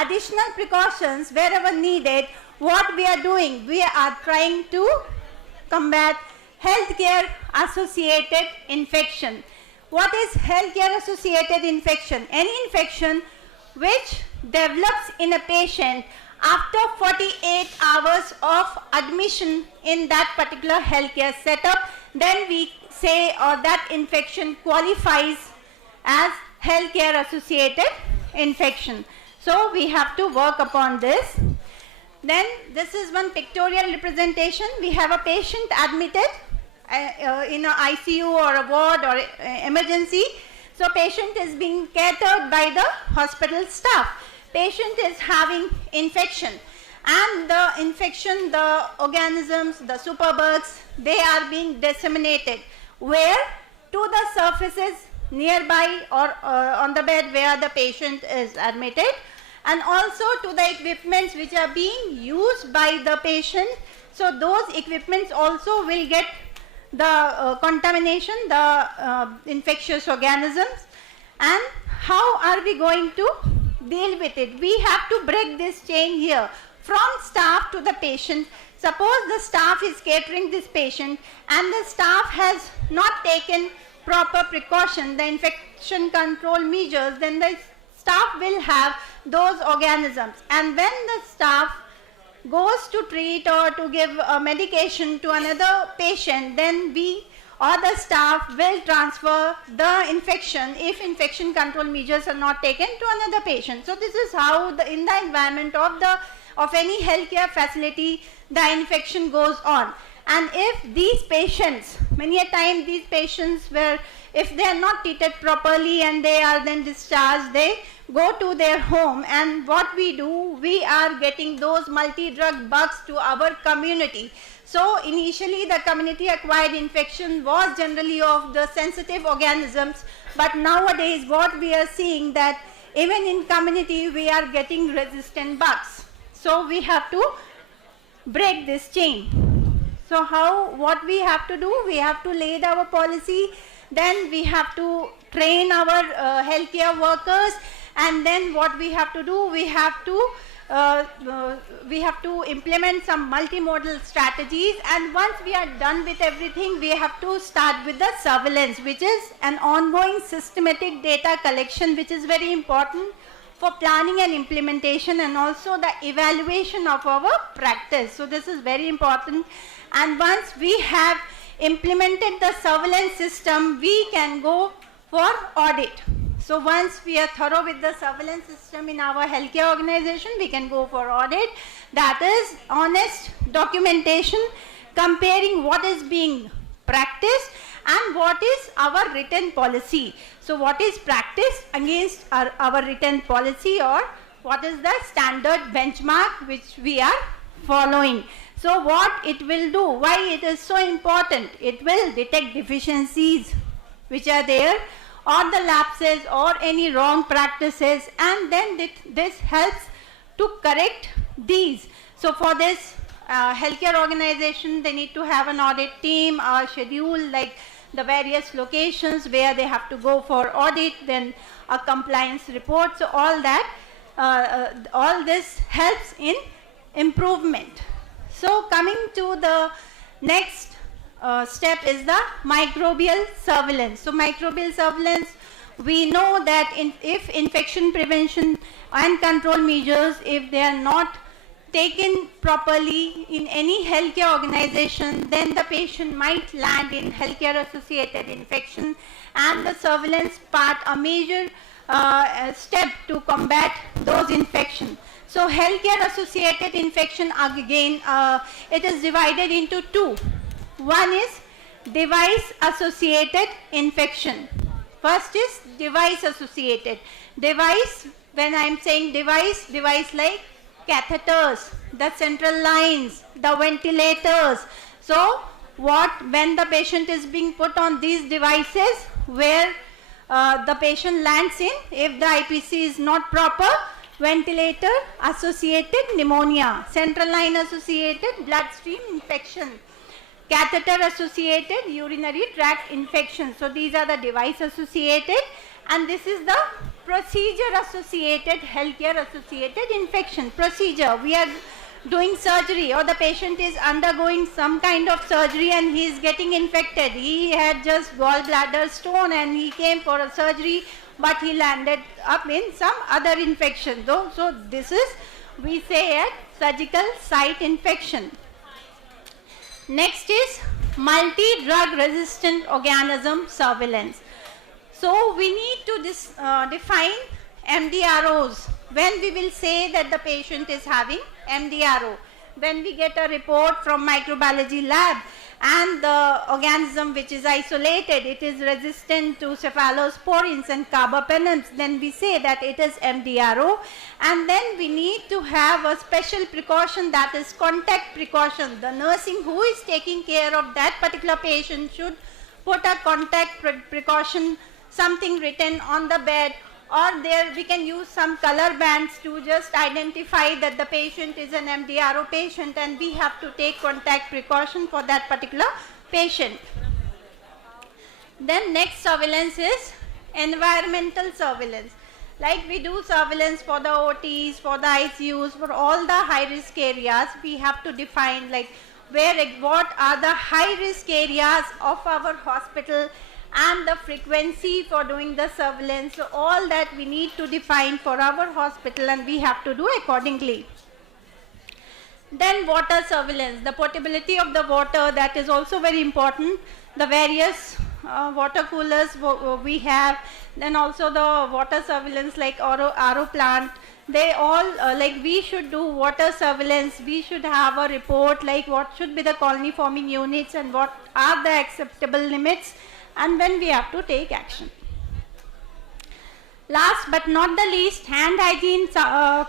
additional precautions wherever needed, what we are doing, we are trying to combat healthcare associated infection. What is healthcare associated infection? Any infection which develops in a patient after 48 hours of admission in that particular healthcare setup, then we say or that infection qualifies as healthcare associated infection. So we have to work upon this. Then this is one pictorial representation. We have a patient admitted in an ICU or a ward or emergency. So patient is being catered by the hospital staff. Patient is having infection, and the infection, the organisms, the superbugs, they are being disseminated. Where? To the surfaces nearby or on the bed where the patient is admitted, and also to the equipments which are being used by the patient. So those equipments also will get the contamination, the infectious organisms. And how are we going to deal with it? We have to break this chain here from staff to the patient. Suppose the staff is catering this patient and the staff has not taken proper precaution, the infection control measures, then the staff will have those organisms. And when the staff goes to treat or to give a medication to another patient, then we or the staff will transfer the infection if infection control measures are not taken to another patient. So this is how in the environment of any healthcare facility the infection goes on. And if these patients, many a time these patients were, if they are not treated properly and they are then discharged, they go to their home, and what we do, we are getting those multi-drug bugs to our community. So initially the community acquired infection was generally of the sensitive organisms, but nowadays what we are seeing that even in community we are getting resistant bugs. So we have to break this chain. So what we have to do? We have to lay our policy, then we have to train our healthcare workers, and then what we have to do? We have to implement some multimodal strategies, and once we are done with everything, we have to start with the surveillance, which is an ongoing systematic data collection, which is very important for planning and implementation, and also the evaluation of our practice. So this is very important. And once we have implemented the surveillance system, we can go for audit. So once we are thorough with the surveillance system in our healthcare organization, we can go for audit. That is honest documentation, comparing what is being practiced and what is our written policy. So what is practice against our written policy, or what is the standard benchmark which we are following. So what it will do, why it is so important? It will detect deficiencies which are there, or the lapses or any wrong practices, and then this helps to correct these. So for this healthcare organization, they need to have an audit team, a schedule, like the various locations where they have to go for audit, then a compliance report. So all that, all this helps in improvement. So coming to the next step is the microbial surveillance. So microbial surveillance, we know that if infection prevention and control measures, if they are not taken properly in any healthcare organization, then the patient might land in healthcare associated infection, and the surveillance part a major step to combat those infections. So healthcare associated infection, again, it is divided into two. One is device associated infection. First is device associated. Device, when I am saying device like catheters, the central lines, the ventilators. So when the patient is being put on these devices, where the patient lands in, if the IPC is not proper, ventilator associated pneumonia, central line associated bloodstream infection, catheter associated urinary tract infection. So these are the device associated, and this is the procedure associated, healthcare associated infection. Procedure, we are doing surgery, or the patient is undergoing some kind of surgery and he is getting infected. He had just gallbladder stone and he came for a surgery, but he landed up in some other infection though. So this is, we say, a surgical site infection. Next is multi-drug resistant organism surveillance. So we need to define MDROs. When we will say that the patient is having MDRO, when we get a report from microbiology lab and the organism which is isolated, it is resistant to cephalosporins and carbapenems, then we say that it is MDRO. And then we need to have a special precaution, that is contact precaution. The nursing who is taking care of that particular patient should put a contact precaution, something written on the bed, or there we can use some color bands to just identify that the patient is an MDRO patient and we have to take contact precaution for that particular patient. Then next surveillance is environmental surveillance. Like we do surveillance for the OTs, for the ICUs, for all the high risk areas, we have to define like what are the high risk areas of our hospital and the frequency for doing the surveillance. So all that we need to define for our hospital and we have to do accordingly. Then water surveillance, the potability of the water, that is also very important. The various water coolers we have, then also the water surveillance like RO plant, they all like we should do water surveillance. We should have a report like what should be the colony forming units and what are the acceptable limits, and when we have to take action. Last but not the least, hand hygiene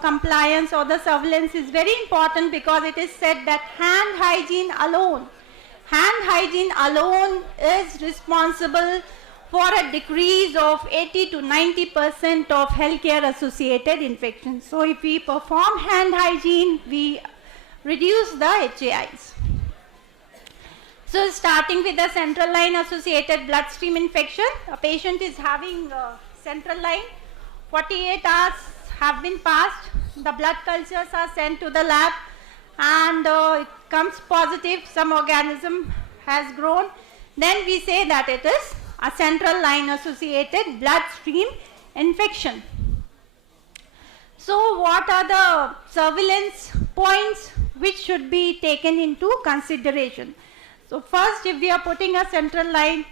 compliance or the surveillance is very important, because it is said that hand hygiene alone is responsible for a decrease of 80 to 90% of healthcare associated infections. So if we perform hand hygiene, we reduce the HAIs. So starting with the central line associated bloodstream infection, a patient is having central line, 48 hours have been passed, the blood cultures are sent to the lab and it comes positive, some organism has grown, then we say that it is a central line associated bloodstream infection. So what are the surveillance points which should be taken into consideration? So first, if we are putting a central line,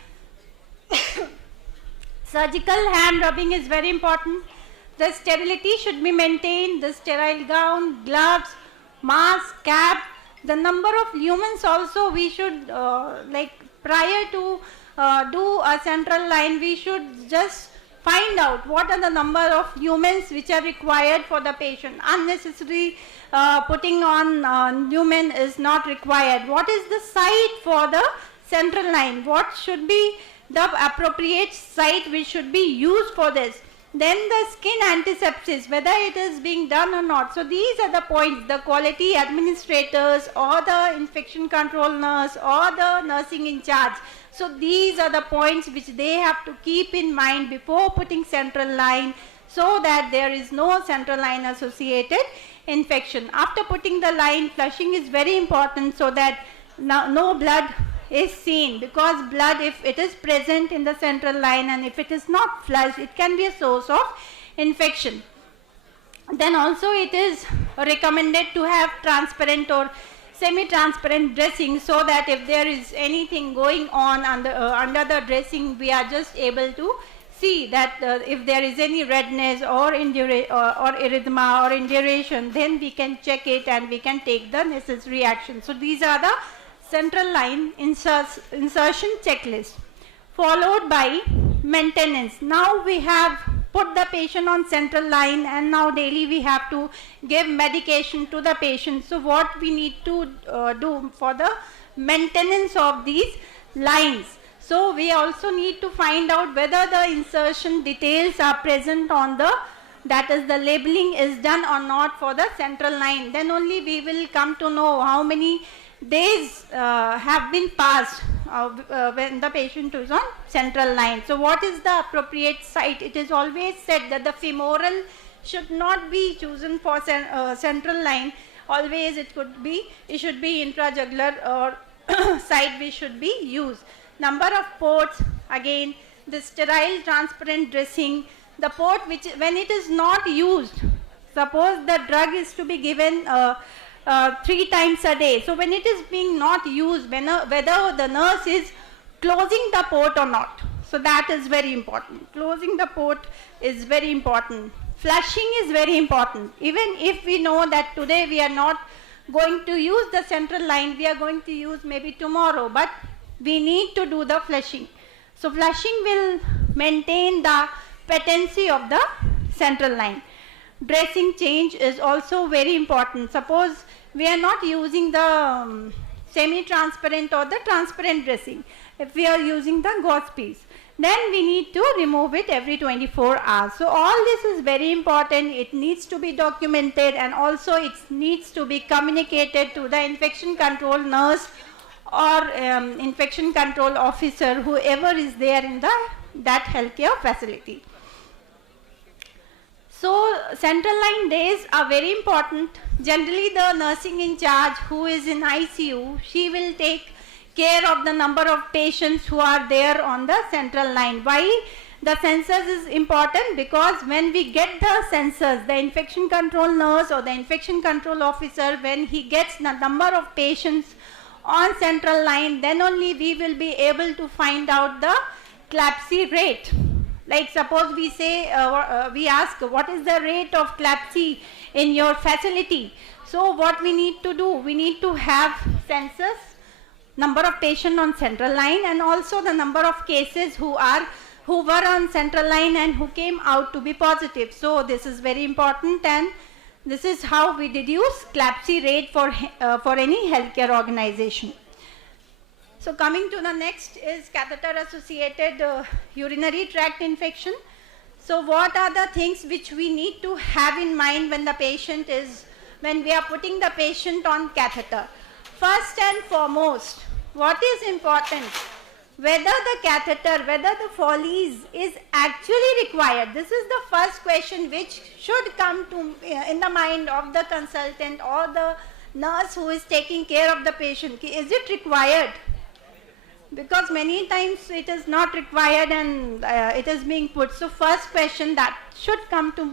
surgical hand rubbing is very important. The sterility should be maintained, the sterile gown, gloves, mask, cap. The number of lumens also we should, like prior to do a central line, we should just find out what are the number of lumens which are required for the patient. Unnecessary putting on lumen is not required. What is the site for the central line? What should be the appropriate site which should be used for this? Then the skin antisepsis, whether it is being done or not. So these are the points the quality administrators or the infection control nurse or the nursing in charge. So these are the points which they have to keep in mind before putting central line, so that there is no central line associated infection. After putting the line, flushing is very important so that no blood is seen, because blood, if it is present in the central line and if it is not flushed, it can be a source of infection. Then also it is recommended to have transparent or semi-transparent dressing, so that if there is anything going on under the dressing, we are just able to see that if there is any redness or erythema or induration, then we can check it and we can take the necessary action. So these are the central line insertion checklist, followed by maintenance. Now we have put the patient on central line and now daily we have to give medication to the patient. So what we need to do for the maintenance of these lines? So we also need to find out whether the insertion details are present on the, that is the labeling is done or not for the central line. Then only we will come to know how many days have been passed when the patient is on central line. So what is the appropriate site? It is always said that the femoral should not be chosen for central line. Always it should be intrajugular or site which should be used. Number of ports, again the sterile transparent dressing, the port which when it is not used, suppose the drug is to be given 3 times a day. So when it is being not used, whether the nurse is closing the port or not. So that is very important. Closing the port is very important. Flushing is very important. Even if we know that today we are not going to use the central line, we are going to use maybe tomorrow, but we need to do the flushing. So flushing will maintain the patency of the central line. Dressing change is also very important. Suppose we are not using the semi-transparent or the transparent dressing. If we are using the gauze piece, then we need to remove it every 24 hours. So all this is very important. It needs to be documented and also it needs to be communicated to the infection control nurse or infection control officer, whoever is there in that healthcare facility. So central line days are very important. Generally the nursing in charge who is in ICU, she will take care of the number of patients who are there on the central line. Why the census is important? Because when we get the census, the infection control nurse or the infection control officer, when he gets the number of patients on central line, then only we will be able to find out the CLABSI rate. Like suppose we say, we ask what is the rate of CLABSI in your facility. So what we need to do, we need to have census, number of patients on central line and also the number of cases who were on central line and who came out to be positive. So this is very important and this is how we deduce CLABSI rate for any healthcare organization. So coming to the next is catheter-associated urinary tract infection. So what are the things which we need to have in mind when we are putting the patient on catheter? First and foremost, what is important? Whether the catheter, whether the Foley's is actually required. This is the first question which should come to in the mind of the consultant or the nurse who is taking care of the patient. Is it required? Because many times it is not required and it is being put. So first question that should come to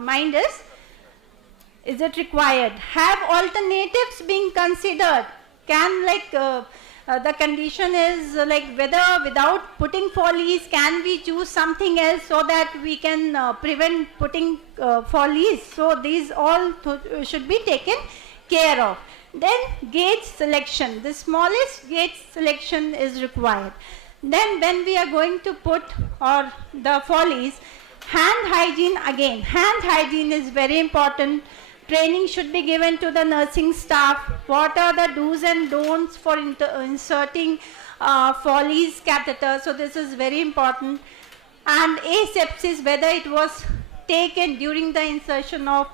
mind is it required? Have alternatives been considered? Can the condition is whether without putting Foley's, can we choose something else so that we can prevent putting Foley's? So these all should be taken care of. Then gauge selection, the smallest gauge selection is required. Then when we are going to put the Foley's, hand hygiene again. Hand hygiene is very important. Training should be given to the nursing staff. What are the do's and don'ts for inserting Foley's catheter? So this is very important. And asepsis, whether it was taken during the insertion of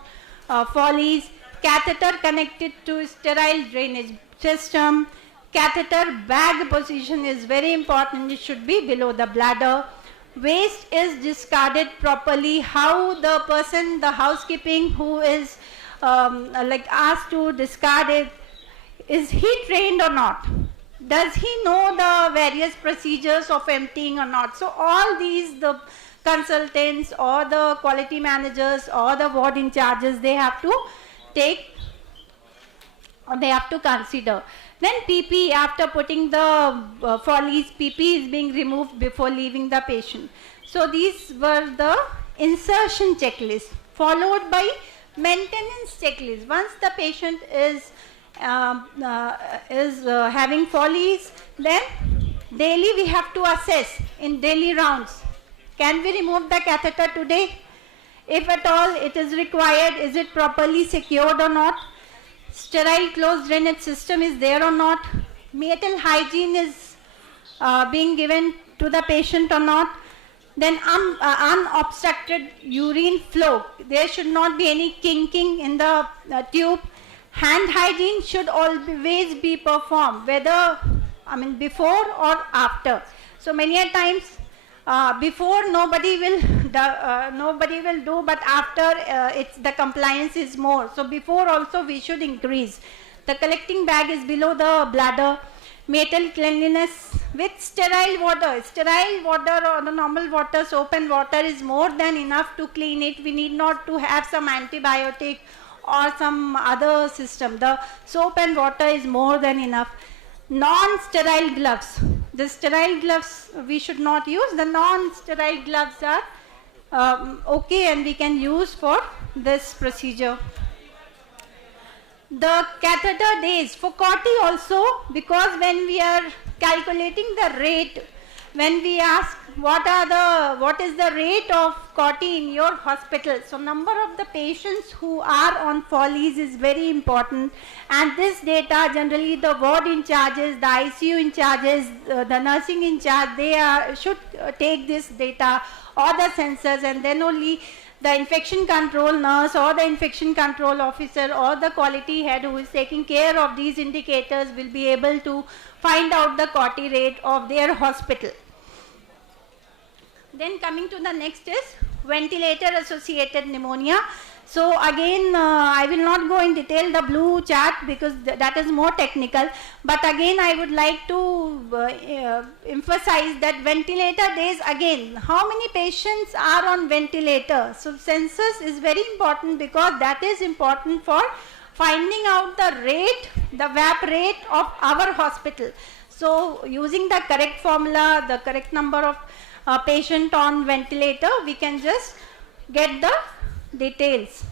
Foley's, catheter connected to sterile drainage system. Catheter bag position is very important. It should be below the bladder. Waste is discarded properly. How the person, the housekeeping who is asked to discard it, is he trained or not? Does he know the various procedures of emptying or not? So all these, the consultants or the quality managers or the ward in charges, they have to consider. Then PP, after putting the Foley's, PP is being removed before leaving the patient. So these were the insertion checklist, followed by maintenance checklist. Once the patient is having Foley's, then daily we have to assess in daily rounds. Can we remove the catheter today? If at all it is required, is it properly secured or not? Sterile closed drainage system is there or not? Metal hygiene is being given to the patient or not? Then unobstructed urine flow. There should not be any kinking in the tube. Hand hygiene should always be performed, whether before or after. So many a times before nobody will do, but after the compliance is more. So before also we should increase. The collecting bag is below the bladder. Metal cleanliness with sterile water. Sterile water or the normal water, soap and water is more than enough to clean it. We need not to have some antibiotic or some other system. The soap and water is more than enough. Non-sterile gloves. The sterile gloves we should not use. The non-sterile gloves are okay and we can use for this procedure. The catheter days for COTI also, because when we are calculating the rate, when we ask what is the rate of COTI in your hospital, so number of the patients who are on Foley's is very important, and this data generally the ward in charges, the ICU in charges, the nursing in charge, they should take this data or the sensors, and then only the infection control nurse or the infection control officer or the quality head who is taking care of these indicators will be able to find out the COTI rate of their hospital. Then coming to the next is ventilator associated pneumonia. So again I will not go in detail the blue chart because that is more technical, but again I would like to emphasize that ventilator days, again how many patients are on ventilator. So census is very important because that is important for finding out the rate, the VAP rate of our hospital. So using the correct formula, the correct number of patient on ventilator, we can just get the details.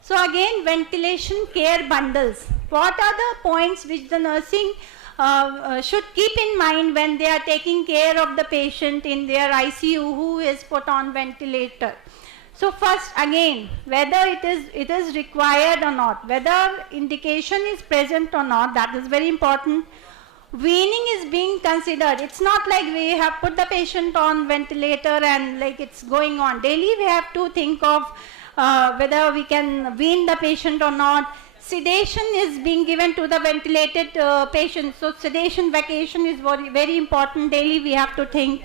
So again, ventilation care bundles. What are the points which the nursing should keep in mind when they are taking care of the patient in their ICU who is put on ventilator? So first again, whether it is required or not, whether indication is present or not, that is very important. weaning is being considered. It's not like we have put the patient on ventilator and like it's going on. Daily we have to think of whether we can wean the patient or not. Sedation is being given to the ventilated patient. So sedation vacation is very, very important. Daily we have to think.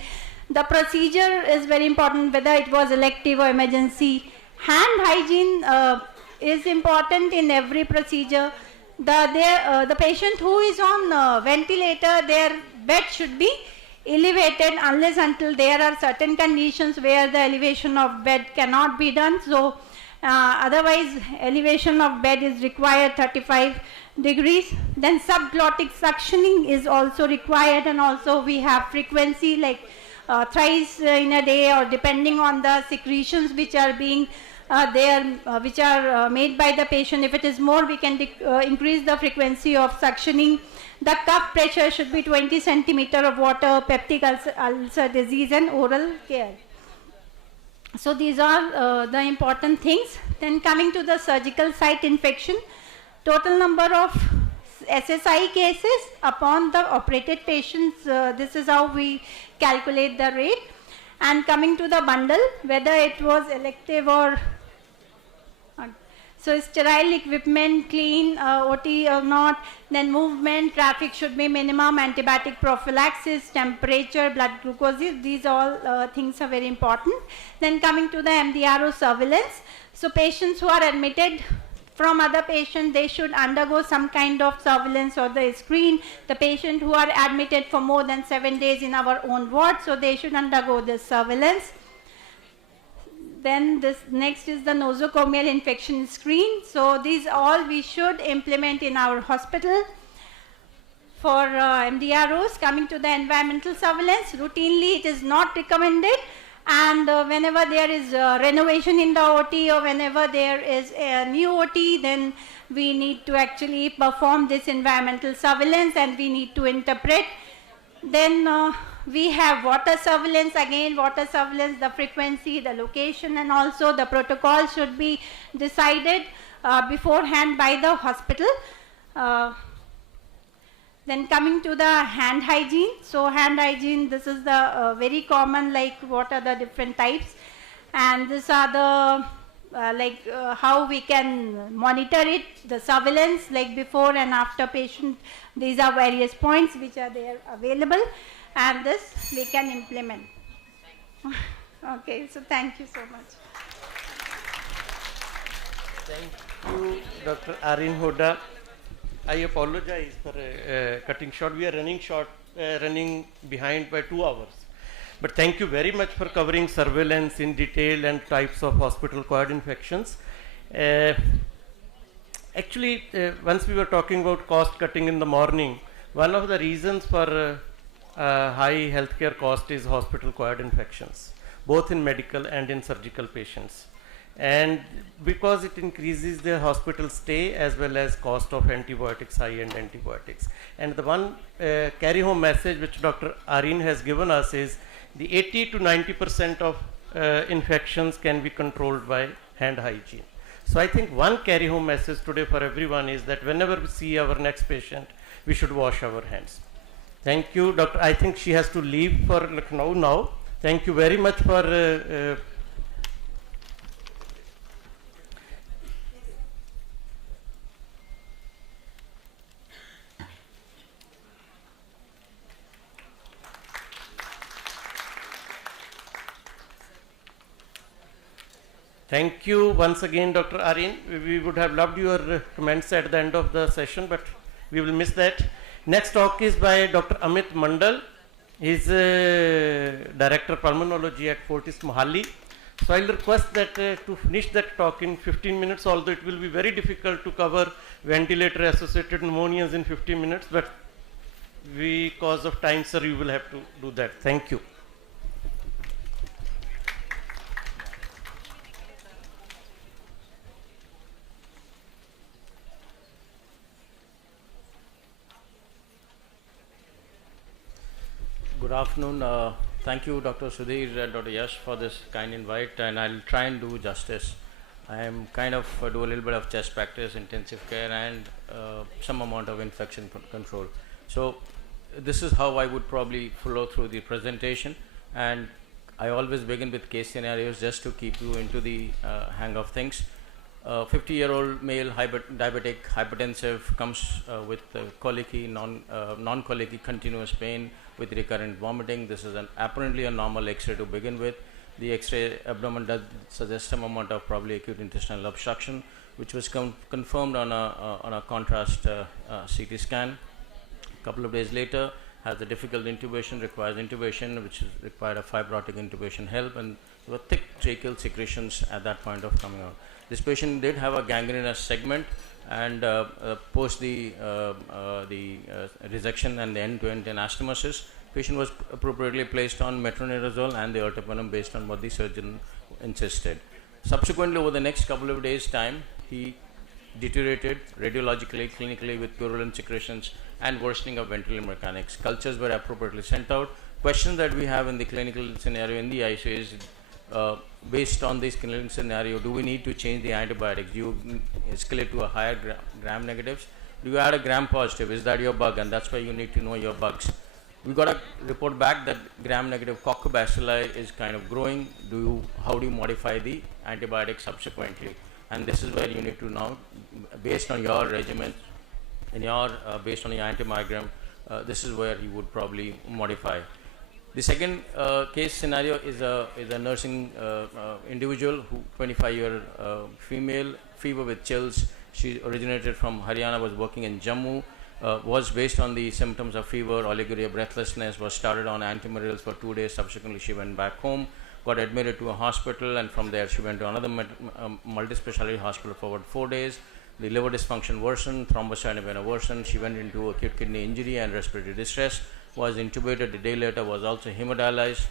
The procedure is very important, whether it was elective or emergency. Hand hygiene is important in every procedure. The patient who is on ventilator, their bed should be elevated unless until there are certain conditions where the elevation of bed cannot be done. So otherwise elevation of bed is required 35 degrees. Then subglottic suctioning is also required, and also we have frequency like thrice in a day, or depending on the secretions which are being which are made by the patient. If it is more, we can increase the frequency of suctioning. The cuff pressure should be 20 centimeter of water, peptic ulcer disease, and oral care. So these are the important things. Then coming to the surgical site infection, total number of SSI cases upon the operated patients, this is how we calculate the rate. And coming to the bundle, whether it was elective or so sterile equipment, clean, OT or not, then movement, traffic should be minimum, antibiotic prophylaxis, temperature, blood glucose, these all things are very important. Then coming to the MDRO surveillance, so patients who are admitted from other patients, they should undergo some kind of surveillance or the screen. The patient who are admitted for more than 7 days in our own ward, so they should undergo this surveillance. Then this next is the nosocomial infection screen. So these all we should implement in our hospital. For MDROs, coming to the environmental surveillance, routinely it is not recommended. And whenever there is renovation in the OT, or whenever there is a new OT, then we need to actually perform this environmental surveillance, and we need to interpret. Then we have water surveillance. Again, water surveillance, the frequency, the location, and also the protocol should be decided beforehand by the hospital. Then coming to the hand hygiene. So hand hygiene, this is the very common, like what are the different types, and these are the how we can monitor it, the surveillance, like before and after patient. These are various points which are there available, and this we can implement. Okay, so thank you so much. Thank you, Dr. Arine Hoda. I apologize for cutting short. We are running behind by 2 hours. But thank you very much for covering surveillance in detail and types of hospital-acquired infections. Actually, once we were talking about cost cutting in the morning, one of the reasons for high healthcare cost is hospital-acquired infections, both in medical and in surgical patients. And because it increases the hospital stay as well as cost of antibiotics, high-end antibiotics. And the one carry-home message which Dr. Arine has given us is the 80 to 90% of infections can be controlled by hand hygiene. So I think one carry-home message today for everyone is that whenever we see our next patient, we should wash our hands. Thank you, Doctor. I think she has to leave for Lucknow now. Thank you very much for Thank you once again, Dr. Arine. We would have loved your comments at the end of the session, but we will miss that. Next talk is by Dr. Amit Mandal. He is Director Pulmonology at Fortis Mohali. So I will request that to finish that talk in 15 minutes, although it will be very difficult to cover ventilator-associated pneumonias in 15 minutes, but because of time, sir, you will have to do that. Thank you. Good afternoon. Thank you, Dr. Sudhir and Dr. Yash, for this kind invite, and I'll try and do justice. I am kind of do a little bit of chest practice, intensive care, and some amount of infection control. So this is how I would probably flow through the presentation, and I always begin with case scenarios just to keep you into the hang of things. 50-year-old male diabetic hypertensive comes with colicky, non-colicky continuous pain with recurrent vomiting. This is apparently a normal X-ray to begin with. The X-ray abdomen does suggest some amount of probably acute intestinal obstruction, which was confirmed on a contrast CT scan. A couple of days later, has a difficult intubation, requires intubation, which is required a fibrotic intubation help, and there were thick tracheal secretions at that point of coming out. This patient did have a gangrenous segment, and post the resection and the end-to-end anastomosis, patient was appropriately placed on metronidazole and the ertapenem based on what the surgeon insisted. Subsequently, over the next couple of days' time, he deteriorated radiologically, clinically with purulent secretions and worsening of ventricular mechanics. Cultures were appropriately sent out. Question that we have in the clinical scenario in the ICU is, based on this clinical scenario, do we need to change the antibiotics? Do you escalate to a higher gram negatives? Do you add a gram positive? Is that your bug? And that's why you need to know your bugs. We got a report back that gram negative coccobacilli is kind of growing. How do you modify the antibiotic subsequently? And this is where you need to now, based on your regimen, based on your antimicrogram, this is where you would probably modify. The second case scenario is a nursing individual, 25-year female, fever with chills. She originated from Haryana, was working in Jammu, was based on the symptoms of fever, oliguria, breathlessness, was started on antimalarials for 2 days. Subsequently, she went back home, got admitted to a hospital, and from there she went to another multi-specialty hospital for about 4 days. The liver dysfunction worsened, thrombocytopenia worsened. She went into acute kidney injury and respiratory distress, was intubated a day later, was also hemodialyzed.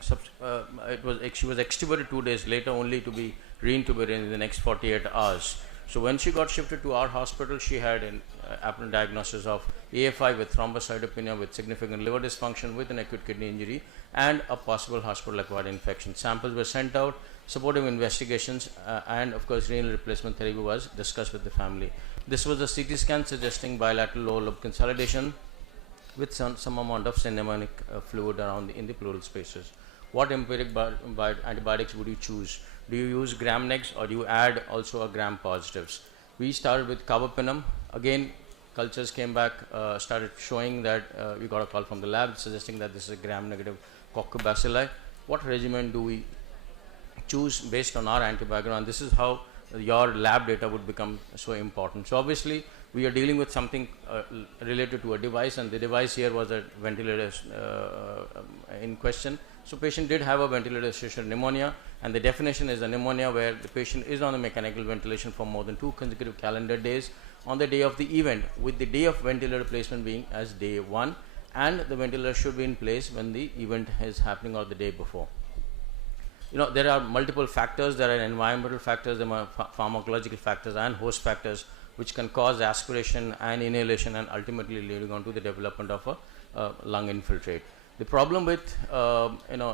She was extubated 2 days later, only to be reintubated in the next 48 hours. So when she got shifted to our hospital, she had an apparent diagnosis of AFI with thrombocytopenia with significant liver dysfunction with an acute kidney injury and a possible hospital-acquired infection. Samples were sent out, supportive investigations, and of course renal replacement therapy was discussed with the family. This was a CT scan suggesting bilateral lower lobe consolidation with some amount of cinnamonic fluid around in the pleural spaces. What empiric antibiotics would you choose? Do you use gram negs or do you add also a gram positives? We started with carbapenem. Again, cultures came back, started showing that we got a call from the lab suggesting that this is a gram negative coccobacilli. What regimen do we choose based on our antibiogram? And this is how your lab data would become so important. So obviously, we are dealing with something related to a device, and the device here was a ventilator in question. So patient did have a ventilator-associated pneumonia, and the definition is a pneumonia where the patient is on a mechanical ventilation for more than 2 consecutive calendar days on the day of the event, with the day of ventilator placement being as day 1, and the ventilator should be in place when the event is happening or the day before. There are multiple factors. There are environmental factors, there are pharmacological factors and host factors which can cause aspiration and inhalation and ultimately leading on to the development of a lung infiltrate. The problem with,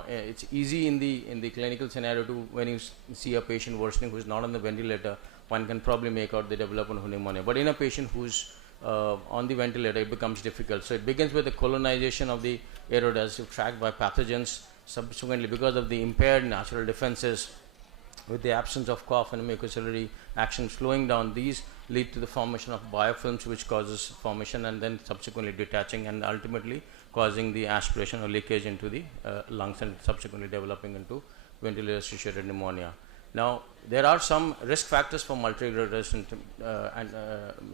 it's easy in the clinical scenario to, when you see a patient worsening who is not on the ventilator, one can probably make out the development of pneumonia. But in a patient who's on the ventilator, it becomes difficult. So it begins with the colonization of the aerodigestive tract by pathogens. Subsequently, because of the impaired natural defenses, with the absence of cough and mucociliary action slowing down, these lead to the formation of biofilms, which causes formation and then subsequently detaching and ultimately causing the aspiration or leakage into the lungs and subsequently developing into ventilator-associated pneumonia. Now, there are some risk factors for multi-drug resistant and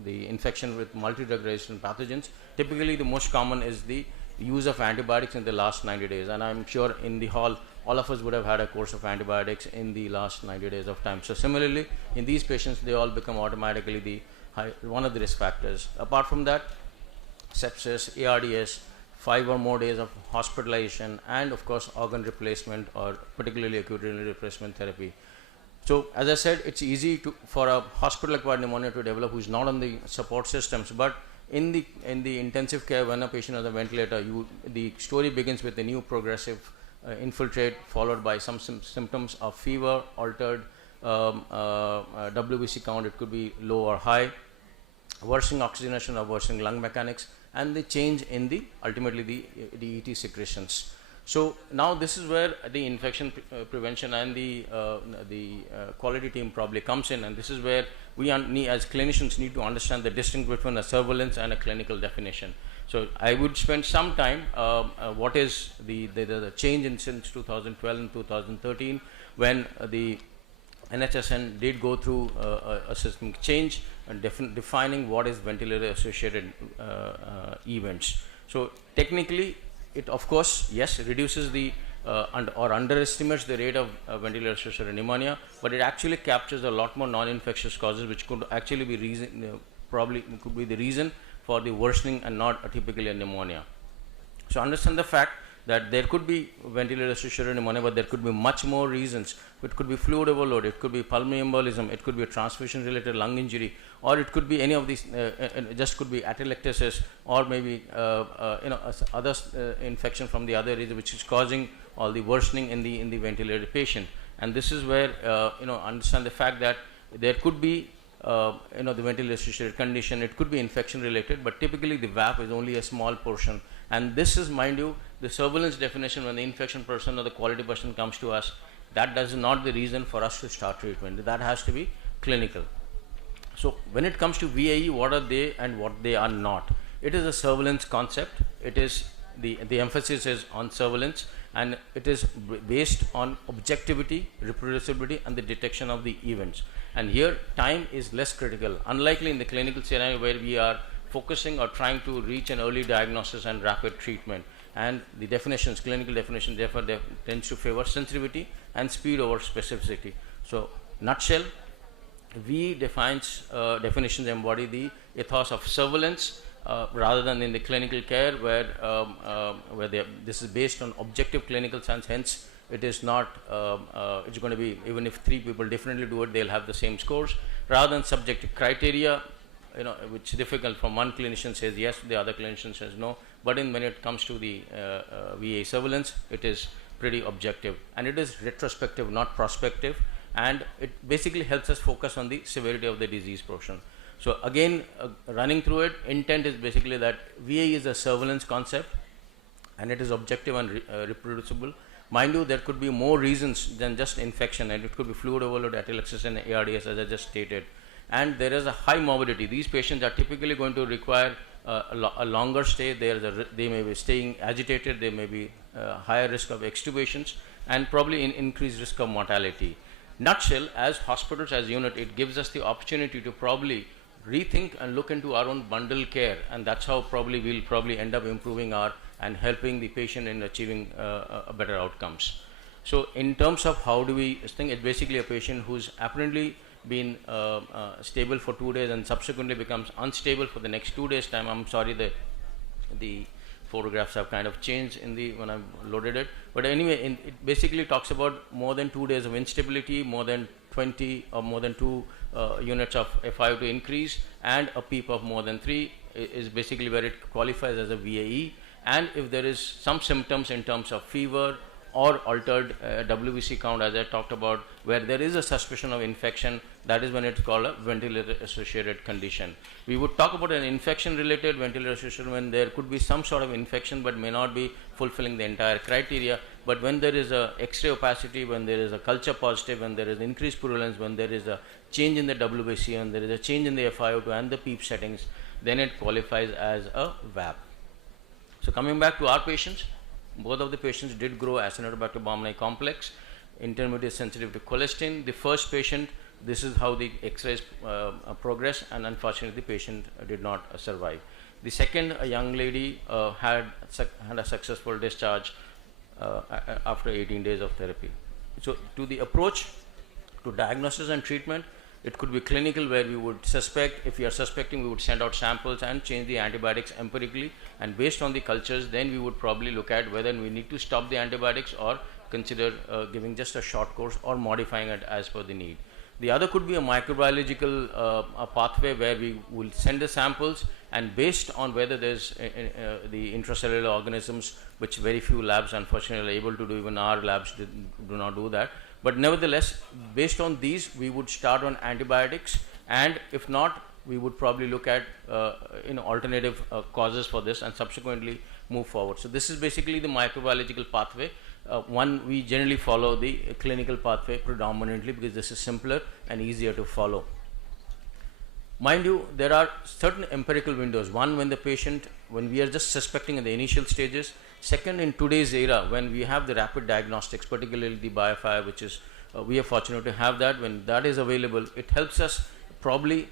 the infection with multi-drug resistant pathogens. Typically, the most common is the use of antibiotics in the last 90 days, and I'm sure in the hall all of us would have had a course of antibiotics in the last 90 days of time. So similarly, in these patients, they all become automatically one of the risk factors. Apart from that, sepsis, ARDS, 5 or more days of hospitalization, and of course organ replacement or particularly acute renal replacement therapy. So as I said, it's easy for a hospital-acquired pneumonia to develop who's not on the support systems, but in the intensive care, when a patient on the ventilator, the story begins with a new progressive infiltrate followed by some symptoms of fever, altered WBC count, it could be low or high, worsening oxygenation or worsening lung mechanics, and the change in the ultimately the ET secretions. So now this is where the infection prevention and the quality team probably comes in, and this is where we as clinicians need to understand the distinction between a surveillance and a clinical definition. So I would spend some time what is the change in since 2012 and 2013 when the NHSN did go through a systemic change and defining what is ventilator associated events. So technically it of course yes reduces the or underestimates the rate of ventilator associated pneumonia, but it actually captures a lot more non-infectious causes which could actually be probably could be the reason for the worsening and not typically a pneumonia. So understand the fact that there could be ventilator associated pneumonia, but there could be much more reasons. It could be fluid overload, it could be pulmonary embolism, it could be a transfusion related lung injury, or it could be any of these, just could be atelectasis, or maybe other infection from the other region which is causing all the worsening in the ventilated patient. And this is where understand the fact that there could be the ventilator associated condition, it could be infection related, but typically the VAP is only a small portion. And this is, mind you, the surveillance definition. When the infection person or the quality person comes to us, that is not the reason for us to start treatment. That has to be clinical. So when it comes to VAE, what are they and what they are not? It is a surveillance concept. It is the emphasis is on surveillance, and it is based on objectivity, reproducibility, and the detection of the events. And here time is less critical, unlikely in the clinical scenario where we are focusing or trying to reach an early diagnosis and rapid treatment. And the definitions, clinical definition, therefore tends to favor sensitivity and speed over specificity. So nutshell, V definitions embody the ethos of surveillance rather than in the clinical care where this is based on objective clinical science. Hence it is not it's going to be, even if 3 people differently do it, they'll have the same scores, rather than subjective criteria, which is difficult. From one clinician says yes, the other clinician says no. But when it comes to the VA surveillance, it is pretty objective, and it is retrospective, not prospective, and it basically helps us focus on the severity of the disease portion. So again, running through it, intent is basically that VA is a surveillance concept, and it is objective and reproducible. Mind you, there could be more reasons than just infection, and it could be fluid overload, atelectasis, and ARDS, as I just stated. And there is a high morbidity. These patients are typically going to require a longer stay. They may be staying agitated, they may be higher risk of extubations, and probably increased risk of mortality. Nutshell, as hospitals, as unit, it gives us the opportunity to probably rethink and look into our own bundle care, and that's how probably we'll end up improving and helping the patient in achieving better outcomes. So in terms of how do we think, it's basically a patient who's apparently been stable for 2 days and subsequently becomes unstable for the next 2 days time. I'm sorry, the photographs have kind of changed when I've loaded it, but anyway, it basically talks about more than 2 days of instability, more than 20 or more than 2 units of FiO2 increase, and a PEEP of more than 3 is basically where it qualifies as a VAE. And if there is some symptoms in terms of fever or altered WBC count, as I talked about, where there is a suspicion of infection, that is when it's called a ventilator associated condition. We would talk about an infection related ventilator associated when there could be some sort of infection but may not be fulfilling the entire criteria. But when there is a X-ray opacity, when there is a culture positive, when there is increased purulence, when there is a change in the WBC and there is a change in the FiO2 and the PEEP settings, then it qualifies as a VAP. So coming back to our patients, both of the patients did grow Acinetobacter baumannii complex, intermediate sensitive to colistin. The first patient, this is how the X-rays progressed, and unfortunately the patient did not survive. The second, a young lady had a successful discharge after 18 days of therapy. So to the approach to diagnosis and treatment, it could be clinical, where we would suspect, if we are suspecting, we would send out samples and change the antibiotics empirically, and based on the cultures, then we would probably look at whether we need to stop the antibiotics or consider giving just a short course or modifying it as per the need. The other could be a microbiological pathway, where we will send the samples, and based on whether there's the intracellular organisms, which very few labs unfortunately are able to do, even our labs do not do that. But nevertheless, based on these, we would start on antibiotics, and if not, we would probably look at alternative causes for this and subsequently move forward. So this is basically the microbiological pathway. One, we generally follow the clinical pathway predominantly because this is simpler and easier to follow. Mind you, there are certain empirical windows. One, when we are just suspecting in the initial stages. Second, in today's era, when we have the rapid diagnostics, particularly the BioFire, which is, we are fortunate to have that. When that is available, it helps us probably,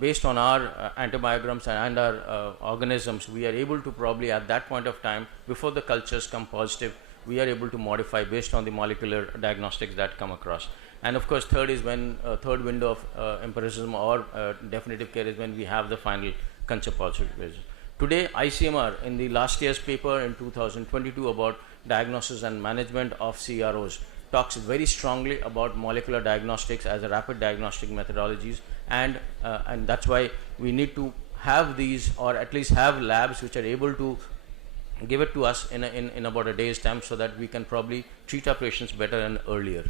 based on our antibiograms and our organisms, we are able to probably at that point of time, before the cultures come positive, we are able to modify based on the molecular diagnostics that come across. And of course, third is when third window of empiricism or definitive care is when we have the final culture positive. Today, ICMR in the last year's paper in 2022 about diagnosis and management of CROs talks very strongly about molecular diagnostics as a rapid diagnostic methodologies, and that's why we need to have these, or at least have labs which are able to give it to us in about a day's time, so that we can probably treat our patients better and earlier.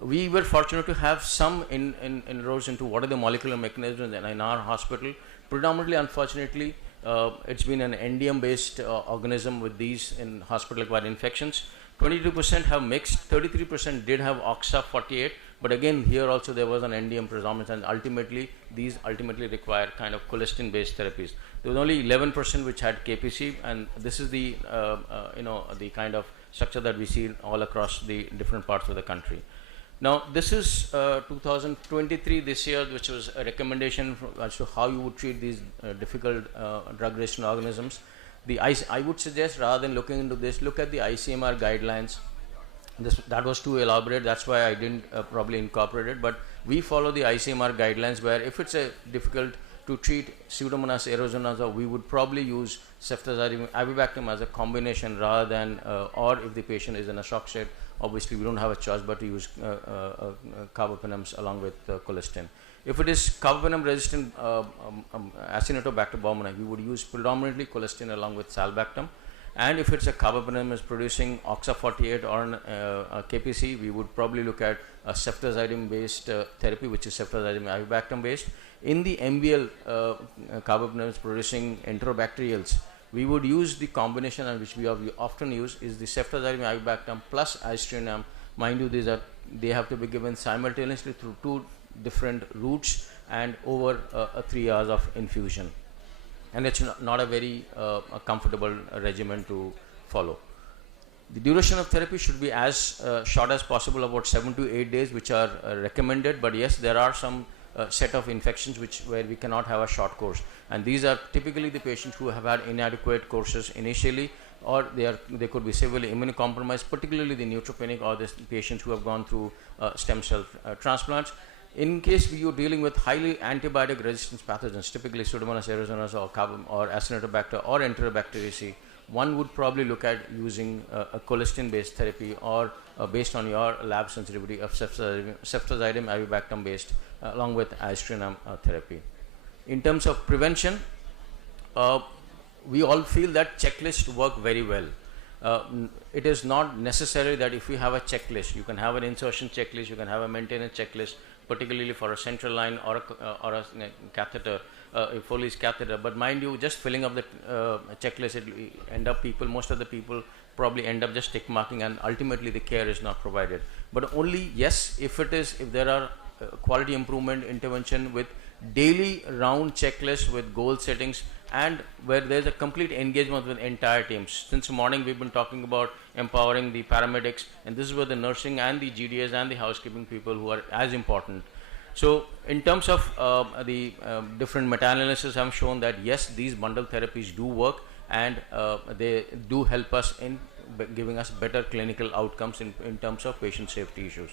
We were fortunate to have some inroads into what are the molecular mechanisms in our hospital. Predominantly, unfortunately, it's been an NDM based organism with these in hospital acquired infections. 22% have mixed, 33% did have OXA48, but again here also there was an NDM predominance, and ultimately these require kind of colistin based therapies. There was only 11% which had KPC, and this is the the kind of structure that we see all across the different parts of the country. Now this is 2023 this year, which was a recommendation as to how you would treat these difficult drug resistant organisms. I would suggest, rather than looking into this, look at the ICMR guidelines. That was too elaborate, that's why I didn't probably incorporate it, but we follow the ICMR guidelines, where if it's a difficult to treat Pseudomonas aeruginosa, we would probably use ceftazidime avibactam as a combination rather than, or if the patient is in a shock state, obviously we don't have a choice but to use carbapenems along with colistin. If it is carbapenem resistant Acinetobacter baumannii, we would use predominantly colistin along with salbactam. And if it's a carbapenem is producing OXA48 or KPC, we would probably look at a ceftazidime based therapy, which is ceftazidime avibactam based. In the MBL carbapenems producing enterobacterials, we would use the combination, and which we often use is the ceftazidime avibactam plus aztreonam. Mind you, they have to be given simultaneously through two different routes and over 3 hours of infusion, and it's not a very comfortable regimen to follow. The duration of therapy should be as short as possible, about 7 to 8 days, which are recommended, but yes, there are some set of infections where we cannot have a short course, and these are typically the patients who have had inadequate courses initially, or they could be severely immunocompromised, particularly the neutropenic or the patients who have gone through stem cell transplants. In case you're dealing with highly antibiotic resistance pathogens, typically Pseudomonas aeruginosa or Acinetobacter or Enterobacteriaceae, one would probably look at using a colistin based therapy, or based on your lab sensitivity of ceftazidime avibactam based along with aztreonam therapy. In terms of prevention, we all feel that checklists work very well. It is not necessary that if you have a checklist, you can have an insertion checklist, you can have a maintenance checklist, particularly for a central line or a catheter, a Foley's catheter. But mind you, just filling up the checklist, most of the people probably end up just tick marking, and ultimately the care is not provided. But only, yes, if there are quality improvement intervention with daily round checklist with goal settings, and where there's a complete engagement with entire teams. Since morning we've been talking about empowering the paramedics, and this is where the nursing and the GDS and the housekeeping people who are as important. So in terms of the different meta-analysis have shown that yes, these bundle therapies do work, and they do help us in giving us better clinical outcomes in terms of patient safety issues.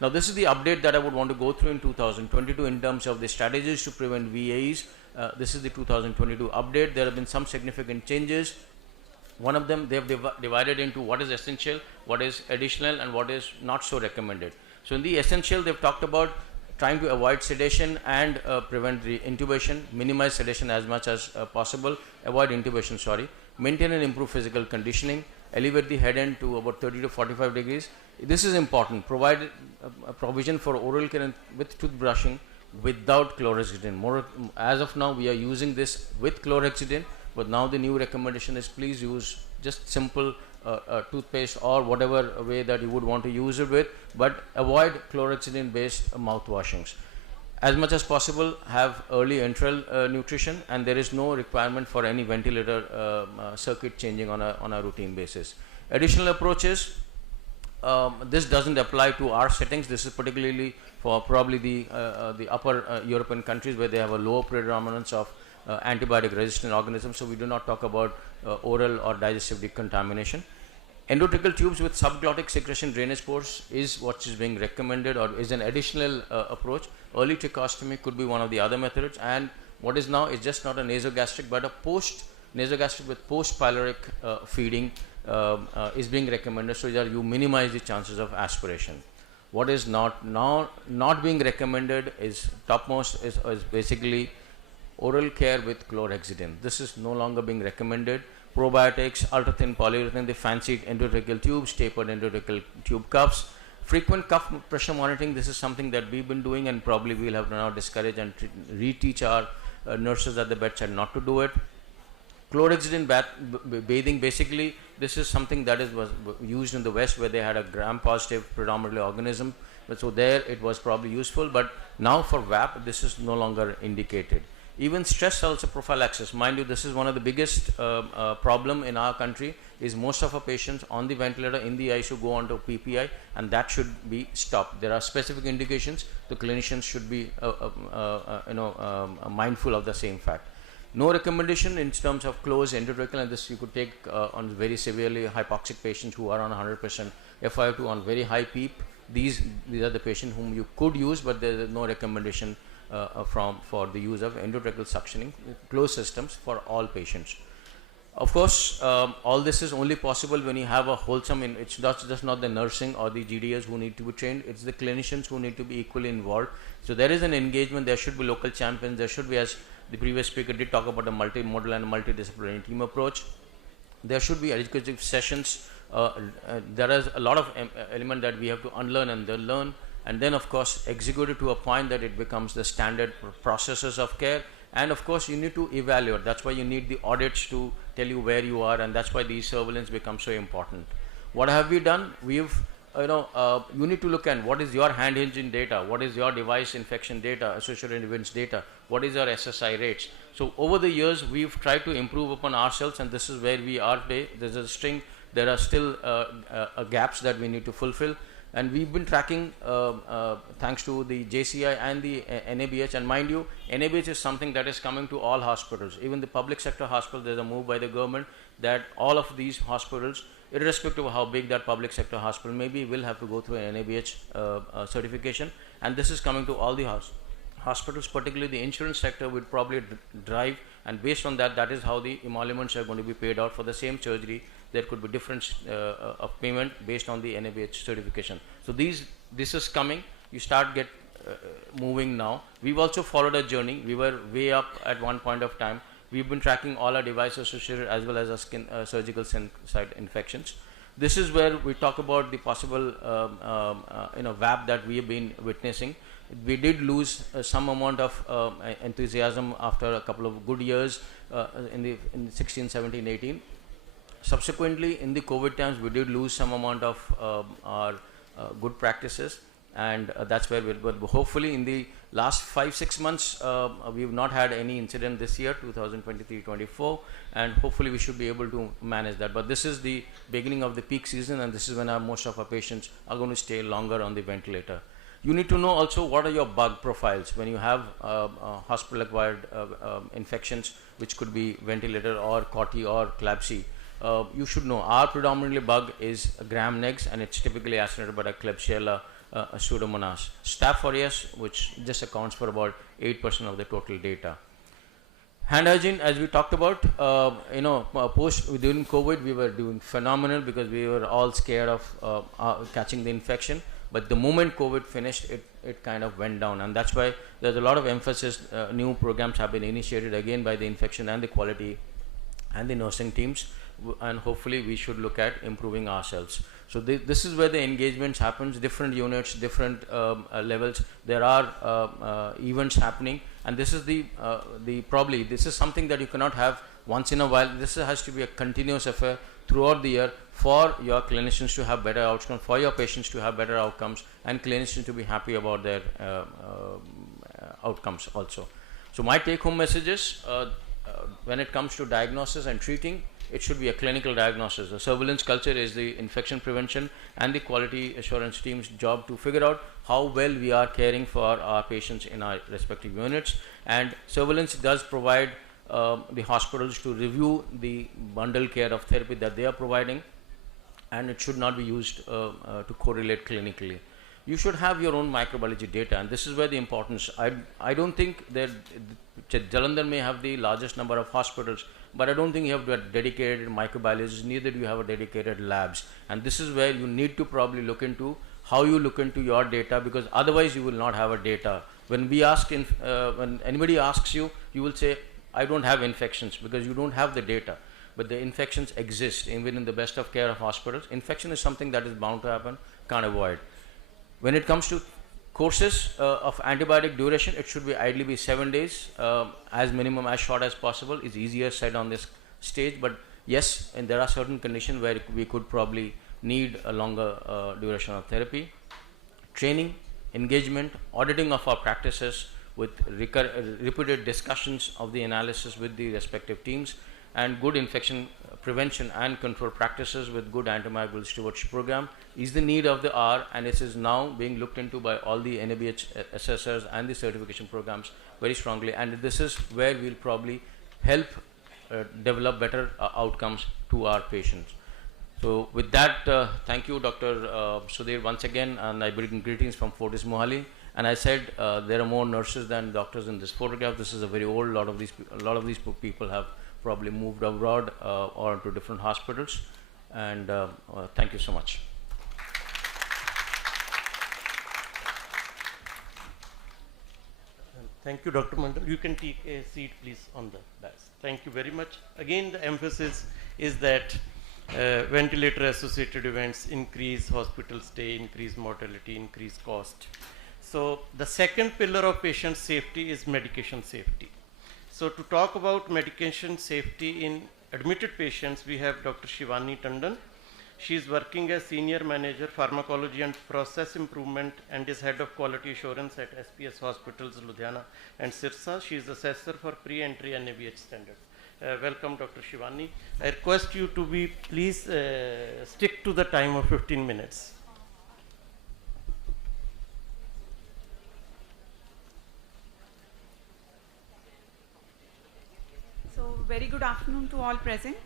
Now this is the update that I would want to go through in 2022 in terms of the strategies to prevent VAEs. This is the 2022 update. There have been some significant changes. One of them, they have divided into what is essential, what is additional, and what is not so recommended. So in the essential, they've talked about trying to avoid sedation and prevent the intubation, minimize sedation as much as possible, avoid intubation, maintain and improve physical conditioning, elevate the head end to about 30 to 45 degrees. This is important. Provide a provision for oral care with toothbrushing, without chlorhexidine. As of now, we are using this with chlorhexidine, but now the new recommendation is please use just simple toothpaste or whatever way that you would want to use it with, but avoid chlorhexidine based mouth washings. As much as possible, have early enteral nutrition, and there is no requirement for any ventilator circuit changing on a routine basis. Additional approaches, this doesn't apply to our settings. This is particularly for probably the upper European countries where they have a lower predominance of antibiotic resistant organisms, so we do not talk about oral or digestive decontamination. Endotracheal tubes with subglottic secretion drainage pores is what is being recommended, or is an additional approach. Early tracheostomy could be one of the other methods, and what is now is just not a nasogastric but a nasogastric with post-pyloric feeding is being recommended, so that you minimize the chances of aspiration. What is not being recommended is topmost is basically oral care with chlorhexidine. This is no longer being recommended. Probiotics, ultra-thin polyurethane, the fancy endotracheal tubes, tapered endotracheal tube cuffs, frequent cuff pressure monitoring. This is something that we've been doing, and probably we'll have to now discourage and reteach our nurses at the bedside not to do it. Chlorhexidine bathing, basically this is something that was used in the West where they had a gram-positive predominantly organism, but so there it was probably useful, but now for VAP this is no longer indicated. Even stress ulcer prophylaxis, mind you, this is one of the biggest problem in our country, is most of our patients on the ventilator in the ICU go on to PPI, and that should be stopped. There are specific indications. The clinicians should be mindful of the same fact. No recommendation in terms of closed endotracheal, and this you could take on very severely hypoxic patients who are on 100% FiO2 on very high PEEP. These are the patients whom you could use, but there is no recommendation for the use of endotracheal suctioning closed systems for all patients. Of course, all this is only possible when you have a wholesome, it's just not the nursing or the GDS who need to be trained, it's the clinicians who need to be equally involved. So there is an engagement, there should be local champions, there should be, as the previous speaker did talk about, a multimodal and multidisciplinary team approach. There should be educative sessions. There is a lot of element that we have to unlearn and then learn, and then of course execute it to a point that it becomes the standard processes of care. And of course you need to evaluate. That's why you need the audits to tell you where you are, and that's why the surveillance becomes so important. What have we done? We've you need to look at what is your hand hygiene data, what is your device infection data, associated events data, what is your SSI rates. So over the years we've tried to improve upon ourselves, and this is where we are today. There's a string, there are still gaps that we need to fulfill, and we've been tracking thanks to the JCI and the NABH. And mind you, NABH is something that is coming to all hospitals, even the public sector hospitals. There's a move by the government that all of these hospitals, irrespective of how big that public sector hospital may be, will have to go through an NABH certification, and this is coming to all the hospitals, particularly the insurance sector would probably drive, and based on that, that is how the emoluments are going to be paid out for the same surgery. There could be difference of payment based on the NABH certification. So this is coming. You start moving now. We've also followed a journey. We were way up at one point of time. We've been tracking all our device associated as well as our skin surgical site infections. This is where we talk about the possible VAP that we have been witnessing. We did lose some amount of enthusiasm after a couple of good years in 16, 17, 18. Subsequently, in the COVID times, we did lose some amount of our good practices, and that's where but hopefully in the last 5-6 months we've not had any incident this year 2023-24, and hopefully we should be able to manage that. But this is the beginning of the peak season, and this is when most of our patients are going to stay longer on the ventilator. You need to know also what are your bug profiles when you have hospital acquired infections, which could be ventilator or COTI or CLABSI. You should know our predominantly bug is gram negs, and it's typically associated by a Klebsiella pseudomonas. Staph aureus, which just accounts for about 8% of the total data. Hand hygiene, as we talked about, during COVID, we were doing phenomenal because we were all scared of catching the infection. But the moment COVID finished, it kind of went down, and that's why there's a lot of emphasis. New programs have been initiated again by the infection and the quality and the nursing teams, and hopefully we should look at improving ourselves. So this is where the engagements happens, different units, different levels. There are events happening, and this is probably this is something that you cannot have once in a while. This has to be a continuous affair throughout the year for your clinicians to have better outcomes, for your patients to have better outcomes, and clinicians to be happy about their outcomes also. So my take-home message is, when it comes to diagnosis and treating, it should be a clinical diagnosis. The surveillance culture is the infection prevention and the quality assurance team's job to figure out how well we are caring for our patients in our respective units. And surveillance does provide the hospitals to review the bundle care of therapy that they are providing, and it should not be used to correlate clinically. You should have your own microbiology data, and this is where the importance. I don't think that Jalandhar may have the largest number of hospitals, but I don't think you have dedicated microbiologists, neither do you have a dedicated labs. And this is where you need to probably look into how you look into your data, because otherwise you will not have a data. When we ask, when anybody asks you, you will say, I don't have infections, because you don't have the data. But the infections exist even in the best of care of hospitals. Infection is something that is bound to happen, can't avoid. When it comes to courses of antibiotic duration, it should be ideally be 7 days, as minimum, as short as possible. Is easier said on this stage, but yes, and there are certain conditions where we could probably need a longer duration of therapy. Training, engagement, auditing of our practices with repeated discussions of the analysis with the respective teams, and good infection prevention and control practices with good antimicrobial stewardship program is the need of the hour, and this is now being looked into by all the NABH assessors and the certification programs very strongly, and this is where we'll probably help develop better outcomes to our patients. So with that, thank you, Dr. Sudhir, once again, and I bring greetings from Fortis Mohali. And I said there are more nurses than doctors in this photograph. This is a very old. A lot of these people have probably moved abroad or to different hospitals. And thank you so much. Thank you, Dr. Mandal. You can take a seat, please, on the dais. Thank you very much. Again, the emphasis is that ventilator-associated events increase hospital stay, increase mortality, increase cost. So the second pillar of patient safety is medication safety. So to talk about medication safety in admitted patients, we have Dr. Shivani Tandon. She is working as Senior Manager Pharmacology and Process Improvement and is Head of Quality Assurance at SPS Hospitals, Ludhiana and Sirsa. She is Assessor for Pre-Entry NABH Standards. Welcome, Dr. Shivani. I request you to be, please stick to the time of 15 minutes. So, very good afternoon to all present.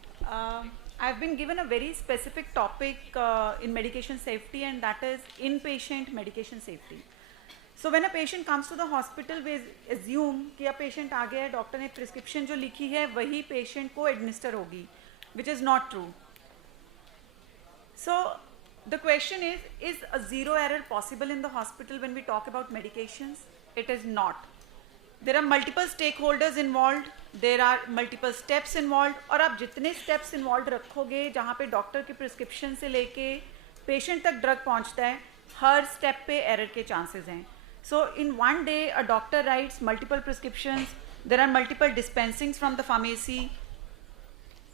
I've been given a very specific topic in medication safety, and that is inpatient medication safety. So when a patient comes to the hospital, we assume कि अब patient आ गया है, doctor ने prescription जो लिखी है वही patient को administer होगी, which is not true. So the question is a zero error possible in the hospital when we talk about medications? It is not. There are multiple stakeholders involved, there are multiple steps involved, और आप जितने steps involved रखोगे जहाँ पे doctor के prescription से लेके patient तक drug पहुँचता है, हर step पे error के chances हैं. So in one day a doctor writes multiple prescriptions, there are multiple dispensings from the pharmacy,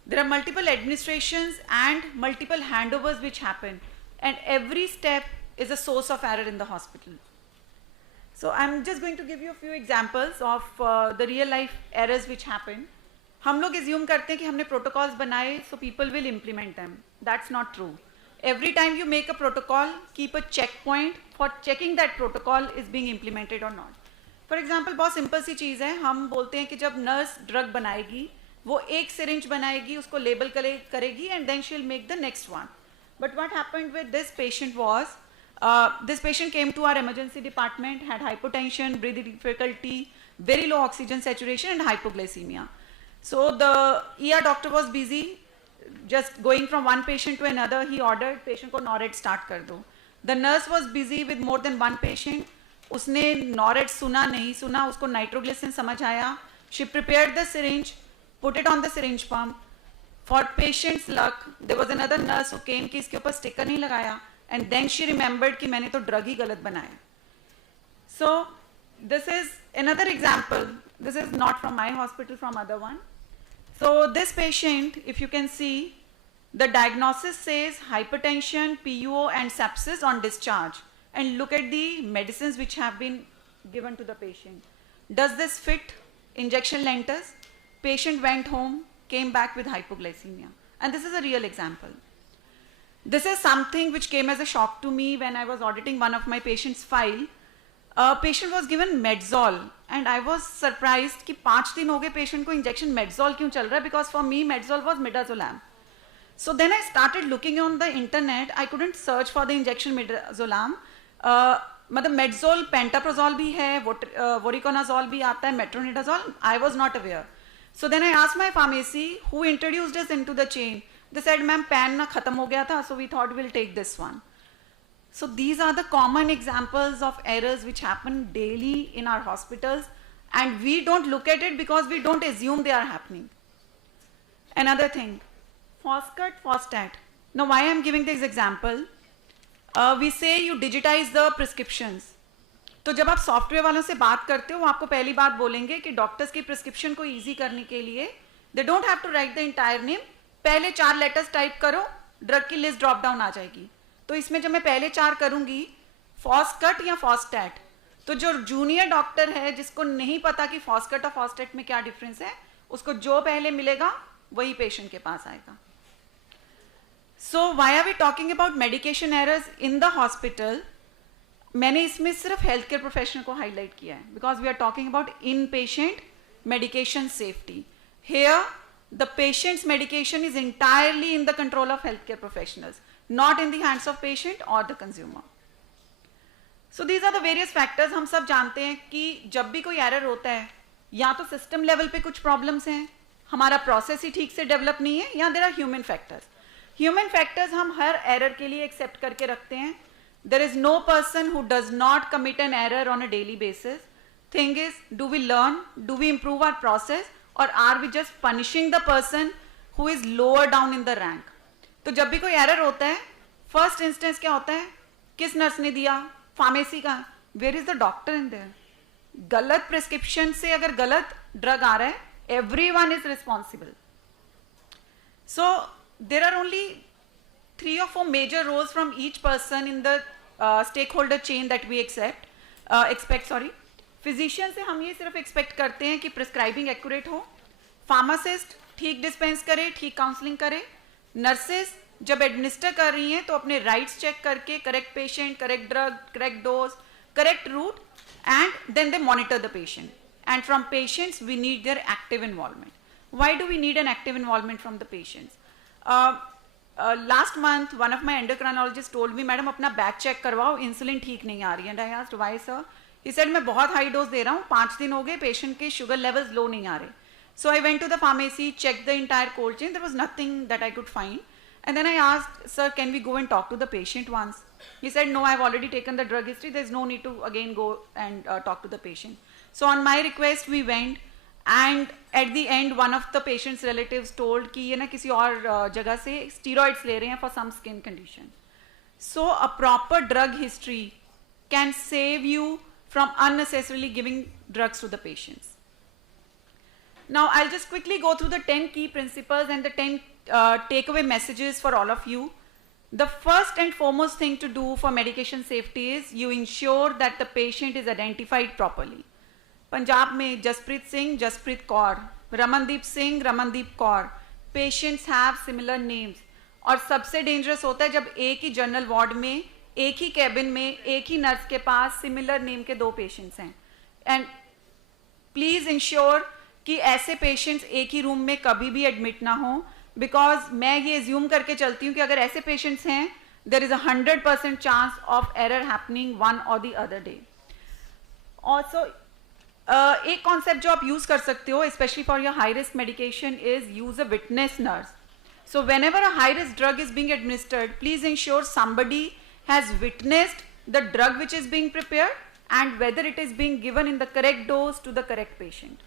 there are multiple administrations and multiple handovers which happen, and every step is a source of error in the hospital. So I'm just going to give you a few examples of the real life errors which happen. हम लोग assume करते हैं कि हमने protocols बनाए so people will implement them. That's not true. Every time you make a protocol, keep a checkpoint for checking that protocol is being implemented or not. For example, बहुत simple सी चीज़ है, हम बोलते हैं कि जब nurse drug बनाएगी, वो एक syringe बनाएगी, उसको label करेगी, and then she'll make the next one. But what happened with this patient was, this patient came to our emergency department, had hypotension, breathing difficulty, very low oxygen saturation and hypoglycemia. So the ER doctor was busy, just going from one patient to another. He ordered patient को NORAD start कर दो. The nurse was busy with more than one patient. उसने NORAD सुना नहीं सुना, उसको nitroglycerin समझ आया. She prepared the syringe, put it on the syringe pump. For patient's luck, there was another nurse who came कि इसके ऊपर sticker नहीं लगाया, and then she remembered कि मैंने तो drug ही गलत बनाया. So this is another example. This is not from my hospital, from other one. So this patient, if you can see, the diagnosis says hypertension, PUO and sepsis on discharge. And look at the medicines which have been given to the patient. Does this fit injection lengths? Patient went home, came back with hypoglycemia. And this is a real example. This is something which came as a shock to me when I was auditing one of my patient's file. A patient was given Medzol and I was surprised कि 5 दिन हो गए patient को injection Medzol क्यों चल रहा है, because for me Medzol was midazolam. So then I started looking on the internet. I couldn't search for the injection midazolam. मतलब Medzol, pantoprazole भी है, voriconazole भी आता है, metronidazole. I was not aware. So then I asked my pharmacy who introduced us into the chain. They said, "Ma'am, pan na khatam ho gaya tha, so we thought we'll take this one." So these are the common examples of errors which happen daily in our hospitals, and we don't look at it because we don't assume they are happening. Another thing, Foscut, Fostat. Now why I am giving this example, we say you digitize the prescriptions. तो जब आप software वालों से बात करते हो वो आपको पहली बात बोलेंगे कि डॉक्टर्स की प्रिस्क्रिप्शन को ईजी करने के लिए they don't have to write the entire name, पहले 4 लेटर्स टाइप करो, ड्रग की लिस्ट ड्रॉप डाउन आ जाएगी. तो इसमें जब मैं पहले 4 करूंगी फॉस्कट या फॉस्टैट, तो जो जूनियर डॉक्टर है जिसको नहीं पता कि फॉस्कट और फॉस्टैट में क्या डिफरेंस है, उसको जो पहले मिलेगा वही पेशेंट के पास आएगा. So why are we talking about medication errors in the hospital? मैंने इसमें सिर्फ हेल्थ केयर प्रोफेशनल को हाईलाइट किया है because we are talking about in patient medication safety. Here the patient's medication is entirely in the control of healthcare professionals, not in the hands of patient or the consumer. So these are the various factors. हम सब जानते हैं कि जब भी कोई error होता है या तो सिस्टम लेवल पे कुछ प्रॉब्लम्स हैं, हमारा प्रोसेस ही ठीक से डेवलप नहीं है, या there are human factors. Human factors हम हर एरर के लिए एक्सेप्ट करके रखते हैं. There is no person who does not commit an error on a daily basis. Thing is, do we learn? Do we improve our process? Or are we just punishing the person who is lower down in the rank? तो जब भी कोई error होता है, first instance क्या होता है? किस नर्स ने दिया? फार्मेसी का. Where is the doctor in there? गलत प्रिस्क्रिप्शन से अगर गलत ड्रग आ रहा है, everyone is responsible. So there are only 3 or 4 major roles from each person in the stakeholder chain that we expect. Physician से हम ये सिर्फ एक्सपेक्ट करते हैं कि प्रिस्क्राइबिंग एक्यूरेट हो, फार्मासिस्ट ठीक डिस्पेंस करे, ठीक काउंसलिंग करे, नर्सेस जब एडमिनिस्टर कर रही हैं तो अपने राइट्स चेक करके correct patient, correct drug, correct dose, correct route, and then they monitor the patient. And from patients we need their active involvement. Why do we need an active involvement from the patients? Last month, one of my endocrinologists told me, "Madam, अपना back check करवाओ, insulin ठीक नहीं आ रही है." And I asked, "Why, sir?" He said, "मैं बहुत high dose दे रहा हूँ, 5 दिन हो गए, पेशेंट के शुगर लेवल्स लो नहीं आ रहे." So I went to the pharmacy, checked the entire cold chain. There was nothing that I could find. And then I asked, "Sir, can we go and talk to the patient once?" He said, "No, I've already taken the drug history. There's no need to again go and talk to the patient." So on my request, we went. And at the end, one of the patient's relatives told कि ये ना किसी और जगह से steroids ले रहे हैं for some skin condition. So a proper drug history can save you from unnecessarily giving drugs to the patients. Now I'll just quickly go through the 10 key principles and the 10 takeaway messages for all of you. The first and foremost thing to do for medication safety is you ensure that the patient is identified properly. Punjab में Jaspreet Singh, Jaspreet Kaur, Ramandeep Singh, Ramandeep Kaur, patients have similar names. और सबसे dangerous होता है जब एक ही general ward में, एक ही cabin में, एक ही नर्स के पास सिमिलर नेम के 2 पेशेंट्स हैं. एंड प्लीज़ इंश्योर कि ऐसे पेशेंट्स एक ही रूम में कभी भी एडमिट ना हो, बिकॉज मैं ये एज्यूम करके चलती हूँ कि अगर ऐसे पेशेंट्स हैं, there is 100% chance of error happening one or the other day. Also एक कॉन्सेप्ट जो आप यूज कर सकते हो specially for your high risk medication is use a witness nurse. So whenever a high risk drug is being administered, please ensure somebody has witnessed the drug which is being prepared and whether it is being given in the correct dose to the correct patient.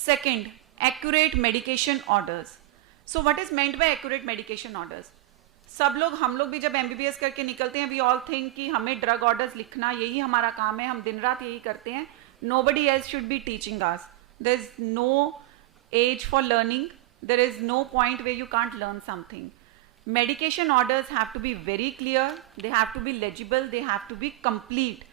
Second, accurate medication orders. So what is meant by accurate medication orders? सब लोग हम लोग भी जब MBBS करके निकलते हैं, we all think कि हमें drug orders लिखना यही हमारा काम है, हम दिन रात यही करते हैं. Nobody else should be teaching us. There is no age for learning. There is no point where you can't learn something. Medication orders have to be very clear. They have to be legible. They have to be complete.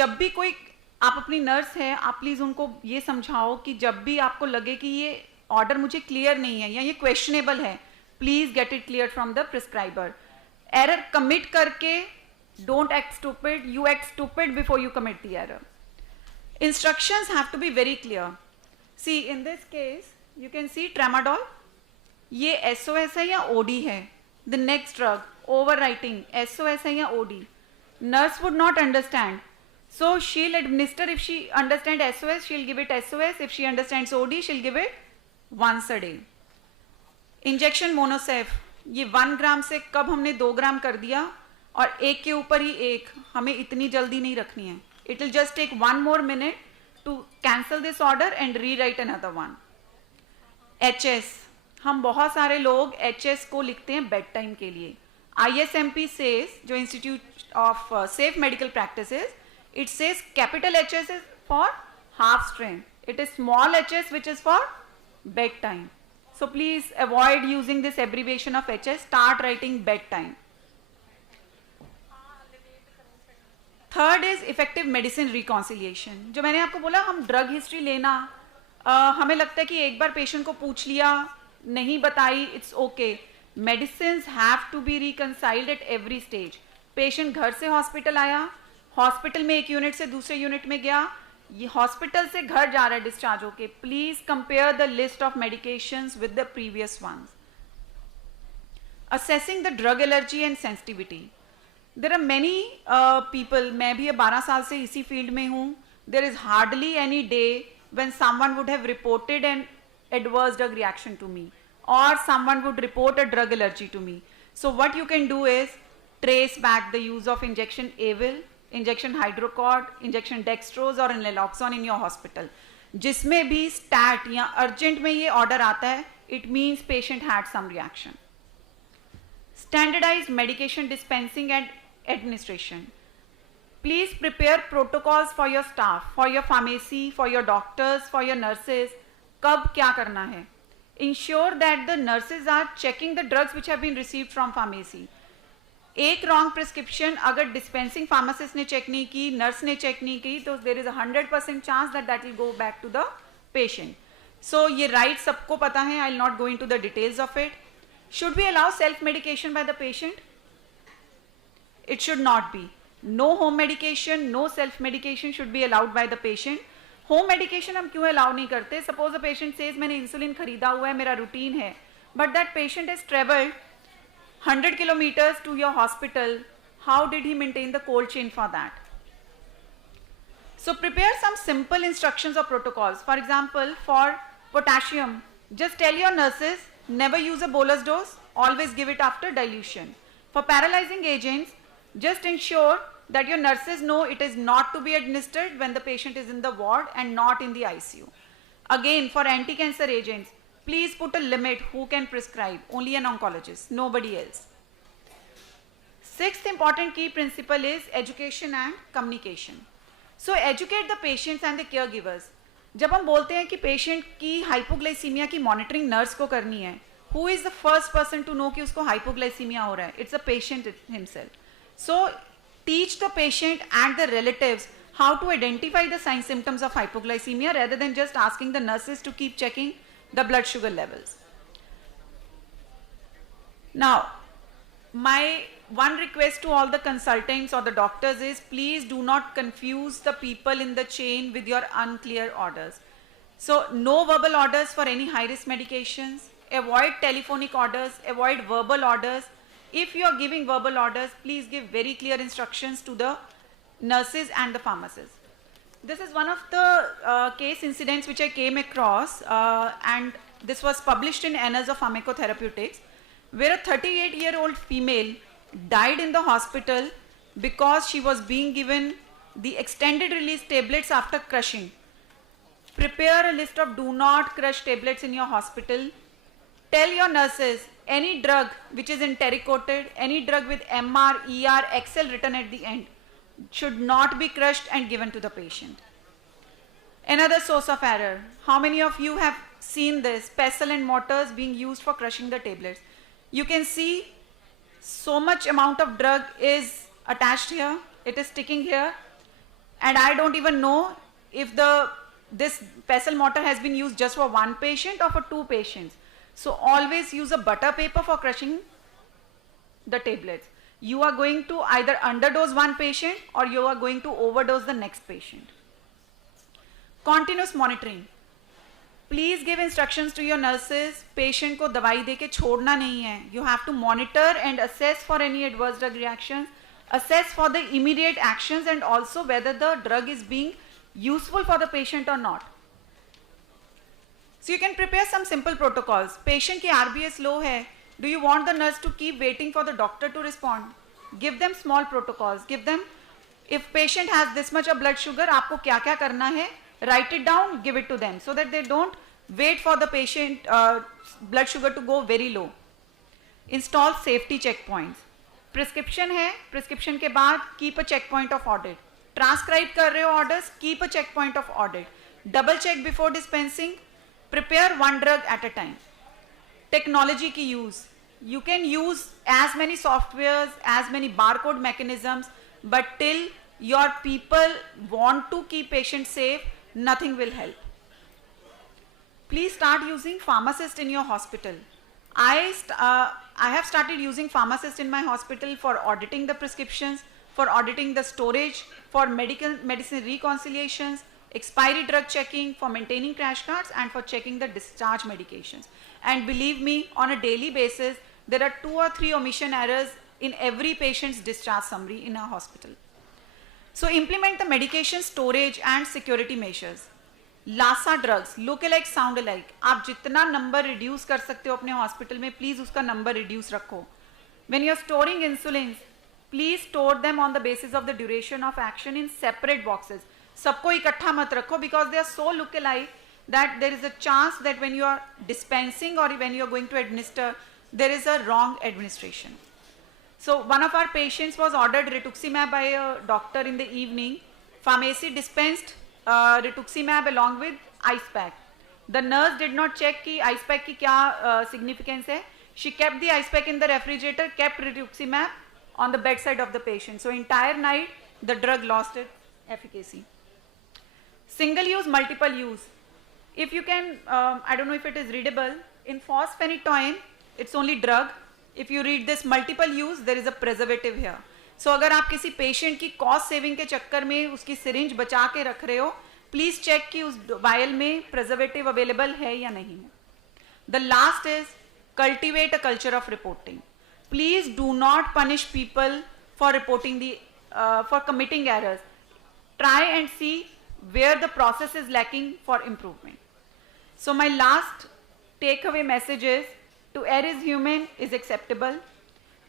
जब भी कोई आप अपनी nurse है, आप please उनको ये समझाओ कि जब भी आपको लगे कि ये ऑर्डर मुझे क्लियर नहीं है या ये क्वेश्चनेबल है, please get it clear from the prescriber. Error commit करके don't act stupid, you act stupid before you commit the error. Instructions have to be very clear. See, in this case, you can see tramadol. ये SOS है या OD है? The next drug, overwriting, SOS है या OD? Nurse would not understand. So she'll administer, if she understands SOS, she'll give it SOS. If she understands OD, she'll give it once a day. Injection monosef, ये 1 ग्राम से कब हमने 2 ग्राम कर दिया और एक के ऊपर ही एक, हमें इतनी जल्दी नहीं रखनी है. It will just take 1 more minute to cancel this order and rewrite another one. HS, हम बहुत सारे लोग HS को लिखते हैं बेड टाइम के लिए. ISMP says, जो Institute of Safe Medical Practices, it says capital HS is for half strength. It is small HS which is for bedtime. So please avoid using this abbreviation of HS. Start writing bedtime. Third is effective medicine reconciliation. जो मैंने आपको बोला, हम drug history लेना, हमें लगता है कि एक बार पेशेंट को पूछ लिया, नहीं बताई, it's okay. Medicines have to be reconciled at every stage. Patient घर से हॉस्पिटल आया, हॉस्पिटल में एक यूनिट से दूसरे यूनिट में गया, ये हॉस्पिटल से घर जा रहा है डिस्चार्ज होके. Please compare the list of medications with the previous ones. Assessing the drug allergy and sensitivity. There are many people, मैं भी 12 साल से इसी फील्ड में हूँ. There is hardly any day when someone would have reported an adverse drug reaction to me or someone would report a drug allergy to me. So what you can do is trace back the use of injection Avil, injection hydrocod, injection dextrose or naloxone in your hospital. जिसमें भी stat या urgent में ये order आता है, it means patient had some reaction. Standardized medication dispensing and administration. Please prepare protocols for your staff, for your pharmacy, for your doctors, for your nurses. कब क्या करना है? Ensure that the nurses are checking the drugs which have been received from pharmacy. एक wrong prescription अगर dispensing pharmacist ने check नहीं की, nurse ने check नहीं की, तो there is a 100% chance that that will go back to the patient. So ये right सबको पता है. I will not go into the details of it. Should we allow self-medication by the patient? It should not be. No home medication, no self-medication should be allowed by the patient. Home medication हम क्यों allow नहीं करते? Suppose a patient says मैंने insulin खरीदा हुआ है, मेरा routine है, but that patient has travelled 100 kilometers to your hospital. How did he maintain the cold chain for that? So prepare some simple instructions or protocols. For example, for potassium, just tell your nurses never use a bolus dose, always give it after dilution. For paralyzing agents, just ensure that your nurses know it is not to be administered when the patient is in the ward and not in the ICU. Again, for anti-cancer agents, please put a limit who can prescribe, only an oncologist, nobody else. Sixth important key principle is education and communication. So educate the patients and the caregivers. जब हम बोलते हैं कि patient की hypoglycaemia की monitoring nurse को करनी है, who is the first person to know कि उसको हाइपोग्लाइसीमिया हो रहा है? It's a patient himself. So teach the patient and the relatives how to identify the sign symptoms of hypoglycaemia rather than just asking the nurses to keep checking the blood sugar levels. Now, my one request to all the consultants or the doctors is please do not confuse the people in the chain with your unclear orders. So no verbal orders for any high risk medications, avoid telephonic orders, avoid verbal orders. If you are giving verbal orders, please give very clear instructions to the nurses and the pharmacists. This is one of the case incidents which I came across and this was published in Annals of Pharmacotherapeutics, where a 38-year-old female died in the hospital because she was being given the extended release tablets after crushing. Prepare a list of do not crush tablets in your hospital. Tell your nurses any drug which is enteric-coated, any drug with MR, ER, XL written at the end should not be crushed and given to the patient. Another source of error. How many of you have seen this? Pestle and mortars being used for crushing the tablets. You can see so much amount of drug is attached here. It is sticking here. And I don't even know if this pestle mortar has been used just for one patient or for two patients. So always use a butter paper for crushing the tablets. You are going to either underdose one patient or you are going to overdose the next patient. Continuous monitoring. Please give instructions to your nurses. Patient को दवाई देके छोड़ना नहीं है. You have to monitor and assess for any adverse drug reactions, assess for the immediate actions, and also whether the drug is being useful for the patient or not. So you can prepare some simple protocols. Patient की RBS low है. Do you want the nurse to keep waiting for the doctor to respond? Give them small protocols. Give them, if patient has this much of blood sugar, आपको क्या क्या करना है? Write it down, give it to them so that they don't wait for the patient blood sugar to go very low. Install safety checkpoints. Prescription है, prescription के बाद keep a checkpoint of audit. Transcribe कर रहे हो orders, keep a checkpoint of audit. Double check before dispensing. Prepare one drug at a time. Technology की use. You can use as many softwares, as many barcode mechanisms, but till your people want to keep patients safe, nothing will help. Please start using pharmacist in your hospital. I have started using pharmacist in my hospital for auditing the prescriptions, for auditing the storage, for medicine reconciliations, expiry drug checking, for maintaining crash cards, and for checking the discharge medications. And believe me, on a daily basis, there are 2 or 3 omission errors in every patient's discharge summary in our hospital. So implement the medication storage and security measures. Lassa drugs, look alike, sound alike. आप जितना number reduce कर सकते हो अपने hospital में, please उसका number reduce रखो. When you are storing insulins, please store them on the basis of the duration of action in separate boxes. सबको इकट्ठा मत रखो because they are so look alike that there is a chance that when you are dispensing or when you are going to administer, there is a wrong administration. So one of our patients was ordered rituximab by a doctor in the evening. Pharmacy dispensed rituximab along with ice pack. The nurse did not check कि ice pack की क्या significance है. She kept the ice pack in the refrigerator, kept rituximab on the bedside of the patient. So entire night the drug lost its efficacy. Single use, multiple use. If you can, I don't know if it is readable, in phosphenicoin, it's only drug. If you read this multiple use, there is a preservative here. So अगर आप किसी patient की cost saving के चक्कर में उसकी syringe बचा के रख रहे हो, please check कि उस vial में preservative available है या नहीं है. The last is cultivate a culture of reporting. Please do not punish people for reporting for committing errors. Try and see where the process is lacking for improvement. So my last takeaway message is, to err is human, is acceptable.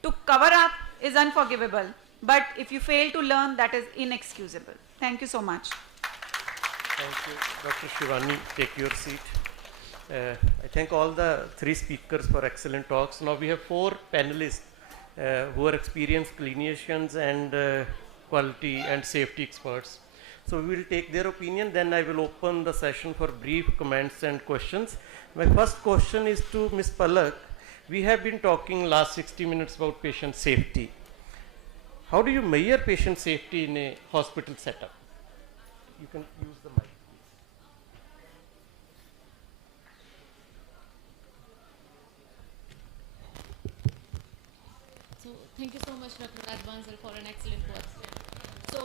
To cover up is unforgivable. But if you fail to learn, that is inexcusable. Thank you so much. Thank you, Dr. Shivani. Take your seat. I thank all the 3 speakers for excellent talks. Now we have 4 panelists who are experienced clinicians and quality and safety experts. So we will take their opinion, then I will open the session for brief comments and questions. My first question is to Ms. Palak. We have been talking last 60 minutes about patient safety. How do you measure patient safety in a hospital setup? You can use the mic. So thank you so much, Dr. Rajbansal, for an excellent work. So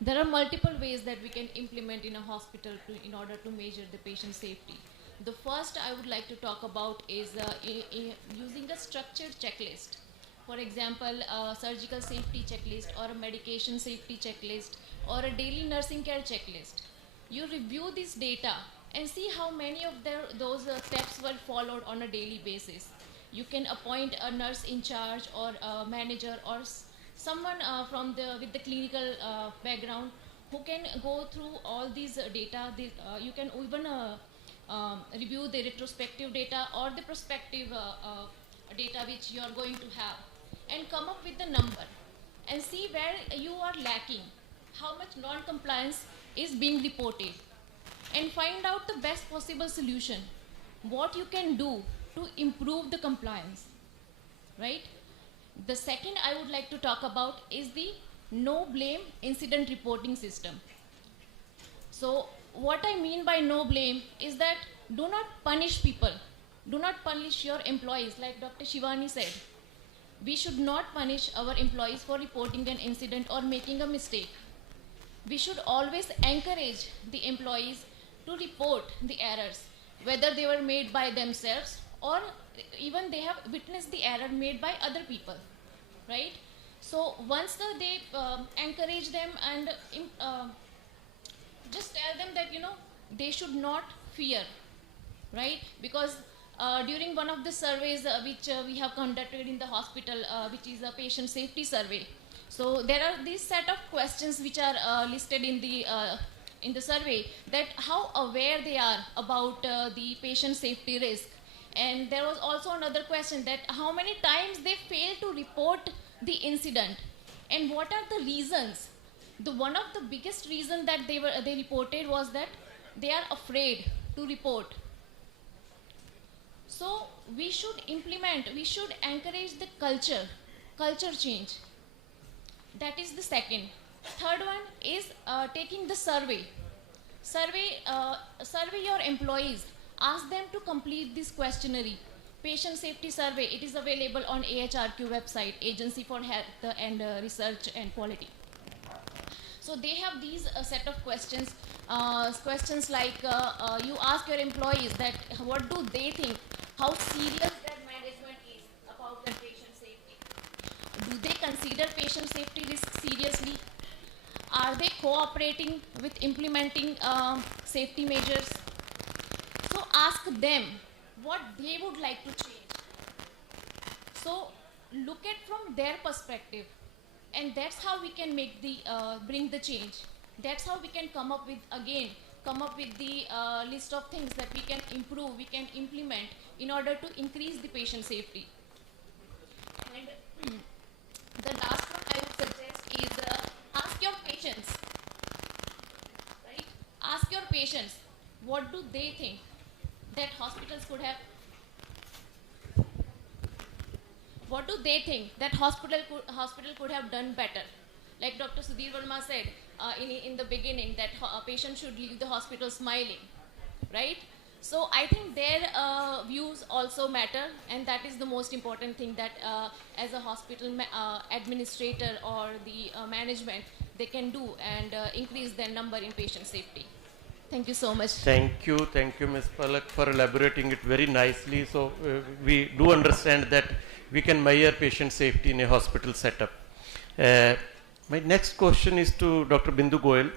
there are multiple ways that we can implement in a hospital in order to measure the patient safety. The first I would like to talk about is using a structured checklist. For example, a surgical safety checklist or a medication safety checklist or a daily nursing care checklist. You review this data and see how many of those steps were followed on a daily basis. You can appoint a nurse in charge or a manager or someone with the clinical background who can go through all these data. You can even review the retrospective data or the prospective data which you are going to have, and come up with the number and see where you are lacking, how much non-compliance is being reported, and find out the best possible solution, what you can do to improve the compliance, right? The second I would like to talk about is the no blame incident reporting system. So what I mean by no blame is that do not punish people, do not punish your employees. Like Dr. Shivani said, we should not punish our employees for reporting an incident or making a mistake. We should always encourage the employees to report the errors, whether they were made by themselves or even they have witnessed the error made by other people, right? So once they encourage them and just tell them that, you know, they should not fear, right? Because during one of the surveys which we have conducted in the hospital, which is a patient safety survey, so there are these set of questions which are listed in the survey, that how aware they are about the patient safety risk. And there was also another question, that how many times they fail to report the incident and what are the reasons. One of the biggest reasons that they reported was that they are afraid to report. So we should encourage the culture change. That is the second. Third one is taking the survey. Survey your employees. Ask them to complete this questionnaire. Patient safety survey. It is available on AHRQ website, Agency for Health and Research and Quality. So they have these set of questions. Questions like you ask your employees that what do they think, how serious their management is about their patient safety. Do they consider patient safety risks seriously? Are they cooperating with implementing safety measures? So ask them what they would like to change. So look at from their perspective, and that's how we can make bring the change. That's how we can come up with the list of things that we can improve, we can implement in order to increase the patient safety. And the last one I would suggest is ask your patients, right? Ask your patients, what do they think that hospitals could have? What do they think that hospital could have done better? Like Dr. Sudhir Verma said in the beginning, that a patient should leave the hospital smiling, right? So I think their views also matter, and that is the most important thing, that as a hospital administrator or the management, they can do and increase their number in patient safety. Thank you so much. Thank you, Ms. Palak, for elaborating it very nicely. So we do understand that we can measure patient safety in a hospital setup. My next question is to Dr. Bindu Goyal.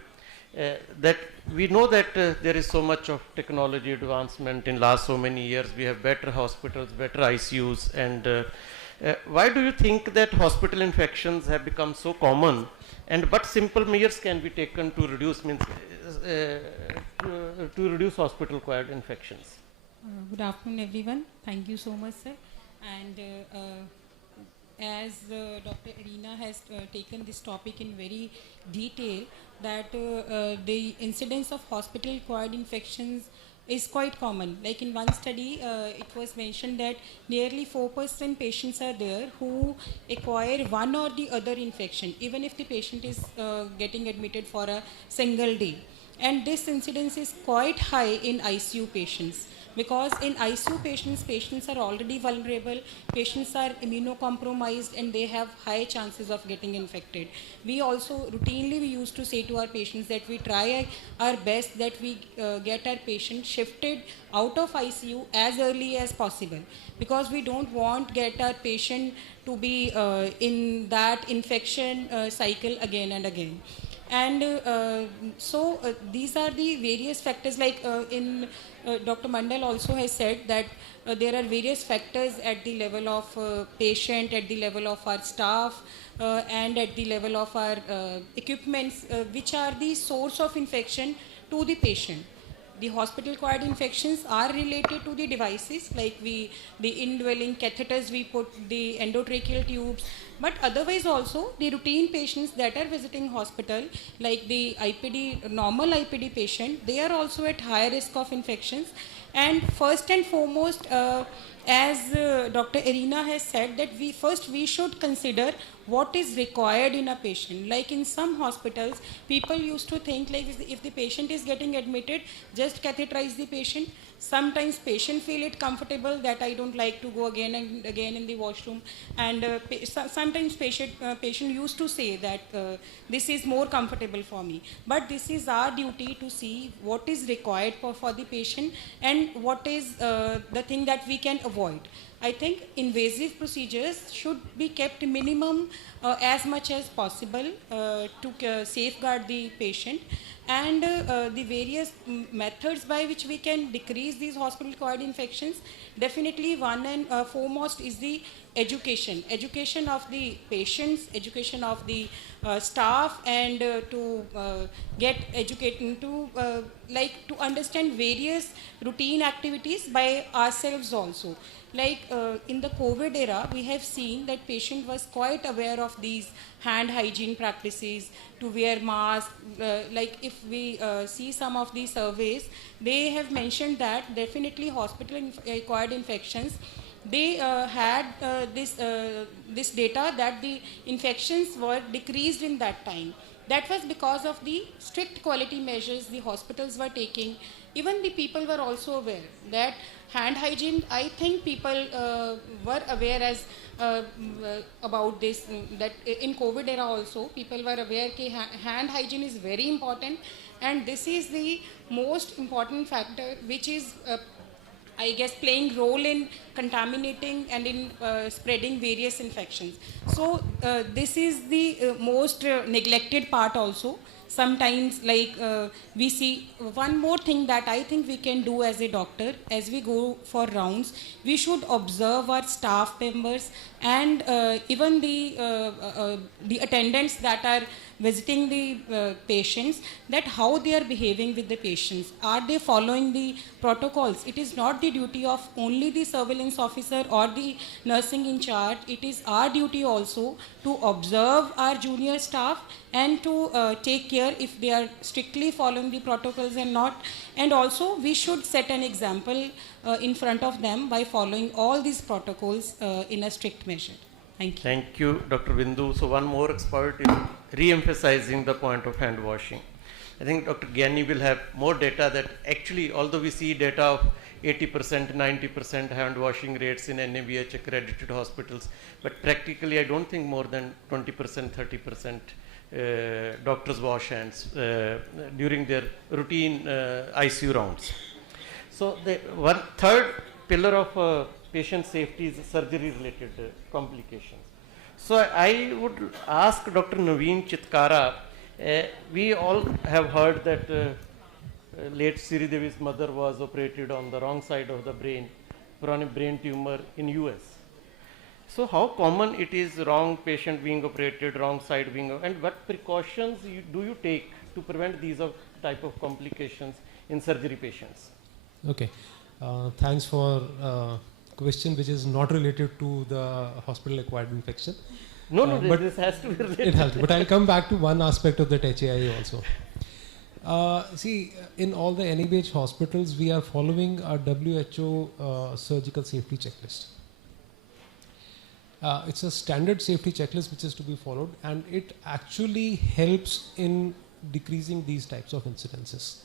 That we know that there is so much of technology advancement in last so many years. We have better hospitals, better ICUs, and why do you think that hospital infections have become so common, and what simple measures can be taken to reduce hospital acquired infections? Good afternoon everyone. Thank you so much, sir. And as Dr. Arena has taken this topic in very detail, that the incidence of hospital acquired infections is quite common. Like in one study, it was mentioned that nearly 4% patients are there who acquire one or the other infection, even if the patient is getting admitted for a single day. And this incidence is quite high in ICU patients, because in ICU patients are already vulnerable, patients are immunocompromised, and they have high chances of getting infected. We also routinely we used to say to our patients that we try our best that we get our patient shifted out of ICU as early as possible, because we don't want get our patient to be in that infection cycle again and again. And these are the various factors, like Dr. Mandal also has said that there are various factors at the level of patient, at the level of our staff, and at the level of our equipments, which are the source of infection to the patient. The hospital-acquired infections are related to the devices, like the indwelling catheters we put, the endotracheal tubes, but otherwise also the routine patients that are visiting hospital, like the IPD, normal IPD patient, they are also at higher risk of infections. And first and foremost, as Dr. Irina has said, that we should consider what is required in a patient. Like in some hospitals, people used to think like if the patient is getting admitted, just catheterize the patient. Sometimes patient feel it comfortable that I don't like to go again and again in the washroom, and sometimes patient used to say that this is more comfortable for me. But this is our duty to see what is required for the patient and what is the thing that we can avoid. I think invasive procedures should be kept minimum as much as possible to safeguard the patient. And the various methods by which we can decrease these hospital-acquired infections, definitely one and foremost is the education of the patients, education of the staff, and to get educated to to understand various routine activities by ourselves also. Like in the COVID era, we have seen that patient was quite aware of these hand hygiene practices, to wear mask. Like if we see some of these surveys, they have mentioned that definitely hospital-acquired infections, they had this data that the infections were decreased in that time. That was because of the strict quality measures the hospitals were taking. Even the people were also aware that hand hygiene, I think people were aware as about this, that in COVID era also people were aware that hand hygiene is very important, and this is the most important factor which is I guess playing role in contaminating and in spreading various infections. So this is the most neglected part also. Sometimes we see one more thing that I think we can do as a doctor, as we go for rounds, we should observe our staff members and even the attendants that are visiting the patients, that how they are behaving with the patients. Are they following the protocols? It is not the duty of only the surveillance officer or the nursing in charge. It is our duty also to observe our junior staff and to take care if they are strictly following the protocols and not. And also we should set an example in front of them by following all these protocols in a strict measure. Thank you. Thank you, Dr. Bindu. So one more expert is re-emphasizing the point of hand washing. I think Dr. Gyani will have more data that actually, although we see data of 80%, 90% hand washing rates in NABH accredited hospitals, but practically I don't think more than 20%, 30% doctors wash hands during their routine ICU rounds. So the one third pillar of patient safety is surgery related complications. So I would ask Dr. Naveen Chitkara, we all have heard that late Siri Devi's mother was operated on the wrong side of the brain for a brain tumor in US. So how common it is wrong patient being operated, wrong side being, and what precautions do you take to prevent these type of complications in surgery patients? Okay, thanks for question which is not related to the hospital acquired infection. No, but this has to be related. It has to, but I'll come back to one aspect of that HAI also. See, in all the NABH hospitals, we are following a WHO surgical safety checklist. It's a standard safety checklist which is to be followed, and it actually helps in decreasing these types of incidences.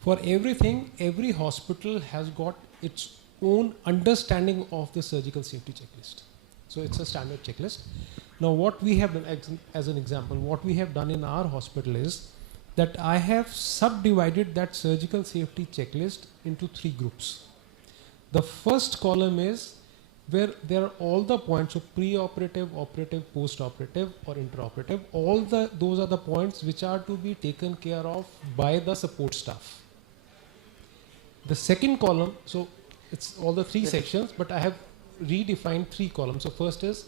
For everything, every hospital has got its own understanding of the surgical safety checklist. So it's a standard checklist. Now what we have done, as an example, what we have done in our hospital is that I have subdivided that surgical safety checklist into 3 groups. The first column is where there are all the points of pre-operative, operative, post-operative or intraoperative. Those are the points which are to be taken care of by the support staff. The second column, so it's all the three sections, but I have redefined 3 columns. So first is,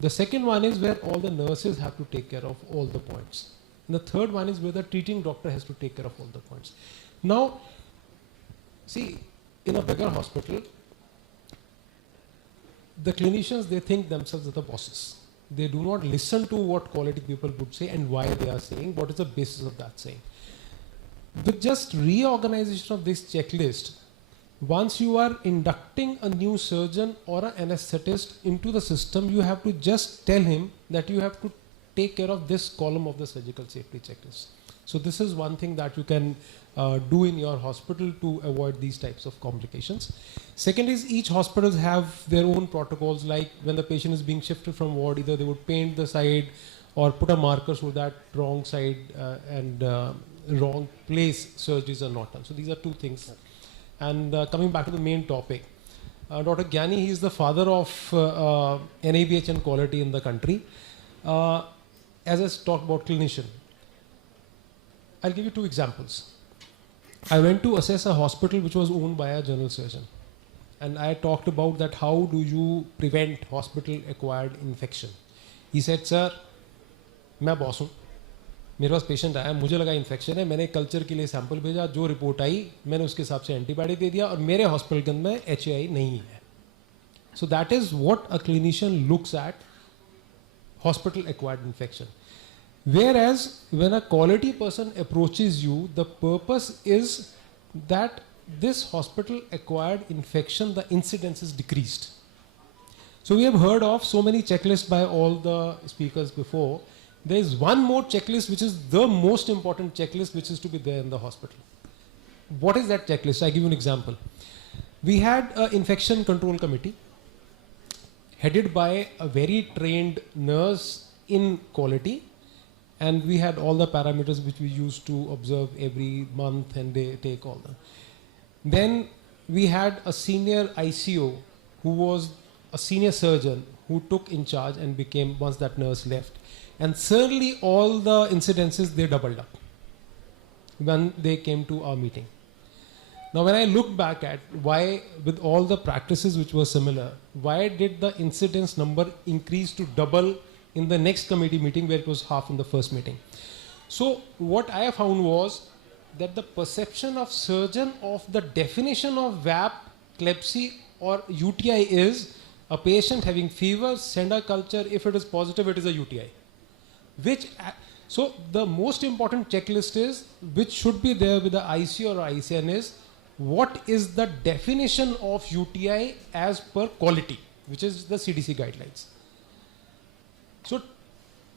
the second one is where all the nurses have to take care of all the points. And the third one is where the treating doctor has to take care of all the points. Now, see, in a bigger hospital, the clinicians, they think themselves are the bosses. They do not listen to what quality people would say and why they are saying, what is the basis of that saying. With just reorganization of this checklist, once you are inducting a new surgeon or an anesthetist into the system, you have to just tell him that you have to take care of this column of the surgical safety checklist. So this is one thing that you can do in your hospital to avoid these types of complications. Second is, each hospitals have their own protocols, like when the patient is being shifted from ward, either they would paint the side or put a marker so that wrong side and wrong place surgeries are not done. So these are 2 things. And coming back to the main topic, Dr. Gyani, he is the father of NABH and quality in the country. As I talked about clinician, I'll give you 2 examples. I went to assess a hospital which was owned by a general surgeon. And I talked about that, how do you prevent hospital acquired infection? He said, sir, मैं boss हूँ, मेरे पास patient आया, मुझे लगा infection है, मैंने culture के लिए सैंपल भेजा, जो रिपोर्ट आई मैंने उसके हिसाब से एंटीबायोटिक दे दिया और मेरे हॉस्पिटल के अंदर HAI नहीं है. So that is what a clinician looks at, hospital acquired infection. Whereas when a quality person approaches you, the purpose is that this hospital acquired infection, the incidence is decreased. So we have heard of so many checklists by all the speakers before. There is one more checklist which is the most important checklist which is to be there in the hospital. What is that checklist? I give you an example. We had an infection control committee headed by a very trained nurse in quality, and we had all the parameters which we used to observe every month, and they take all them. Then we had a senior ICO who was a senior surgeon who took in charge and became, once that nurse left. And certainly all the incidences, they doubled up when they came to our meeting. Now when I look back at why, with all the practices which were similar, why did the incidence number increase to double in the next committee meeting where it was half in the first meeting? So what I found was that the perception of surgeon of the definition of VAP, clepsy or UTI is a patient having fever, send a culture, if it is positive it is a UTI. So the most important checklist is, which should be there with the IC or ICN, is what is the definition of UTI as per quality, which is the CDC guidelines. So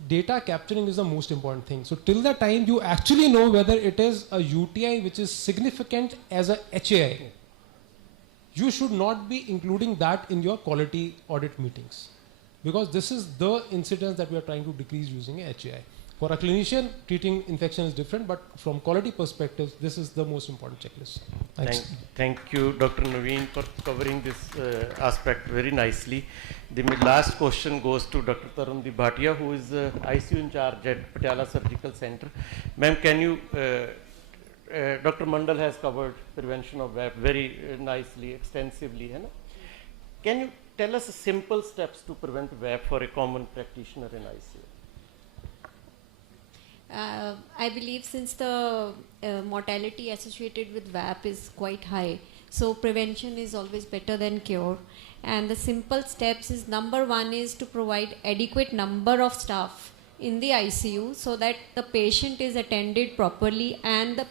data capturing is the most important thing. So till the time you actually know whether it is a UTI which is significant as a HAI, you should not be including that in your quality audit meetings, because this is the incidence that we are trying to decrease using a HAI. For a clinician, treating infection is different, but from quality perspective, this is the most important checklist. Thanks. Thank you, Dr. Naveen, for covering this aspect very nicely. The last question goes to Dr. Tarundeep Bhatia, who is ICU in charge at Patiala Surgical Center. Ma'am, can you, Dr. Mandal has covered prevention of VAP very nicely, extensively. Can you tell us simple steps to prevent VAP for a common practitioner in ICU? I believe since the mortality associated with VAP is quite high, so prevention is always better than cure. And the simple steps is, number one is to provide adequate number of staff in the ICU so that the patient is attended properly and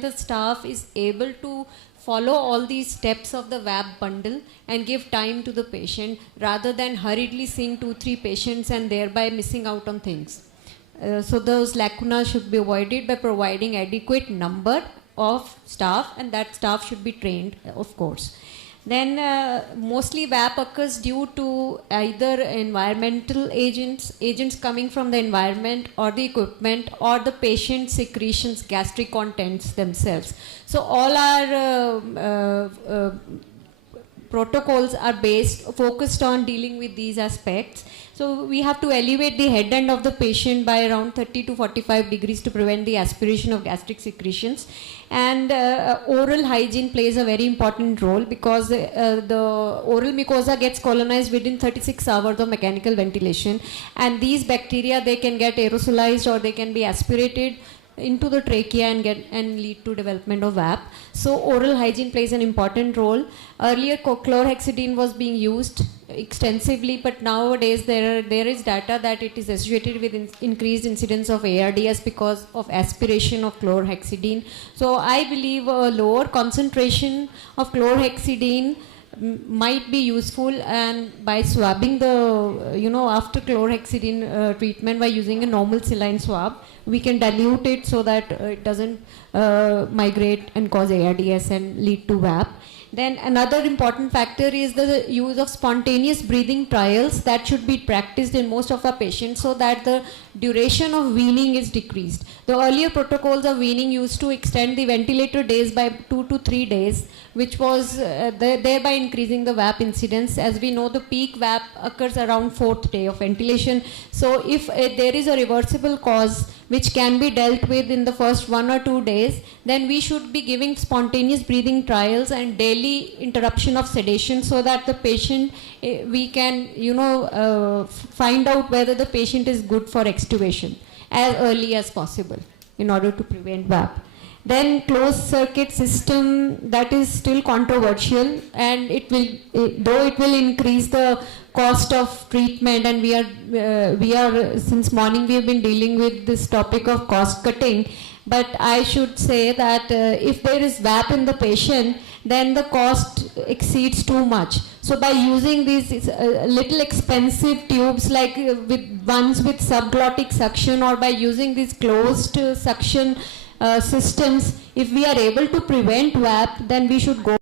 the staff is able to follow all these steps of the VAP bundle and give time to the patient rather than hurriedly seeing 2-3 patients and thereby missing out on things. So those lacunas should be avoided by providing adequate number of staff, and that staff should be trained, of course. Then mostly VAP occurs due to either environmental agents coming from the environment or the equipment or the patient secretions, gastric contents themselves. So all our protocols are focused on dealing with these aspects. So we have to elevate the head end of the patient by around 30 to 45 degrees to prevent the aspiration of gastric secretions. And oral hygiene plays a very important role, because the oral mucosa gets colonized within 36 hours of mechanical ventilation, and these bacteria, they can get aerosolized or they can be aspirated into the trachea and lead to development of VAP. So oral hygiene plays an important role. Earlier chlorhexidine was being used extensively, but nowadays there is data that it is associated with increased incidence of ARDS because of aspiration of chlorhexidine. So I believe a lower concentration of chlorhexidine might be useful, and by swabbing the, after chlorhexidine treatment, by using a normal saline swab, we can dilute it so that it doesn't migrate and cause ARDS and lead to VAP. Then another important factor is the use of spontaneous breathing trials that should be practiced in most of our patients, so that the duration of weaning is decreased. The earlier protocols of weaning used to extend the ventilator days by 2 to 3 days, which was thereby increasing the VAP incidence. As we know, the peak VAP occurs around 4th day of ventilation. So if there is a reversible cause which can be dealt with in the first 1 or 2 days, then we should be giving spontaneous breathing trials and daily interruption of sedation, so that the patient, we can, find out whether the patient is good for extubation as early as possible in order to prevent VAP. Then closed circuit system, that is still controversial, and though it will increase the cost of treatment, and we are since morning we have been dealing with this topic of cost cutting, but I should say that if there is VAP in the patient, then the cost exceeds too much. So by using these little expensive tubes, like with ones with subglottic suction, or by using these closed suction systems, if we are able to prevent VAP, then we should go.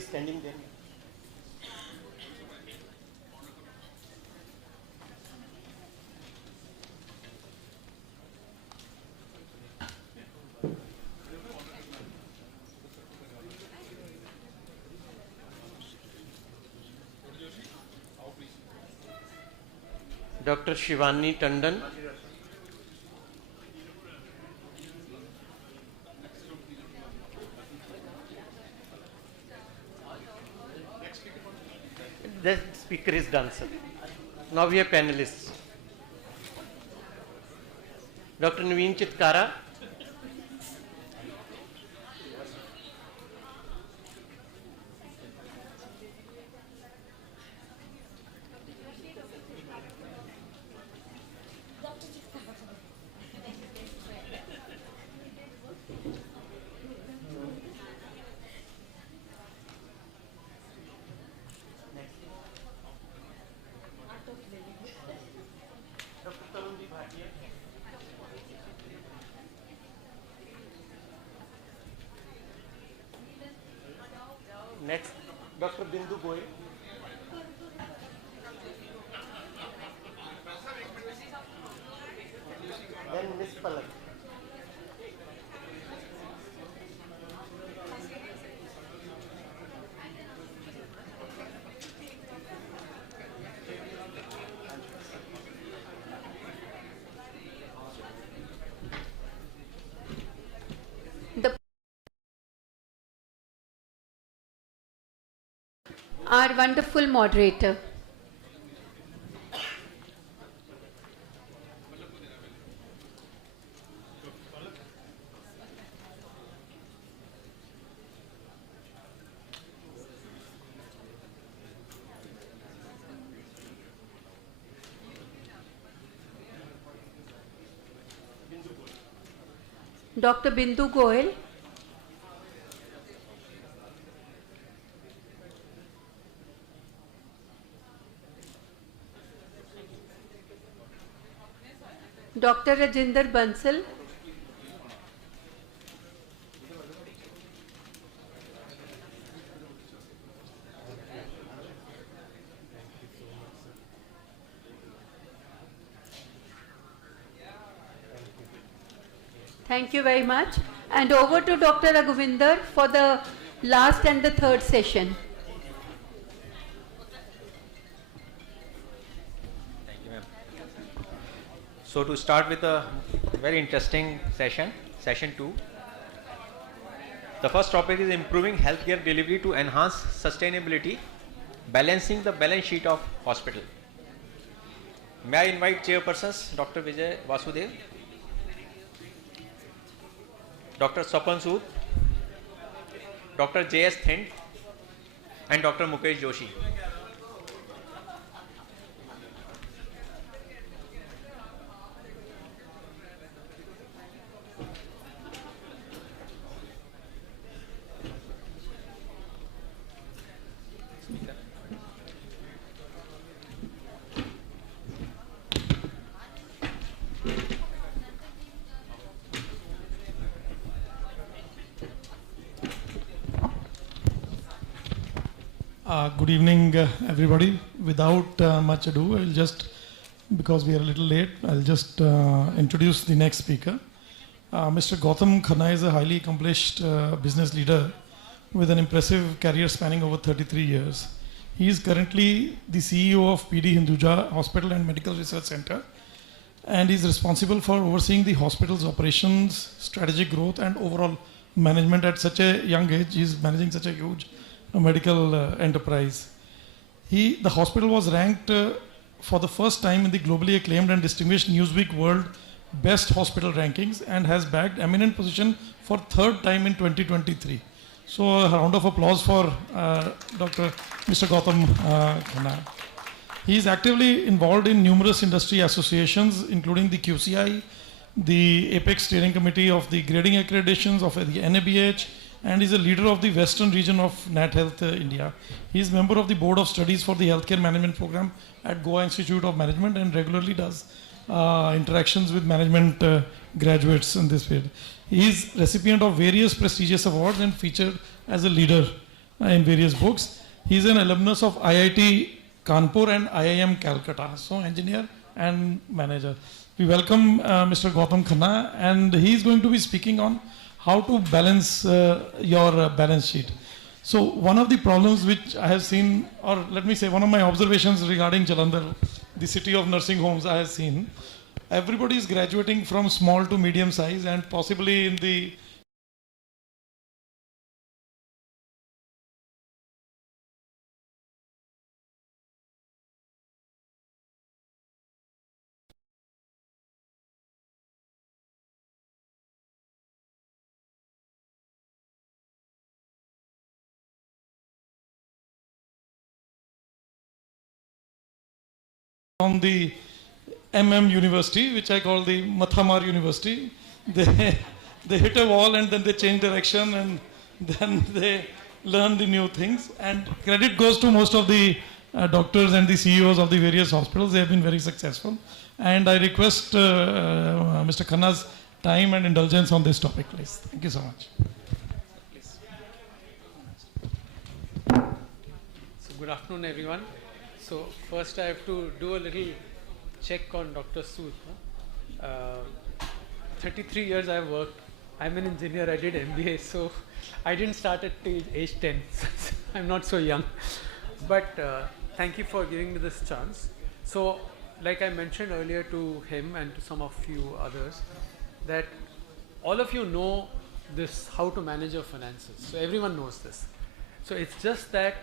Standing there. Dr. Shivani Tandon. The speaker is done, sir. Now we have panelists. Dr. Naveen Chitkara. Next, Dr. Bindu Goyal. Then Miss Palak. Our wonderful moderator. Dr. Bindu Goel. Dr. Rajinder Bansal. Thank you very much. And over to Dr. Raghuvinder for the last and the third session. Thank you, ma'am. So to start with a very interesting session, session 2. The first topic is improving healthcare delivery to enhance sustainability, balancing the balance sheet of hospital. May I invite chairpersons Dr. Vijay Vasudev, Dr. Swapan Sood, Dr. J.S. Thind, and Dr. Mukesh Joshi. Good evening, everybody. Without much ado, I'll just, because we are a little late, I'll just introduce the next speaker. Mr. Gautam Khanna is a highly accomplished business leader with an impressive career spanning over 33 years. He is currently the CEO of PD Hinduja Hospital and Medical Research Center, and is responsible for overseeing the hospital's operations, strategic growth, and overall management at such a young age. He is managing such a huge medical enterprise. The hospital was ranked for the first time in the globally acclaimed and distinguished Newsweek World Best Hospital Rankings, and has bagged eminent position for third time in 2023. So a round of applause for Mr. Gautam Khanna. He is actively involved in numerous industry associations, including the QCI, the Apex Steering Committee of the Grading Accreditations of the NABH, and is a leader of the Western region of Nat Health India. He is member of the Board of Studies for the Healthcare Management Program at Goa Institute of Management, and regularly does interactions with management graduates in this field. He is recipient of various prestigious awards and featured as a leader in various books. He is an alumnus of IIT Kanpur and IIM Calcutta, so engineer and manager. We welcome Mr. Gautam Khanna, and he is going to be speaking on how to balance your balance sheet. So one of the problems which I have seen, or let me say one of my observations regarding Jalandhar, the city of nursing homes, I have seen, everybody is graduating from small to medium size, and possibly in the from the University, which I call the Mathamar University. They hit a wall and then they change direction, and then they learn the new things. And credit goes to most of the doctors and the CEOs of the various hospitals. They have been very successful. And I request Mr. Khanna's time and indulgence on this topic, please. Thank you so much. So good afternoon, everyone. So first I have to do a little check on Dr. Sood. 33 years I've worked. I'm an engineer, I did MBA, so I didn't start at age 10. I'm not so young. But thank you for giving me this chance. So, like I mentioned earlier to him and to some of you others, that all of you know this, how to manage your finances. So everyone knows this. So it's just that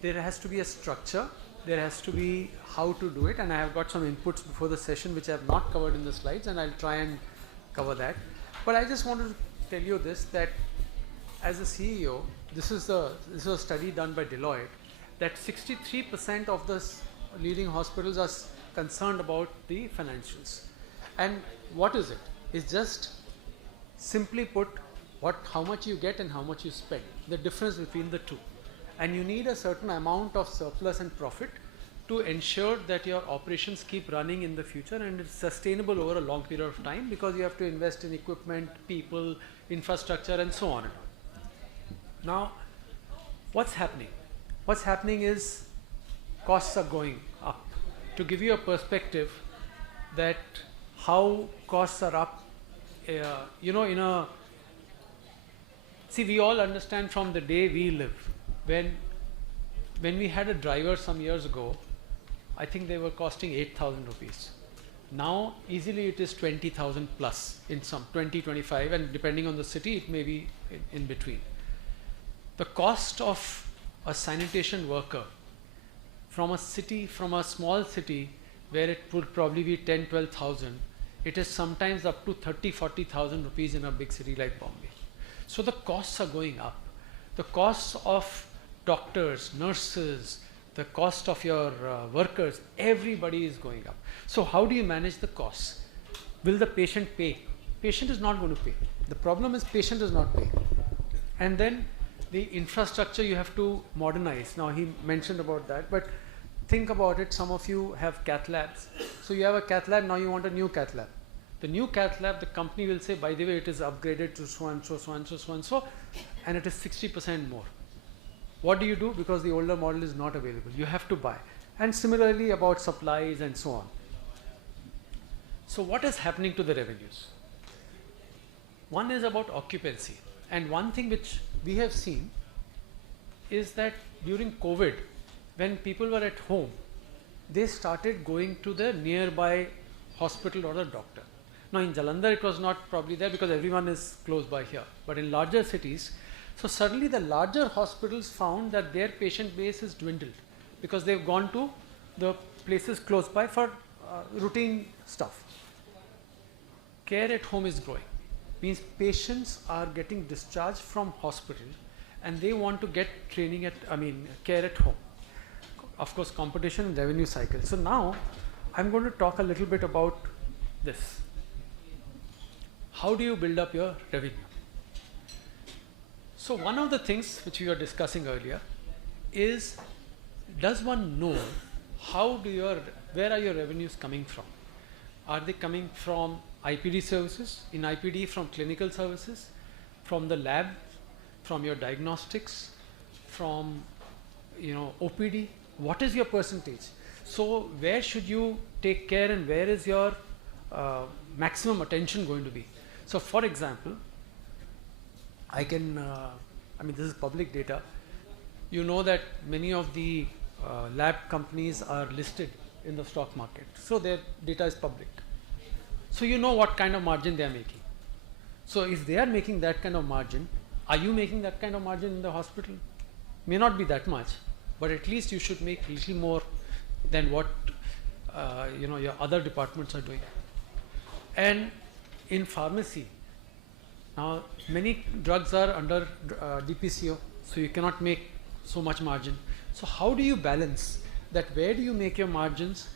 there has to be a structure, there has to be how to do it, and I have got some inputs before the session which I have not covered in the slides, and I'll try and cover that. But I just wanted to tell you this, that as a CEO, this is a study done by Deloitte, that 63% of the leading hospitals are concerned about the financials. And what is it? It's just simply put how much you get and how much you spend, the difference between the two. And you need a certain amount of surplus and profit to ensure that your operations keep running in the future and it's sustainable over a long period of time, because you have to invest in equipment, people, infrastructure, and so on and on. Now, what's happening? What's happening is costs are going up. To give you a perspective that how costs are up, see, we all understand from the day we live. When we had a driver some years ago, I think they were costing 8,000 rupees. Now, easily it is 20,000 plus in some 20, 25, and depending on the city, it may be in between. The cost of a sanitation worker from a small city where it would probably be 10, 12,000, it is sometimes up to 30, 40,000 rupees in a big city like Bombay. So the costs are going up. The costs of doctors, nurses, the cost of your workers, everybody is going up. So how do you manage the costs? Will the patient pay? Patient is not going to pay. The problem is patient is not paying. And then the infrastructure you have to modernize. Now he mentioned about that, but think about it. Some of you have cath labs. So you have a cath lab, now you want a new cath lab. The new cath lab, the company will say, by the way, it is upgraded to so and so, so and so, so and so, and it is 60% more. What do you do? Because the older model is not available. You have to buy. And similarly about supplies and so on. So what is happening to the revenues? One is about occupancy. And one thing which we have seen is that during COVID, when people were at home, they started going to the nearby hospital or the doctor. Now in Jalandhar it was not probably there because everyone is close by here. But in larger cities, so suddenly the larger hospitals found that their patient base is dwindled because they've gone to the places close by for routine stuff. Care at home is growing. Means patients are getting discharged from hospital and they want to get training care at home. Of course, competition and revenue cycle. So now I'm going to talk a little bit about this. How do you build up your revenue? So one of the things which we were discussing earlier is, does one know where are your revenues coming from? Are they coming from IPD services, in IPD from clinical services, from the lab, from your diagnostics, from OPD? What is your percentage? So where should you take care and where is your maximum attention going to be? So for example, I can, this is public data. You know that many of the lab companies are listed in the stock market. So their data is public. So you know what kind of margin they are making. So if they are making that kind of margin, are you making that kind of margin in the hospital? May not be that much, but at least you should make a little more than what your other departments are doing. And in pharmacy, now many drugs are under DPCO, so you cannot make so much margin. So how do you balance that? Where do you make your margins?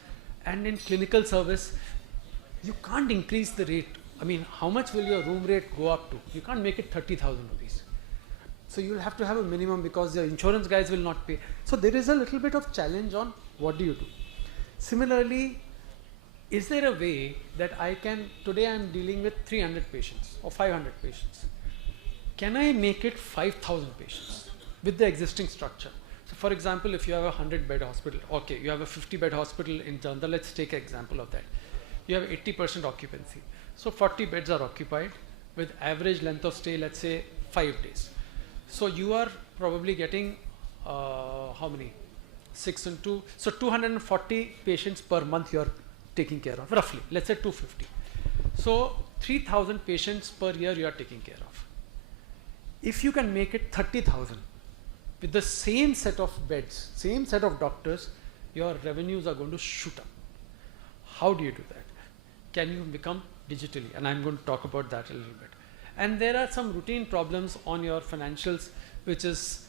And in clinical service, you can't increase the rate. How much will your room rate go up to? You can't make it 30,000 rupees. So you will have to have a minimum because your insurance guys will not pay. So there is a little bit of challenge on what do you do. Similarly, is there a way that today I am dealing with 300 patients or 500 patients. Can I make it 5,000 patients with the existing structure? So for example, if you have a 100-bed hospital, you have a 50-bed hospital in Jalandhar, let's take an example of that. You have 80% occupancy. So 40 beds are occupied with average length of stay, let's say 5 days. So you are probably getting how many? 6 and 2. So 240 patients per month you are taking care of, roughly. Let's say 250. So 3,000 patients per year you are taking care of. If you can make it 30,000 with the same set of beds, same set of doctors, your revenues are going to shoot up. How do you do that? Can you become digitally? And I'm going to talk about that a little bit. And there are some routine problems on your financials, which is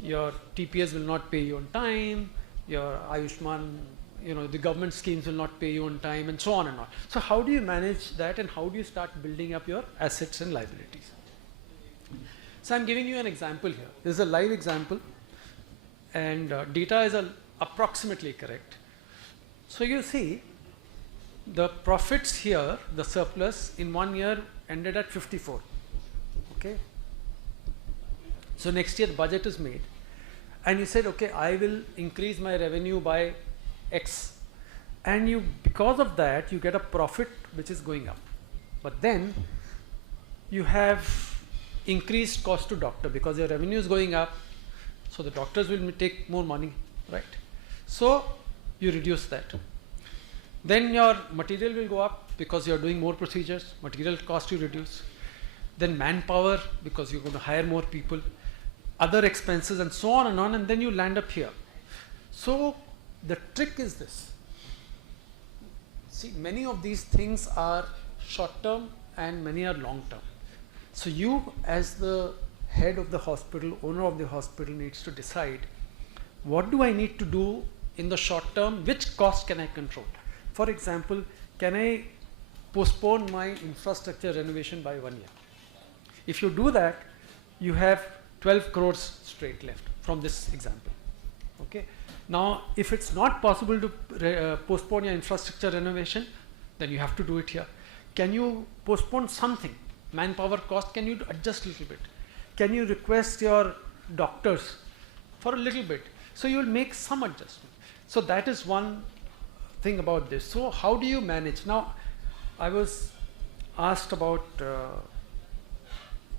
your TPS will not pay you on time, your AHPI-NZ, the government schemes will not pay you on time, and so on and on. So how do you manage that, and how do you start building up your assets and liabilities? So I'm giving you an example here. This is a live example, and data is approximately correct. So you see the profits here, the surplus in 1 year ended at 54. Okay. So next year the budget is made, and you said, okay, I will increase my revenue by X, and because of that you get a profit which is going up. But then you have increased cost to doctor because your revenue is going up, so the doctors will take more money, right? So you reduce that. Then your material will go up because you are doing more procedures, material cost you reduce. Then manpower, because you're going to hire more people, other expenses, and so on, and then you land up here. So the trick is this. See, many of these things are short term and many are long term. So you, as the head of the hospital, owner of the hospital, needs to decide, what do I need to do in the short term? Which cost can I control? For example, can I postpone my infrastructure renovation by 1 year? If you do that, you have 12 crores straight left from this example. Okay. Now, if it's not possible to postpone your infrastructure renovation, then you have to do it here. Can you postpone something? Manpower cost, can you adjust a little bit? Can you request your doctors for a little bit? So you will make some adjustment. So that is one thing about this. So how do you manage? Now, I was asked about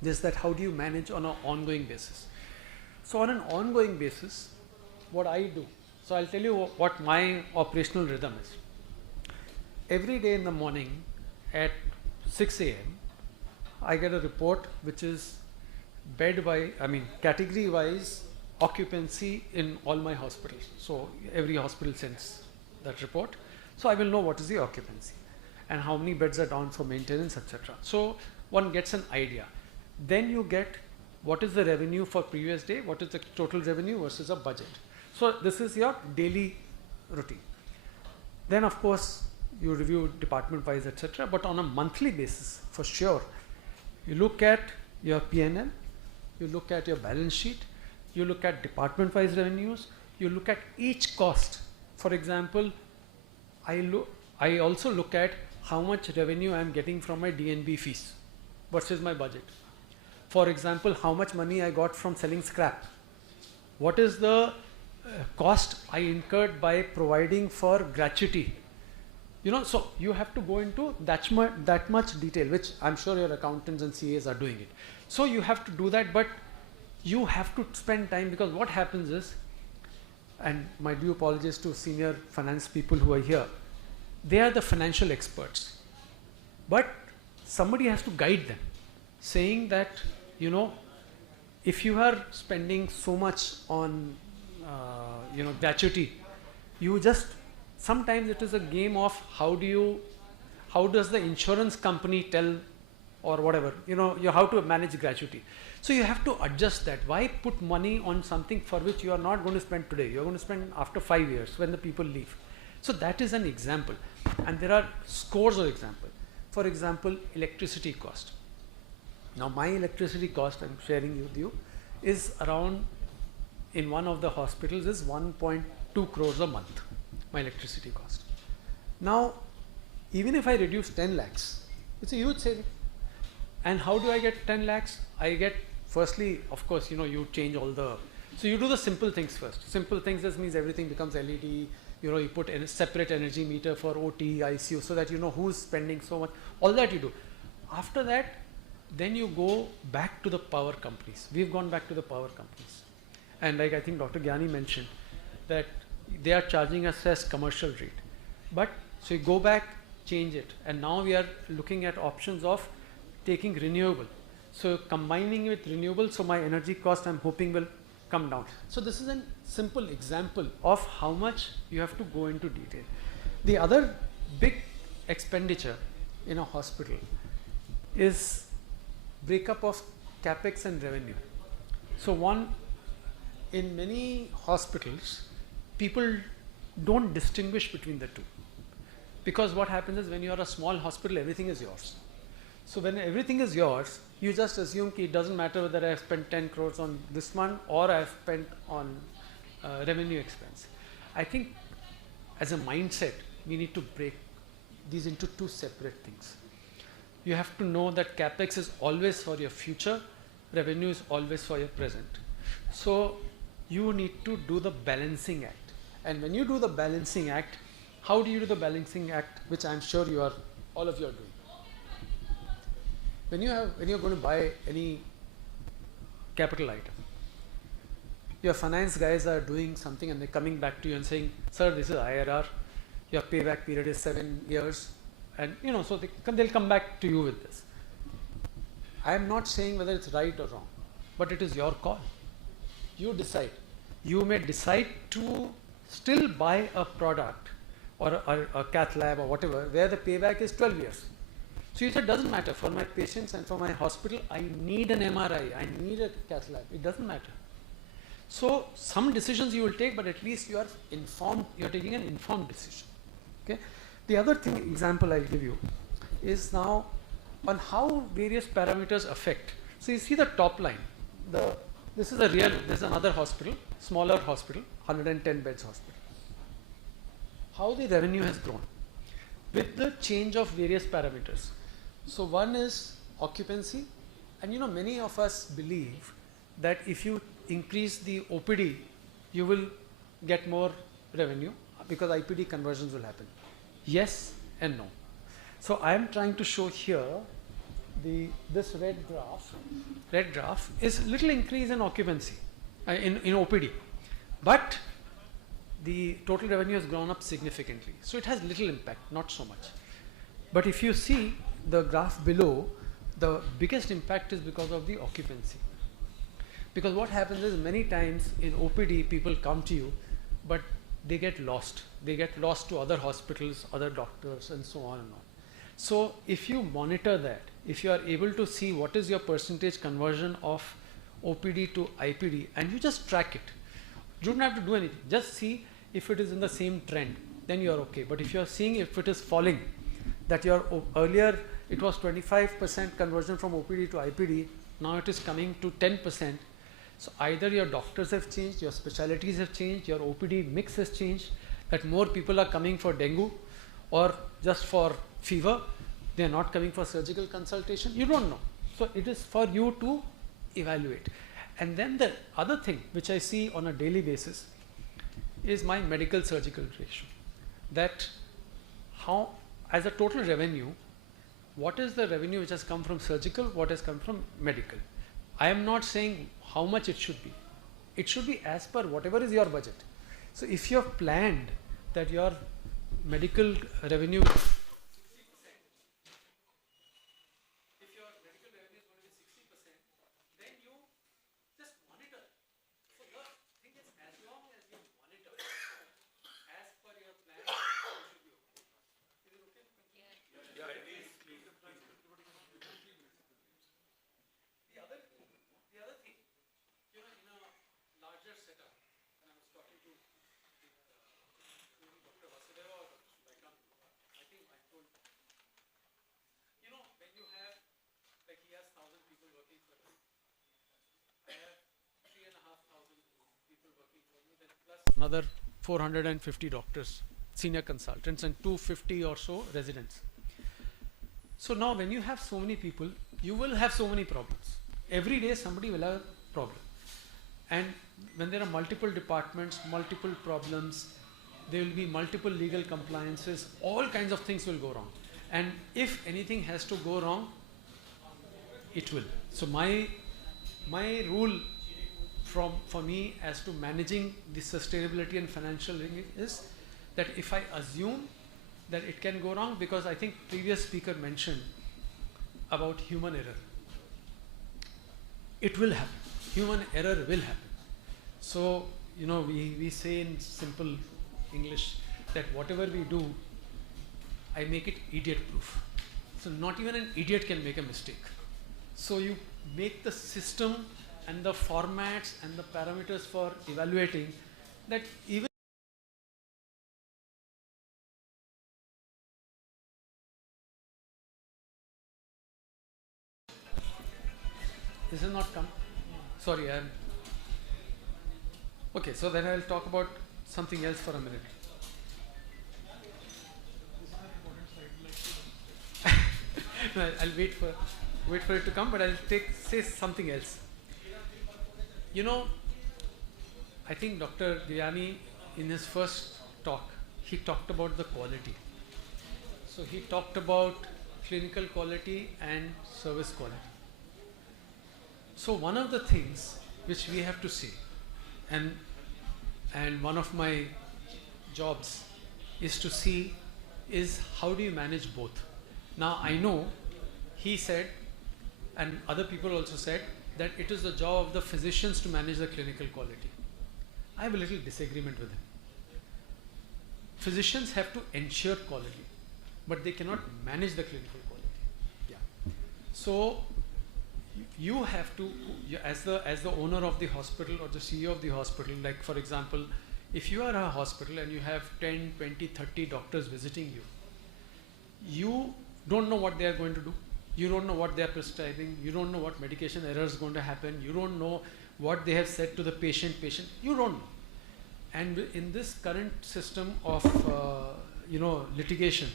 this, that how do you manage on an ongoing basis? So on an ongoing basis, what I do, so I'll tell you what my operational rhythm is. Every day in the morning at 6 a.m., I get a report which is category wise occupancy in all my hospitals. So every hospital sends that report. So I will know what is the occupancy and how many beds are down for maintenance, etc. So one gets an idea. Then you get what is the revenue for previous day, what is the total revenue versus a budget. So this is your daily routine. Then of course you review department wise, etc. But on a monthly basis, for sure, you look at your P&L, you look at your balance sheet, you look at department wise revenues, you look at each cost. For example, I also look at how much revenue I am getting from my D&B fees versus my budget. For example, how much money I got from selling scrap. What is the cost I incurred by providing for gratuity? So you have to go into that much detail, which I'm sure your accountants and CAs are doing it. So you have to do that, but you have to spend time, because what happens is, and my due apologies to senior finance people who are here, they are the financial experts. But somebody has to guide them, saying that, if you are spending so much on, gratuity, sometimes it is a game of how does the insurance company tell, or whatever, how to manage gratuity. So you have to adjust that. Why put money on something for which you are not going to spend today? You are going to spend after 5 years when the people leave. So that is an example. And there are scores of examples. For example, electricity cost. Now my electricity cost, I'm sharing with you, is around, in one of the hospitals, is 1.2 crores a month, my electricity cost. Now, even if I reduce 10 lakhs, it's a huge saving. And how do I get 10 lakhs? I get, firstly, of course, you change all the, so you do the simple things first. Simple things just means everything becomes LED, You put a separate energy meter for OT, ICU, so that you know who's spending so much. All that you do. After that, then you go back to the power companies. We've gone back to the power companies. And like I think Dr. Gyani mentioned, that they are charging us as commercial rate. But, so you go back, change it. And now we are looking at options of taking renewable. So combining with renewable, so my energy cost I'm hoping will come down. So this is a simple example of how much you have to go into detail. The other big expenditure in a hospital is breakup of capex and revenue. So in many hospitals, people don't distinguish between the two. Because what happens is when you are a small hospital, everything is yours. So when everything is yours, you just assume that it doesn't matter whether I have spent 10 crores on this one or I have spent on revenue expense. I think as a mindset, we need to break these into two separate things. You have to know that capex is always for your future, revenue is always for your present. So you need to do the balancing act. And when you do the balancing act, how do you do the balancing act, which I'm sure all of you are doing? When you're going to buy any capital item, your finance guys are doing something and they're coming back to you and saying, sir, this is IRR, your payback period is 7 years, and so they'll come back to you with this. I am not saying whether it's right or wrong, but it is your call. You decide. You may decide to still buy a product or a cath lab or whatever where the payback is 12 years. So you said, doesn't matter, for my patients and for my hospital, I need an MRI, I need a cath lab, it doesn't matter. So some decisions you will take, but at least you are informed, you are taking an informed decision. Okay. The other example I'll give you is now on how various parameters affect. So you see the top line, this is there's another hospital, smaller hospital, 110 beds hospital. How the revenue has grown with the change of various parameters. So one is occupancy, and many of us believe that if you increase the OPD, you will get more revenue because IPD conversions will happen. Yes and no. So I am trying to show here this red graph is little increase in occupancy in OPD, but the total revenue has grown up significantly. So it has little impact, not so much. But if you see the graph below, the biggest impact is because of the occupancy. Because what happens is many times in OPD, people come to you, but they get lost. They get lost to other hospitals, other doctors, and so on and on. So if you monitor that, if you are able to see what is your percentage conversion of OPD to IPD, and you just track it, you don't have to do anything. Just see if it is in the same trend, then you are okay. But if you are seeing if it is falling, that earlier it was 25% conversion from OPD to IPD, now it is coming to 10%. So either your doctors have changed, your specialties have changed, your OPD mix has changed, that more people are coming for dengue or just for fever, they are not coming for surgical consultation, you don't know. So it is for you to evaluate. And then the other thing which I see on a daily basis is my medical surgical ratio. That how, as a total revenue, what is the revenue which has come from surgical, what has come from medical. I am not saying how much it should be. It should be as per whatever is your budget. So if you have planned that your medical revenue another 450 doctors, senior consultants, and 250 or so residents. So now when you have so many people, you will have so many problems. Every day somebody will have a problem. And when there are multiple departments, multiple problems, there will be multiple legal compliances, all kinds of things will go wrong. And if anything has to go wrong, it will. So my rule for me as to managing the sustainability and financial is that if I assume that it can go wrong, because I think previous speaker mentioned about human error. It will happen. Human error will happen. So, you know, we say in simple English that whatever we do, I make it idiot proof. So not even an idiot can make a mistake. So you make the system and the formats and the parameters for evaluating that even this is not come. Sorry, I am. Okay, so then I will talk about something else for a minute. No, I'll wait for it to come, but I'll say something else. You know, I think Dr. Divyani, in his first talk, he talked about the quality. So he talked about clinical quality and service quality. So one of the things which we have to see, and one of my jobs is to see is how do you manage both. Now I know he said, and other people also said, that it is the job of the physicians to manage the clinical quality. I have a little disagreement with him. Physicians have to ensure quality, but they cannot manage the clinical quality. Yeah. So you have to, as the owner of the hospital or the CEO of the hospital, like for example, if you are a hospital and you have 10, 20, 30 doctors visiting you, you don't know what they are going to do. You don't know what they are prescribing. You don't know what medication error is going to happen. You don't know what they have said to the patient. You don't know. And in this current system of litigation,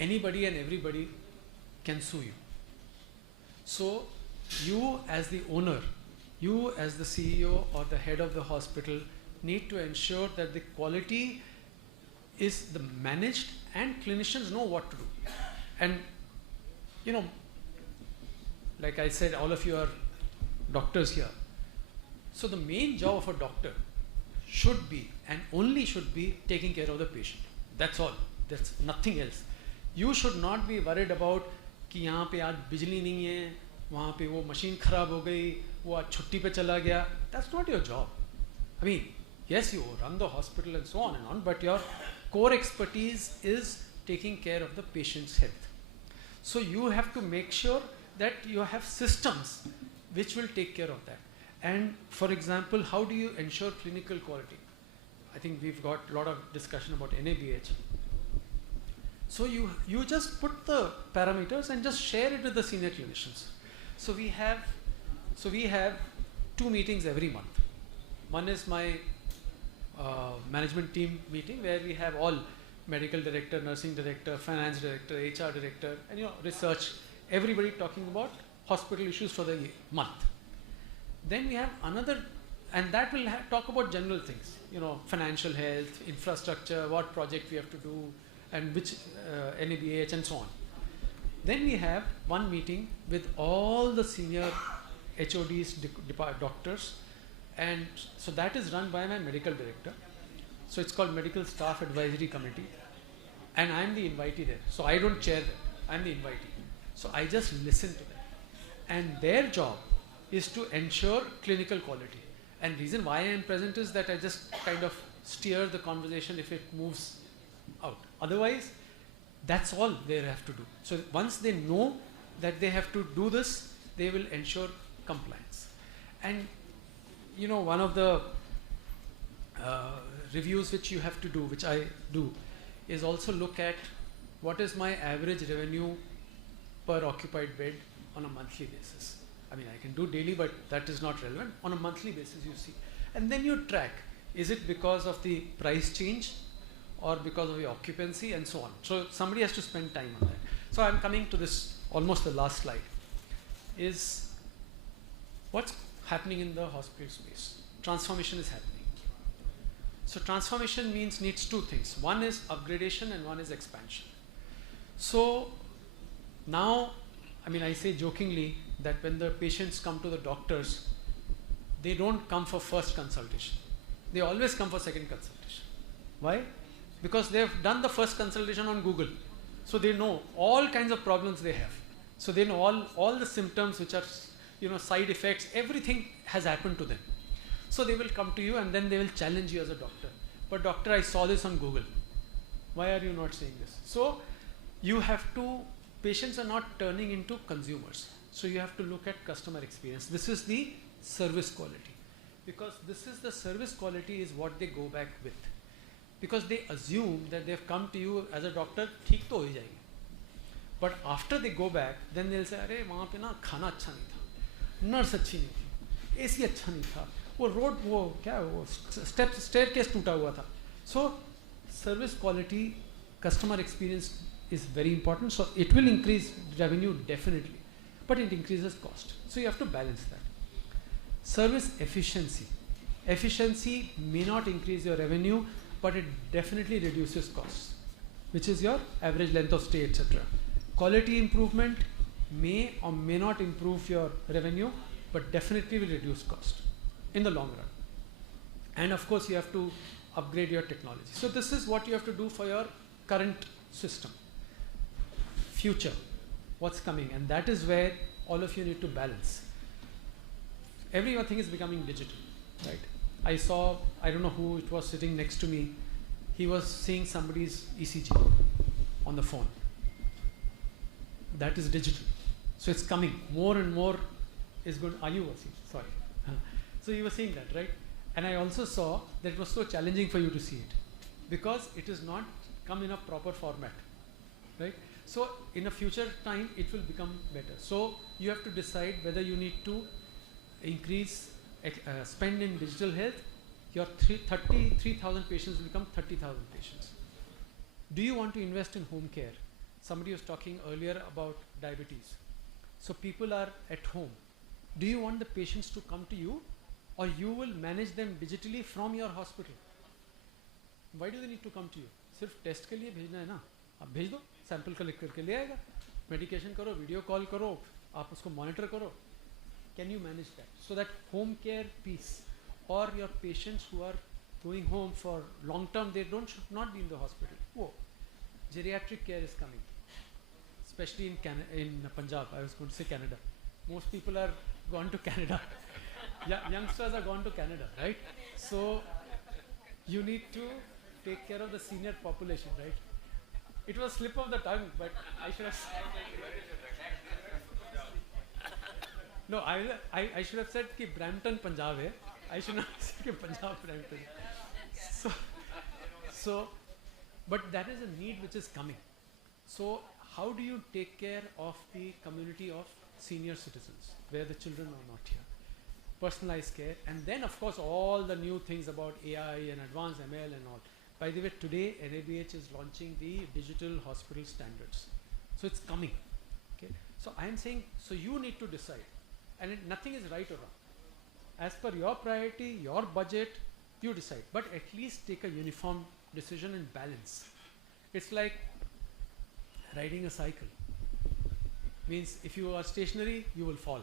anybody and everybody can sue you. So you as the owner, you as the CEO or the head of the hospital need to ensure that the quality is managed and clinicians know what to do. And you know, like I said, all of you are doctors here. So the main job of a doctor should be and only should be taking care of the patient. That's all. That's nothing else. You should not be worried about कि यहाँ पे आज बिजली नहीं है, वहाँ पे वो मशीन खराब हो गई, वो आज छुट्टी पे चला गया. That's not your job. I mean, yes, you run the hospital and so on, but your core expertise is taking care of the patient's health. So you have to make sure that you have systems which will take care of that. And for example, how do you ensure clinical quality? I think we've got a lot of discussion about NABH. So you just put the parameters and just share it with the senior clinicians. So we have 2 meetings every month. One is my management team meeting where we have all medical director, nursing director, finance director, HR director, and research, everybody talking about hospital issues for the month. Then we have another, and that will talk about general things, financial health, infrastructure, what project we have to do, and which NABH and so on. Then we have one meeting with all the senior HODs, doctors, and so that is run by my medical director. So it's called Medical Staff Advisory Committee, and I am the invitee there. So I don't chair that, I am the invitee. So I just listen to them, and their job is to ensure clinical quality. And reason why I am present is that I just kind of steer the conversation if it moves out. Otherwise, that's all they have to do. So once they know that they have to do this, they will ensure compliance. And one of the reviews which you have to do, which I do, is also look at what is my average revenue per occupied bed on a monthly basis. I mean, I can do daily, but that is not relevant. On a monthly basis, you see. And then you track, is it because of the price change or because of the occupancy and so on. So somebody has to spend time on that. So I'm coming to this, almost the last slide, is what's happening in the hospital space. Transformation is happening. So transformation needs two things. One is upgradation and one is expansion. So now, I mean, I say jokingly that when the patients come to the doctors, they don't come for first consultation. They always come for second consultation. Why? Because they have done the first consultation on Google. So they know all kinds of problems they have. So they know all the symptoms which are, side effects, everything has happened to them. So they will come to you and then they will challenge you as a doctor. But doctor, I saw this on Google. Why are you not saying this? So you have to, patients are not turning into consumers. So you have to look at customer experience. This is the service quality. Because this is the service quality is what they go back with. Because they assume that they've come to you as a doctor, ठीक तो हो ही जाएगी. But after they go back, then they'll say, अरे वहाँ पे ना खाना अच्छा नहीं था, नर्स अच्छी नहीं थी, AC अच्छा नहीं था, वो रोड वो staircase टूटा हुआ था. So service quality, customer experience is very important. So it will increase revenue definitely, but it increases cost. So you have to balance that. Service efficiency. Efficiency may not increase your revenue, but it definitely reduces costs, which is your average length of stay, etc. Quality improvement may or may not improve your revenue, but definitely will reduce cost in the long run. And of course, you have to upgrade your technology. So this is what you have to do for your current system. Future, what's coming, and that is where all of you need to balance. Everything is becoming digital, right? I saw, I don't know who it was sitting next to me, he was seeing somebody's ECG on the phone. That is digital. So it's coming. More and more is going. Are you watching? Sorry. So you were seeing that, right? And I also saw that it was so challenging for you to see it because it is not come in a proper format, right? So in a future time, it will become better. So you have to decide whether you need to increase spend in digital health. Your 33,000 patients will become 30,000 patients. Do you want to invest in home care? Somebody was talking earlier about diabetes. So people are at home. Do you want the patients to come to you, or you will manage them digitally from your hospital? Why do they need to come to you? सिर्फ test के लिए भेजना है ना, आप भेज दो, sample collect करके ले आएगा, मेडिकेशन करो, वीडियो कॉल करो, आप उसको मॉनिटर करो. Can you manage that? So that home care piece, or your patients who are going home for long term, they should not be in the hospital. Oh, geriatric care is coming, especially in Punjab. I was going to say Canada. Most people are gone to Canada. Youngsters are gone to Canada, right? So you need to take care of the senior population, right? It was slip of the tongue, but I should have. No, I should have said कि Brampton Punjab है. I should not say कि Punjab Brampton. So, but that is a need which is coming. So, how do you take care of the community of senior citizens where the children are not here? Personalized care, and then of course all the new things about AI and advanced ML and all. By the way, today NABH is launching the digital hospital standards. So it's coming. Okay. So I am saying, so you need to decide. And nothing is right or wrong. As per your priority, your budget, you decide. But at least take a uniform decision and balance. It's like riding a cycle. Means if you are stationary, you will fall.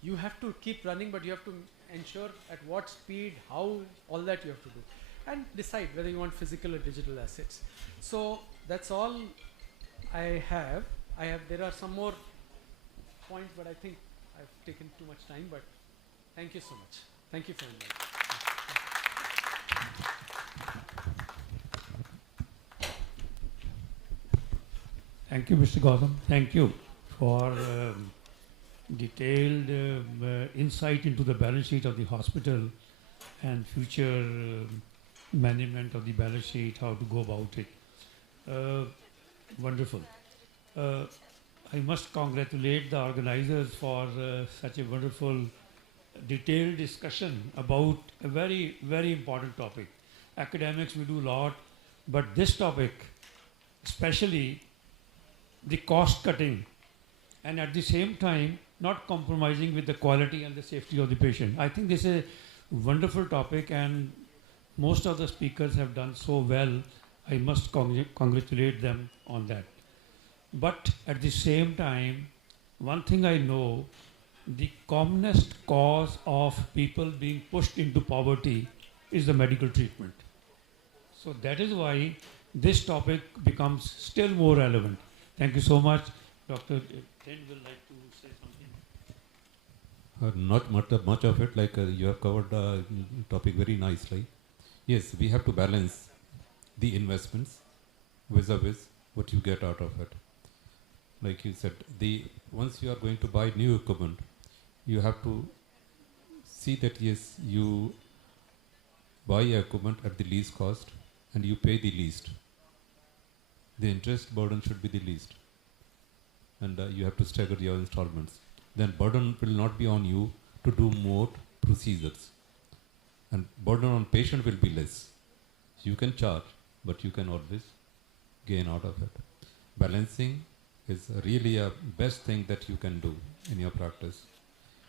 You have to keep running, but you have to ensure at what speed, how, all that you have to do. And decide whether you want physical or digital assets. So that's all I have. There are some more points, but I think I've taken too much time, but thank you so much. Thank you for inviting me. Thank you, Mr. Gautam. Thank you for detailed insight into the balance sheet of the hospital and future management of the balance sheet, how to go about it. Wonderful. I must congratulate the organizers for such a wonderful detailed discussion about a very, very important topic. Academics, we do a lot, but this topic, especially the cost cutting, and at the same time, not compromising with the quality and the safety of the patient. I think this is a wonderful topic, and most of the speakers have done so well. I must congratulate them on that. But at the same time, one thing I know, the commonest cause of people being pushed into poverty is the medical treatment. So that is why this topic becomes still more relevant. Thank you so much. Dr. Ken will like to say something. Not much of it, like you have covered the topic very nicely. Yes, we have to balance the investments vis-a-vis what you get out of it. Like you said, once you are going to buy new equipment, you have to see that yes, you buy equipment at the least cost and you pay the least. The interest burden should be the least. And you have to stagger your installments. Then burden will not be on you to do more procedures. And burden on patient will be less. You can charge, but you can always gain out of it. Balancing is really a best thing that you can do in your practice.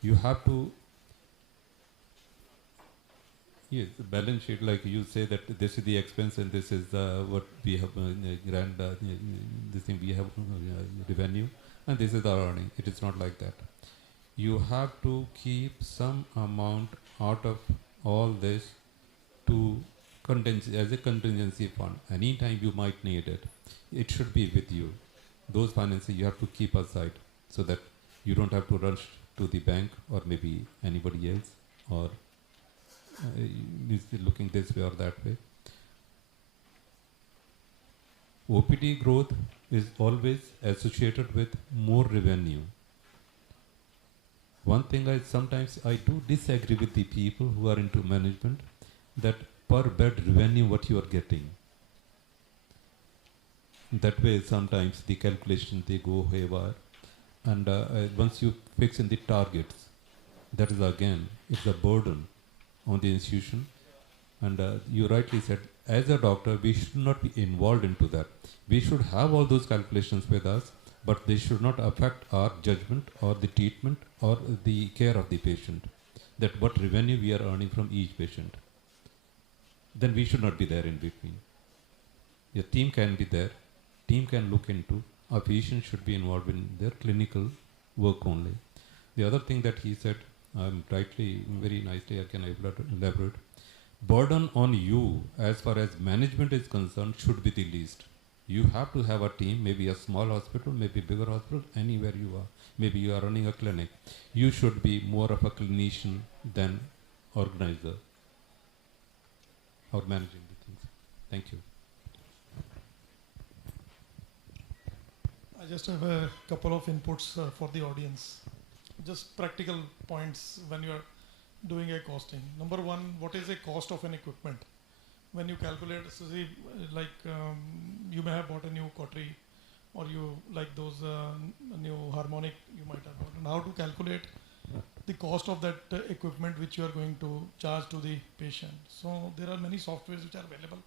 You have to, yes, balance sheet, like you say that this is the expense and this is what we have, this thing we have revenue, and this is our earning. It is not like that. You have to keep some amount out of all this to as a contingency fund. Anytime you might need it, it should be with you. Those finances you have to keep aside so that you don't have to rush to the bank or maybe anybody else or looking this way or that way. OPD growth is always associated with more revenue. One thing sometimes I do disagree with the people who are into management, that per bed revenue what you are getting. That way sometimes the calculation they go haywire, and once you fix in the targets, that is again, it's a burden on the institution. And you rightly said, as a doctor we should not be involved into that. We should have all those calculations with us, but they should not affect our judgment or the treatment or the care of the patient, that what revenue we are earning from each patient. Then we should not be there in between. Your team can be there, team can look into, our patient should be involved in their clinical work only. The other thing that he said, very nicely I can elaborate, burden on you as far as management is concerned should be the least. You have to have a team, maybe a small hospital, maybe bigger hospital, anywhere you are. Maybe you are running a clinic. You should be more of a clinician than organizer or managing the things. Thank you. I just have a couple of inputs for the audience. Just practical points when you are doing a costing. Number one, what is the cost of an equipment? When you calculate, so see, you may have bought a new cautery, or you like those new harmonic you might have bought. And how to calculate the cost of that equipment which you are going to charge to the patient. So there are many softwares which are available,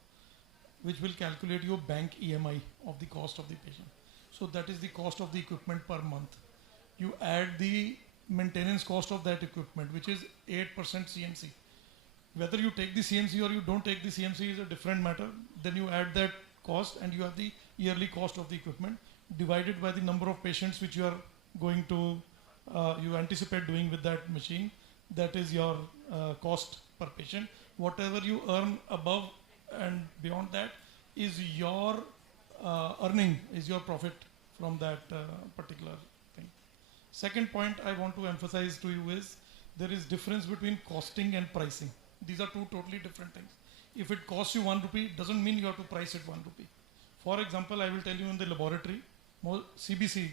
which will calculate your bank EMI of the cost of the patient. So that is the cost of the equipment per month. You add the maintenance cost of that equipment, which is 8% CMC. Whether you take the CMC or you don't take the CMC is a different matter. Then you add that cost and you have the yearly cost of the equipment divided by the number of patients which you are going to, you anticipate doing with that machine. That is your cost per patient. Whatever you earn above and beyond that is your earning, is your profit from that particular thing. Second point I want to emphasize to you is there is difference between costing and pricing. These are two totally different things. If it costs you 1 rupee, doesn't mean you have to price it 1 rupee. For example, I will tell you in the laboratory, CBC,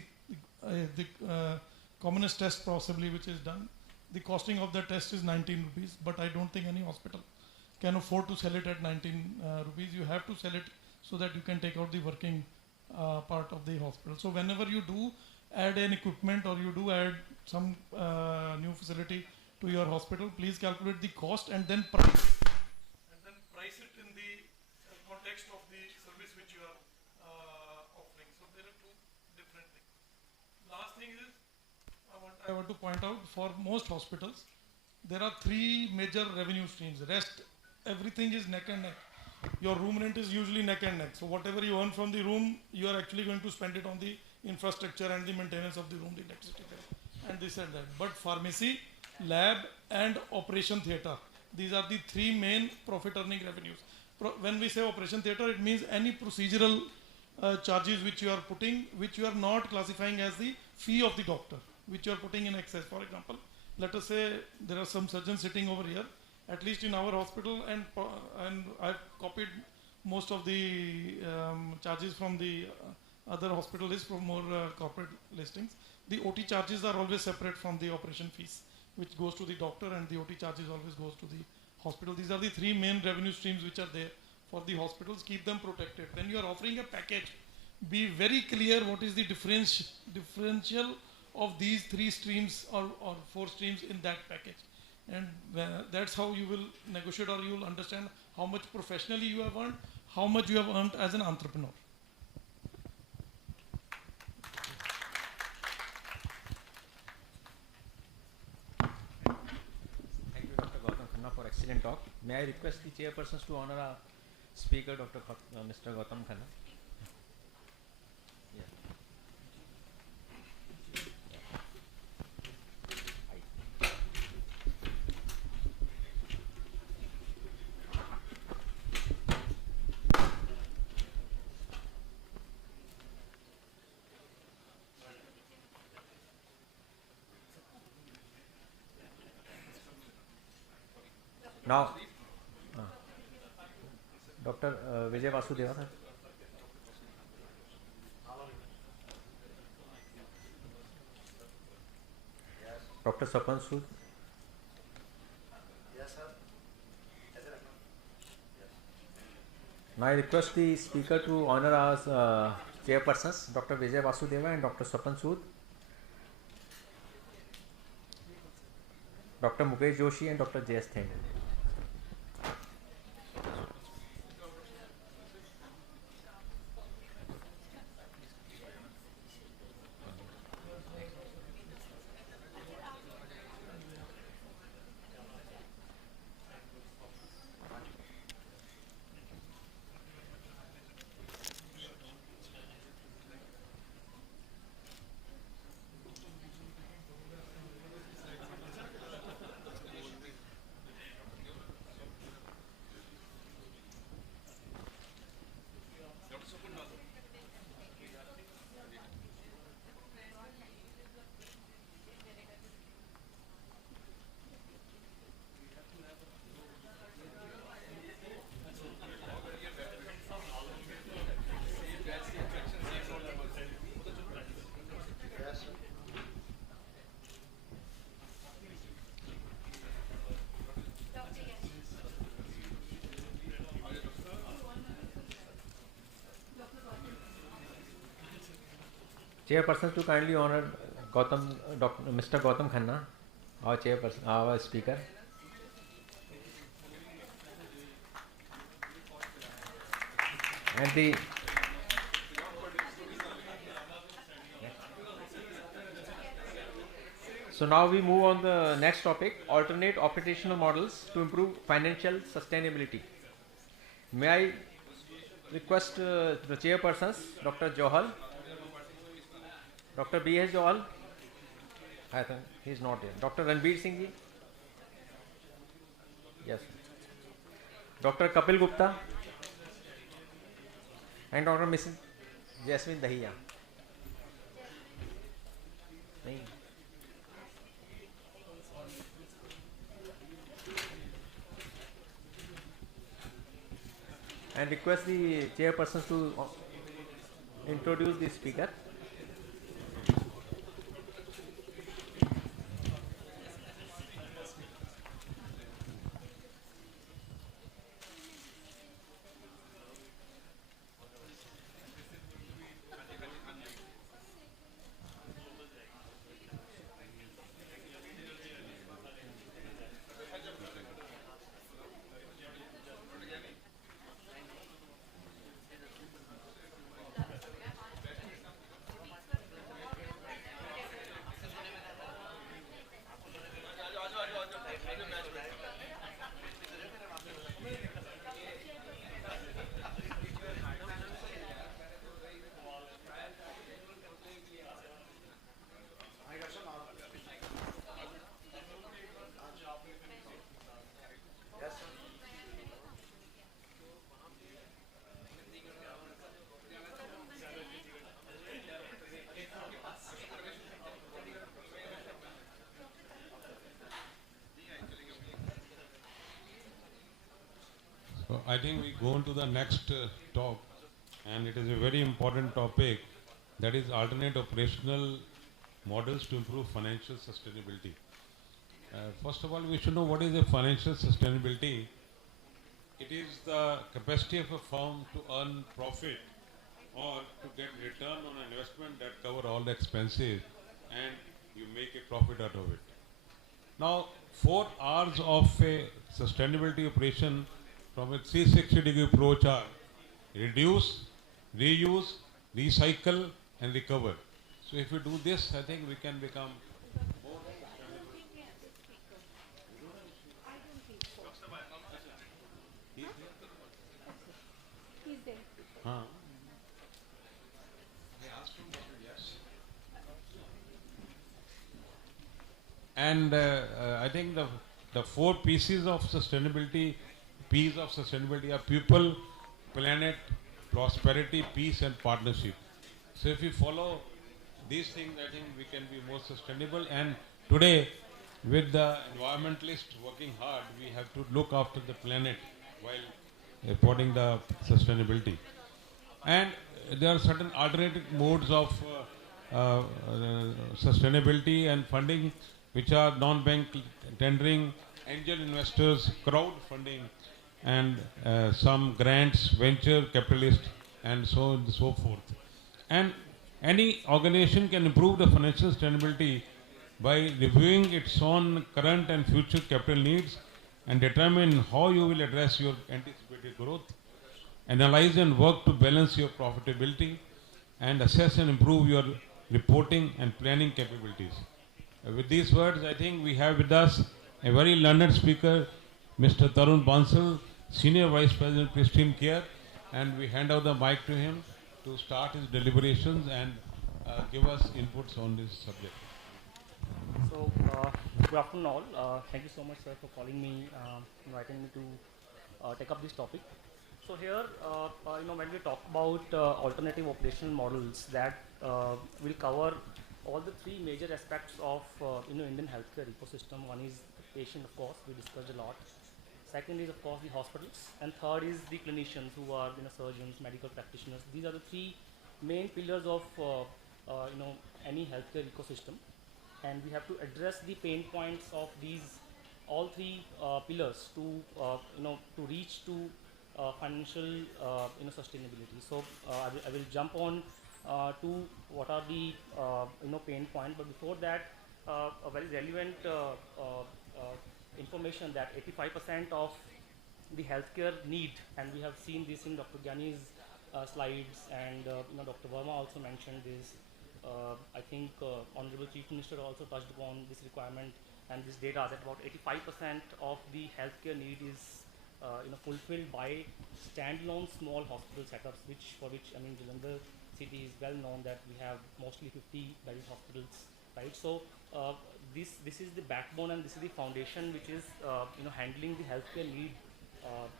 the commonest test possibly which is done, the costing of the test is 19 rupees, but I don't think any hospital can afford to sell it at 19 rupees. You have to sell it so that you can take out the working part of the hospital. So whenever you do add an equipment or you do add some new facility to your hospital, please calculate the cost and then price. And then price it in the context of the service which you are offering. So there are two different things. Last thing is, I want to point out, for most hospitals, there are three major revenue streams: rest, everything is neck and neck. Your room rent is usually neck and neck. So whatever you earn from the room, you are actually going to spend it on the infrastructure and the maintenance of the room, the electricity bill, and this and that. But pharmacy, lab, and operation theatre, these are the three main profit earning revenues. When we say operation theatre, it means any procedural charges which you are putting, which you are not classifying as the fee of the doctor, which you are putting in excess. For example, let us say there are some surgeons sitting over here, at least in our hospital, and I've copied most of the charges from the other hospital lists for more corporate listings. The OT charges are always separate from the operation fees, which goes to the doctor, and the OT charges always goes to the hospital. These are the three main revenue streams which are there for the hospitals. Keep them protected. When you are offering a package, be very clear what is the differential of these three streams or four streams in that package. And that's how you will negotiate, or you will understand how much professionally you have earned, how much you have earned as an entrepreneur. Thank you, Dr. Gautam Khanna, for excellent talk. May I request the chairpersons to honor our speaker, Mr. Gautam Khanna? Now, Dr. Vijay Vasudeva, sir. Dr. Sapan Sood. Yes, sir. Now I request the speaker to honor our chairpersons, Dr. Vijay Vasudeva and Dr. Sapan Sood, Dr. Mukesh Joshi and Dr. J.S. Thain. Chairperson to kindly honor Mr. Gautam Khanna, our chairperson, our speaker. And the so now we move on the next topic, alternate operational models to improve financial sustainability. May I request the chairpersons, Dr. Johal, Dr. B.S. Johal, I think he is not here, Dr. Ranbir Singh ji, yes, Dr. Kapil Gupta, and Dr. Mrs. Jasmine Dahiya. And request the chairpersons to introduce the speaker. I think we go on to the next talk, and it is a very important topic, that is alternate operational models to improve financial sustainability. First of all, we should know what is a financial sustainability. It is the capacity of a firm to earn profit or to get return on an investment that cover all the expenses and you make a profit out of it. Now, 4 R's of a sustainability operation from a 360-degree approach are reduce, reuse, recycle and recover. So if we do this, I think we can become more He's there. And I think the 4 pieces of sustainability, are people, planet, prosperity, peace and partnership. So if we follow these things, I think we can be more sustainable. And today, with the environmentalists working hard, we have to look after the planet while supporting the sustainability. And there are certain alternative modes of sustainability and funding, which are non-bank tendering, angel investors, crowdfunding, and some grants, venture capitalists, and so on and so forth. And any organization can improve the financial sustainability by reviewing its own current and future capital needs and determine how you will address your anticipated growth, analyze and work to balance your profitability, and assess and improve your reporting and planning capabilities. With these words, I think we have with us a very learned speaker, Mr. Tarun Bansal, Senior Vice President, Christian Care, and we hand over the mic to him to start his deliberations and give us inputs on this subject. So, good afternoon all. Thank you so much, sir, for calling me, inviting me to take up this topic. So here, when we talk about alternative operational models, that will cover all the 3 major aspects of Indian healthcare ecosystem. One is the patient, of course, we discussed a lot. Second is, of course, the hospitals, and third is the clinicians, who are surgeons, medical practitioners. These are the 3 main pillars of any healthcare ecosystem, and we have to address the pain points of these all 3 pillars to reach to financial sustainability. So I will jump on to what are the pain points, but before that, a very relevant information that 85% of the healthcare need, and we have seen this in Dr. Gyani's slides, and Dr. Verma also mentioned this. I think Honorable Chief Minister also touched upon this requirement and this data, that about 85% of the healthcare need is fulfilled by standalone small hospital setups, for which Jalandhar city is well known that we have mostly 50-bedded hospitals, right? So this is the backbone and this is the foundation which is handling the healthcare need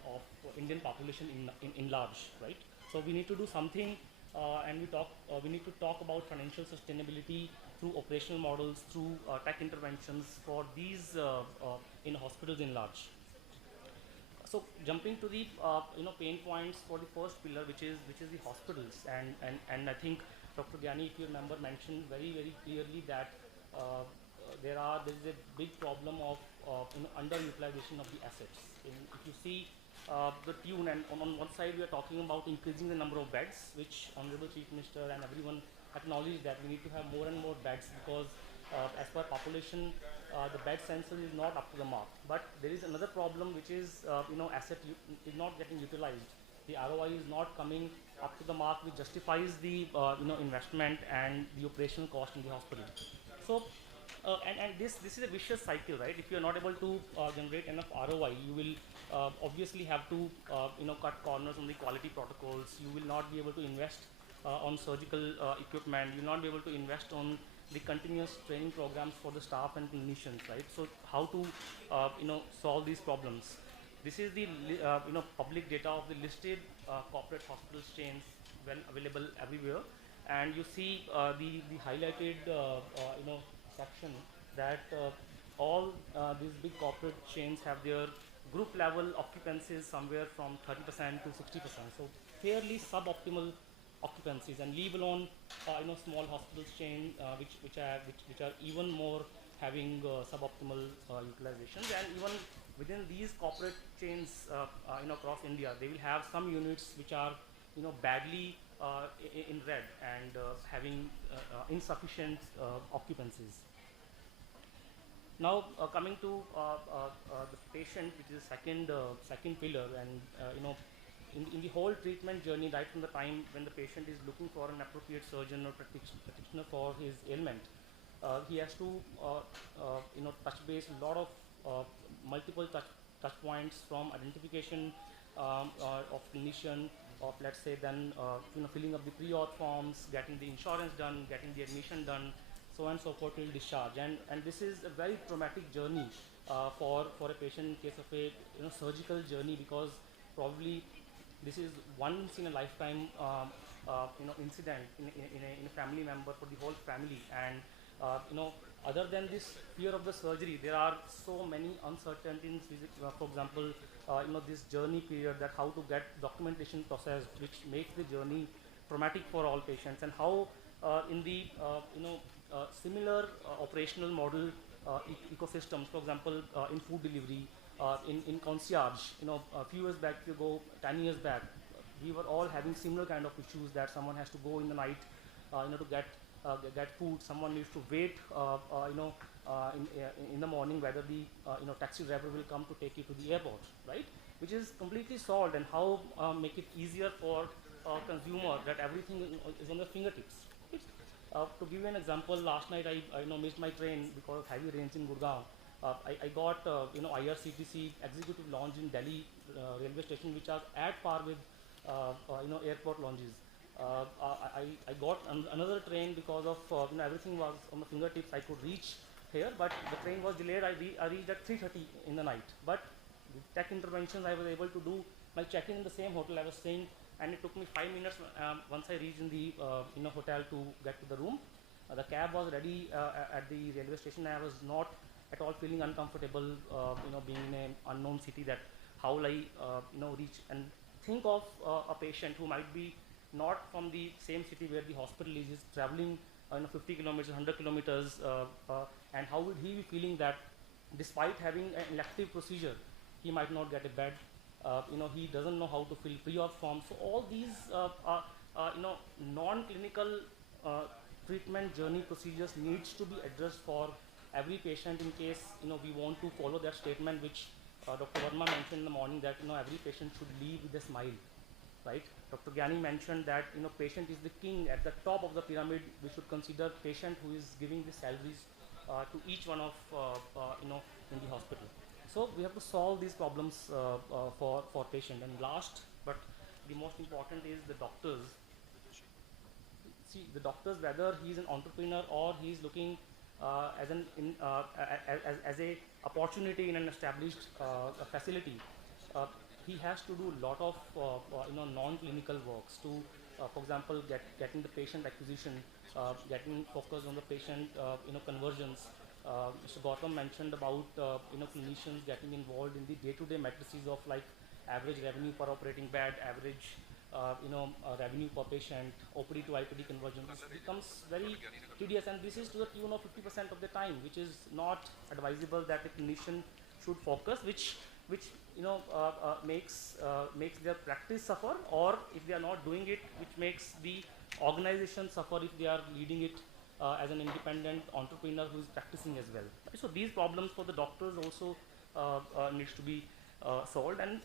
of Indian population in large, right? So we need to do something, and we need to talk about financial sustainability through operational models, through tech interventions for these in hospitals in large. So jumping to the pain points for the first pillar, which is the hospitals, and I think Dr. Gyani, if you remember, mentioned very clearly that there is a big problem of underutilization of the assets. If you see the tune, and on one side we are talking about increasing the number of beds, which Honorable Chief Minister and everyone acknowledged that we need to have more and more beds, because as per population, the bed census is not up to the mark. But there is another problem, which is asset is not getting utilized. The ROI is not coming up to the mark, which justifies the investment and the operational cost in the hospital. So and this is a vicious cycle, right? If you are not able to generate enough ROI, you will obviously have to cut corners on the quality protocols. You will not be able to invest on surgical equipment. You will not be able to invest on the continuous training programs for the staff and clinicians, right? So how to solve these problems? This is the public data of the listed corporate hospital chains, well available everywhere, and you see the highlighted section that all these big corporate chains have their group level occupancies somewhere from 30% to 60%. So fairly suboptimal occupancies, and leave alone small hospitals chain which are even more having suboptimal utilizations. And even within these corporate chains across India, they will have some units which are badly in red and having insufficient occupancies. Now coming to the patient, which is second pillar, and in the whole treatment journey, right from the time when the patient is looking for an appropriate surgeon or practitioner for his ailment, he has to touch base a lot of multiple touch points, from identification of clinician, of let's say then filling up the pre-auth forms, getting the insurance done, getting the admission done, so on and so forth till discharge. And this is a very traumatic journey for a patient in case of a surgical journey, because probably this is once in a lifetime incident in a family member, for the whole family. And other than this fear of the surgery, there are so many uncertainties. For example, this journey period, that how to get documentation processed, which makes the journey traumatic for all patients, and how in the similar operational model ecosystems, for example, in food delivery, in concierge, a few years back, if you go 10 years back, we were all having similar kind of issues, that someone has to go in the night, to get food. Someone needs to wait, in the morning, whether the taxi driver will come to take you to the airport, right? Which is completely solved, and how make it easier for consumer, that everything is on the fingertips. To give you an example, last night I missed my train because of heavy rains in Gurgaon. I got IRCTC executive lounge in Delhi railway station, which are at par with airport lounges. I got another train because of everything was on the fingertips. I could reach here, but the train was delayed. I reached at 3:30 in the night. But with tech interventions, I was able to do my check-in in the same hotel I was staying, and it took me 5 minutes once I reached in the hotel to get to the room. The cab was ready at the railway station. I was not at all feeling uncomfortable, being in an unknown city, that how will I reach. And think of a patient who might be not from the same city where the hospital is traveling 50 kilometers, 100 kilometers, and how would he be feeling that despite having an elective procedure, he might not get a bed. He doesn't know how to fill pre-op forms. So all these non-clinical treatment journey procedures needs to be addressed for every patient, in case we want to follow that statement which Dr. Varma mentioned in the morning, that every patient should leave with a smile, right? Dr. Gyani mentioned that patient is the king at the top of the pyramid. We should consider patient who is giving the salaries to each one of in the hospital. So we have to solve these problems for patient. And last, but the most important, is the doctors. See, the doctors, whether he is an entrepreneur or he is looking as a opportunity in an established facility, he has to do a lot of non-clinical works to, for example, getting the patient acquisition, getting focused on the patient conversions. Mr. Gautam mentioned about clinicians getting involved in the day-to-day matrices of like average revenue per operating bed, average revenue per patient, OPD to IPD conversion. This becomes very tedious, and this is to the tune of 50% of the time, which is not advisable that the clinician should focus, which makes their practice suffer, or if they are not doing it, which makes the organization suffer if they are leading it as an independent entrepreneur who is practicing as well. So these problems for the doctors also needs to be solved. And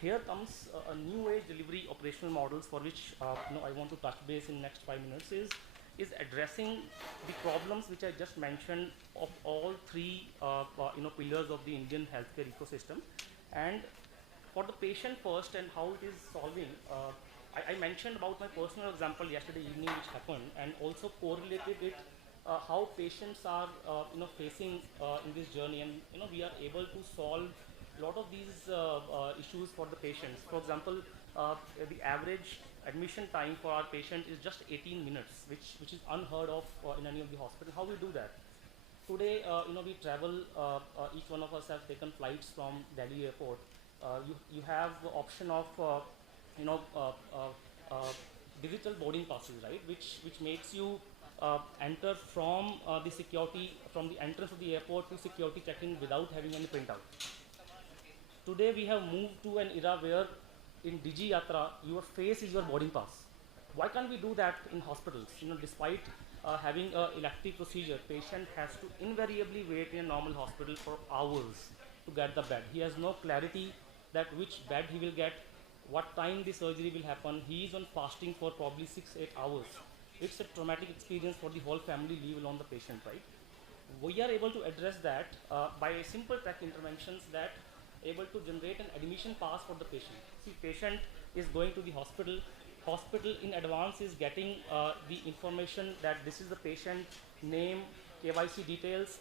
here comes a new age delivery operational models, for which I want to touch base in next 5 minutes, is addressing the problems which I just mentioned of all three pillars of the Indian healthcare ecosystem. And for the patient first, and how it is solving, I mentioned about my personal example yesterday evening which happened, and also correlated it how patients are facing in this journey, and we are able to solve a lot of these issues for the patients. For example, the average admission time for our patient is just 18 minutes, which is unheard of in any of the hospitals. How we do that? today, we travel, each one of us have taken flights from Delhi airport. You have the option of, digital boarding passes, right, which makes you enter from the security, from the entrance of the airport to security checking without having any printout. Today we have moved to an era where in Digi Yatra, your face is your boarding pass. Why can't we do that in hospitals? Despite having an elective procedure, patient has to invariably wait in a normal hospital for hours to get the bed. He has no clarity that which bed he will get, what time the surgery will happen. He is on fasting for probably 6-8 hours. It's a traumatic experience for the whole family, leave alone the patient, right? We are able to address that by simple tech interventions that able to generate an admission pass for the patient. See, patient is going to the hospital. Hospital in advance is getting the information that this is the patient name, KYC details.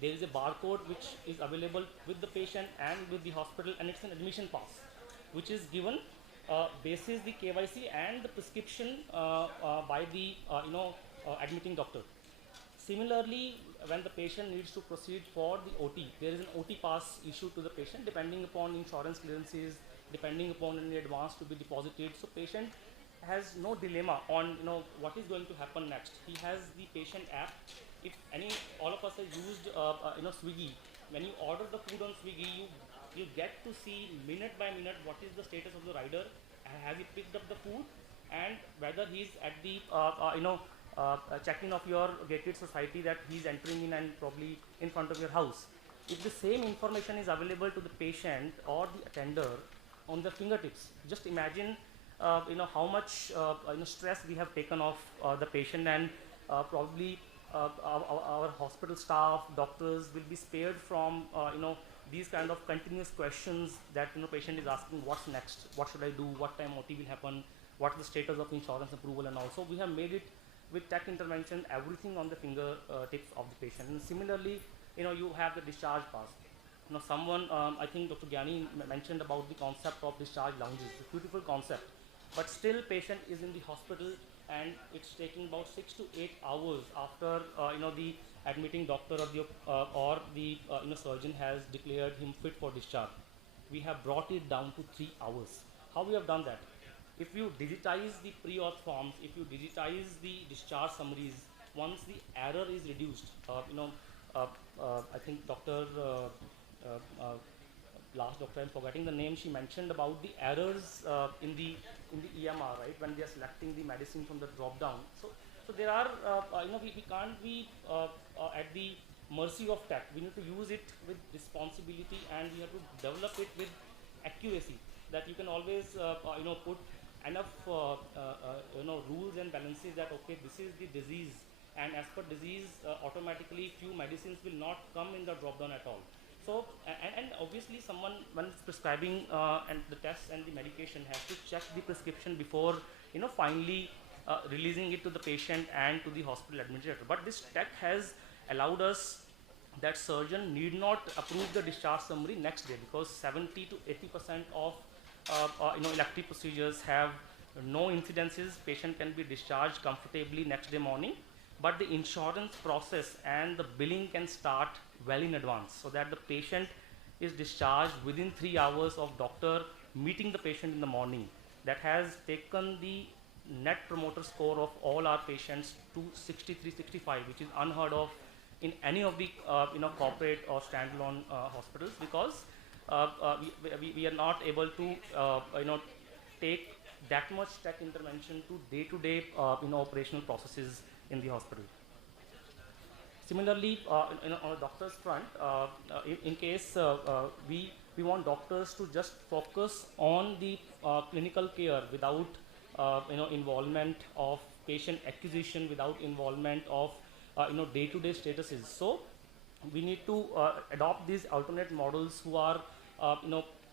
There is a barcode which is available with the patient and with the hospital, and it's an admission pass, which is given basis the KYC and the prescription by the admitting doctor. Similarly, when the patient needs to proceed for the OT, there is an OT pass issued to the patient depending upon insurance clearances, depending upon any advance to be deposited. So patient has no dilemma on what is going to happen next. He has the patient app. If all of us have used Swiggy, when you order the food on Swiggy, you get to see minute by minute what is the status of the rider, has he picked up the food, and whether he's at the check-in of your gated society that he's entering in and probably in front of your house. If the same information is available to the patient or the attender on the fingertips, just imagine how much stress we have taken off the patient, and probably our hospital staff, doctors will be spared from these kind of continuous questions that patient is asking, what's next, what should I do, what time OT will happen, what's the status of insurance approval, and also we have made it with tech intervention, everything on the fingertips of the patient. And similarly, you have the discharge pass. Someone, I think Dr. Gyani mentioned about the concept of discharge lounges. It's a beautiful concept, but still patient is in the hospital and it's taking about 6 to 8 hours after the admitting doctor or the surgeon has declared him fit for discharge. We have brought it down to 3 hours. How we have done that? If you digitize the pre-auth forms, if you digitize the discharge summaries, once the error is reduced, I think last doctor, I'm forgetting the name, she mentioned about the errors in the EMR, right, when they are selecting the medicine from the drop down. So there are, we can't be at the mercy of tech. We need to use it with responsibility, and we have to develop it with accuracy, that you can always put enough rules and balances that okay, this is the disease, and as per disease automatically few medicines will not come in the drop down at all. So and obviously someone when it's prescribing and the tests and the medication has to check the prescription before finally releasing it to the patient and to the hospital administrator. But this tech has allowed us that surgeon need not approve the discharge summary next day, because 70 to 80% of elective procedures have no incidences. Patient can be discharged comfortably next day morning, but the insurance process and the billing can start well in advance, so that the patient is discharged within 3 hours of doctor meeting the patient in the morning. That has taken the net promoter score of all our patients to 63, 65, which is unheard of in any of the corporate or standalone hospitals, because we are not able to take that much tech intervention to day-to-day operational processes in the hospital. Similarly, on a doctor's front, in case we want doctors to just focus on the clinical care without involvement of patient acquisition, without involvement of day-to-day statuses. So we need to adopt these alternate models who are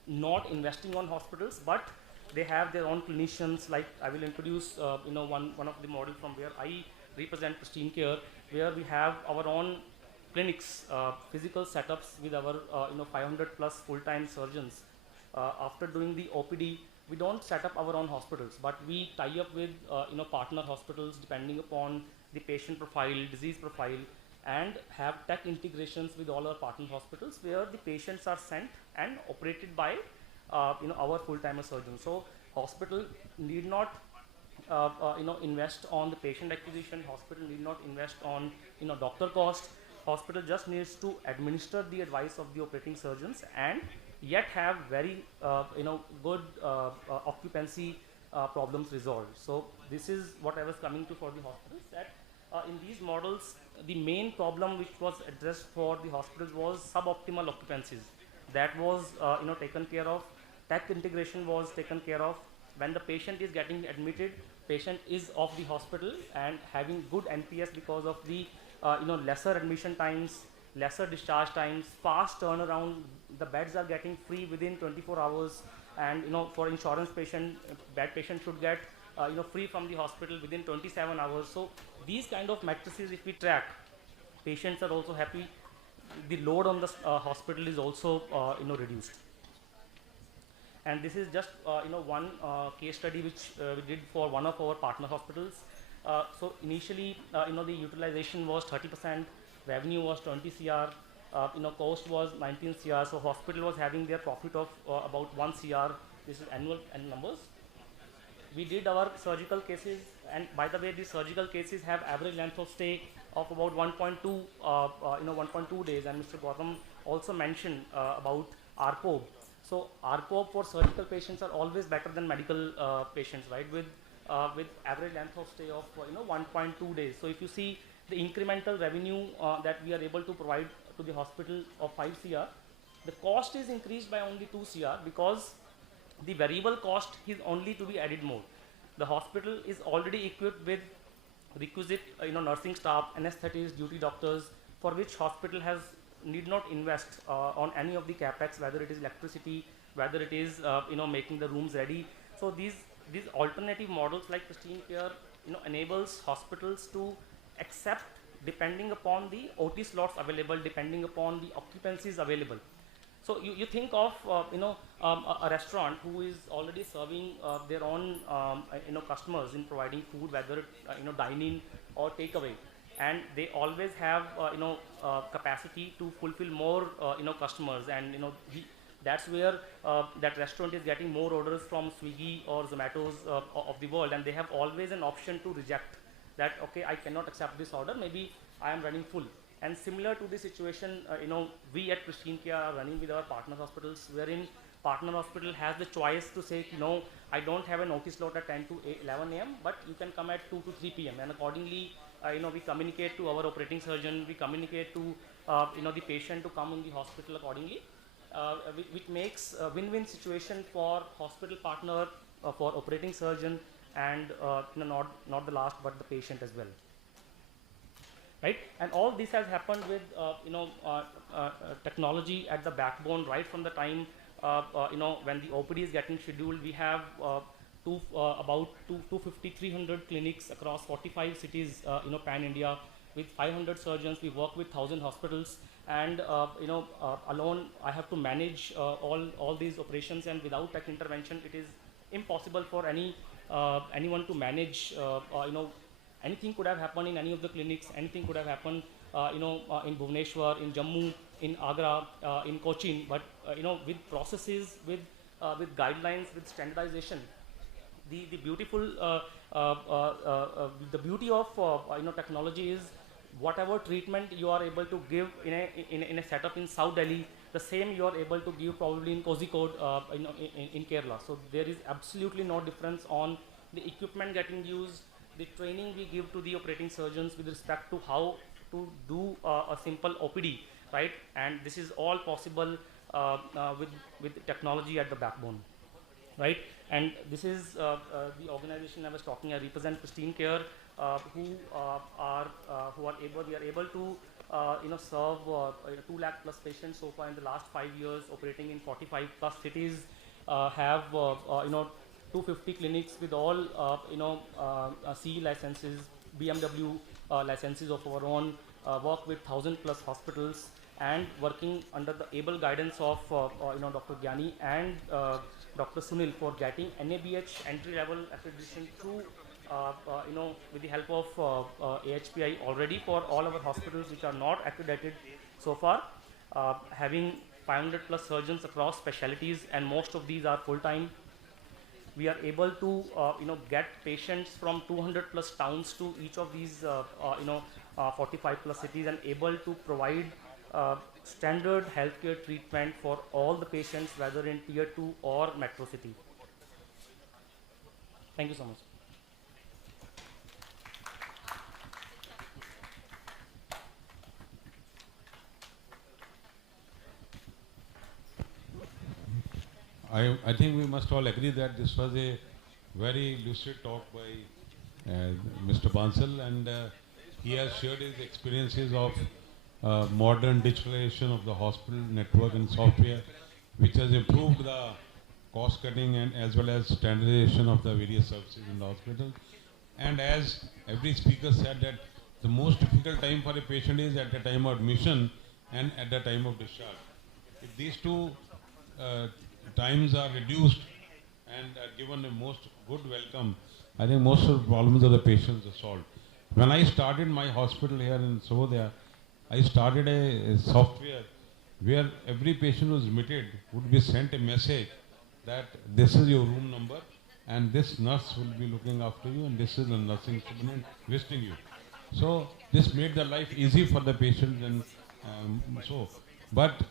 not investing on hospitals, but they have their own clinicians. Like I will introduce one of the model from where I represent Pristine Care, where we have our own clinics, physical setups with our 500 plus full-time surgeons. After doing the OPD, we don't set up our own hospitals, but we tie up with partner hospitals depending upon the patient profile, disease profile, and have tech integrations with all our partner hospitals where the patients are sent and operated by our full-timer surgeons. So hospital need not invest on the patient acquisition. Hospital need not invest on doctor cost. Hospital just needs to administer the advice of the operating surgeons and yet have very good occupancy problems resolved. So this is what I was coming to for the hospitals, that in these models the main problem which was addressed for the hospitals was suboptimal occupancies. That was taken care of. Tech integration was taken care of. When the patient is getting admitted, patient is off the hospital and having good NPS because of the lesser admission times, lesser discharge times, fast turnaround. The beds are getting free within 24 hours, and for insurance patient, bed patient should get free from the hospital within 27 hours. So these kind of matrices, if we track, patients are also happy. The load on the hospital is also reduced. And this is just one case study which we did for one of our partner hospitals. So initially, the utilization was 30%, revenue was 20 CR, cost was 19 CR. So hospital was having their profit of about 1 CR. This is annual numbers. We did our surgical cases, and by the way, these surgical cases have average length of stay of about 1.2 days. And Mr. Gautam also mentioned about ARPOB. So ARPOB for surgical patients are always better than medical patients, right? With average length of stay of 1.2 days. So if you see the incremental revenue that we are able to provide to the hospital of 5 CR, the cost is increased by only 2 CR because the variable cost is only to be added more. The hospital is already equipped with requisite nursing staff, anesthetists, duty doctors, for which hospital need not invest on any of the capex, whether it is electricity, whether it is making the rooms ready. So these alternative models like Pristine Care enables hospitals to accept depending upon the OT slots available, depending upon the occupancies available. So you think of a restaurant who is already serving their own customers in providing food, whether dine-in or takeaway, and they always have capacity to fulfill more customers, and that's where that restaurant is getting more orders from Swiggy or Zomato's of the world, and they have always an option to reject that. Okay, I cannot accept this order, maybe I am running full. And similar to the situation, we at Pristine Care are running with our partner hospitals, wherein partner hospital has the choice to say, no, I don't have an OT slot at 10 to 11 a.m., but you can come at 2 to 3 p.m. And accordingly, we communicate to our operating surgeon, we communicate to the patient to come in the hospital accordingly, which makes a win-win situation for hospital partner, for operating surgeon, and not the last, but the patient as well. Right? And all this has happened with technology at the backbone right from the time when the OPD is getting scheduled. We have about 250-300 clinics across 45 cities, pan India, with 500 surgeons. We work with 1,000 hospitals, and alone I have to manage all these operations, and without tech intervention, it is impossible for anyone to manage. Anything could have happened in any of the clinics. Anything could have happened, in Bhubaneswar, in Jammu, in Agra, in Cochin. But with processes, with guidelines, with standardization, the beautiful, the beauty of technology is whatever treatment you are able to give in a setup in South Delhi, the same you are able to give probably in Kozhikode, in Kerala. So there is absolutely no difference on the equipment getting used, the training we give to the operating surgeons with respect to how to do a simple OPD, right? And this is all possible with technology at the backbone, right? And this is the organization I was talking. I represent Pristine Care, we are able to serve 2 lakh plus patients so far in the last 5 years, operating in 45 plus cities, have 250 clinics with all CE licenses, BMW licenses of our own, work with 1,000 plus hospitals, and working under the able guidance of Dr. Gyani and Dr. Sunil for getting NABH entry level accreditation through with the help of AHPI already for all our hospitals which are not accredited so far, having 500 plus surgeons across specialties, and most of these are full-time. We are able to get patients from 200 plus towns to each of these 45 plus cities, and able to provide standard healthcare treatment for all the patients, whether in tier 2 or metro city. Thank you so much. I think we must all agree that this was a very lucid talk by Mr. Bansal, and he has shared his experiences of modern digitalization of the hospital network and software, which has improved the cost cutting and as well as standardization of the various services in the hospital. And as every speaker said, that the most difficult time for a patient is at the time of admission and at the time of discharge. If these two times are reduced and are given a most good welcome, I think most of the problems of the patients are solved. When I started my hospital here in SOOD, I started a software where every patient who is admitted would be sent a message that this is your room number and this nurse will be looking after you and this is the nursing superintendent visiting you. So this made the life easy for the patients, and but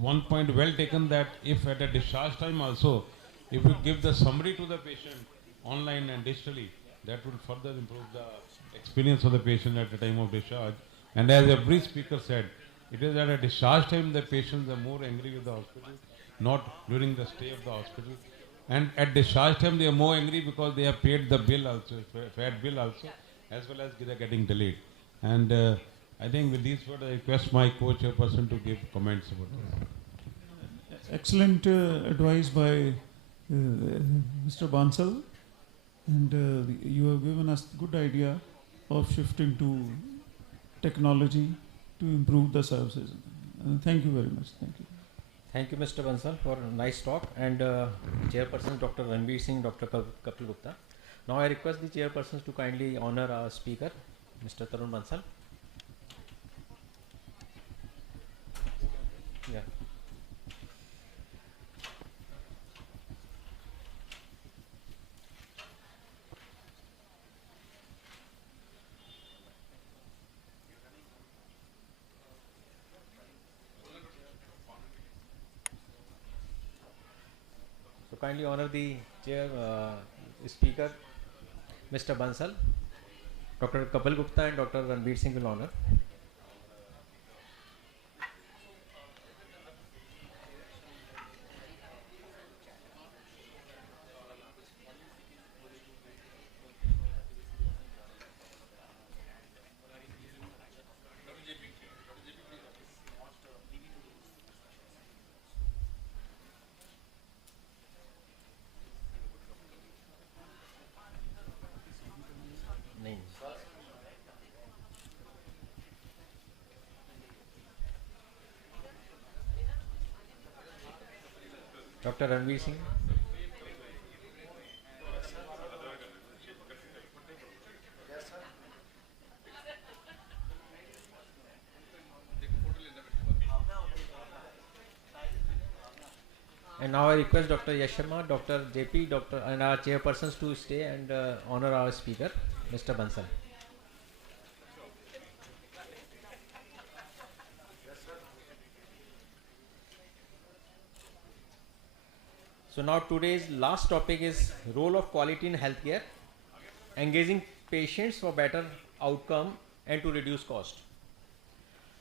one point well taken, that if at a discharge time also, if you give the summary to the patient online and digitally, that will further improve the experience of the patient at the time of discharge. And as every speaker said, it is at a discharge time the patients are more angry with the hospital, not during the stay of the hospital. And at discharge time they are more angry because they have paid the bill also, fair bill also, as well as they are getting delayed. And I think with these words I request my co-chairperson to give comments about this. Excellent advice by Mr. Bansal, and you have given us good idea of shifting to technology to improve the services. Thank you very much. Thank you. Thank you, Mr. Bansal, for a nice talk, and Chairperson Dr. Ranveer Singh, Dr. Kapil Gupta. Now I request the chairpersons to kindly honor our speaker, Mr. Tarun Bansal. Yeah. So kindly honor the chair speaker, Mr. Bansal. Dr. Kapil Gupta and Dr. Ranveer Singh will honor. Dr. Ranveer Singh. And now I request Dr. Yash Sharma, Dr. JP, and our chairpersons to stay and honor our speaker, Mr. Bansal. So now today's last topic is role of quality in healthcare, engaging patients for better outcome and to reduce cost.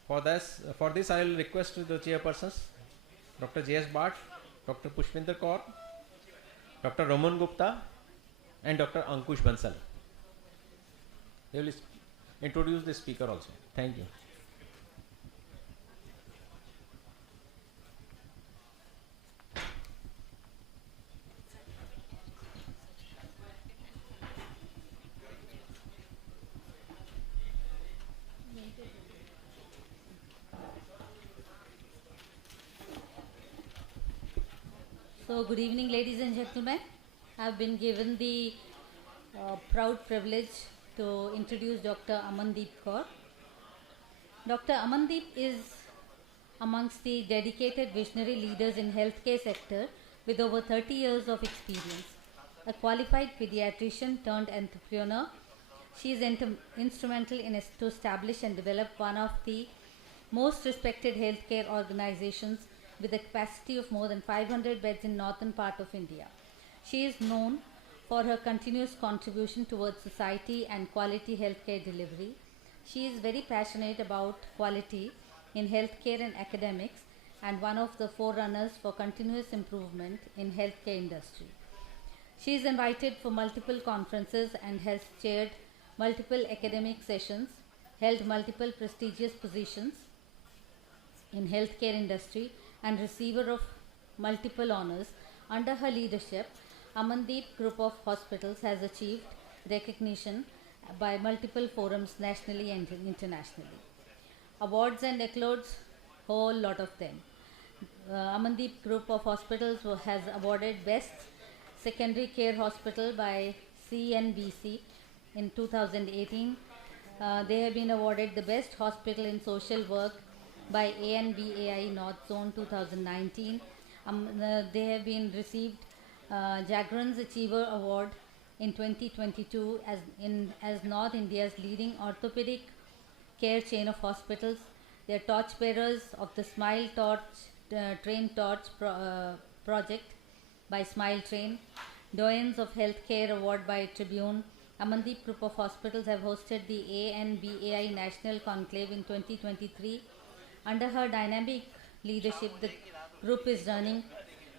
For this I will request the chairpersons, Dr. J.S. Bhatt, Dr. Pushpinder Kaur, Dr. Raman Gupta and Dr. Ankush Bansal. They will introduce the speaker also. Thank you. So good evening, ladies and gentlemen. I have been given the proud privilege to introduce Dr. Amandeep Kaur. Dr. Amandeep is amongst the dedicated visionary leaders in healthcare sector with over 30 years of experience. A qualified pediatrician turned entrepreneur, she is instrumental to establish and develop one of the most respected healthcare organizations with a capacity of more than 500 beds in northern part of India. She is known for her continuous contribution towards society and quality healthcare delivery. She is very passionate about quality in healthcare and academics and one of the forerunners for continuous improvement in healthcare industry. She is invited for multiple conferences and has chaired multiple academic sessions, held multiple prestigious positions in healthcare industry and receiver of multiple honors. Under her leadership, Amandeep Group of Hospitals has achieved recognition by multiple forums nationally and internationally. Awards and accolades, whole lot of them. Amandeep Group of Hospitals has awarded Best Secondary Care Hospital by CNBC in 2018. They have been awarded the Best Hospital in Social Work by ANBAI North Zone 2019. They have been received Jagran's Achiever Award in 2022 as North India's leading orthopedic care chain of hospitals. They are torchbearers of the Smile Torch Train Torch project by Smile Train. Doyens of Healthcare Award by Tribune. Amandeep Group of Hospitals have hosted the ANBAI National Conclave in 2023. Under her dynamic leadership, the group is running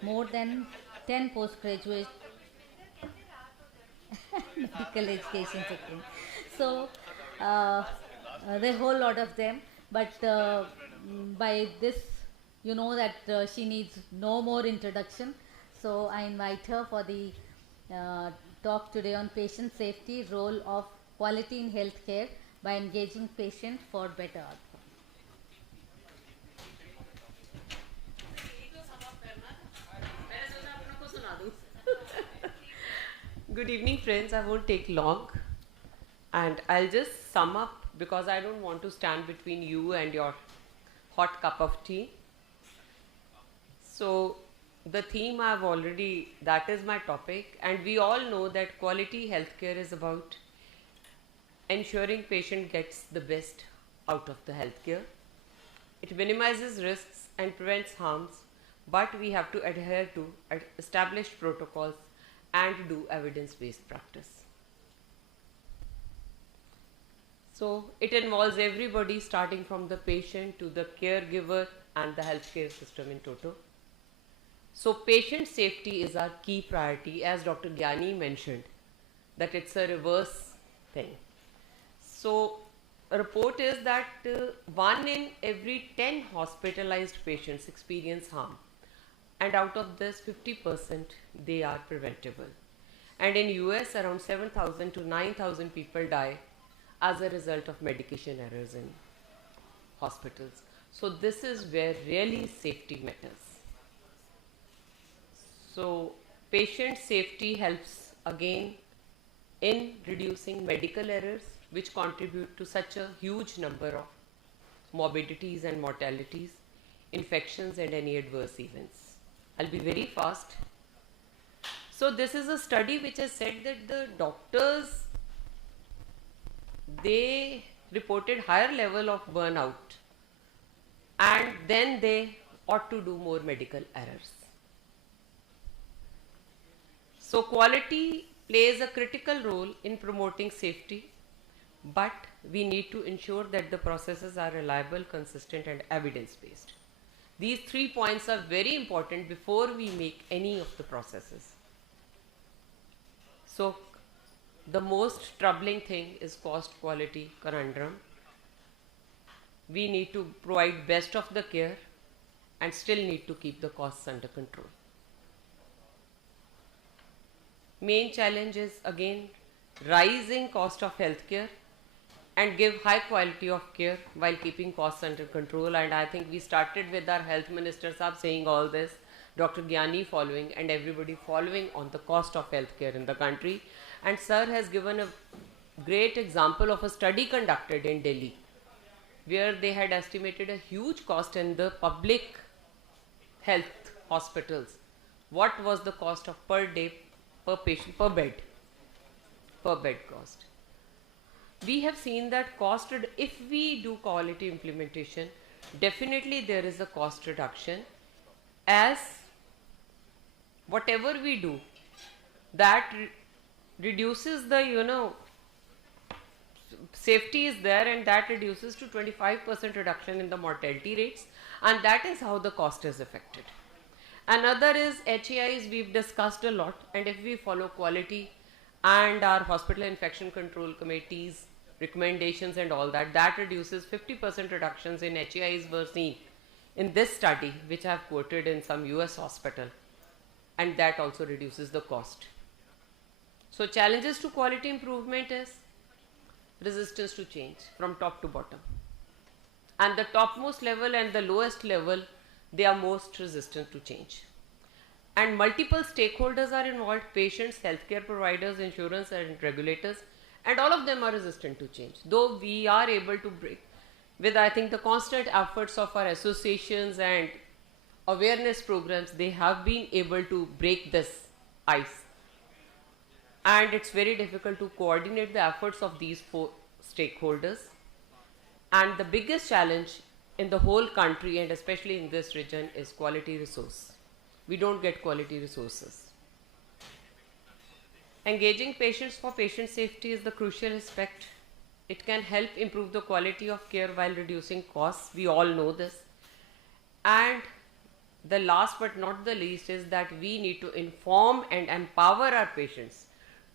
more than 10 postgraduate medical education programs. So, there are a whole lot of them, but by this, you know that she needs no more introduction. So, I invite her for the talk today on patient safety, role of quality in healthcare by engaging patient for better outcome. Good evening, friends. I won't take long, and I'll just sum up because I don't want to stand between you and your hot cup of tea. So the theme I've already, that is my topic, and we all know that quality healthcare is about ensuring patient gets the best out of the healthcare. It minimizes risks and prevents harms, but we have to adhere to established protocols and do evidence-based practice. So it involves everybody starting from the patient to the caregiver and the healthcare system in total. So patient safety is our key priority, as Dr. Gyani mentioned, that it's a reverse thing. So a report is that 1 in every 10 hospitalized patients experience harm, and out of this 50% they are preventable. And in US around 7,000 to 9,000 people die as a result of medication errors in hospitals. So this is where really safety matters. So patient safety helps again in reducing medical errors, which contribute to such a huge number of morbidities and mortalities, infections and any adverse events. I'll be very fast. So this is a study which has said that the doctors, they reported higher level of burnout, and then they ought to do more medical errors. So quality plays a critical role in promoting safety, but we need to ensure that the processes are reliable, consistent and evidence-based. These 3 points are very important before we make any of the processes. So the most troubling thing is cost quality conundrum. We need to provide best of the care and still need to keep the costs under control. Main challenge is again rising cost of healthcare and give high quality of care while keeping costs under control. And I think we started with our health minister Saab saying all this, Dr. Gyani following, and everybody following on the cost of healthcare in the country. And sir has given a great example of a study conducted in Delhi, where they had estimated a huge cost in the public health hospitals. What was the cost of per day, per patient, per bed cost? We have seen that cost, if we do quality implementation, definitely there is a cost reduction, as whatever we do, that reduces the, safety is there, and that reduces to 25% reduction in the mortality rates, and that is how the cost is affected. Another is HAIs, we've discussed a lot, and if we follow quality and our hospital infection control committees recommendations and all that, that reduces 50% reductions in HAIs were seen in this study, which I have quoted in some US hospital, and that also reduces the cost. So challenges to quality improvement is resistance to change from top to bottom, and the topmost level and the lowest level, they are most resistant to change. And multiple stakeholders are involved: patients, healthcare providers, insurance and regulators, and all of them are resistant to change. Though we are able to break with, I think, the constant efforts of our associations and awareness programs, they have been able to break this ice. And it's very difficult to coordinate the efforts of these four stakeholders. And the biggest challenge in the whole country, and especially in this region, is quality resource. We don't get quality resources. Engaging patients for patient safety is the crucial aspect. It can help improve the quality of care while reducing costs. We all know this. And the last but not the least is that we need to inform and empower our patients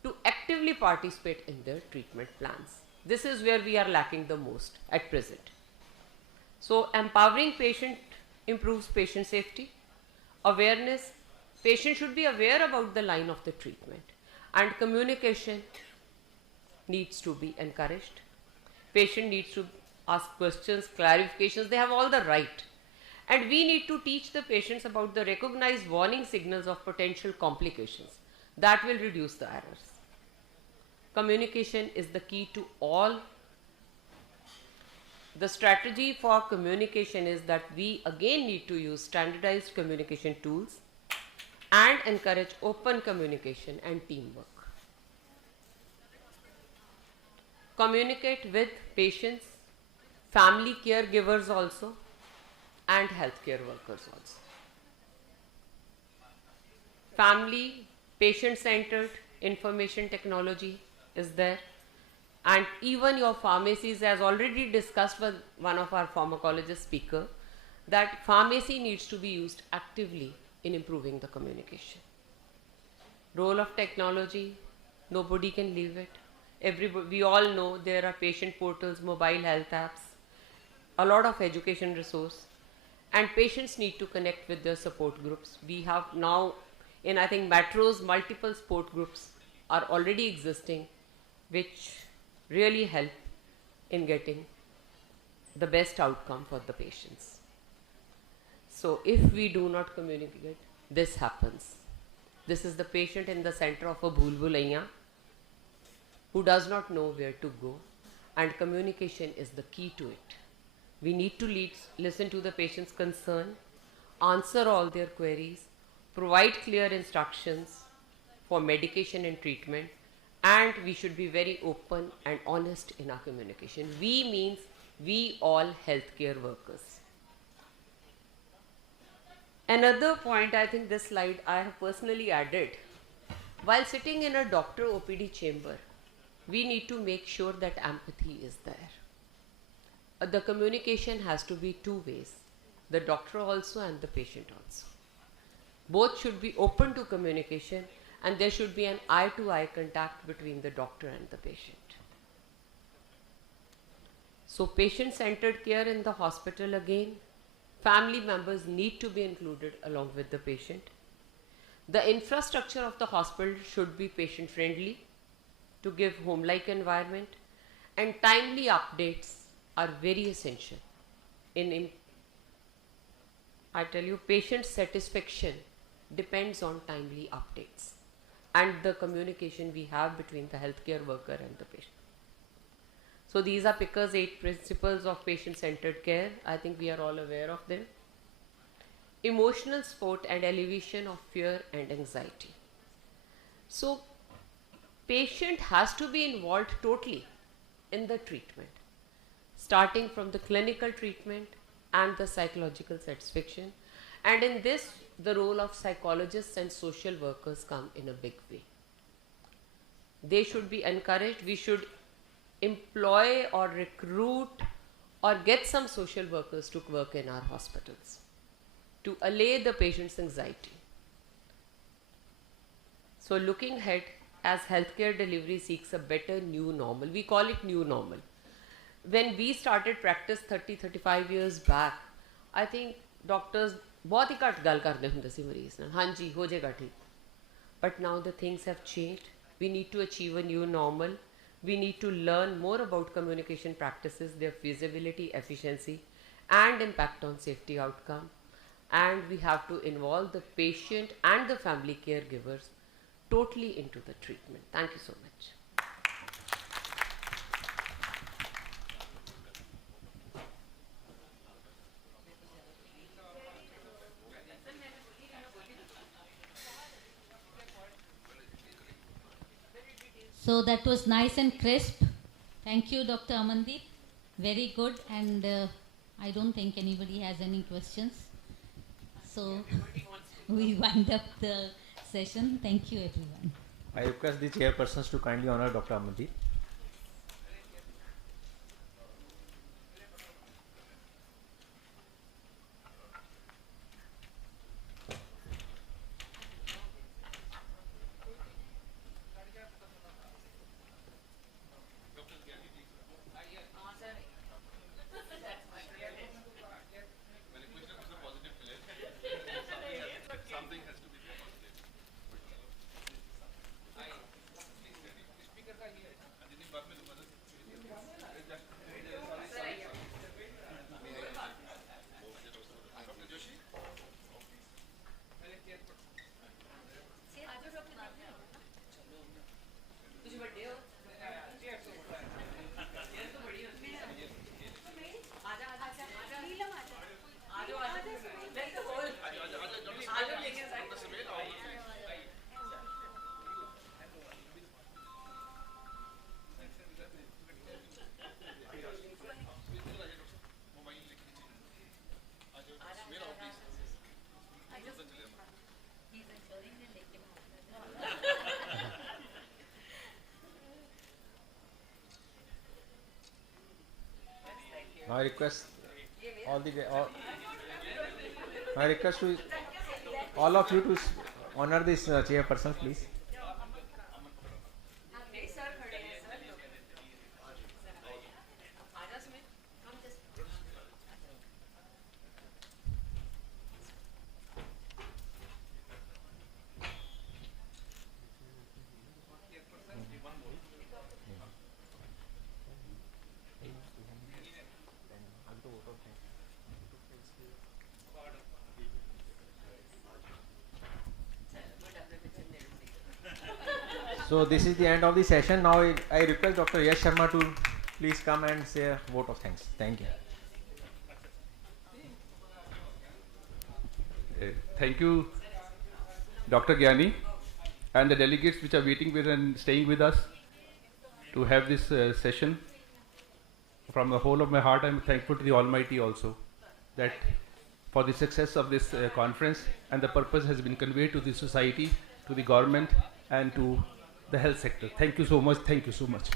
to actively participate in their treatment plans. This is where we are lacking the most at present. So empowering patient improves patient safety. Awareness, patient should be aware about the line of the treatment, and communication needs to be encouraged. Patient needs to ask questions, clarifications, they have all the right. And we need to teach the patients about the recognized warning signals of potential complications. That will reduce the errors. Communication is the key to all. The strategy for communication is that we again need to use standardized communication tools and encourage open communication and teamwork. Communicate with patients, family caregivers also, and healthcare workers also. Family, patient-centered information technology is there, and even your pharmacies, as already discussed with one of our pharmacologist speaker, that pharmacy needs to be used actively in improving the communication. Role of technology, nobody can leave it. We all know there are patient portals, mobile health apps, a lot of education resource, and patients need to connect with their support groups. We have now, in I think metros, multiple support groups are already existing, which really help in getting the best outcome for the patients. So if we do not communicate, this happens. This is the patient in the center of a bhul-bhulaiya who does not know where to go, and communication is the key to it. We need to listen to the patient's concern, answer all their queries, provide clear instructions for medication and treatment, and we should be very open and honest in our communication. We means we all healthcare workers. Another point, I think this slide I have personally added. While sitting in a doctor OPD chamber, we need to make sure that empathy is there. The communication has to be two ways, the doctor also and the patient also. Both should be open to communication, and there should be an eye-to-eye contact between the doctor and the patient. So patient-centered care in the hospital again, family members need to be included along with the patient. The infrastructure of the hospital should be patient-friendly to give home-like environment, and timely updates are very essential. I tell you, patient satisfaction depends on timely updates and the communication we have between the healthcare worker and the patient. So these are Picker's 8 principles of patient-centered care. I think we are all aware of them. Emotional support and alleviation of fear and anxiety. So patient has to be involved totally in the treatment, starting from the clinical treatment and the psychological satisfaction. And in this, the role of psychologists and social workers come in a big way. They should be encouraged. We should employ or recruit or get some social workers to work in our hospitals to allay the patient's anxiety. So looking ahead, as healthcare delivery seeks a better new normal, we call it new normal. When we started practice 35 years back, I think doctors बहुत ही घट गल करते हुंदे सी मरीज नाल, हाँ जी हो जाएगा ठीक. But now the things have changed. We need to achieve a new normal. We need to learn more about communication practices, their feasibility, efficiency, and impact on safety outcome. And we have to involve the patient and the family caregivers totally into the treatment. Thank you so much. So that was nice and crisp. Thank you, Dr. Amandeep. Very good, and I don't think anybody has any questions. So we wind up the session. Thank you, everyone. I request the chairpersons to kindly honor Dr. Amandeep. I request I request to all of you to honor this chairperson, please. So this is the end of the session. Now I request Dr. YASH Sharma to please come and say a vote of thanks. Thank you. Thank you, Dr. Gyani, and the delegates which are waiting with and staying with us to have this session. From the whole of my heart, I am thankful to the Almighty also that for the success of this conference, and the purpose has been conveyed to the society, to the government, and to the health sector. Thank you so much. Thank you so much.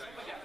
Yes.